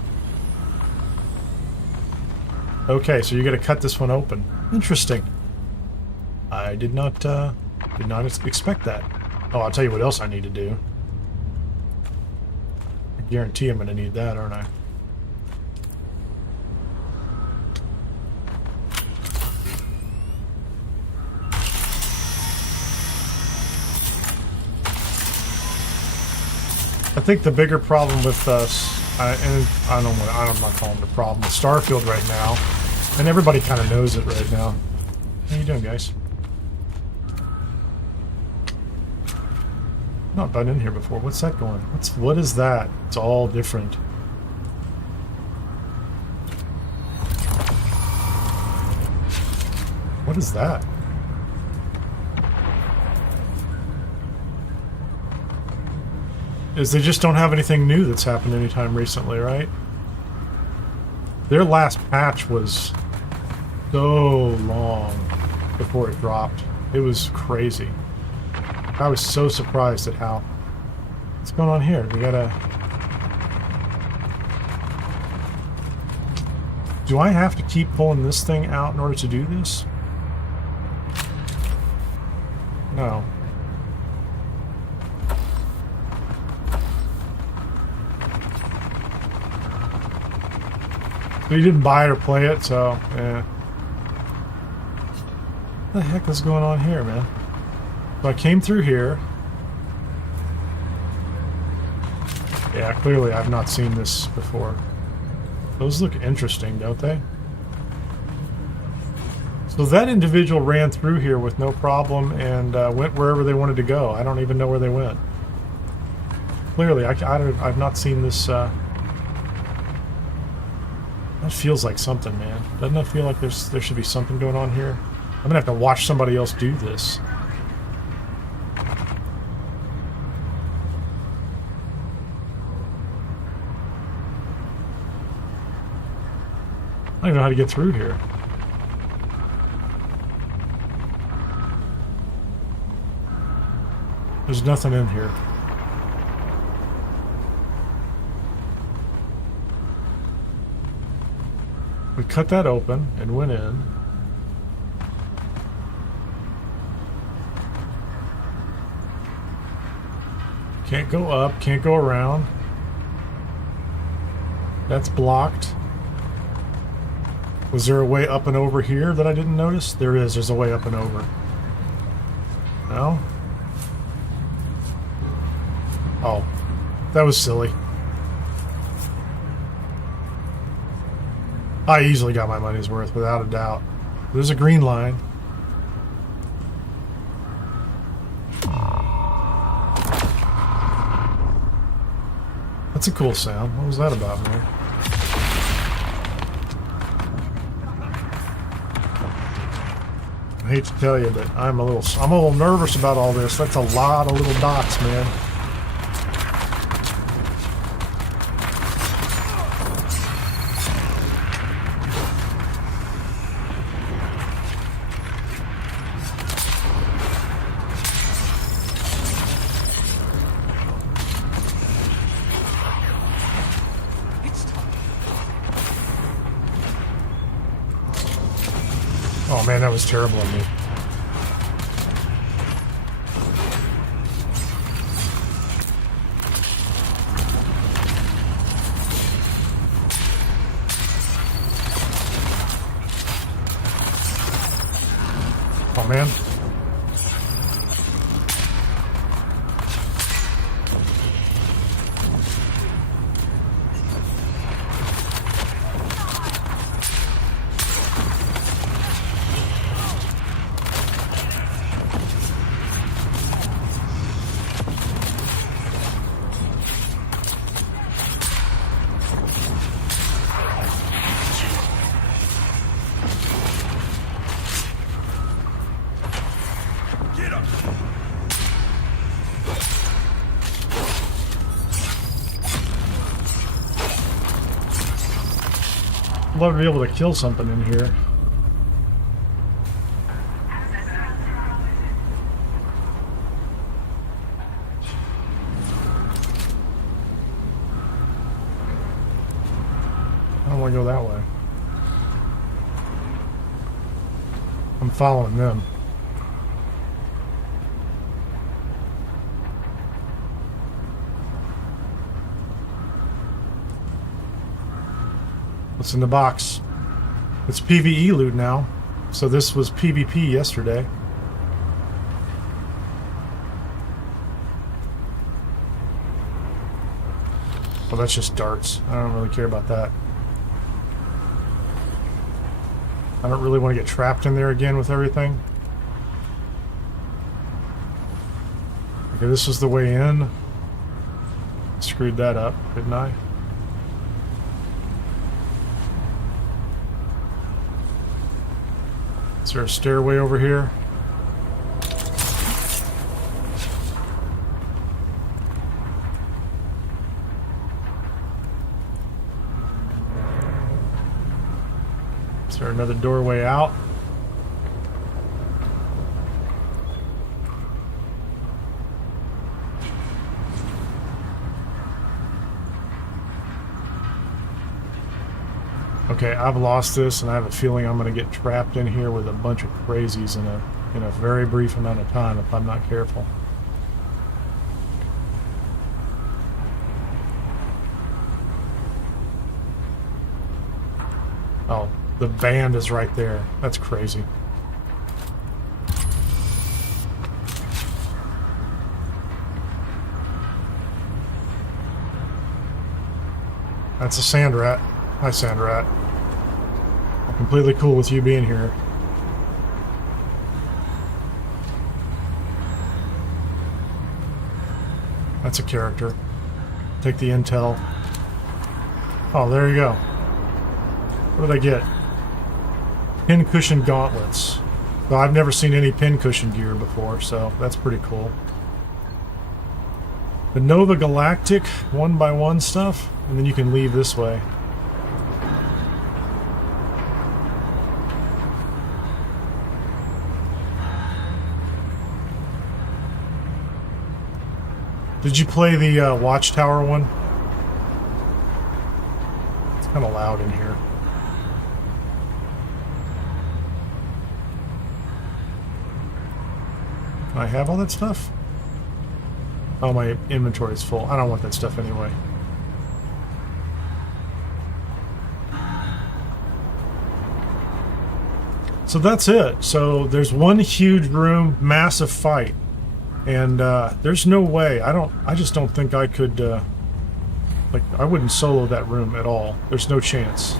Okay, so you got to cut this one open. Interesting. I did not expect that. Oh, I'll tell you what else I need to do. I guarantee I'm going to need that, aren't I? I think the bigger problem with us, and I'm not calling it a problem, with Starfield right now, and everybody kind of knows it right now. How you doing, guys? Not been in here before. What's that going? What is that? It's all different. What is that? Is they just don't have anything new that's happened anytime recently, right? Their last patch was so long before it dropped. It was crazy. I was so surprised at how... What's going on here? We gotta... Do I have to keep pulling this thing out in order to do this? No. So you didn't buy it or play it, so... yeah. What the heck is going on here, man? So I came through here. Yeah, clearly I've not seen this before. Those look interesting, don't they? So that individual ran through here with no problem and went wherever they wanted to go. I don't even know where they went. Clearly, I've not seen this... That feels like something, man. Doesn't that feel like there should be something going on here? I'm gonna have to watch somebody else do this. I don't even know how to get through here. There's nothing in here. We cut that open and went in. Can't go up, can't go around. That's blocked. Was there a way up and over here that I didn't notice? There is. There's a way up and over. No? Oh. That was silly. I easily got my money's worth, without a doubt. There's a green line. That's a cool sound. What was that about, man? I hate to tell you, but I'm a little nervous about all this. That's a lot of little dots, man. Oh man, that was terrible of me. Oh man. I'd love to be able to kill something in here. I don't want to go that way. I'm following them. What's in the box? It's PvE loot now. So this was PvP yesterday. Well, that's just darts. I don't really care about that. I don't really want to get trapped in there again with everything. Okay, this was the way in. Screwed that up, didn't I? Is there a stairway over here? Is there another doorway out? Okay, I've lost this, and I have a feeling I'm going to get trapped in here with a bunch of crazies in a very brief amount of time if I'm not careful. Oh, the band is right there. That's crazy. That's a sand rat. Hi, sand rat. I'm completely cool with you being here. That's a character. Take the intel. Oh, there you go. What did I get? Pincushion gauntlets. Well, I've never seen any pincushion gear before, so that's pretty cool. The Nova Galactic 1x1 stuff, and then you can leave this way. Did you play the Watchtower one? It's kind of loud in here. Can I have all that stuff? Oh, my inventory is full. I don't want that stuff anyway. So that's it. So there's one huge room, massive fight, and there's no way. I just don't think I could. Like, I wouldn't solo that room at all. There's no chance.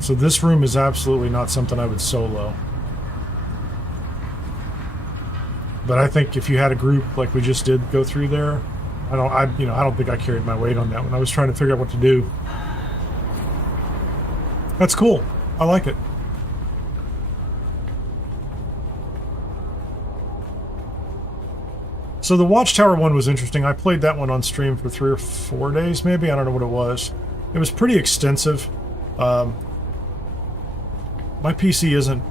So this room is absolutely not something I would solo. But I think if you had a group like we just did go through there, I don't think I carried my weight on that when I was trying to figure out what to do. That's cool. I like it. So the Watchtower one was interesting. I played that one on stream for 3 or 4 days, maybe. I don't know what it was. It was pretty extensive. My PC isn't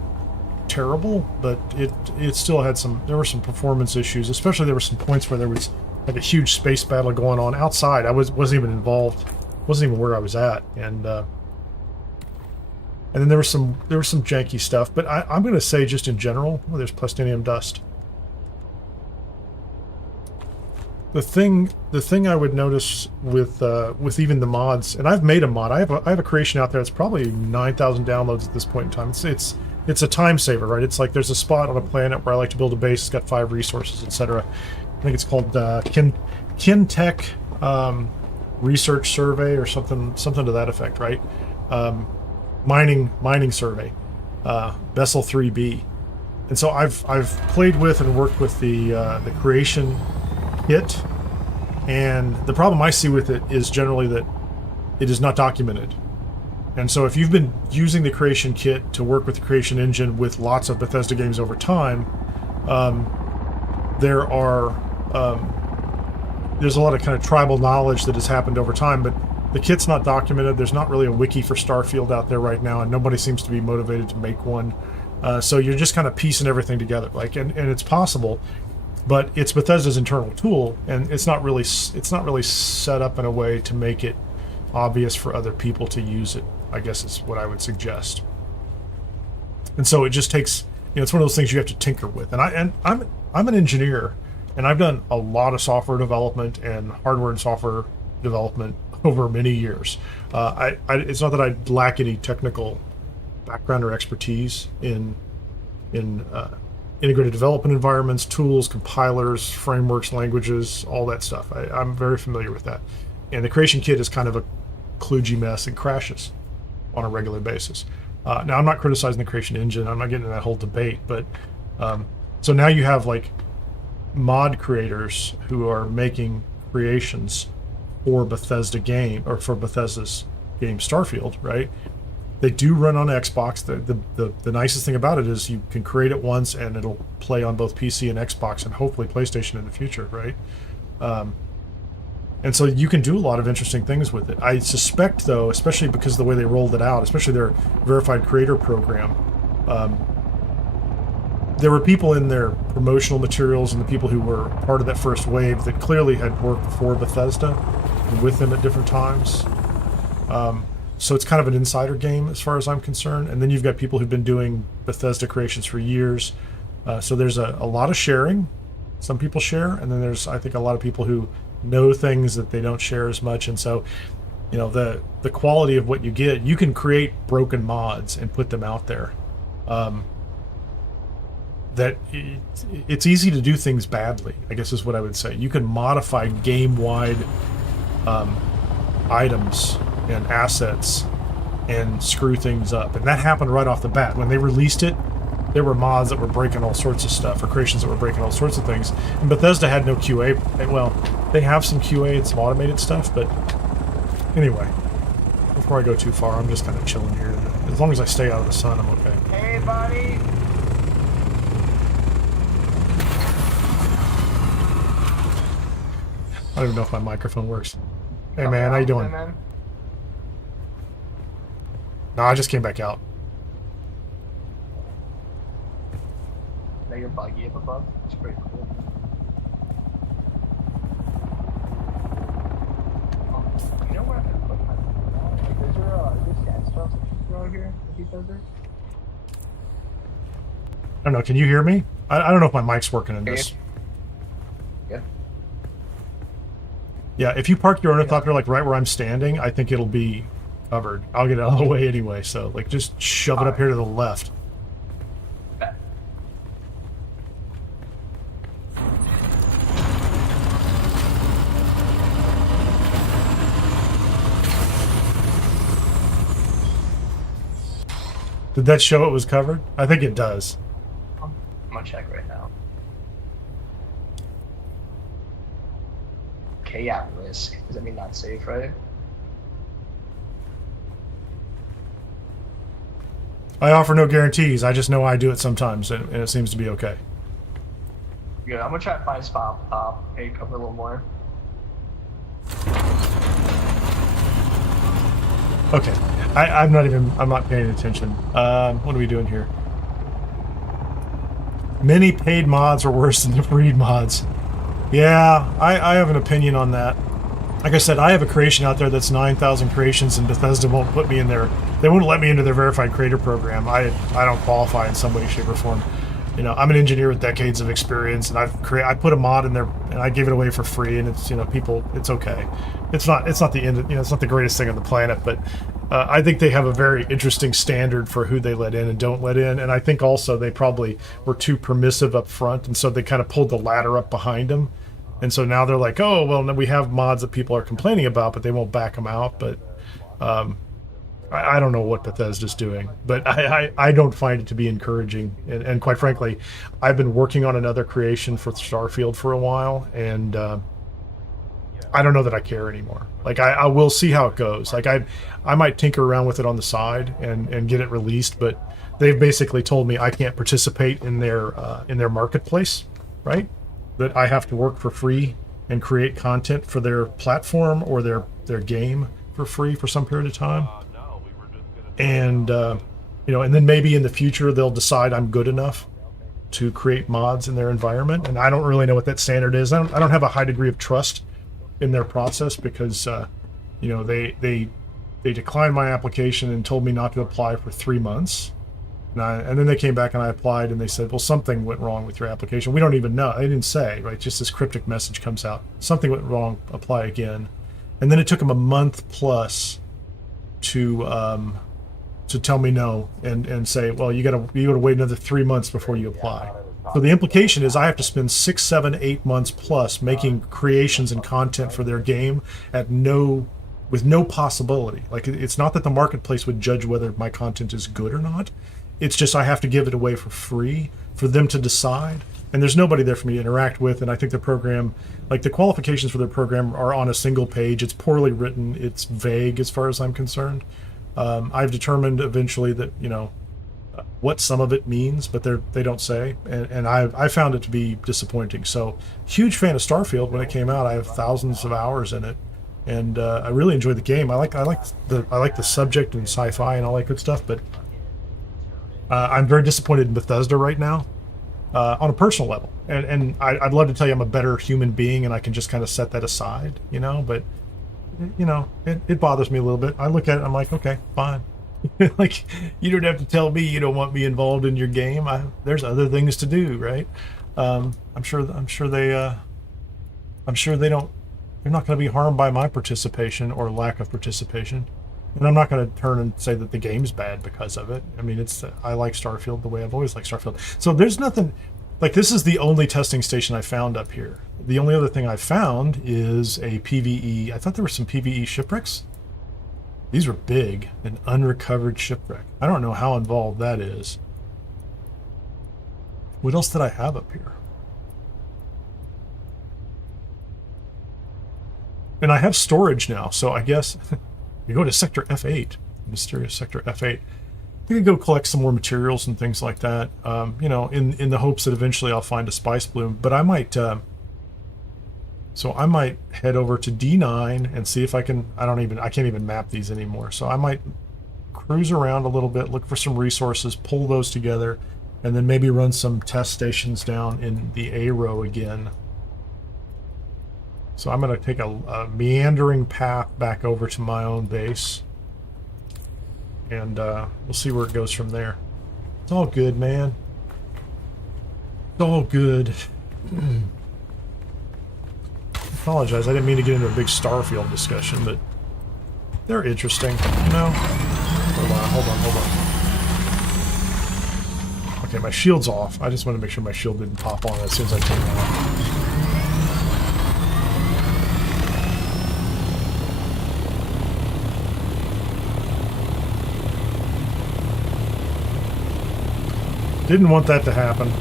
terrible, but it still had there were some performance issues. Especially there were some points where there was like a huge space battle going on outside. I wasn't even involved. Wasn't even where I was at, and then there was some janky stuff. But I'm going to say just in general, there's plastinium dust. The thing I would notice with even the mods, and I've made a mod. I have a creation out there that's probably 9,000 downloads at this point in time. It's a time saver, right? It's like there's a spot on a planet where I like to build a base. It's got 5 resources, etc. I think it's called Kintech Research Survey or something to that effect, right? Mining survey, Vessel 3B. And so I've played with and worked with the creation kit, and the problem I see with it is generally that it is not documented. And so if you've been using the creation kit to work with the creation engine with lots of Bethesda games over time, there's a lot of kind of tribal knowledge that has happened over time, but the kit's not documented. There's not really a wiki for Starfield out there right now, and nobody seems to be motivated to make one. So you're just kind of piecing everything together, like, and it's possible. But it's Bethesda's internal tool, and it's not really set up in a way to make it obvious for other people to use it, I guess is what I would suggest. And so it just takes, it's one of those things you have to tinker with. And I'm an engineer, and I've done a lot of software development and hardware and software development over many years. It's not that I lack any technical background or expertise in integrated development environments, tools, compilers, frameworks, languages, all that stuff. I'm very familiar with that. And the creation kit is kind of a kludgy mess and crashes on a regular basis. Now, I'm not criticizing the creation engine. I'm not getting into that whole debate. But so now you have like mod creators who are making creations for Bethesda game, or for Bethesda's game Starfield, right? They do run on Xbox. The nicest thing about it is you can create it once and it'll play on both PC and Xbox and hopefully PlayStation in the future, right? And so you can do a lot of interesting things with it. I suspect, though, especially because of the way they rolled it out, especially their verified creator program, there were people in their promotional materials and the people who were part of that first wave that clearly had worked for Bethesda and with them at different times. So it's kind of an insider game as far as I'm concerned. And then you've got people who've been doing Bethesda creations for years. So there's a lot of sharing. Some people share, and then there's, I think, a lot of people who know things that they don't share as much. And so, the quality of what you get, you can create broken mods and put them out there. That it's easy to do things badly, I guess is what I would say. You can modify game-wide items and assets and screw things up. And that happened right off the bat. When they released it, there were mods that were breaking all sorts of stuff, or creations that were breaking all sorts of things. And Bethesda had no QA. Well, they have some QA and some automated stuff, but anyway, before I go too far, I'm just kind of chilling here. As long as I stay out of the sun, I'm okay. Hey, buddy! I don't even know if my microphone works. Hey, man, how you doing? Man. No, I just came back out. Now you're buggy up above. It's pretty cool. You know where I can put my like, is there sandstorms around here? If he does it? I don't know. Can you hear me? I don't know if my mic's working in this. Yeah. Yeah, if you park your ornithopter like right where I'm standing, I think it'll be covered. I'll get out of the way anyway, so like just shove it up here to the left. Bet. Did that show it was covered? I think it does. I'm gonna check right now. Okay, yeah, risk. Does that mean not safe, right? I offer no guarantees. I just know I do it sometimes, and it seems to be okay. Good. I'm gonna try to find a spot up top. Maybe cover a little more. Okay, I'm not paying attention. What are we doing here? Many paid mods are worse than the free mods. Yeah, I have an opinion on that. Like I said, I have a creation out there that's 9,000 creations, and Bethesda won't put me in there. They won't let me into their verified creator program. I don't qualify in some way, shape, or form. You know, I'm an engineer with decades of experience, and I put a mod in there, and I gave it away for free, and it's, you know, people, it's okay. It's not the end, you know, it's not the greatest thing on the planet, but I think they have a very interesting standard for who they let in and don't let in, and I think also they probably were too permissive up front, and so they kind of pulled the ladder up behind them, and so now they're like, oh, well, we have mods that people are complaining about, but they won't back them out, but I don't know what Bethesda's doing, but I don't find it to be encouraging. And quite frankly, I've been working on another creation for Starfield for a while, and I don't know that I care anymore. Like, I will see how it goes. Like, I might tinker around with it on the side and get it released, but they've basically told me I can't participate in their marketplace, right? That I have to work for free and create content for their platform or their game for free for some period of time. And, you know, and then maybe in the future they'll decide I'm good enough to create mods in their environment. And I don't really know what that standard is. I don't have a high degree of trust in their process because, you know, they declined my application and told me not to apply for 3 months. And then they came back and I applied and they said, well, something went wrong with your application. We don't even know. They didn't say, right? Just this cryptic message comes out. Something went wrong, apply again. And then it took them a month plus to tell me no and say, well, you gotta wait another 3 months before you apply. So the implication is I have to spend 6, 7, 8 months plus making creations and content for their game with no possibility. Like, it's not that the marketplace would judge whether my content is good or not. It's just I have to give it away for free for them to decide. And there's nobody there for me to interact with. And I think the program, like the qualifications for their program are on a single page. It's poorly written. It's vague as far as I'm concerned. I've determined eventually that, you know, what some of it means, but they don't say. And I found it to be disappointing. So huge fan of Starfield. When it came out, I have thousands of hours in it. And I really enjoy the game. I like the subject and sci-fi and all that good stuff, but I'm very disappointed in Bethesda right now, on a personal level. And I'd love to tell you I'm a better human being and I can just kind of set that aside, you know, but, you know, it bothers me a little bit. I look at it, I'm like, okay, fine. Like, you don't have to tell me you don't want me involved in your game. There's other things to do, right? I'm sure they're not going to be harmed by my participation or lack of participation. And I'm not going to turn and say that the game's bad because of it. I mean, I like Starfield the way I've always liked Starfield. So there's nothing, like, this is the only testing station I found up here. The only other thing I found is a PvE. I thought there were some PvE shipwrecks. These were big, an unrecovered shipwreck. I don't know how involved that is. What else did I have up here? And I have storage now, so I guess you go to Sector F8, mysterious Sector F8. You can go collect some more materials and things like that, you know, in the hopes that eventually I'll find a spice bloom. But I might, so I might head over to D9 and see if I can. I can't even map these anymore. So I might cruise around a little bit, look for some resources, pull those together, and then maybe run some test stations down in the A row again. So I'm going to take a meandering path back over to my own base. And we'll see where it goes from there. It's all good, man. It's all good. If apologize. I didn't mean to get into a big Starfield discussion, but they're interesting, you know? Hold on. Okay, my shield's off. I just want to make sure my shield didn't pop on as soon as I take it off. Didn't want that to happen.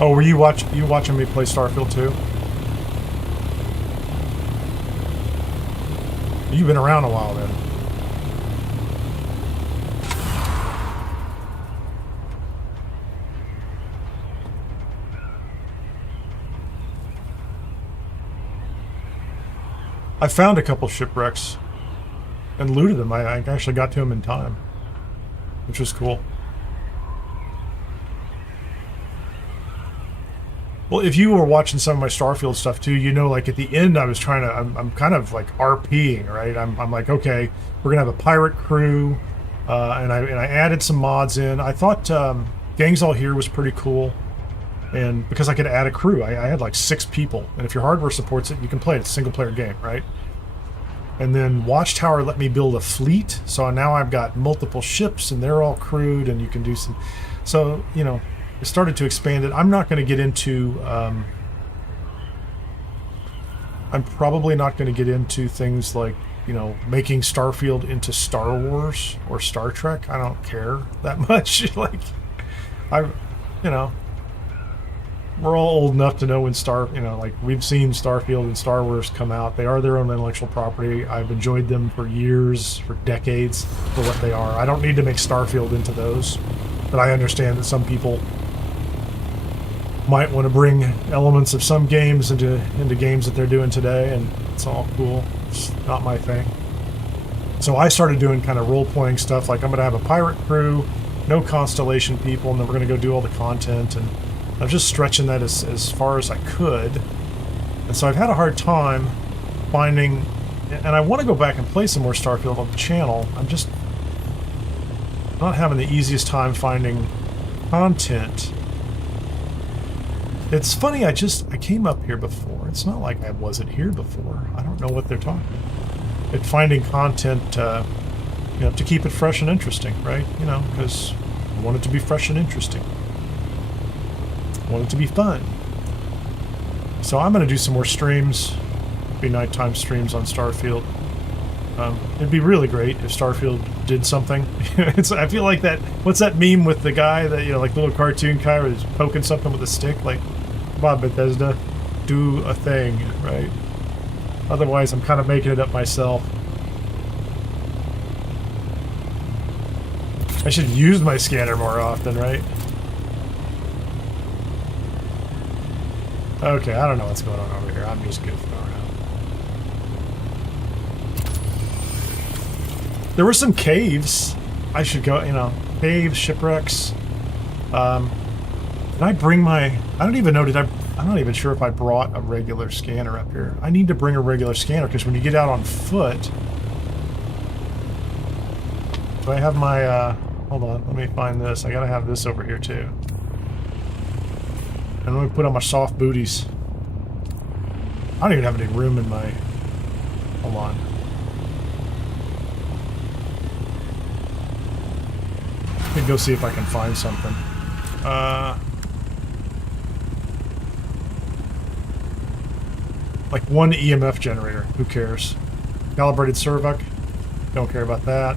Oh, were you watching me play Starfield too? You've been around a while then. I found a couple shipwrecks and looted them. I actually got to them in time, which was cool. Well, if you were watching some of my Starfield stuff too, you know, like at the end, I was trying to, I'm kind of like RPing, right? I'm like, okay, we're gonna have a pirate crew, and I added some mods in. I thought Gangs All Here was pretty cool, and because I could add a crew, I had like 6 people, and if your hardware supports it, you can play it. It's a single-player game, right? And then Watchtower let me build a fleet, so now I've got multiple ships, and they're all crewed, and you can do some. So you know. It started to expand it. I'm not going to get into I'm probably not going to get into things like, you know, making Starfield into Star Wars or Star Trek. I don't care that much. Like, you know, we're all old enough to know when like we've seen Starfield and Star Wars come out. They are their own intellectual property. I've enjoyed them for years, for decades, for what they are. I don't need to make Starfield into those, but I understand that some people might want to bring elements of some games into games that they're doing today, and it's all cool. It's not my thing. So I started doing kind of role-playing stuff, like I'm going to have a pirate crew, no Constellation people, and then we're going to go do all the content, and I was just stretching that as far as I could. And so I've had a hard time finding, and I want to go back and play some more Starfield on the channel. I'm just not having the easiest time finding content. It's funny, I came up here before. It's not like I wasn't here before. I don't know what they're talking about. It's finding content, you know, to keep it fresh and interesting, right? You know, because I want it to be fresh and interesting. I want it to be fun. So I'm going to do some more streams. Be nighttime streams on Starfield. It'd be really great if Starfield did something. I feel like that. What's that meme with the guy that, you know, like the little cartoon guy who's poking something with a stick? Like, come on, Bethesda, do a thing, right? Otherwise, I'm kind of making it up myself. I should use my scanner more often, right? Okay, I don't know what's going on over here. I'm just goofing around. There were some caves. I should go, you know, caves, shipwrecks. Did I bring my... I don't even know, I'm not even sure if I brought a regular scanner up here. I need to bring a regular scanner, because when you get out on foot... Do I have my, hold on, let me find this. I gotta have this over here, too. And let me put on my soft booties. I don't even have any room in my... Hold on. Let me go see if I can find something. Like one EMF generator. Who cares? Calibrated Cervec. Don't care about that.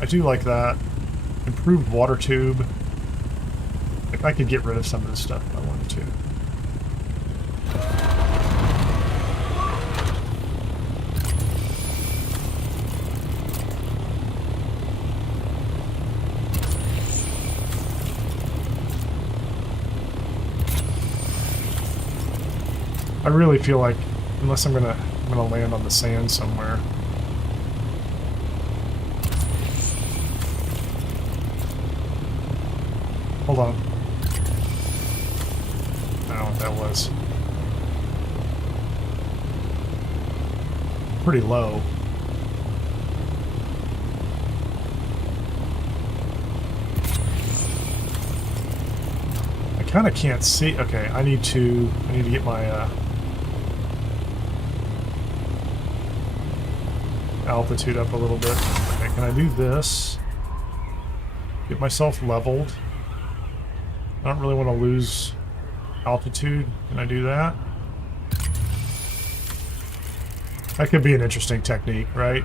I do like that. Improved water tube. If I could get rid of some of this stuff if I wanted to. I really feel like, unless I'm gonna land on the sand somewhere. Hold on. I don't know what that was. Pretty low. kind of can't see. Okay, I need to get my altitude up a little bit. Okay, can I do this? Get myself leveled. I don't really want to lose altitude. Can I do that? That could be an interesting technique, right?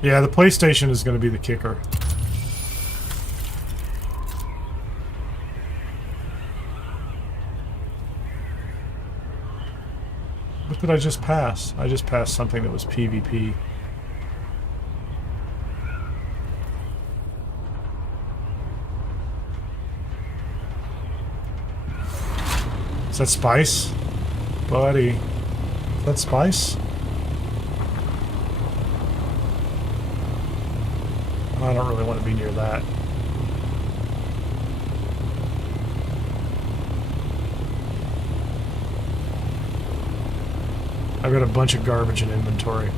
Yeah, the PlayStation is going to be the kicker. What did I just pass? I just passed something that was PvP. Is that spice? Buddy. Is that spice? I don't really want to be near that. I've got a bunch of garbage in inventory.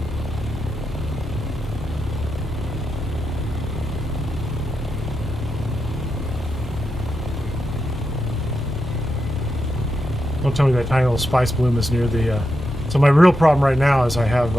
Don't tell me that tiny little spice bloom is near the... So my real problem right now is I have...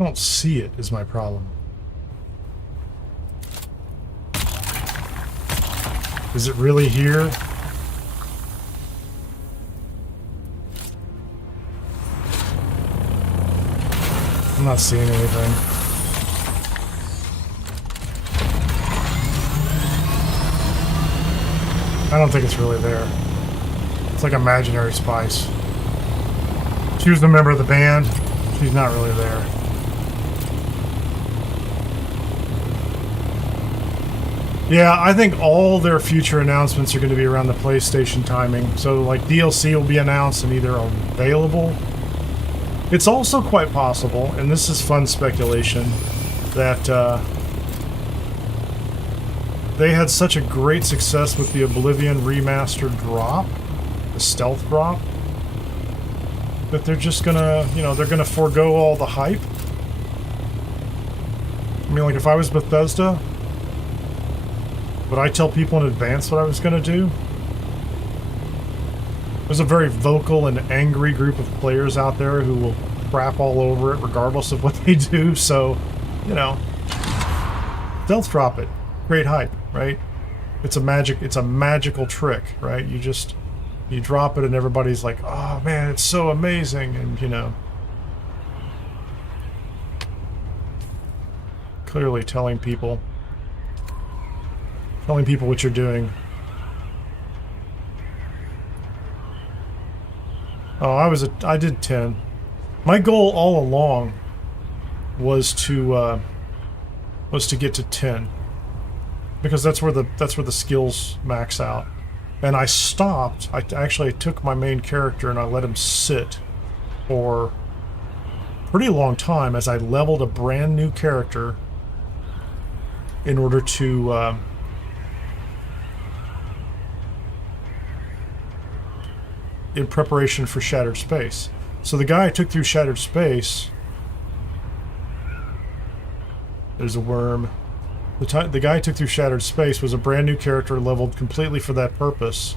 I don't see it is my problem. Is it really here? I'm not seeing anything. I don't think it's really there. It's like imaginary spice. She was a member of the band. She's not really there. Yeah, I think all their future announcements are going to be around the PlayStation timing. So, like, DLC will be announced and either available. It's also quite possible, and this is fun speculation, that they had such a great success with the Oblivion remastered drop, the stealth drop, that they're just gonna, you know, they're gonna forego all the hype. I mean, like, if I was Bethesda, would I tell people in advance what I was going to do? There's a very vocal and angry group of players out there who will crap all over it regardless of what they do, so, you know. Stealth drop it. Great hype, right? It's a magical trick, right? You drop it and everybody's like, oh man, it's so amazing, and you know. Clearly telling people what you're doing. Oh, I did 10. My goal all along was to get to 10, because that's where the skills max out. And I stopped. I took my main character and I let him sit for a pretty long time as I leveled a brand new character in order to in preparation for Shattered Space. So the guy I took through Shattered Space... There's a worm. The guy I took through Shattered Space was a brand new character leveled completely for that purpose.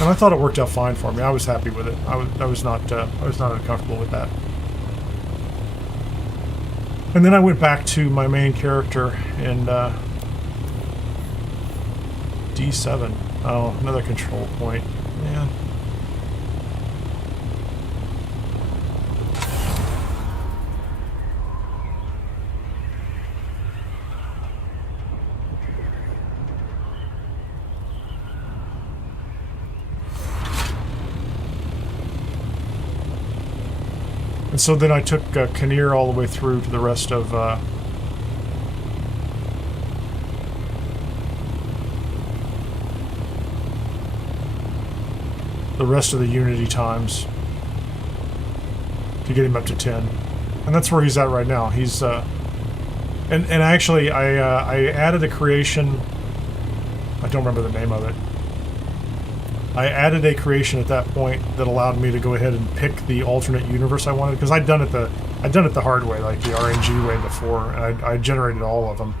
And I thought it worked out fine for me. I was happy with it. I was not uncomfortable with that. And then I went back to my main character and D7. Oh, another control point. Man. And so then I took Kineer all the way through to the rest of the Unity times to get him up to 10. And that's where he's at right now. He's and actually I added a creation. I don't remember the name of it. I added a creation at that point that allowed me to go ahead and pick the alternate universe I wanted, because I'd done it the hard way, like the RNG way before, and I generated all of them.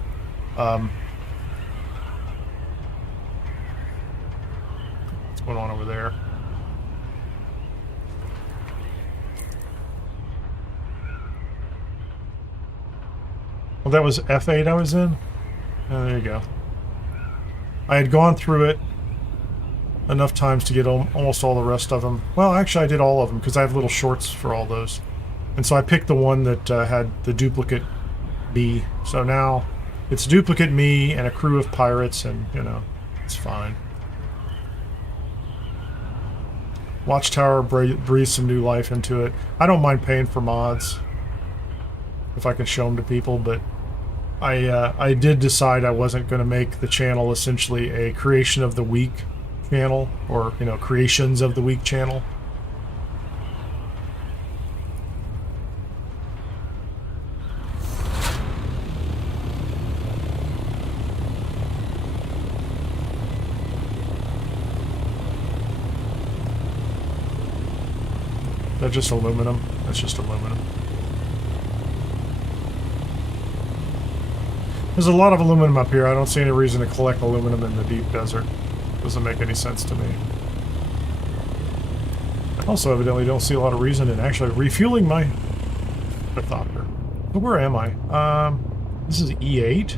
What's going on over there? Well, that was F8 I was in? Oh, there you go. I had gone through it enough times to get almost all the rest of them. Well, actually, I did all of them, because I have little shorts for all those. And so I picked the one that had the duplicate me. So now it's duplicate me and a crew of pirates, and, you know, it's fine. Watchtower breathes some new life into it. I don't mind paying for mods if I can show them to people, but I did decide I wasn't going to make the channel essentially a creation of the week channel, or, you know, creations of the week channel. That's just aluminum. That's just aluminum. There's a lot of aluminum up here. I don't see any reason to collect aluminum in the deep desert. Doesn't make any sense to me. I also evidently don't see a lot of reason in actually refueling my orthopter. But where am I? This is E8.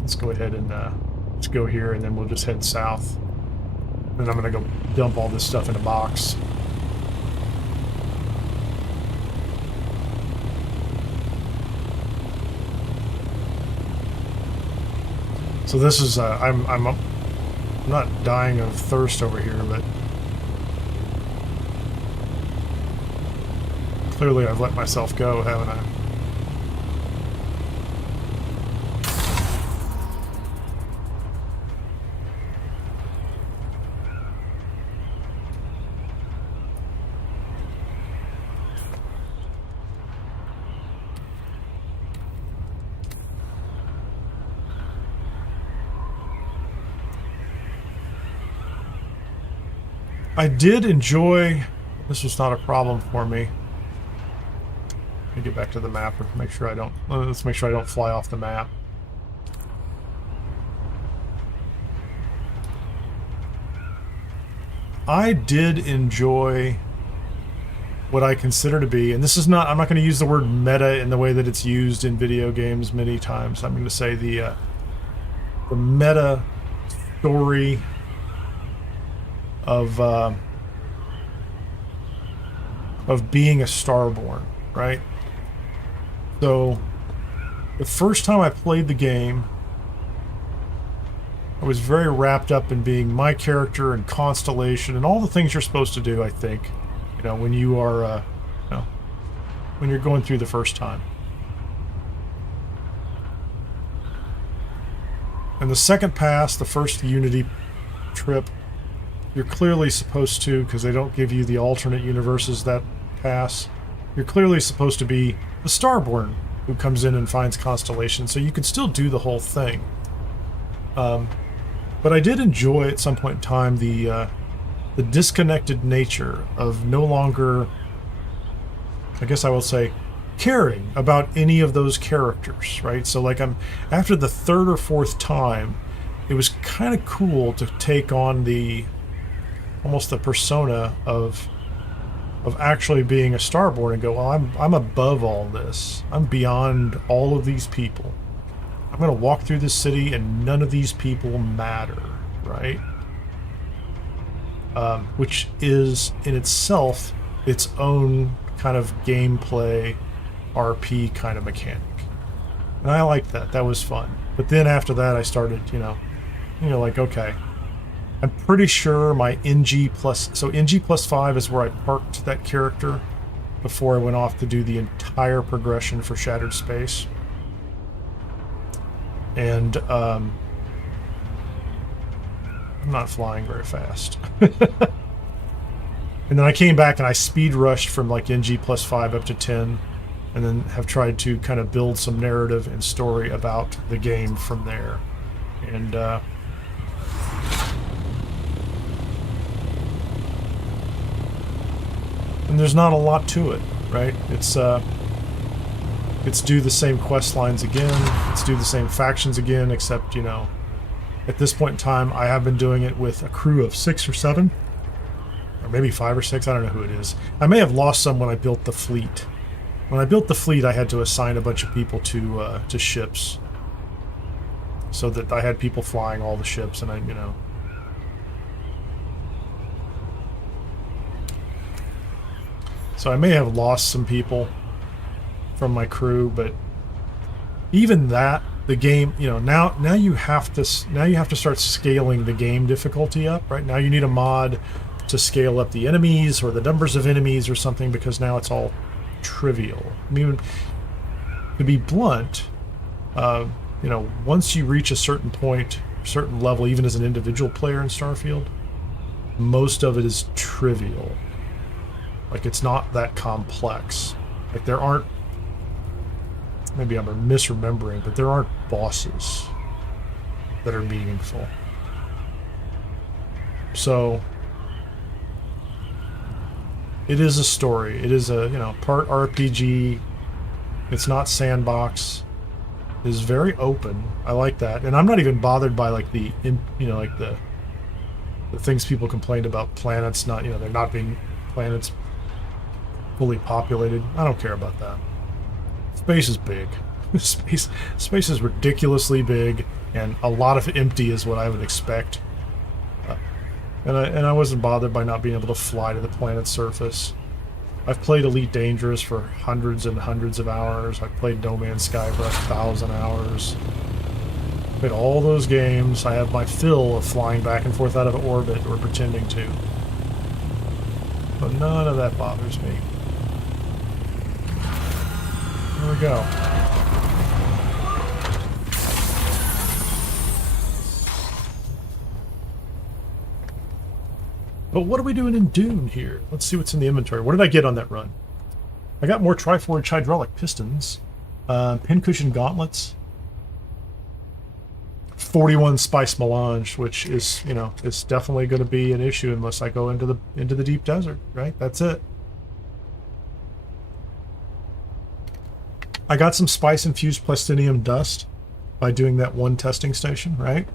Let's go ahead and let's go here, and then we'll just head south. And I'm gonna go dump all this stuff in a box. So this is, I'm not dying of thirst over here, but clearly I've let myself go, haven't I? I did enjoy, this was not a problem for me. Let me get back to the map and make sure I don't, let's make sure I don't fly off the map. I did enjoy what I consider to be, and this is not, I'm not going to use the word meta in the way that it's used in video games many times. I'm going to say the meta story of being a starborn, right? So the first time I played the game, I was very wrapped up in being my character and constellation and all the things you're supposed to do, I think, you know, when you are you know, when you're going through the first time. And the second pass, the first Unity trip, you're clearly supposed to, because they don't give you the alternate universes that pass, you're clearly supposed to be the starborn who comes in and finds constellations, so you can still do the whole thing. But I did enjoy at some point in time the disconnected nature of no longer, I guess I will say, caring about any of those characters, right? So like after the third or fourth time, it was kind of cool to take on almost the persona of actually being a starborn and go, well, I'm above all this. I'm beyond all of these people. I'm going to walk through this city and none of these people matter, right? Which is in itself its own kind of gameplay RP kind of mechanic. And I liked that. That was fun. But then after that I started, you know, like, okay, I'm pretty sure my NG plus, so NG plus 5 is where I parked that character before I went off to do the entire progression for Shattered Space. And I'm not flying very fast. And then I came back and I speed rushed from like NG plus 5 up to 10, and then have tried to kind of build some narrative and story about the game from there. And there's not a lot to it, right? It's do the same quest lines again, it's do the same factions again, except, you know, at this point in time, I have been doing it with a crew of 6 or 7, or maybe 5 or 6, I don't know who it is. I may have lost some when I built the fleet. When I built the fleet, I had to assign a bunch of people to ships, so that I had people flying all the ships, and I, you know. So I may have lost some people from my crew, but even that, the game, you know, now you have to start scaling the game difficulty up, right? Now you need a mod to scale up the enemies or the numbers of enemies or something, because now it's all trivial. I mean, to be blunt, you know, once you reach a certain point, certain level, even as an individual player in Starfield, most of it is trivial. Like, it's not that complex. Like, there aren't, maybe I'm misremembering, but there aren't bosses that are meaningful. So it is a story. It is a, you know, part RPG. It's not sandbox. It is very open. I like that. And I'm not even bothered by like the, you know, like the things people complained about planets not, you know, they're not being planets fully populated. I don't care about that. Space is big. Space is ridiculously big, and a lot of empty is what I would expect. And I wasn't bothered by not being able to fly to the planet's surface. I've played Elite Dangerous for hundreds and hundreds of hours. I've played No Man's Sky for 1,000 hours. Played all those games. I have my fill of flying back and forth out of orbit, or pretending to. But none of that bothers me. There we go. But what are we doing in Dune here? Let's see what's in the inventory. What did I get on that run? I got more Triforge hydraulic pistons, pincushion gauntlets, 41 spice melange, which is, you know, it's definitely going to be an issue unless I go into the deep desert, right? That's it. I got some spice infused plastinium dust by doing that one testing station, right?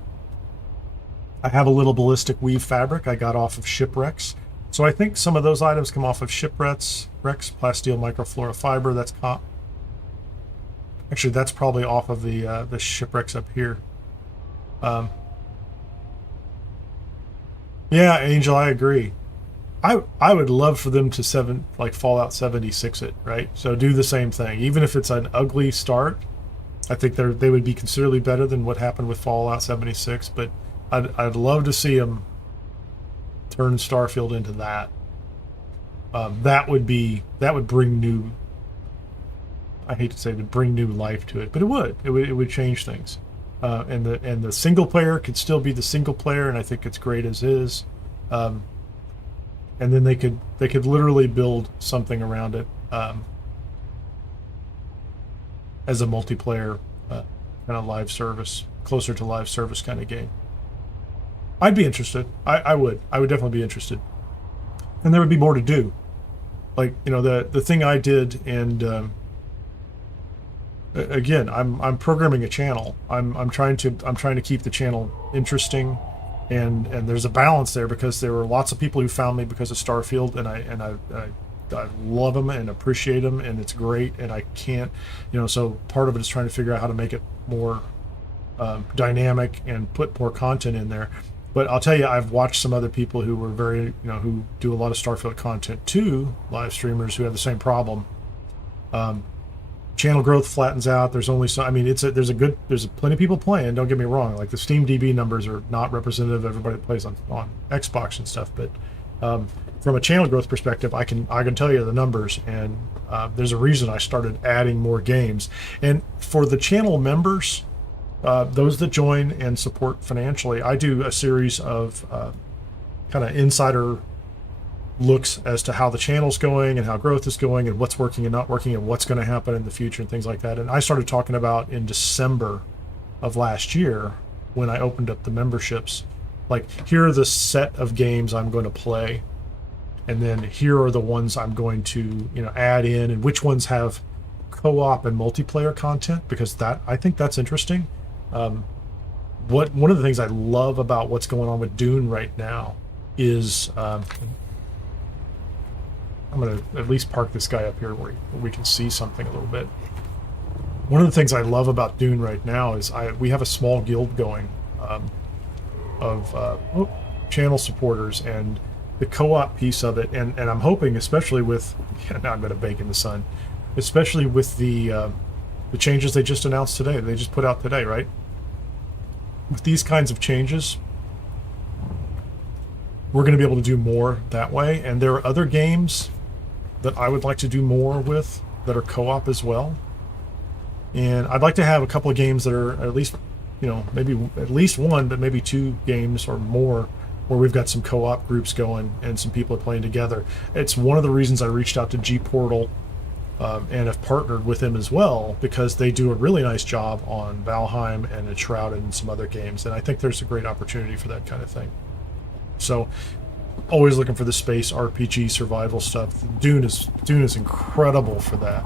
I have a little ballistic weave fabric I got off of shipwrecks. So I think some of those items come off of shipwrecks, plasteel microflora fiber. That's actually, that's probably off of the shipwrecks up here. Yeah, Angel, I agree. I would love for them to like Fallout 76 it, right? So do the same thing, even if it's an ugly start. I think they would be considerably better than what happened with Fallout 76, but I'd love to see them turn Starfield into that. That would bring new. I hate to say it would bring new life to it, but it would change things. And the single player could still be the single player, and I think it's great as is. And then they could literally build something around it as a multiplayer kind of live service, closer to live service kind of game. I'd be interested. I would definitely be interested. And there would be more to do. Like, you know, the thing I did, and again, I'm programming a channel. I'm trying to keep the channel interesting, and there's a balance there, because there were lots of people who found me because of Starfield, and I love them and appreciate them, and it's great, and I can't, you know, so part of it is trying to figure out how to make it more dynamic and put more content in there. But I'll tell you, I've watched some other people who were who do a lot of Starfield content too, live streamers who have the same problem. channel growth flattens out. There's only so, I mean, there's plenty of people playing. Don't get me wrong. Like the Steam DB numbers are not representative of everybody that plays on Xbox and stuff. But from a channel growth perspective, I can tell you the numbers, and there's a reason I started adding more games. And for the channel members, those that join and support financially, I do a series of kind of insider looks as to how the channel's going and how growth is going and what's working and not working and what's going to happen in the future and things like that. And I started talking about in December of last year when I opened up the memberships, like, here are the set of games I'm going to play, and then here are the ones I'm going to, add in, and which ones have co-op and multiplayer content, because I think that's interesting. One of the things I love about what's going on with Dune right now is I'm going to at least park this guy up here where we can see something a little bit. One of the things I love about Dune right now is we have a small guild going of channel supporters, and the co-op piece of it, and I'm hoping, especially with, now I'm going to bake in the sun, especially with the changes they just announced today, they just put out today, right? With these kinds of changes, we're going to be able to do more that way, and there are other games that I would like to do more with that are co-op as well. And I'd like to have a couple of games that are at least, maybe at least one, but maybe two games or more where we've got some co-op groups going and some people are playing together. It's one of the reasons I reached out to G-Portal and have partnered with them as well, because they do a really nice job on Valheim and Enshrouded and some other games. And I think there's a great opportunity for that kind of thing. So always looking for the space RPG survival stuff. Dune is incredible for that.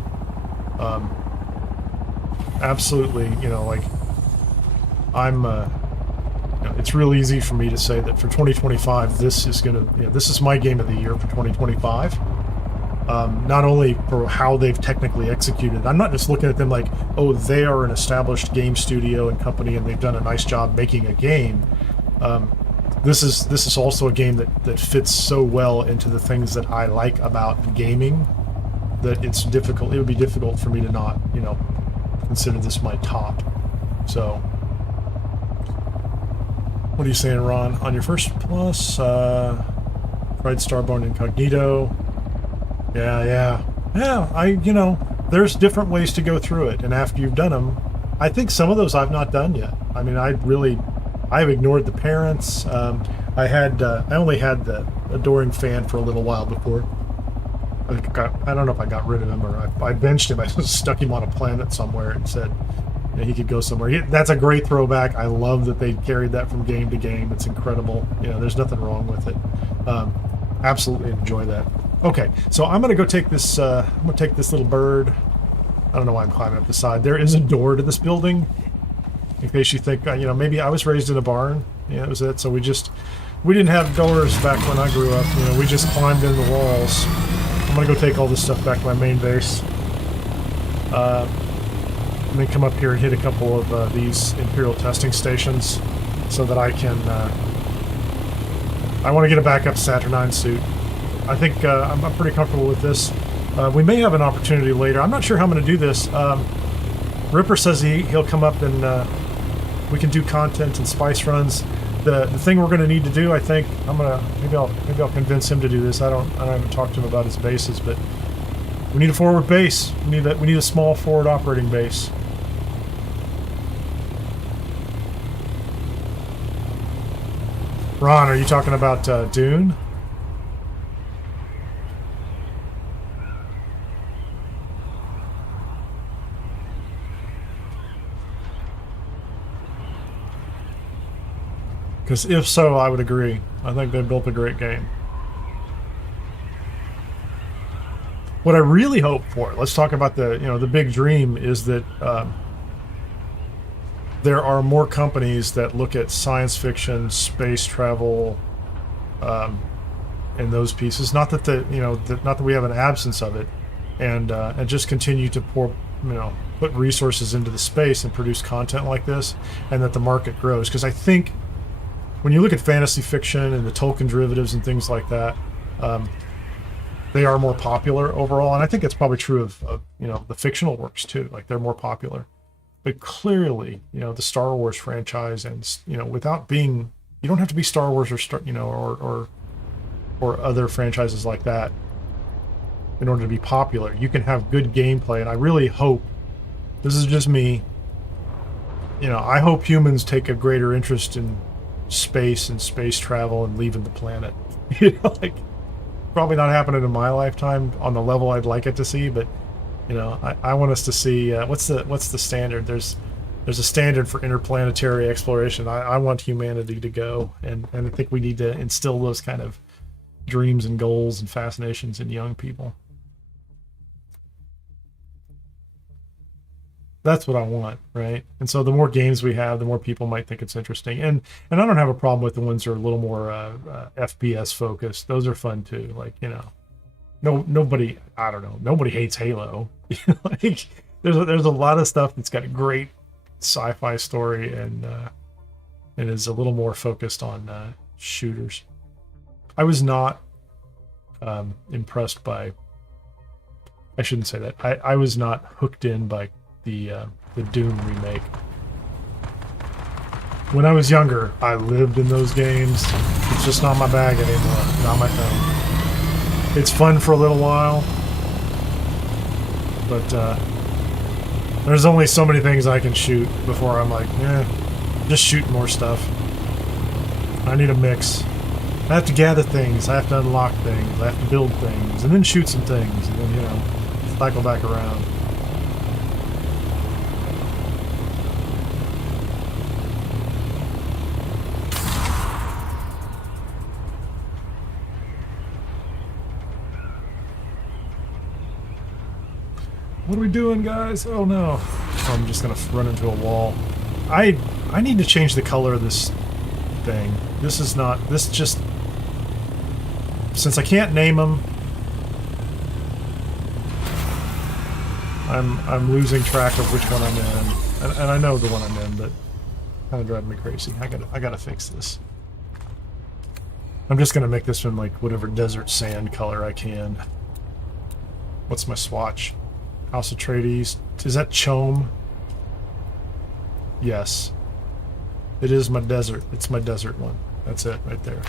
Absolutely, I'm it's real easy for me to say that for 2025 this is my game of the year for 2025. Not only for how they've technically executed. I'm not just looking at them like, oh, they are an established game studio and company and they've done a nice job making a game. This is also a game that fits so well into the things that I like about gaming that it's difficult. It would be difficult for me to not, consider this my top. So, what are you saying, Ron? On your first plus, Pride Starborn Incognito. Yeah. There's different ways to go through it, and after you've done them, I think some of those I've not done yet. I mean, I've ignored the parents. I only had the Adoring Fan for a little while before. I don't know if I got rid of him or I benched him. I just stuck him on a planet somewhere and said he could go somewhere. That's a great throwback. I love that they carried that from game to game. It's incredible. There's nothing wrong with it. Absolutely enjoy that. Okay, so I'm gonna go take this. I'm gonna take this little bird. I don't know why I'm climbing up the side. There is a door to this building. In case you think, maybe I was raised in a barn. Yeah, that was it. So we didn't have doors back when I grew up. We just climbed in the walls. I'm gonna go take all this stuff back to my main base. And then come up here and hit a couple of these Imperial testing stations so that I can, I want to get a backup Saturnine suit. I think I'm pretty comfortable with this. We may have an opportunity later. I'm not sure how I'm going to do this. Ripper says he'll come up and we can do content and spice runs. The thing we're going to need to do, I think, maybe I'll convince him to do this. I haven't talked to him about his bases, but we need a forward base. We need a small forward operating base. Ron, are you talking about Dune? Because if so, I would agree. I think they built a great game. What I really hope for, let's talk about the big dream, is that there are more companies that look at science fiction, space travel, and those pieces. Not that not that we have an absence of it, and just continue to put resources into the space and produce content like this, and that the market grows. Because I think when you look at fantasy fiction and the Tolkien derivatives and things like that, they are more popular overall, and I think it's probably true of you know, the fictional works too. Like, they're more popular. But clearly, you know, the Star Wars franchise, and you know, without being, you don't have to be Star Wars or Star, you know, or other franchises like that in order to be popular. You can have good gameplay, and I really hope, this is just me, you know, I hope humans take a greater interest in space and space travel and leaving the planet. You know, like, probably not happening in my lifetime on the level I'd like it to see, but you know, I want us to see what's the standard. There's a standard for interplanetary exploration. I want humanity to go, and I think we need to instill those kind of dreams and goals and fascinations in young people. That's what I want, right? And so the more games we have, the more people might think it's interesting. And I don't have a problem with the ones that are a little more FPS focused. Those are fun too. Like, you know, nobody, I don't know, nobody hates Halo. Like, there's a lot of stuff that's got a great sci-fi story and is a little more focused on shooters. I was not impressed by, I shouldn't say that. I was not hooked in by the Dune remake. When I was younger, I lived in those games. It's just not my bag anymore. Not my thing. It's fun for a little while, but there's only so many things I can shoot before I'm like, just shoot more stuff. I need a mix. I have to gather things, I have to unlock things, I have to build things, and then shoot some things, and then, you know, cycle back around. What are we doing, guys? Oh no. Oh, I'm just gonna run into a wall. I need to change the color of this thing. This is not, this just, since I can't name them, I'm losing track of which one I'm in. And I know the one I'm in, but kind of driving me crazy. I gotta fix this. I'm just gonna make this one like whatever desert sand color I can. What's my swatch? House Atreides. Is that Chome? Yes. It is my desert. It's my desert one. That's it right there.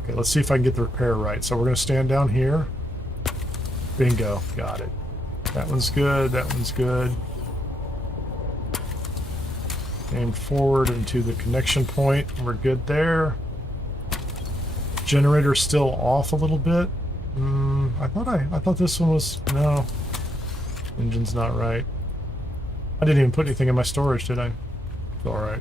Okay, let's see if I can get the repair right. So we're going to stand down here. Bingo. Got it. That one's good. That one's good. Aim forward into the connection point. We're good there. Generator's still off a little bit. I thought this one was, no. Engine's not right. I didn't even put anything in my storage, did I? It's alright.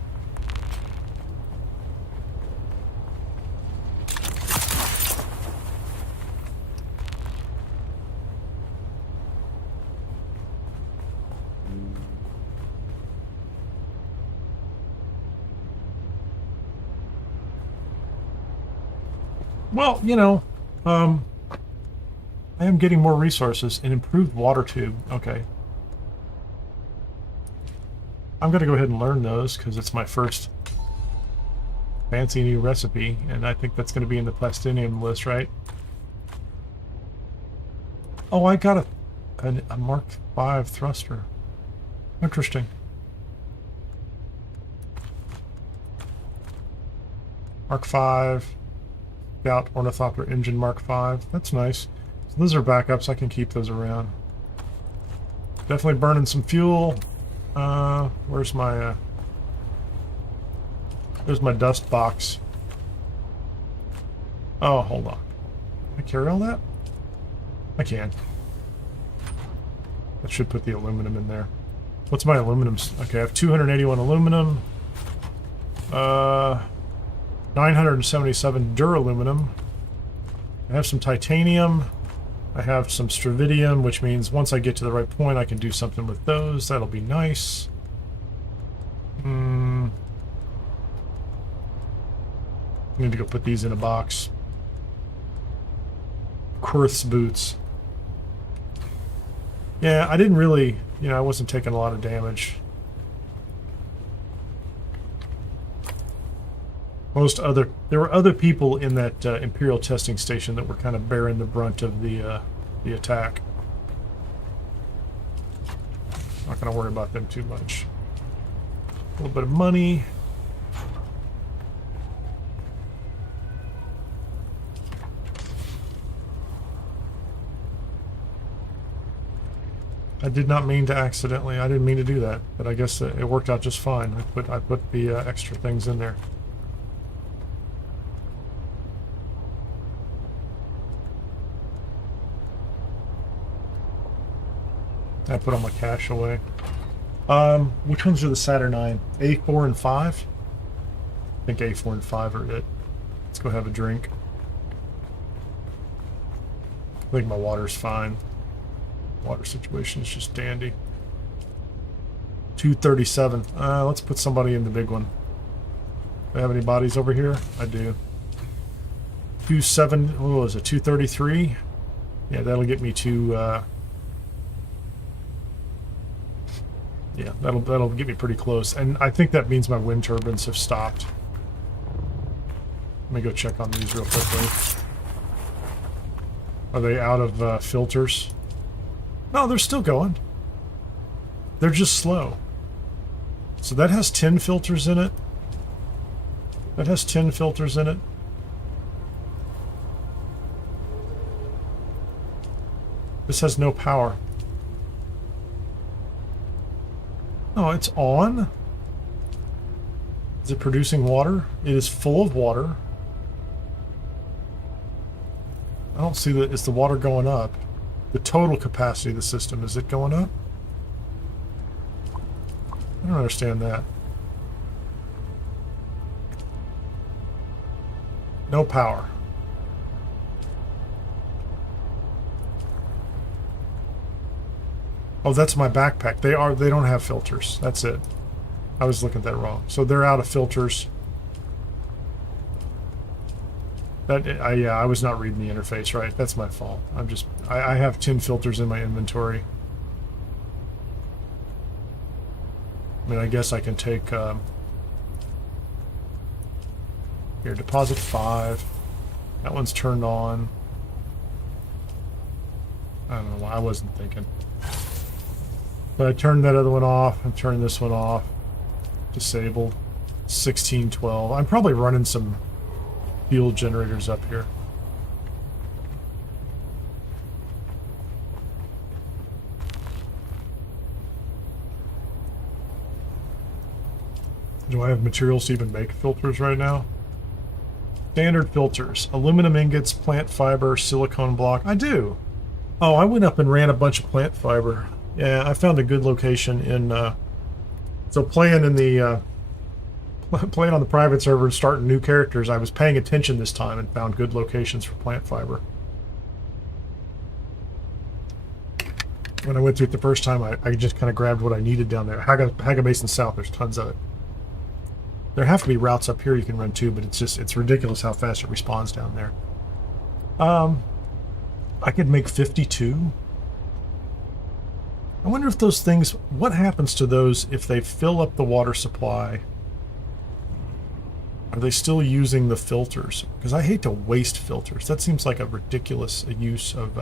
Well, you know, I am getting more resources. An improved water tube. Okay. I'm going to go ahead and learn those because it's my first fancy new recipe, and I think that's going to be in the Plastinium list, right? Oh, I got a Mark V thruster. Interesting. Mark V. Scout Ornithopter Engine Mark V. That's nice. So those are backups. I can keep those around. Definitely burning some fuel. Where's my there's my dust box. Oh, hold on. Can I carry all that? I can. That should put the aluminum in there. What's my aluminum? Okay, I have 281 aluminum. 977 duraluminum. I have some titanium. I have some stravidium, which means once I get to the right point, I can do something with those. That'll be nice. I need to go put these in a box. Kurth's boots. Yeah, I didn't really, you know, I wasn't taking a lot of damage. There were other people in that Imperial testing station that were kind of bearing the brunt of the attack. Not going to worry about them too much. A little bit of money. I did not mean to accidentally. I didn't mean to do that, but I guess it worked out just fine. I put the extra things in there. I put all my cash away. Which ones are the Saturnine? A4 and 5? I think A4 and 5 are it. Let's go have a drink. I think my water's fine. Water situation is just dandy. 237. Let's put somebody in the big one. Do I have any bodies over here? I do. 27. What was it? 233. Yeah, that'll get me to. Yeah, that'll get me pretty close, and I think that means my wind turbines have stopped. Let me go check on these real quickly. Are they out of filters? No, they're still going. They're just slow. So that has 10 filters in it. That has 10 filters in it. This has no power. No, it's on. Is it producing water? It is full of water. I don't see that. Is the water going up? The total capacity of the system, is it going up? I don't understand that. No power. Oh, that's my backpack. They don't have filters. That's it. I was looking at that wrong. So they're out of filters. Yeah, I was not reading the interface right. That's my fault. I have 10 filters in my inventory. I mean, I guess I can take here, deposit 5. That one's turned on. I don't know why I wasn't thinking. But I turned that other one off and turned this one off. Disabled. 1612. I'm probably running some fuel generators up here. Do I have materials to even make filters right now? Standard filters. Aluminum ingots, plant fiber, silicone block. I do. Oh, I went up and ran a bunch of plant fiber. Yeah, I found a good location in... so playing in the... playing on the private server and starting new characters, I was paying attention this time and found good locations for plant fiber. When I went through it the first time, I just kind of grabbed what I needed down there. Haga Basin South, there's tons of it. There have to be routes up here you can run too, but it's ridiculous how fast it responds down there. I could make 52. I wonder if those things, what happens to those if they fill up the water supply? Are they still using the filters? Because I hate to waste filters. That seems like a ridiculous use of...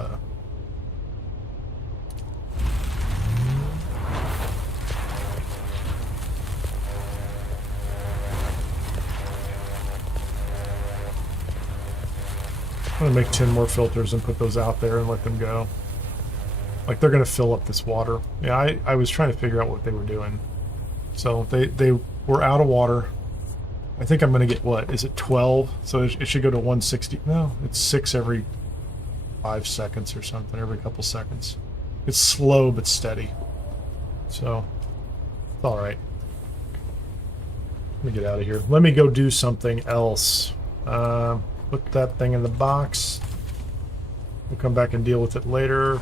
I'm going to make 10 more filters and put those out there and let them go. Like, they're going to fill up this water. Yeah, I was trying to figure out what they were doing. So they were out of water. I think I'm going to get, what, is it 12? So it should go to 160. No, it's 6 every 5 seconds or something, every couple seconds. It's slow but steady. So, it's all right. Let me get out of here. Let me go do something else. Put that thing in the box. We'll come back and deal with it later.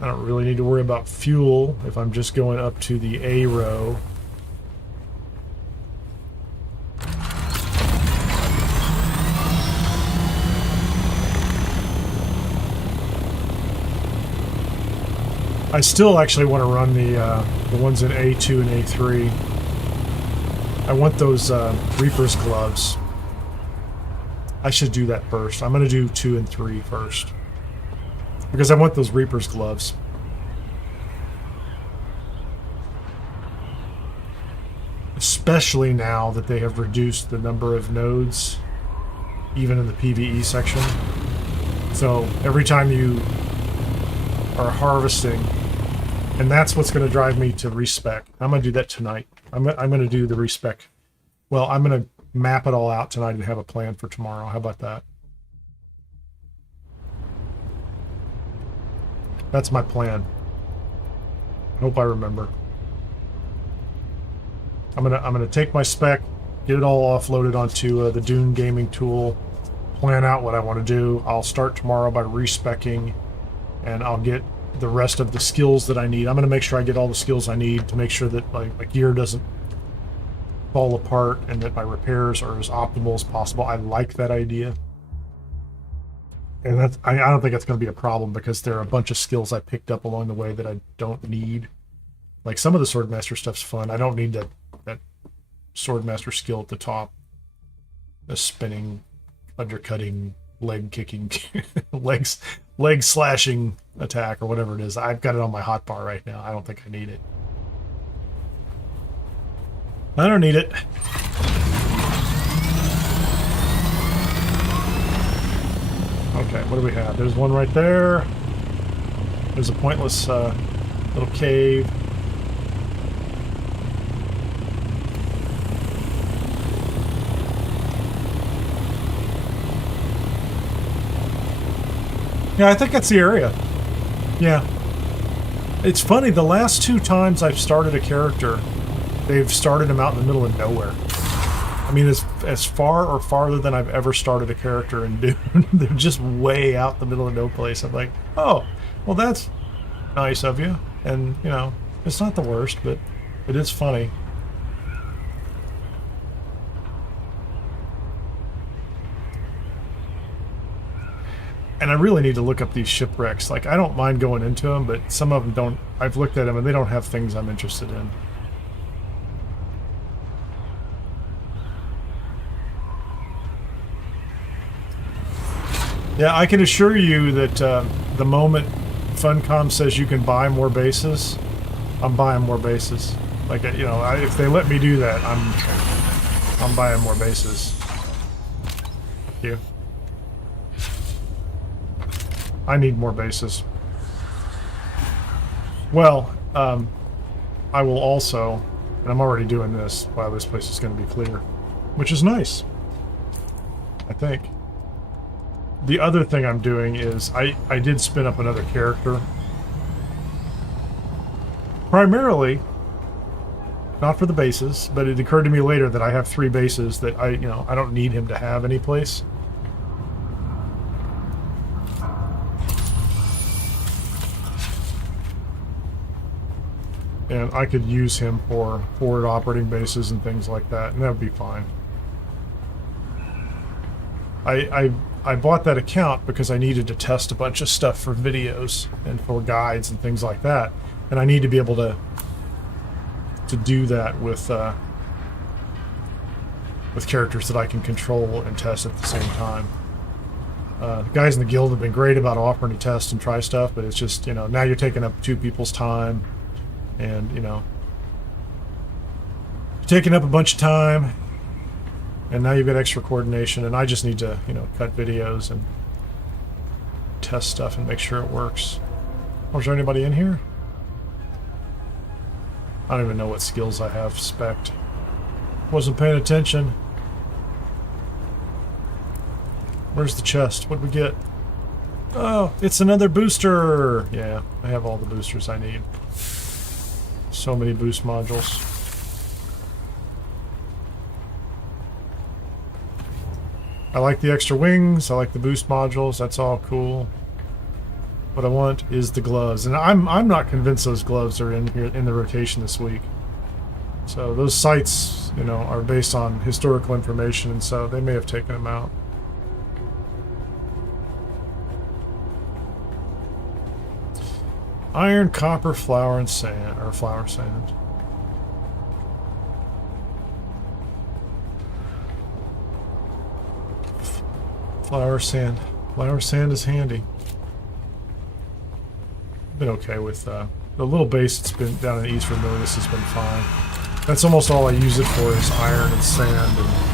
I don't really need to worry about fuel if I'm just going up to the A row. I still actually want to run the ones in A2 and A3. I want those Reaper's gloves. I should do that first. I'm going to do 2 and 3 first. Because I want those Reaper's gloves. Especially now that they have reduced the number of nodes, even in the PvE section. So every time you are harvesting, and that's what's going to drive me to respec. I'm going to do that tonight. I'm going to do the respec. Well, I'm going to map it all out tonight and have a plan for tomorrow. How about that? That's my plan. I hope I remember. I'm gonna take my spec, get it all offloaded onto the Dune gaming tool, plan out what I want to do. I'll start tomorrow by respecking, and I'll get the rest of the skills that I need. I'm gonna make sure I get all the skills I need to make sure that my gear doesn't fall apart and that my repairs are as optimal as possible. I like that idea. And that's, I don't think it's going to be a problem because there are a bunch of skills I picked up along the way that I don't need. Like some of the Swordmaster stuff's fun. I don't need that Swordmaster skill at the top. The spinning, undercutting, leg kicking, leg slashing attack or whatever it is. I've got it on my hotbar right now. I don't think I need it. I don't need it. Okay, what do we have? There's one right there. There's a pointless little cave. Yeah, I think that's the area. Yeah. It's funny, the last 2 times I've started a character, they've started him out in the middle of nowhere. I mean, as far or farther than I've ever started a character in Dune. They're just way out in the middle of no place. I'm like, oh, well, that's nice of you. And, you know, it's not the worst, but it is funny. And I really need to look up these shipwrecks. Like, I don't mind going into them, but some of them don't. I've looked at them and they don't have things I'm interested in. Yeah, I can assure you that the moment Funcom says you can buy more bases, I'm buying more bases. Like, you know, if they let me do that, I'm buying more bases. Thank you. I need more bases. Well, I will also, and I'm already doing this while this place is going to be clear, which is nice, I think. The other thing I'm doing is I did spin up another character. Primarily, not for the bases, but it occurred to me later that I have 3 bases that I don't need him to have any place. And I could use him for forward operating bases and things like that, and that would be fine. I bought that account because I needed to test a bunch of stuff for videos and for guides and things like that, and I need to be able to do that with characters that I can control and test at the same time. The guys in the guild have been great about offering to test and try stuff, but it's just, you know, now you're taking up 2 people's time, and, you know, you're taking up a bunch of time. And now you've got extra coordination, and I just need to, you know, cut videos and test stuff and make sure it works. Oh, is there anybody in here? I don't even know what skills I have spec'd. Wasn't paying attention. Where's the chest? What'd we get? Oh, it's another booster! Yeah, I have all the boosters I need. So many boost modules. I like the extra wings, I like the boost modules, that's all cool. What I want is the gloves, and I'm not convinced those gloves are in here in the rotation this week. So those sites, you know, are based on historical information, and so they may have taken them out. Iron, copper, flour, and sand, or flour sand. Flour sand. Flour sand is handy. Been okay with the little base that's been down in East Vermilius has been fine. That's almost all I use it for is iron and sand. And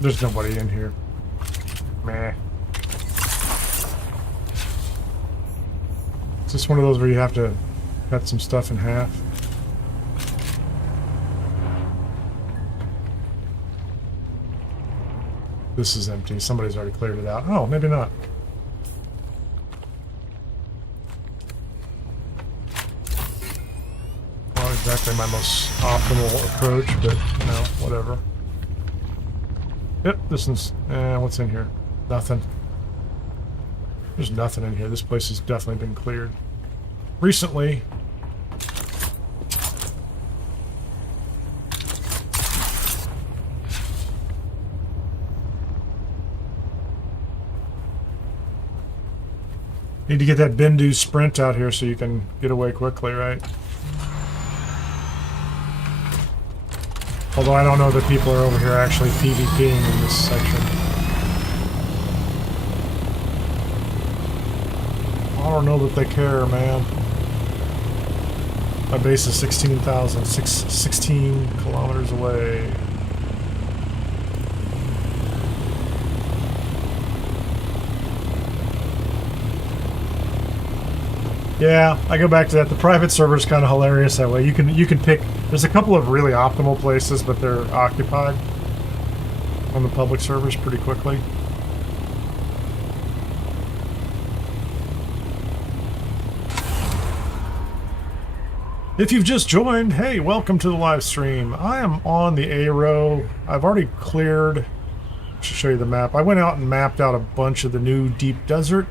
there's nobody in here. Meh. Is this one of those where you have to cut some stuff in half? This is empty. Somebody's already cleared it out. Oh, maybe not. Not exactly my most optimal approach, but no, whatever. Yep, this one's... what's in here? Nothing. There's nothing in here. This place has definitely been cleared. Recently... Need to get that Bendu sprint out here so you can get away quickly, right? Although I don't know that people are over here actually PvPing in this section. I don't know that they care, man. My base is 16 kilometers away. Yeah, I go back to that. The private server is kind of hilarious that way. You can pick. There's a couple of really optimal places, but they're occupied on the public servers pretty quickly. If you've just joined, hey, welcome to the live stream. I am on the A row. I've already cleared. I should show you the map. I went out and mapped out a bunch of the new deep desert.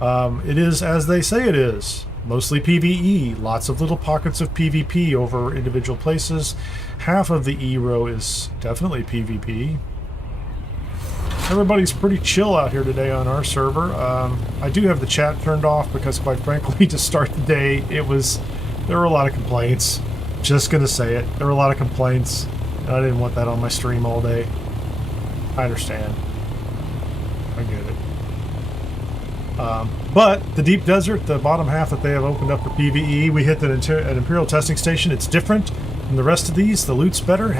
It is as they say it is. Mostly PvE. Lots of little pockets of PvP over individual places. Half of the E row is definitely PvP. Everybody's pretty chill out here today on our server. I do have the chat turned off because, quite frankly, to start the day, there were a lot of complaints. Just gonna say it. There were a lot of complaints. And I didn't want that on my stream all day. I understand. I get it. But the deep desert, the bottom half that they have opened up for PvE, we hit an Imperial testing station. It's different from the rest of these. The loot's better.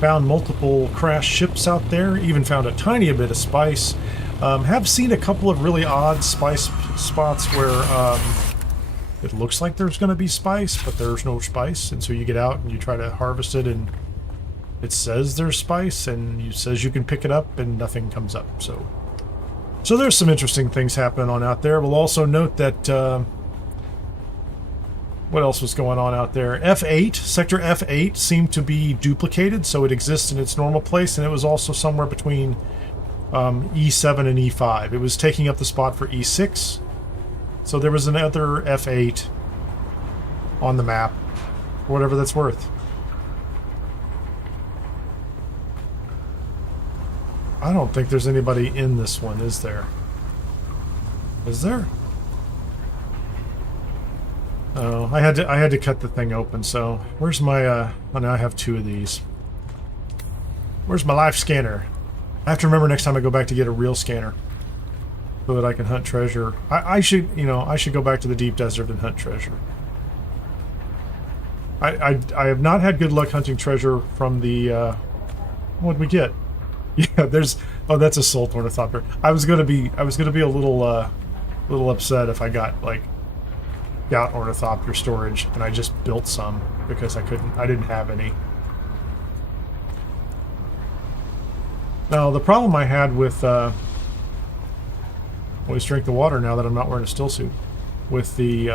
Found multiple crashed ships out there. Even found a tiny bit of spice. Have seen a couple of really odd spice spots where it looks like there's going to be spice, but there's no spice. And so you get out and you try to harvest it, and it says there's spice, and it says you can pick it up, and nothing comes up. So there's some interesting things happening on out there. We'll also note that, what else was going on out there? F8, Sector F8 seemed to be duplicated, so it exists in its normal place, and it was also somewhere between E7 and E5. It was taking up the spot for E6, so there was another F8 on the map, for whatever that's worth. I don't think there's anybody in this one, is there? Is there? Oh, I had to cut the thing open. So where's my? Oh, now I have two of these. Where's my life scanner? I have to remember next time I go back to get a real scanner, so that I can hunt treasure. I should go back to the deep desert and hunt treasure. I have not had good luck hunting treasure from the. What'd we get? Yeah, there's. Oh, that's a salt ornithopter. I was gonna be a little upset if I got ornithopter storage and I just built some because I didn't have any. Now the problem I had with always drink the water now that I'm not wearing a still suit with the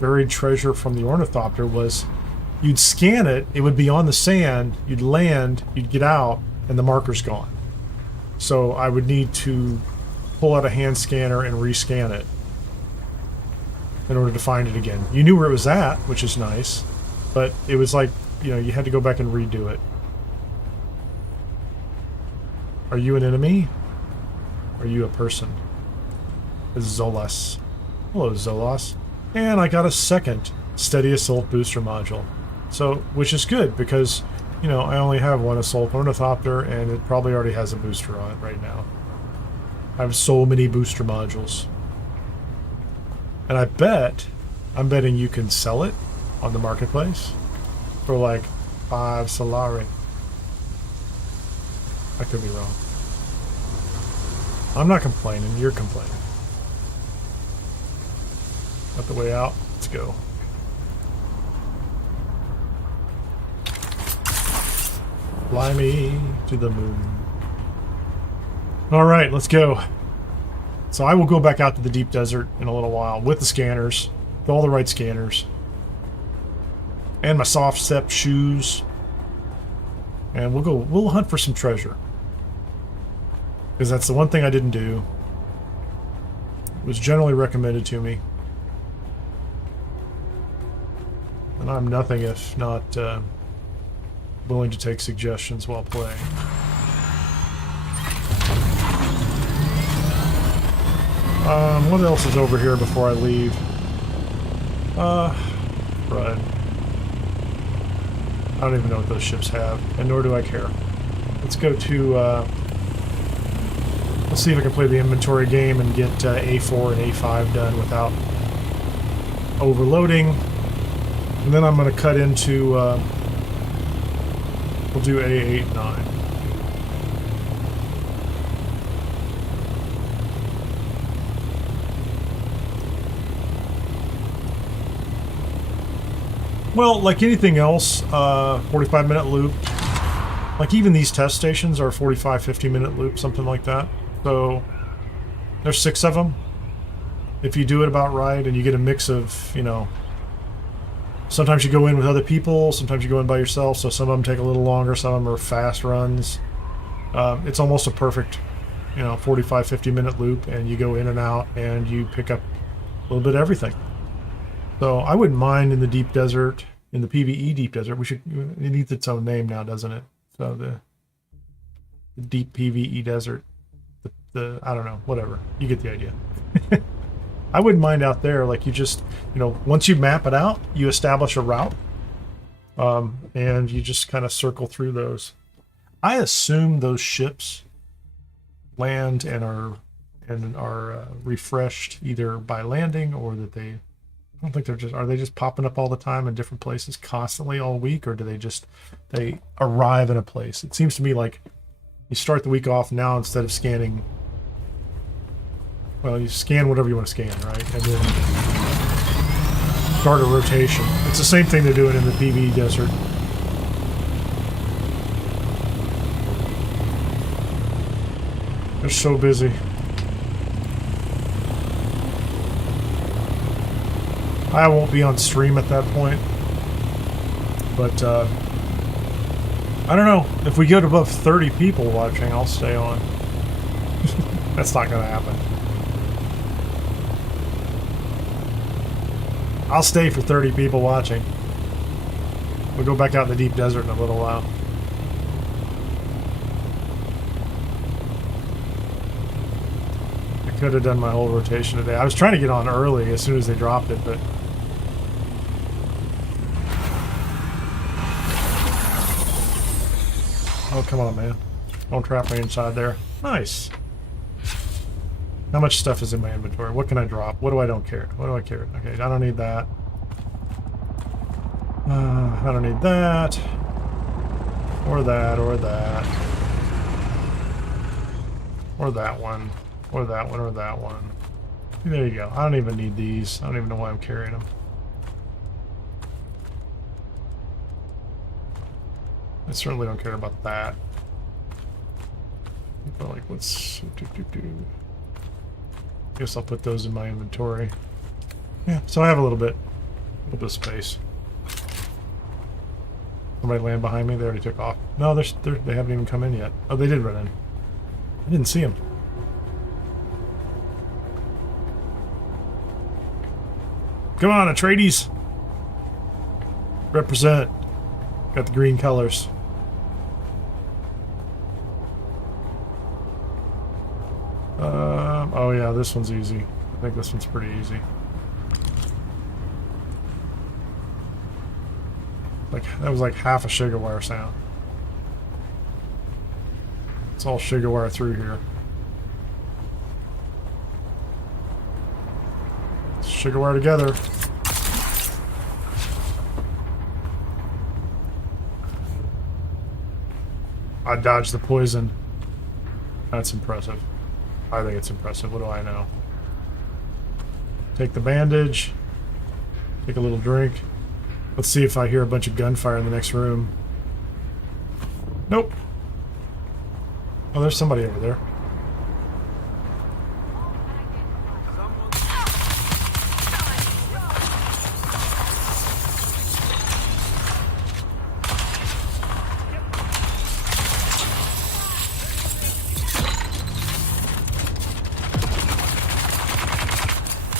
buried treasure from the ornithopter was you'd scan it, it would be on the sand, you'd land, you'd get out, and the marker's gone. So I would need to pull out a hand scanner and rescan it in order to find it again. You knew where it was at, which is nice, but it was like, you know, you had to go back and redo it. Are you an enemy? Are you a person? It's Zolas. Hello, Zolas. And I got a second Steady Assault booster module. So, which is good because, you know, I only have one Assault Ornithopter and it probably already has a booster on it right now. I have so many booster modules. And I'm betting you can sell it on the marketplace for like 5 Solari. I could be wrong. I'm not complaining, you're complaining. Got the way out, let's go. Fly me to the moon. Alright, let's go. So I will go back out to the deep desert in a little while with the scanners, with all the right scanners. And my soft step shoes. And we'll hunt for some treasure. Because that's the one thing I didn't do. It was generally recommended to me. And I'm nothing if not willing to take suggestions while playing. What else is over here before I leave? Right. I don't even know what those ships have, and nor do I care. Let's go to, let's see if I can play the inventory game and get A4 and A5 done without overloading. And then I'm going to cut into, we'll do A8 and 9. Well, like anything else, 45-minute loop. Like even these test stations are 45, 50-minute loop, something like that. So there's 6 of them. If you do it about right and you get a mix of, you know, sometimes you go in with other people, sometimes you go in by yourself, so some of them take a little longer, some of them are fast runs. It's almost a perfect, you know, 45, 50-minute loop, and you go in and out and you pick up a little bit of everything. So I wouldn't mind in the deep desert, in the PvE deep desert. It needs its own name now, doesn't it? So the deep PvE desert, the I don't know, whatever. You get the idea. I wouldn't mind out there, like you just, you know, once you map it out, you establish a route, and you just kind of circle through those. I assume those ships land and are refreshed either by landing or that they. I don't think they're just, are they just popping up all the time in different places constantly all week, or do they arrive in a place? It seems to me like you start the week off now, instead of scanning, well, you scan whatever you want to scan, right? And then start a rotation. It's the same thing they're doing in the PvE desert. They're so busy. I won't be on stream at that point, but I don't know. If we get above 30 people watching, I'll stay on. That's not going to happen. I'll stay for 30 people watching. We'll go back out in the deep desert in a little while. I could have done my whole rotation today. I was trying to get on early as soon as they dropped it, but oh, come on, man. Don't trap me inside there. Nice. How much stuff is in my inventory? What can I drop? What do I don't care? What do I care? Okay, I don't need that. I don't need that. Or that, or that. Or that one. Or that one, or that one. There you go. I don't even need these. I don't even know why I'm carrying them. I certainly don't care about that. But like, let's guess I'll put those in my inventory. Yeah, so I have a little bit. little bit of space. Somebody land behind me. They already took off. No, they haven't even come in yet. Oh, they did run in. I didn't see them. Come on, Atreides. Represent. Got the green colors. Oh yeah, this one's easy. I think this one's pretty easy. Like, that was like half a Shigawire sound. It's all Shigawire through here. Let's Shigawire together. I dodged the poison. That's impressive. I think it's impressive. What do I know? Take the bandage. Take a little drink. Let's see if I hear a bunch of gunfire in the next room. Nope. Oh, there's somebody over there.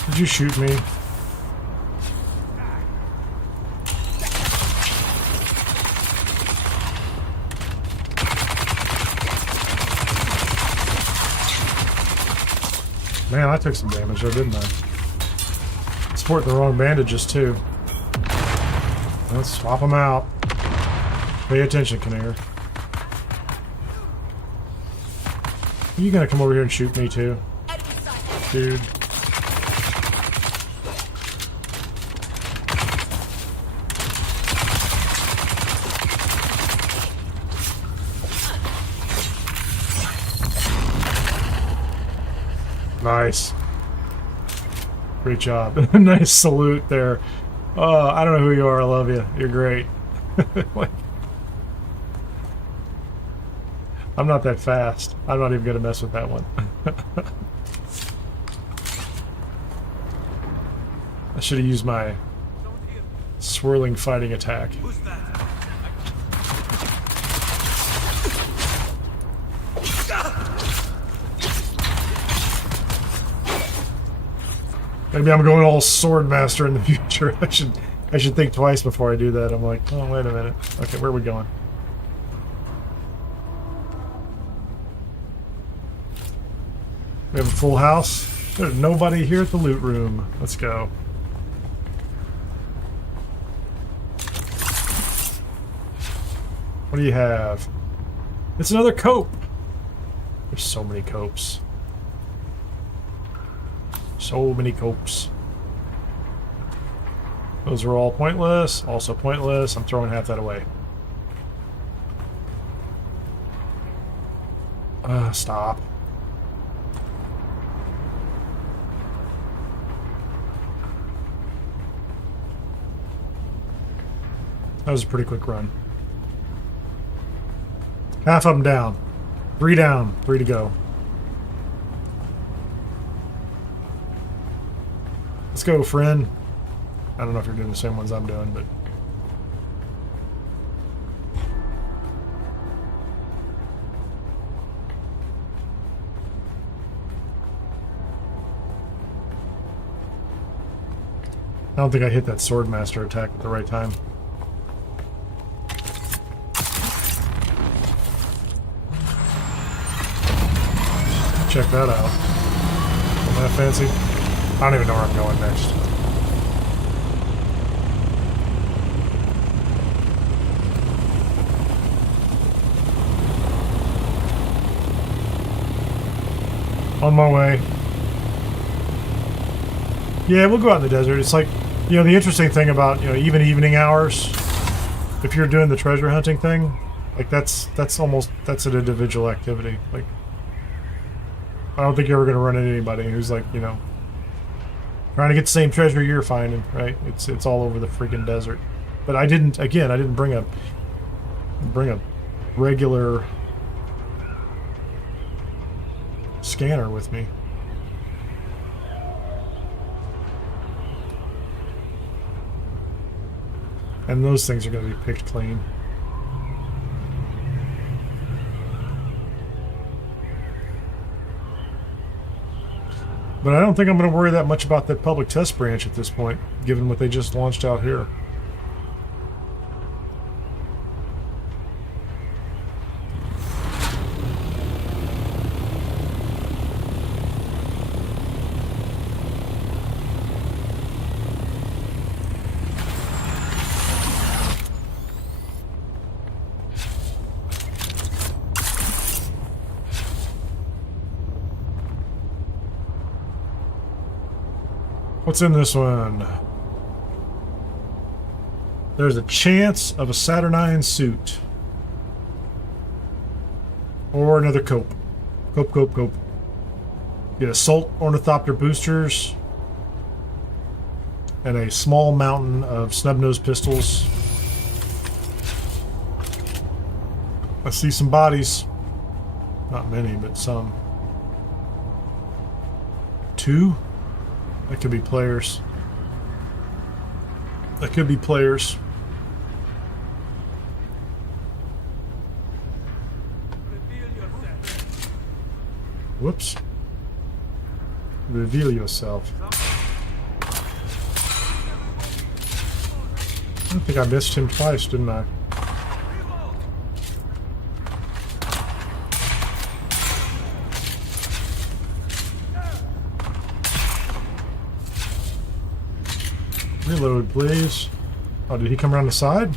Did you shoot me? Man, I took some damage there, didn't I? Sporting the wrong bandages, too. Let's swap them out. Pay attention, Kineer. Are you gonna come over here and shoot me, too? Dude. Nice. Great job. Nice salute there. I don't know who you are. I love you. You're great. Like, I'm not that fast. I'm not even going to mess with that one. I should have used my swirling fighting attack. Maybe I'm going all sword master in the future. I should think twice before I do that. I'm like, oh, wait a minute. Okay, where are we going? We have a full house. There's nobody here at the loot room. Let's go. What do you have? It's another cope. There's so many copes. So many copes. Those are all pointless. Also pointless. I'm throwing half that away. Stop. That was a pretty quick run. Half of them down. 3 down. 3 to go. Let's go, friend. I don't know if you're doing the same ones I'm doing, but... I don't think I hit that Swordmaster attack at the right time. Check that out. Isn't that fancy? I don't even know where I'm going next. On my way. Yeah, we'll go out in the desert. It's like, you know, the interesting thing about, you know, even evening hours, if you're doing the treasure hunting thing, like that's an individual activity. Like, I don't think you're ever going to run into anybody who's like, you know, trying to get the same treasure you're finding, right? It's all over the freaking desert. But I didn't bring a regular scanner with me. And those things are going to be picked clean. But I don't think I'm going to worry that much about that public test branch at this point, given what they just launched out here. What's in this one? There's a chance of a Saturnine suit. Or another cope. Cope. Get assault ornithopter boosters. And a small mountain of snub-nosed pistols. I see some bodies. Not many, but some. 2? That could be players. That could be players. Whoops. Reveal yourself. I think I missed him twice, didn't I? Reload, please. Oh, did he come around the side?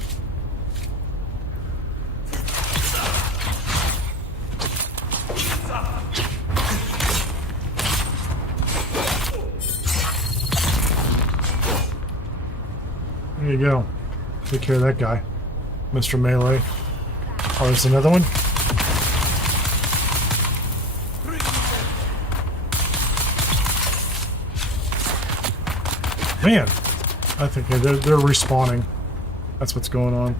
There you go. Take care of that guy. Mr. Melee. Oh, there's another one? Man! I think they're respawning. That's what's going on.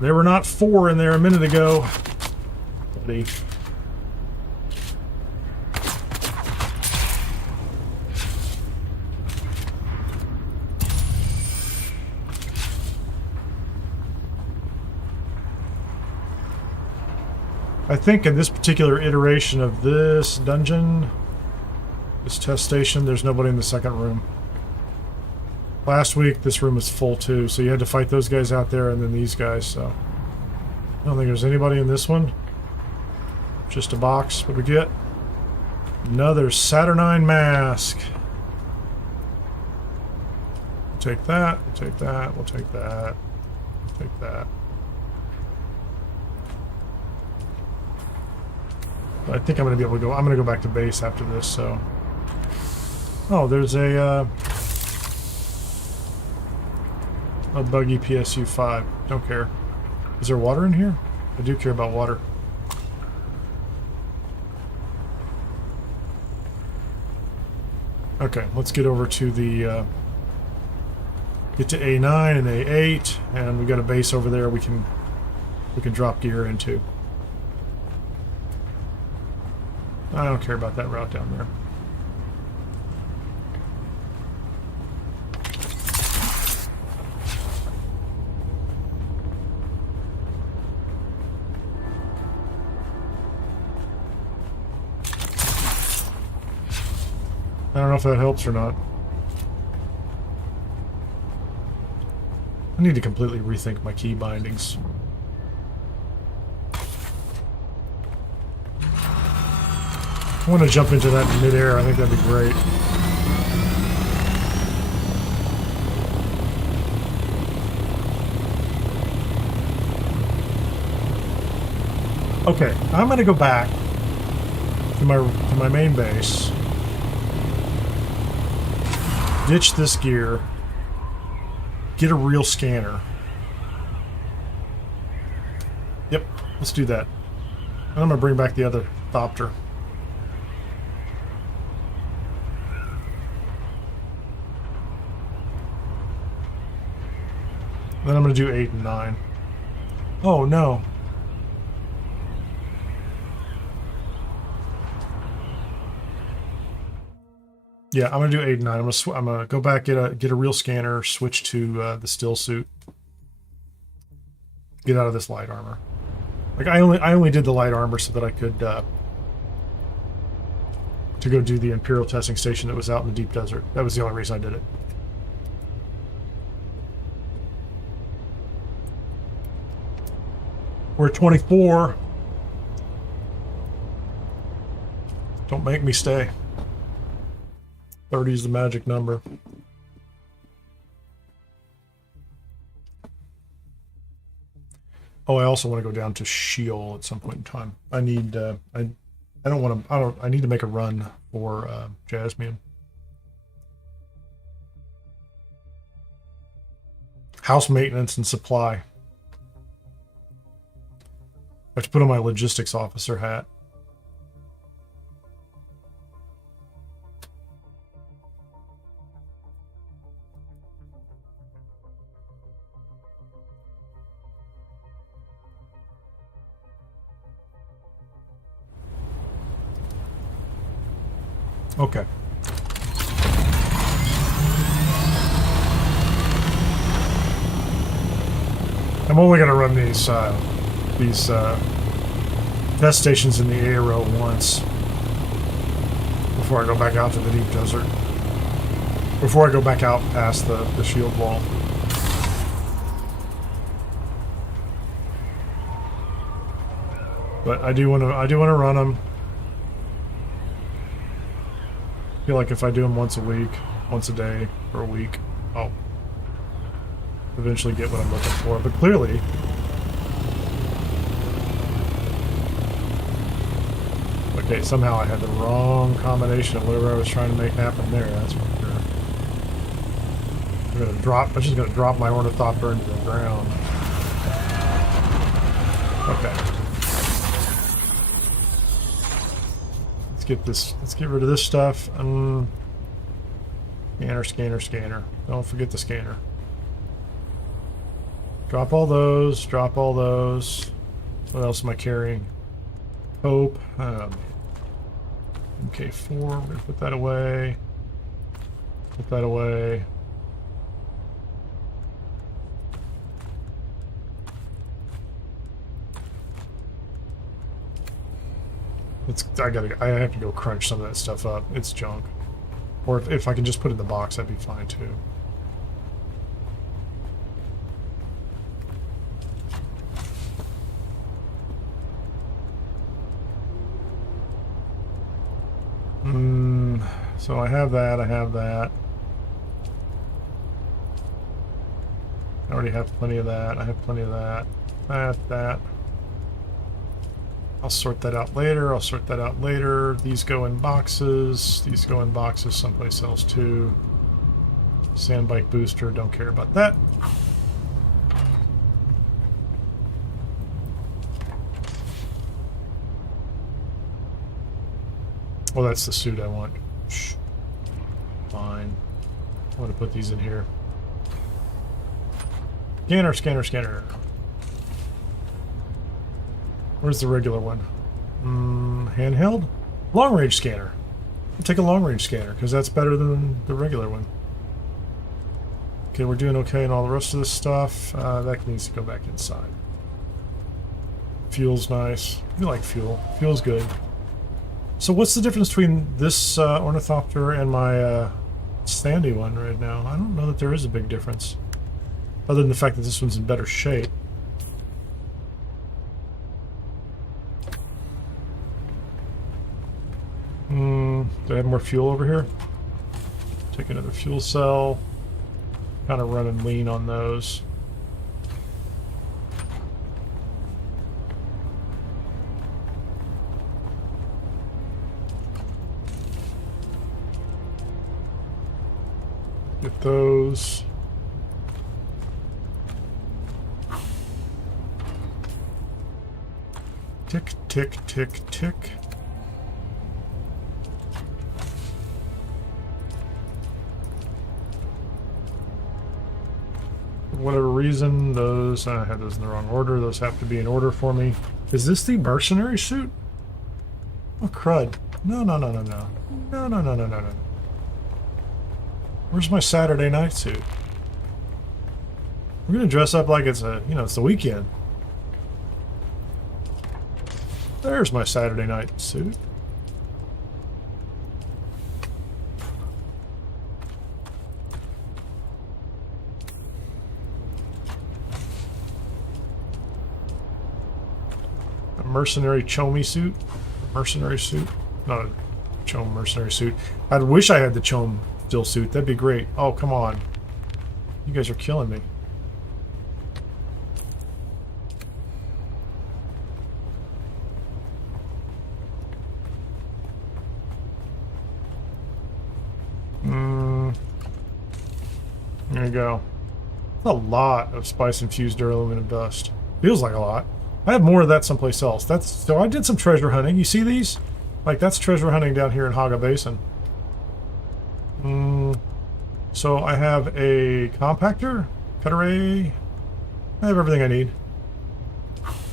There were not 4 in there a minute ago. Buddy. I think in this particular iteration of this dungeon, this test station, there's nobody in the second room. Last week, this room was full too, so you had to fight those guys out there and then these guys, so. I don't think there's anybody in this one. Just a box. What do we get? Another Saturnine mask. We'll take that, we'll take that, we'll take that, we'll take that. I think I'm going to be able to go. I'm going to go back to base after this, so. Oh, there's a buggy PSU-5. Don't care. Is there water in here? I do care about water. Okay, let's get over to the get to A9 and A8, and we got a base over there we can drop gear into. I don't care about that route down there. I don't know if that helps or not. I need to completely rethink my key bindings. I want to jump into that in midair. I think that'd be great. Okay, I'm going to go back to my main base. Ditch this gear. Get a real scanner. Yep, let's do that. And I'm going to bring back the other Thopter. Then I'm going to do 8 and 9. Oh, no. Yeah, I'm gonna do 8 and 9. I'm gonna go back, get a real scanner, switch to the still suit. Get out of this light armor. Like I only did the light armor so that I could to go do the Imperial testing station that was out in the deep desert. That was the only reason I did it. We're at 24. Don't make me stay. 30 is the magic number. Oh, I also want to go down to Sheol at some point in time. I need I don't want to I need to make a run for Jasmine. House maintenance and supply. I have to put on my logistics officer hat. Okay. I'm only going to run these test stations in the ARO once before I go back out to the deep desert. Before I go back out past the shield wall. But I do want to run them. I feel like if I do them once a week, once a day, for a week, I'll eventually get what I'm looking for. But clearly, okay, somehow I had the wrong combination of whatever I was trying to make happen there. That's for sure. I'm just gonna drop my ornithopter into the ground. Okay. Let's get rid of this stuff. Scanner. Don't forget the scanner. Drop all those. What else am I carrying? Hope. MK4. We're gonna put that away. Put that away. I have to go crunch some of that stuff up. It's junk. Or if I can just put it in the box, that'd be fine too. So I have that. I already have plenty of that. I have plenty of that. That. I'll sort that out later. These go in boxes. These go in boxes someplace else too. Sandbike booster, don't care about that. Well, that's the suit I want. Shh. Fine. I'm going to put these in here. Scanner. Where's the regular one? Handheld? Long-range scanner. I'll take a long-range scanner, because that's better than the regular one. Okay, we're doing okay in all the rest of this stuff. That needs to go back inside. Fuel's nice. We like fuel. Fuel's good. So what's the difference between this ornithopter and my standy one right now? I don't know that there is a big difference. Other than the fact that this one's in better shape. Do I have more fuel over here? Take another fuel cell. Kind of running lean on those. Get those. Tick, tick, tick, tick. For whatever reason, those, I had those in the wrong order. Those have to be in order for me. Is this the mercenary suit? Oh, crud. No. Where's my Saturday night suit? We're gonna dress up like it's a, you know, it's the weekend. There's my Saturday night suit. A mercenary chomi suit. Mercenary suit. Not a chom mercenary suit. I wish I had the chom still suit. That'd be great. Oh, come on. You guys are killing me. There you go. That's a lot of spice-infused duralumin dust. Feels like a lot. I have more of that someplace else. So I did some treasure hunting. You see these? Like, that's treasure hunting down here in Haga Basin. So I have a compactor, cut array. I have everything I need.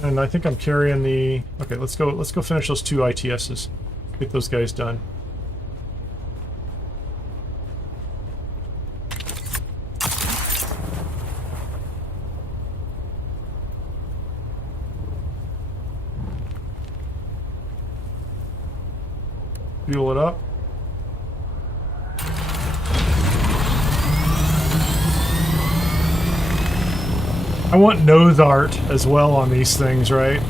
And I think I'm carrying the... Okay, let's go finish those 2 ITSs. Get those guys done. Fuel it up. I want nose art as well on these things, right?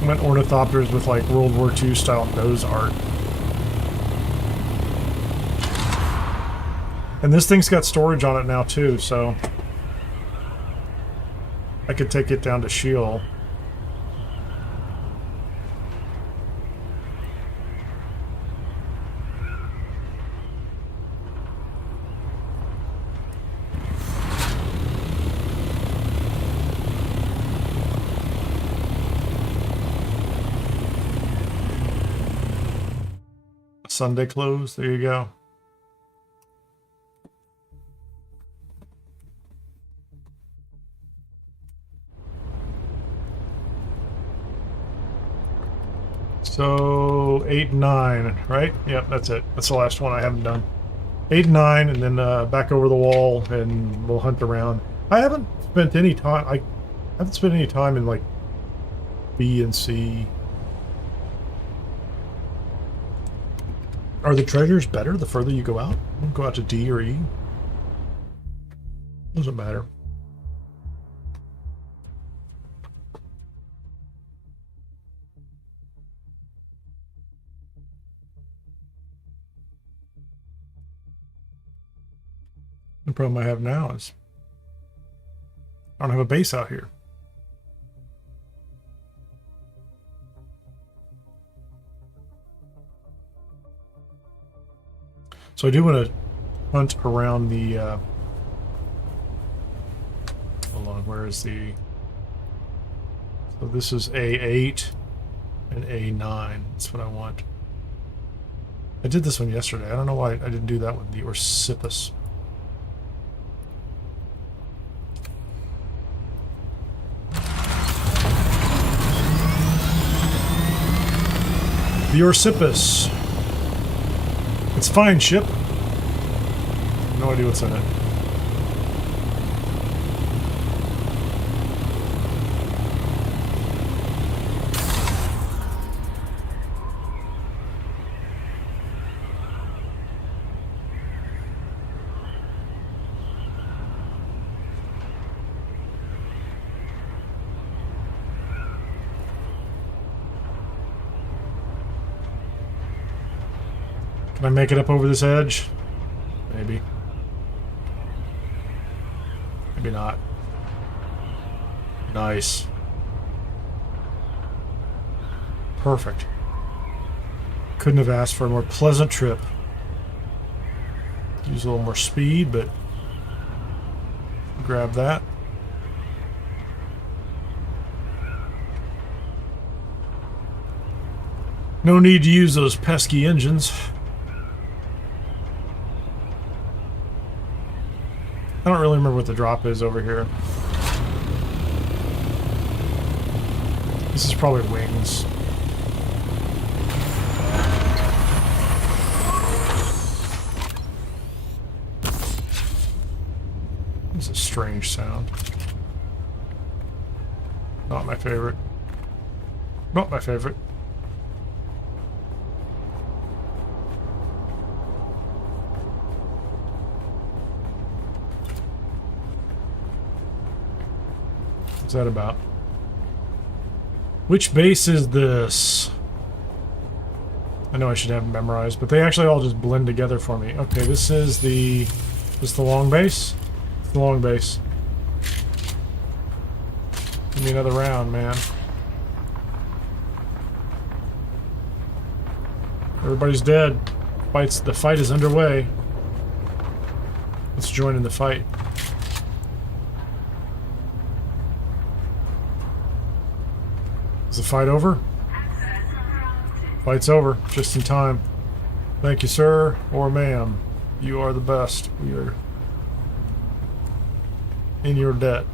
I want ornithopters with like World War II style nose art. And this thing's got storage on it now too, so I could take it down to Sheol. Sunday clothes, there you go. So 8 and 9, right? Yep, that's it. That's the last one I haven't done. 8 and 9, and then back over the wall, and we'll hunt around. I haven't spent any time. I haven't spent any time in like B and C. Are the treasures better the further you go out? Go out to D or E? Doesn't matter. The problem I have now is I don't have a base out here. So I do want to hunt around the, hold on, where is the, so this is A8 and A9, that's what I want. I did this one yesterday, I don't know why I didn't do that one, the Orsipus. The Orsipus. It's fine, ship. No idea what's in it. Can I make it up over this edge? Maybe. Maybe not. Nice. Perfect. Couldn't have asked for a more pleasant trip. Use a little more speed, but grab that. No need to use those pesky engines. I don't really remember what the drop is over here. This is probably wings. It's a strange sound. Not my favorite. Not my favorite. What's that about? Which base is this? I know I should have them memorized, but they actually all just blend together for me. Okay, this is the... This the long base? It's the long base. Give me another round, man. Everybody's dead. The fight is underway. Let's join in the fight. Is the fight over? Fight's over. Just in time. Thank you, sir or ma'am. You are the best. We are in your debt.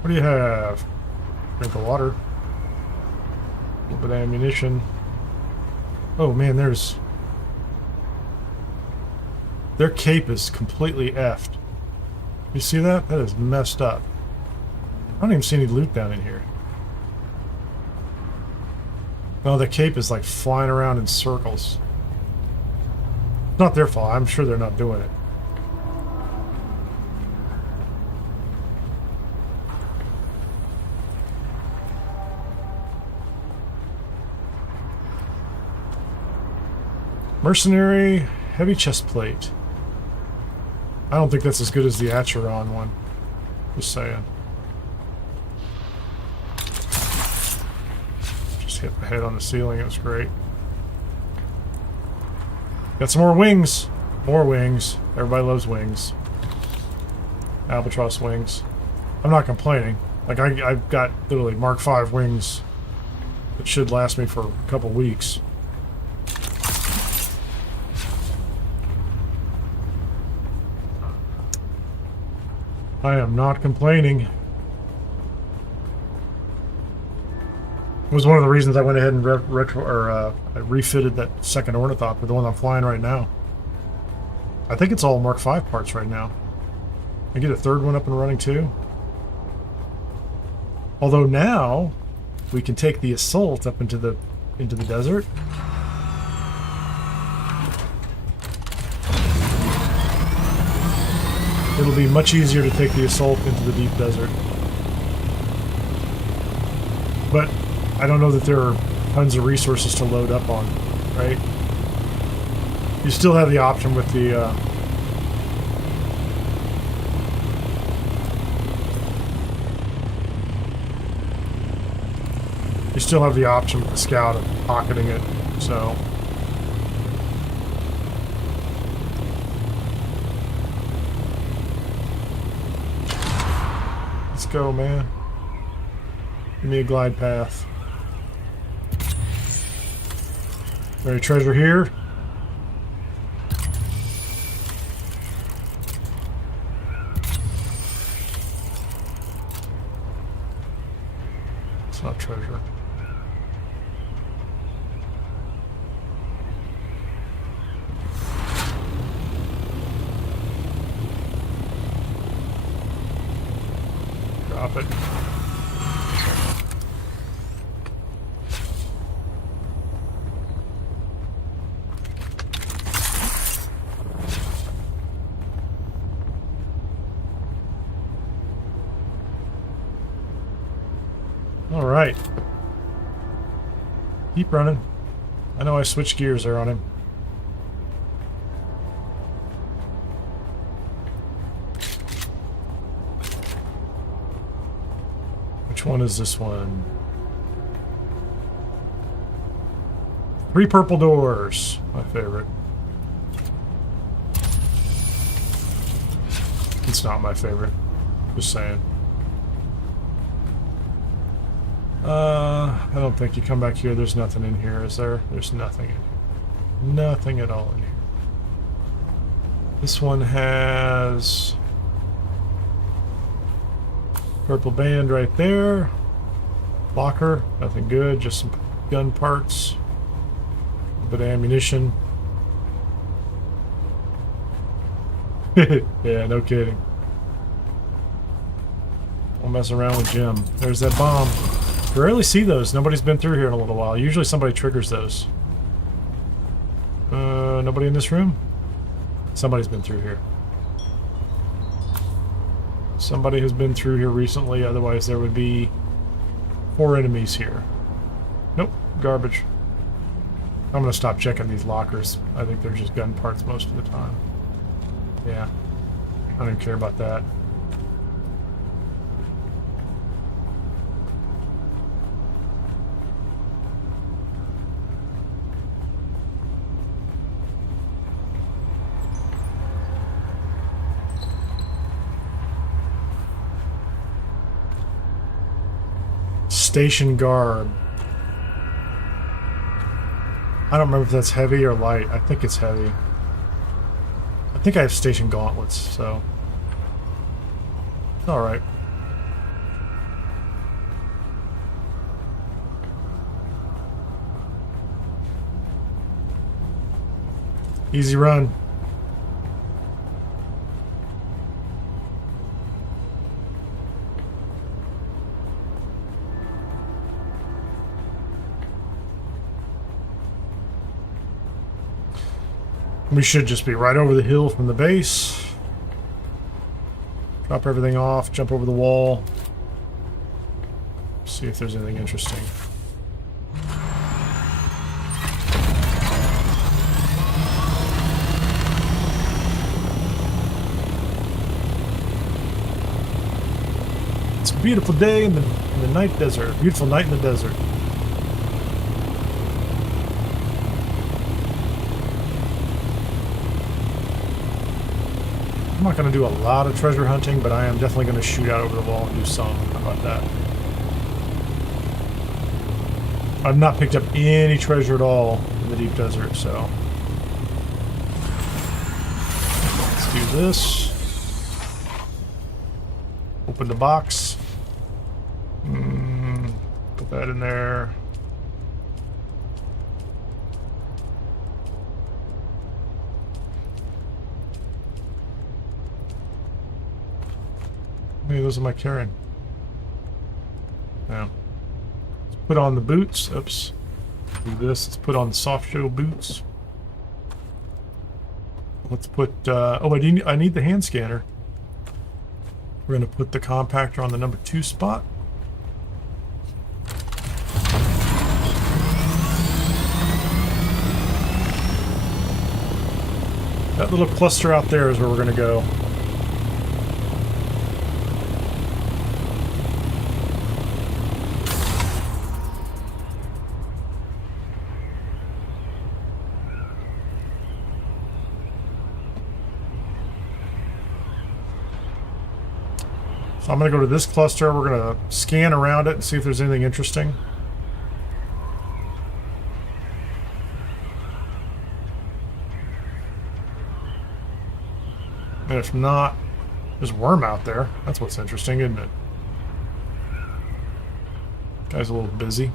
What do you have? Drink of water. A little bit of ammunition. Oh man, their cape is completely effed. You see that? That is messed up. I don't even see any loot down in here. No, the cape is like flying around in circles. It's not their fault. I'm sure they're not doing it. Mercenary, heavy chest plate. I don't think that's as good as the Acheron one. Just saying. Just hit my head on the ceiling, it was great. Got some more wings. More wings. Everybody loves wings. Albatross wings. I'm not complaining. Like, I've got literally Mark V wings that should last me for a couple weeks. I am not complaining. It was one of the reasons I went ahead and I refitted that second ornithopter, the one I'm flying right now. I think it's all Mark V parts right now. I get a third one up and running too. Although now we can take the assault up into the desert. It'll be much easier to take the assault into the deep desert. But I don't know that there are tons of resources to load up on, right? You still have the option with the... you still have the option with the scout of pocketing it, so... Let's go, man. Give me a glide path. There any treasure here? It's not treasure. Drop it. All right. Keep running. I know I switched gears there on him. Which one is this one? 3 purple doors. My favorite. It's not my favorite. Just saying. I don't think you come back here. There's nothing in here, is there? There's nothing in here. Nothing at all in here. This one has... Purple band right there. Locker, nothing good, just some gun parts. A bit of ammunition. Yeah, no kidding. Don't mess around with Jim. There's that bomb. You rarely see those. Nobody's been through here in a little while. Usually somebody triggers those. Nobody in this room? Somebody's been through here. Somebody has been through here recently, otherwise there would be 4 enemies here. Nope, garbage. I'm gonna stop checking these lockers. I think they're just gun parts most of the time. Yeah, I don't even care about that. Station garb. I don't remember if that's heavy or light. I think it's heavy. I think I have station gauntlets, so it's all right. Easy run. We should just be right over the hill from the base. Drop everything off, jump over the wall. See if there's anything interesting. It's a beautiful day in the night desert. Beautiful night in the desert. I'm not going to do a lot of treasure hunting, but I am definitely going to shoot out over the wall and do some. How about that? I've not picked up any treasure at all in the deep desert, so let's do this. Open the box. Put that in there. How many of those am I carrying? Now, let's put on the boots. Oops. Do this. Let's put on the soft shell boots. Let's put. Oh, I need the hand scanner. We're going to put the compactor on the number 2 spot. That little cluster out there is where we're going to go. So I'm going to go to this cluster. We're going to scan around it and see if there's anything interesting. And if not, there's a worm out there. That's what's interesting, isn't it? Guy's a little busy.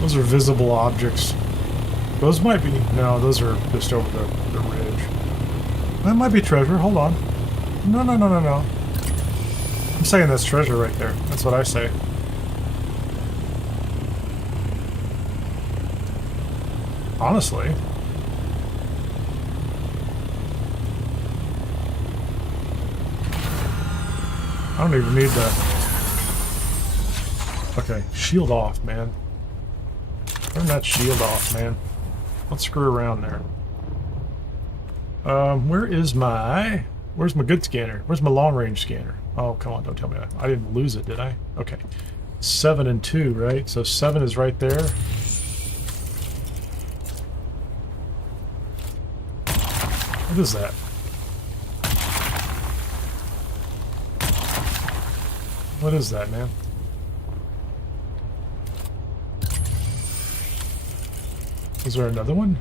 Those are visible objects. Those might be... No, those are just over the ridge. That might be treasure. Hold on. No. I'm saying that's treasure right there. That's what I say. Honestly. I don't even need the... Okay, shield off, man. Turn that shield off, man. Let's screw around there. Where's my good scanner? Where's my long range scanner? Oh, come on, don't tell me that. I didn't lose it, did I? Okay. 7 and 2, right? So 7 is right there. What is that? What is that, man? Is there another one?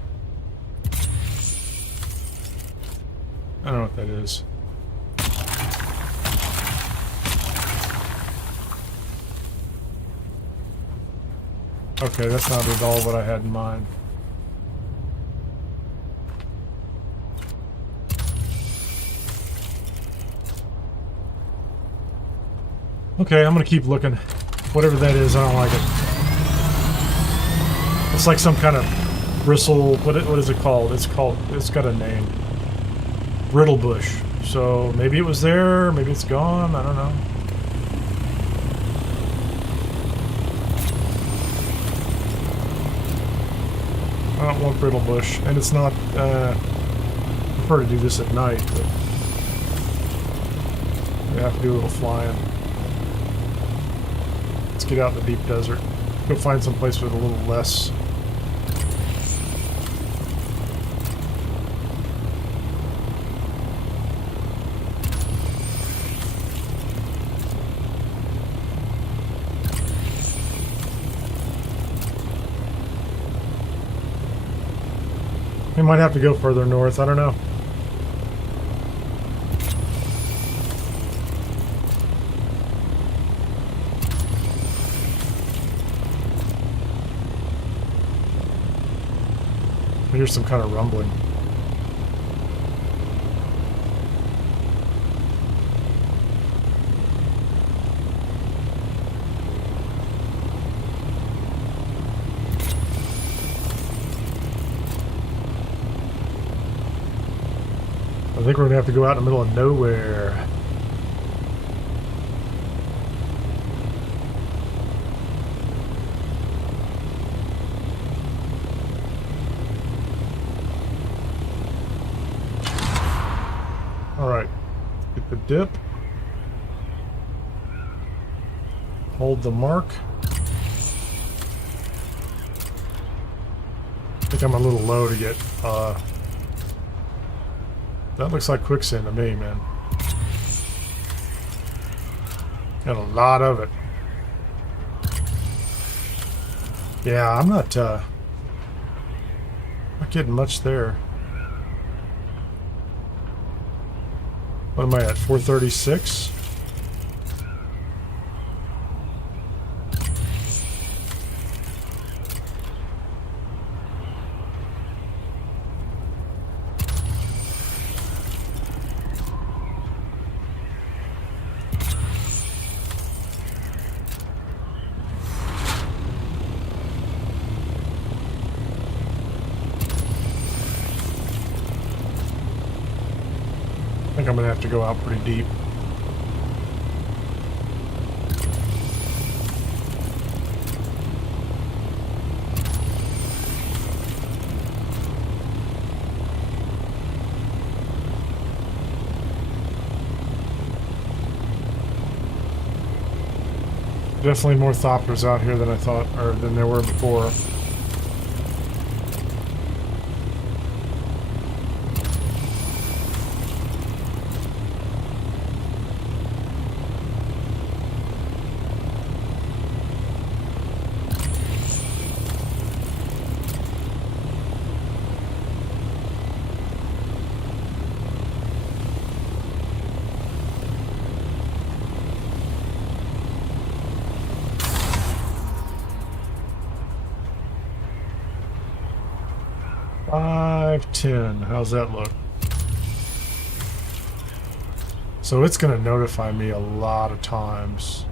I don't know what that is. Okay, that's not at all what I had in mind. Okay, I'm gonna keep looking. Whatever that is, I don't like it. It's like some kind of bristle. What is it called? It's got a name. Brittle bush. So maybe it was there. Maybe it's gone. I don't know. I don't want brittle bush, and it's not. I prefer to do this at night, but we have to do a little flying. Let's get out in the deep desert. Go find some place with a little less. We might have to go further north. I don't know. I hear some kind of rumbling. I think we're gonna have to go out in the middle of nowhere. Alright, get the dip. Hold the mark. I think I'm a little low to get, that looks like quicksand to me, man. Got a lot of it. Yeah, I'm not getting much there. What am I at? 436? I think I'm gonna have to go out pretty deep. Definitely more Thopters out here than I thought, or than there were before. $510. How's that look? So it's going to notify me a lot of times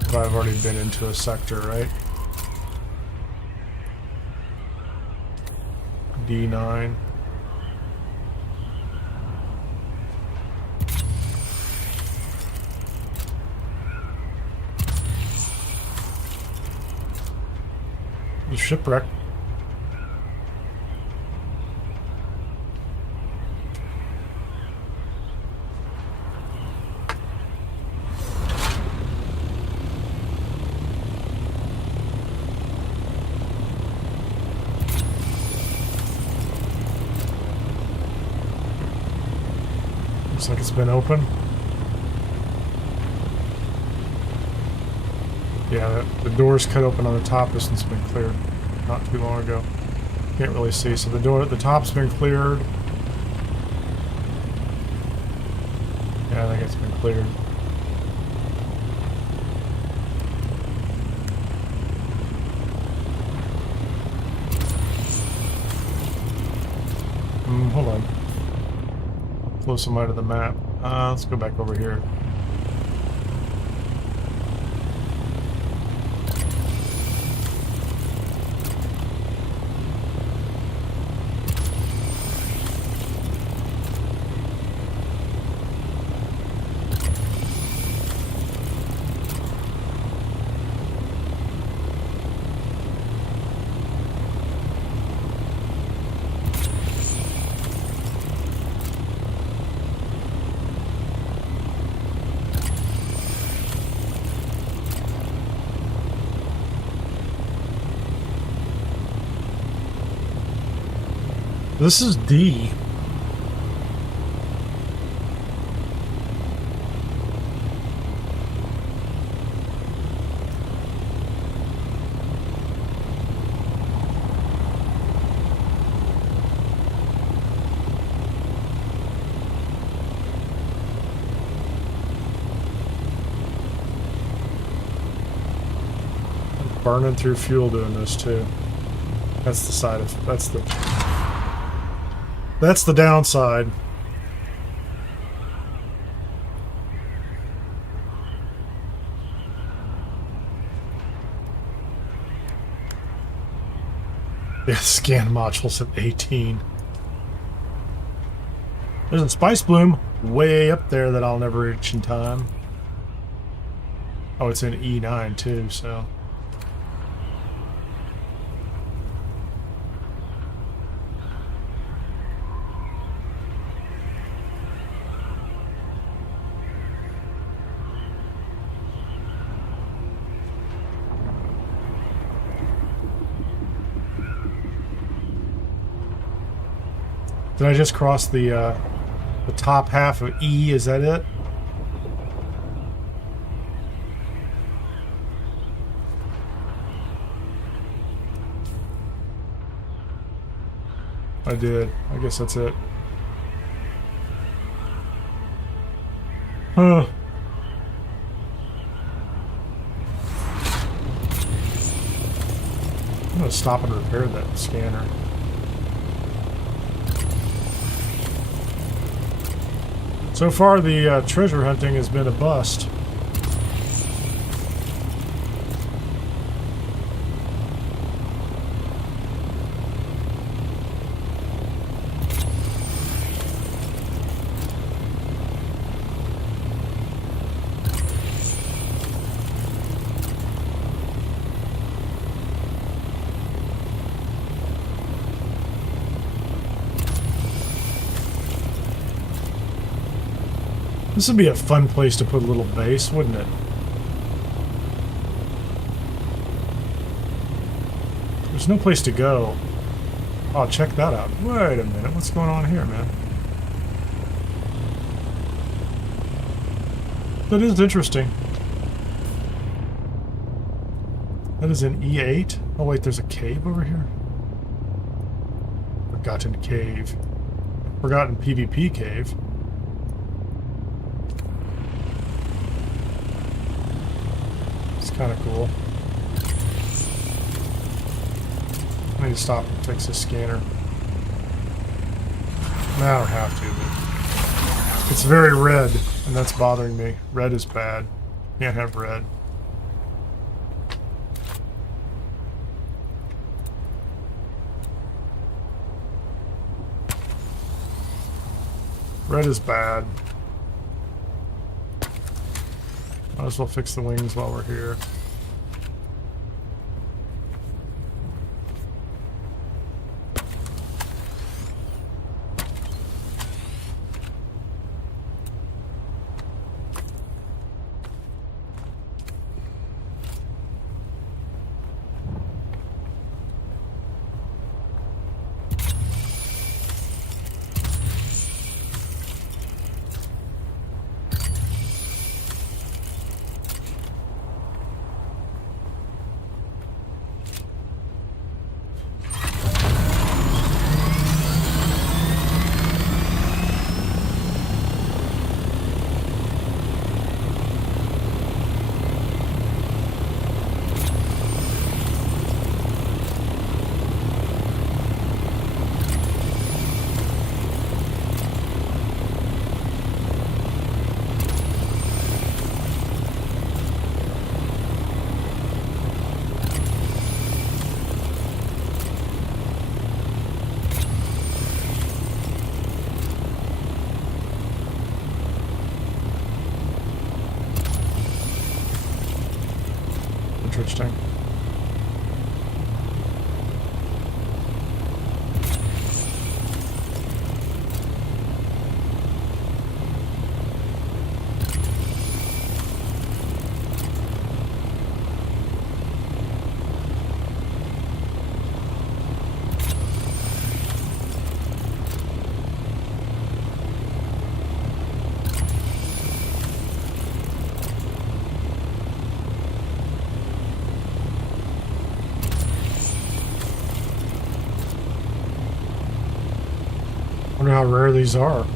if I've already been into a sector, right? D9. The shipwreck. Looks like it's been open. Yeah, the door's cut open on the top. This one's been cleared not too long ago. Can't really see. So the door at the top's been cleared. Yeah, I think it's been cleared. Hold on. Close them out of the map. Let's go back over here. This is D. Burning through fuel doing this too. That's the side of that's the downside. Yeah, scan modules at 18. There's a spice bloom way up there that I'll never reach in time. Oh, it's in E9 too, so. Did I just cross the top half of E? Is that it? I did. I guess that's it. Huh. I'm gonna stop and repair that scanner. So far, the treasure hunting has been a bust. This would be a fun place to put a little base, wouldn't it? There's no place to go. Oh, check that out. Wait a minute. What's going on here, man? That is interesting. That is an E8. Oh, wait, there's a cave over here? Forgotten cave. Forgotten PvP cave. Kind of cool. I need to stop and fix this scanner. No, I don't have to, but it's very red, and that's bothering me. Red is bad. Can't have red. Red is bad. Might as well fix the wings while we're here. interesting. Wonder how rare these are.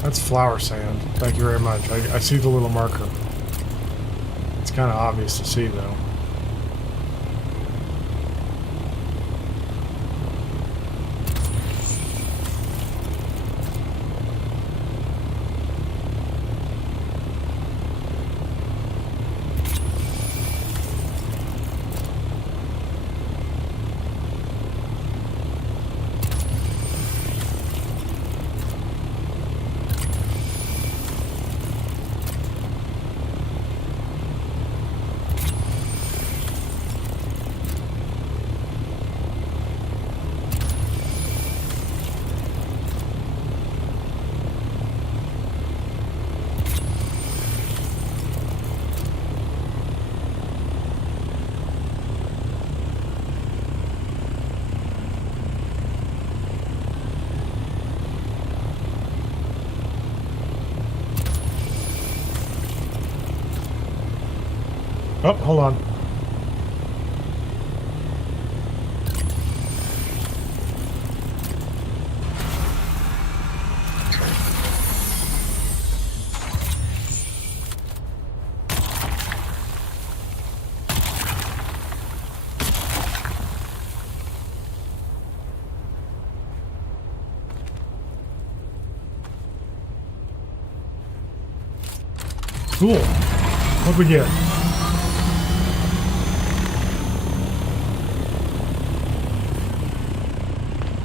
That's flower sand. Thank you very much. I see the little marker. It's kind of obvious to see, though. Oh, hold on. Cool. What'd we get?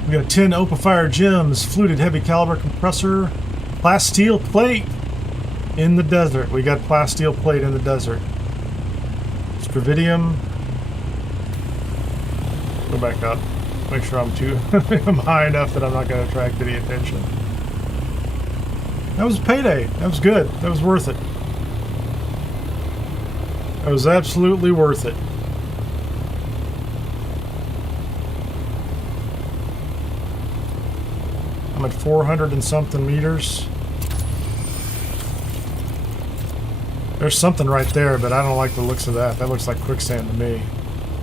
We got 10 Opifire gems, fluted heavy caliber compressor, plasteel plate in the desert. We got plasteel plate in the desert. Stravidium. Go back up. Make sure I'm I'm high enough that I'm not going to attract any attention. That was payday. That was good. That was worth it. That was absolutely worth it. I'm at 400 and something meters. There's something right there, but I don't like the looks of that. That looks like quicksand to me.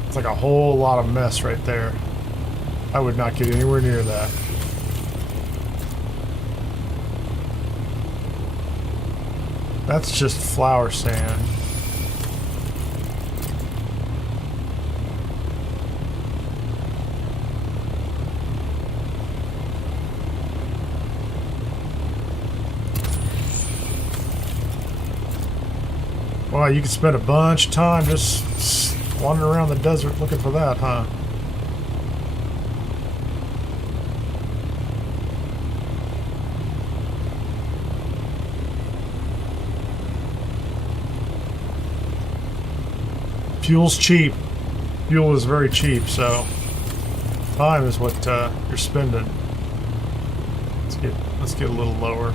It's like a whole lot of mess right there. I would not get anywhere near that. That's just flower sand. Wow, you could spend a bunch of time just wandering around the desert looking for that, huh? Fuel's cheap. Fuel is very cheap, so time is what you're spending. Let's get a little lower.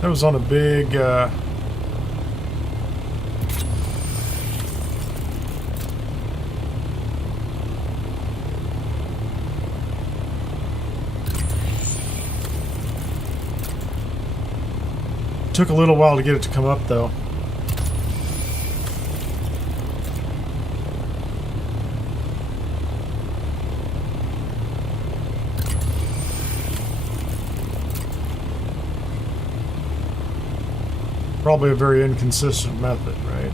That was on a big took a little while to get it to come up, though. Probably a very inconsistent method, right?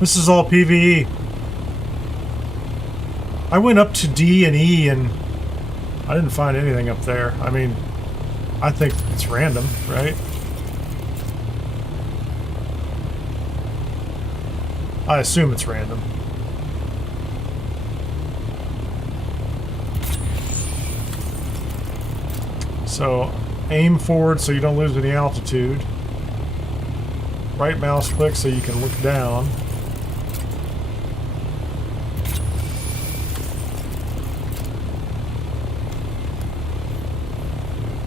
This is all PvE. I went up to D and E and I didn't find anything up there. I mean, I think it's random, right? I assume it's random. So aim forward so you don't lose any altitude. Right mouse click so you can look down.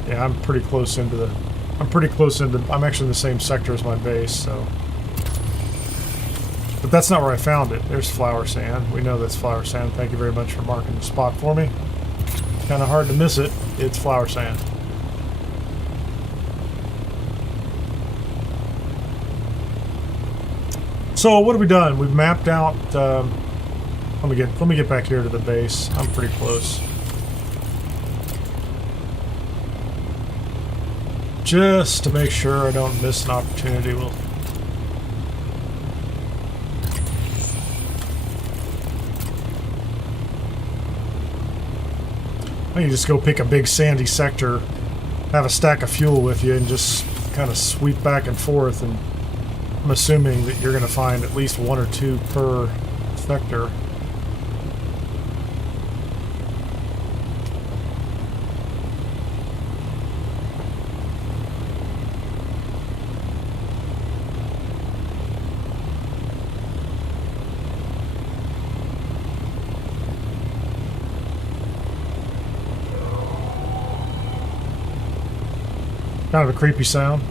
Yeah, I'm pretty close into the... I'm actually in the same sector as my base, so... But that's not where I found it. There's flower sand. We know that's flower sand. Thank you very much for marking the spot for me. Kind of hard to miss it. It's flower sand. So what have we done? We've mapped out... let me get back here to the base. I'm pretty close. Just to make sure I don't miss an opportunity. We'll... I can just go pick a big sandy sector, have a stack of fuel with you, and just kind of sweep back and forth. And I'm assuming that you're going to find at least one or two per sector. Kind of a creepy sound.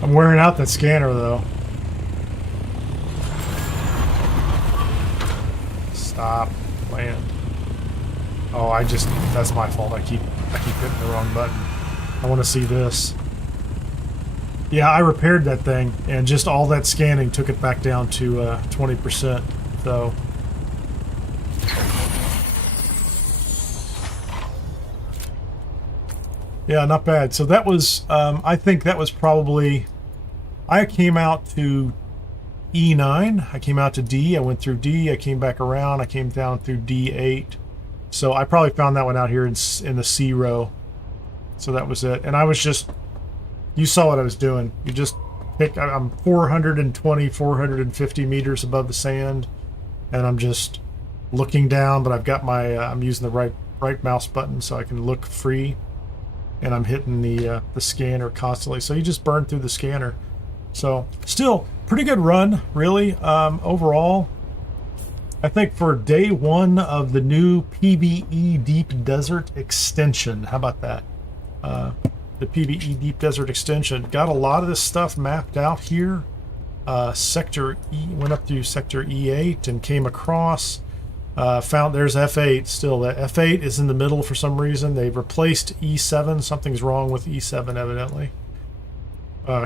I'm wearing out that scanner though. Stop. Land. Oh, that's my fault. I keep hitting the wrong button. I want to see this. Yeah, I repaired that thing, and just all that scanning took it back down to 20%. So, yeah, not bad. So that was, I think that was probably, I came out to E9, I came out to D, I went through D, I came back around, I came down through D8. So I probably found that one out here in the C row. So that was it. And I was just... You saw what I was doing. You just pick... I'm 420, 450 meters above the sand, and I'm just looking down, but I've got my... I'm using the right mouse button so I can look free, and I'm hitting the scanner constantly. So you just burn through the scanner. So still, pretty good run, really. Overall, I think for day one of the new PvE Deep Desert Extension, how about that? The PvE Deep Desert Extension got a lot of this stuff mapped out here. Sector E, went up through Sector E8 and came across, found there's F8 still. That F8 is in the middle for some reason. They've replaced E7. Something's wrong with E7 evidently.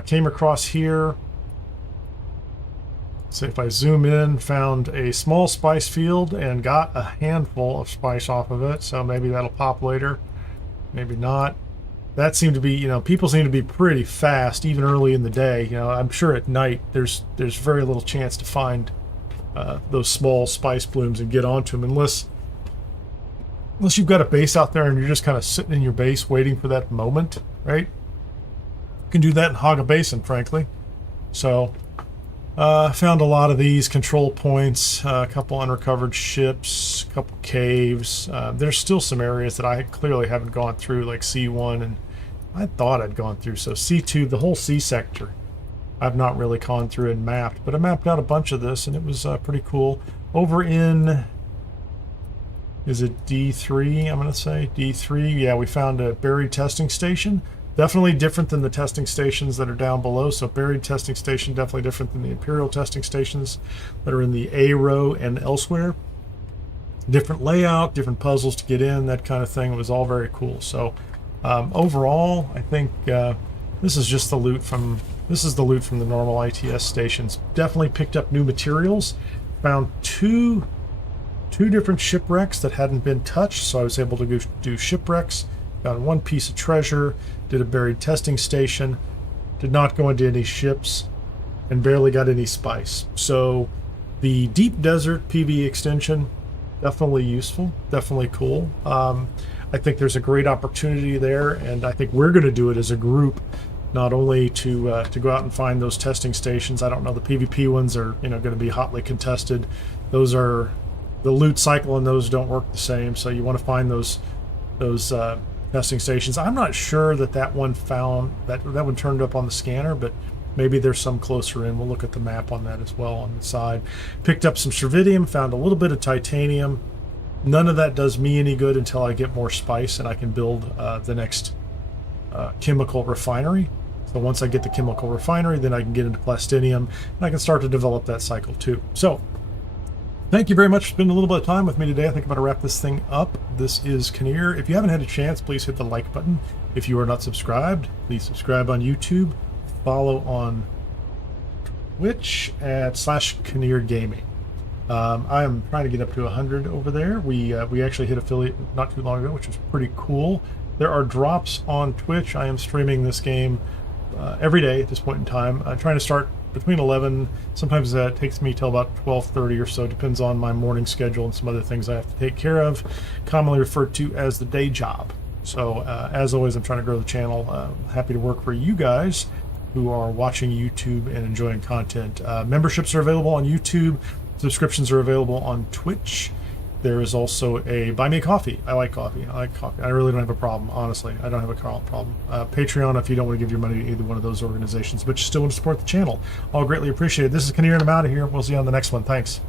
Came across here. So if I zoom in, found a small spice field and got a handful of spice off of it. So maybe that'll pop later, maybe not. That seemed to be, you know, people seem to be pretty fast even early in the day. You know, I'm sure at night there's very little chance to find those small spice blooms and get onto them unless you've got a base out there and you're just kind of sitting in your base waiting for that moment, right? You can do that in Haga Basin, frankly. So found a lot of these control points, a couple unrecovered ships, a couple caves. There's still some areas that I clearly haven't gone through, like C1, and I thought I'd gone through. So C2, the whole C sector, I've not really gone through and mapped, but I mapped out a bunch of this, and it was pretty cool. Over in, is it D3, I'm going to say? D3, yeah, we found a buried testing station. Definitely different than the testing stations that are down below. So buried testing station, definitely different than the Imperial testing stations that are in the A row and elsewhere. Different layout, different puzzles to get in, that kind of thing. It was all very cool. So overall, I think this is just the loot from the normal ITS stations. Definitely picked up new materials. Found two different shipwrecks that hadn't been touched, so I was able to go do shipwrecks. Found one piece of treasure, did a buried testing station, did not go into any ships, and barely got any spice. So the Deep Desert PvE extension, definitely useful, definitely cool. I think there's a great opportunity there, and I think we're going to do it as a group, not only to go out and find those testing stations. I don't know, the PvP ones are going to be hotly contested. Those are, the loot cycle and those don't work the same, so you want to find those testing stations. I'm not sure that one found that one turned up on the scanner, but maybe there's some closer in. We'll look at the map on that as well on the side. Picked up some Cervidium, found a little bit of titanium. None of that does me any good until I get more spice and I can build the next chemical refinery. So once I get the chemical refinery, then I can get into plastinium and I can start to develop that cycle too. So thank you very much for spending a little bit of time with me today. I think I'm going to wrap this thing up. This is Kineer. If you haven't had a chance, please hit the like button. If you are not subscribed, please subscribe on YouTube. Follow on Twitch at /Kineer Gaming. I am trying to get up to 100 over there. We actually hit affiliate not too long ago, which was pretty cool. There are drops on Twitch. I am streaming this game every day at this point in time. I'm trying to start between 11. Sometimes that takes me till about 12:30 or so. Depends on my morning schedule and some other things I have to take care of, commonly referred to as the day job. So as always, I'm trying to grow the channel. Happy to work for you guys who are watching YouTube and enjoying content. Memberships are available on YouTube. Subscriptions are available on Twitch. There is also a buy me a coffee. I like coffee. I really don't have a problem, honestly. I don't have a problem. Patreon, if you don't want to give your money to either one of those organizations, but you still want to support the channel, I'll greatly appreciate it. This is Kineer, and I'm out of here. We'll see you on the next one. Thanks.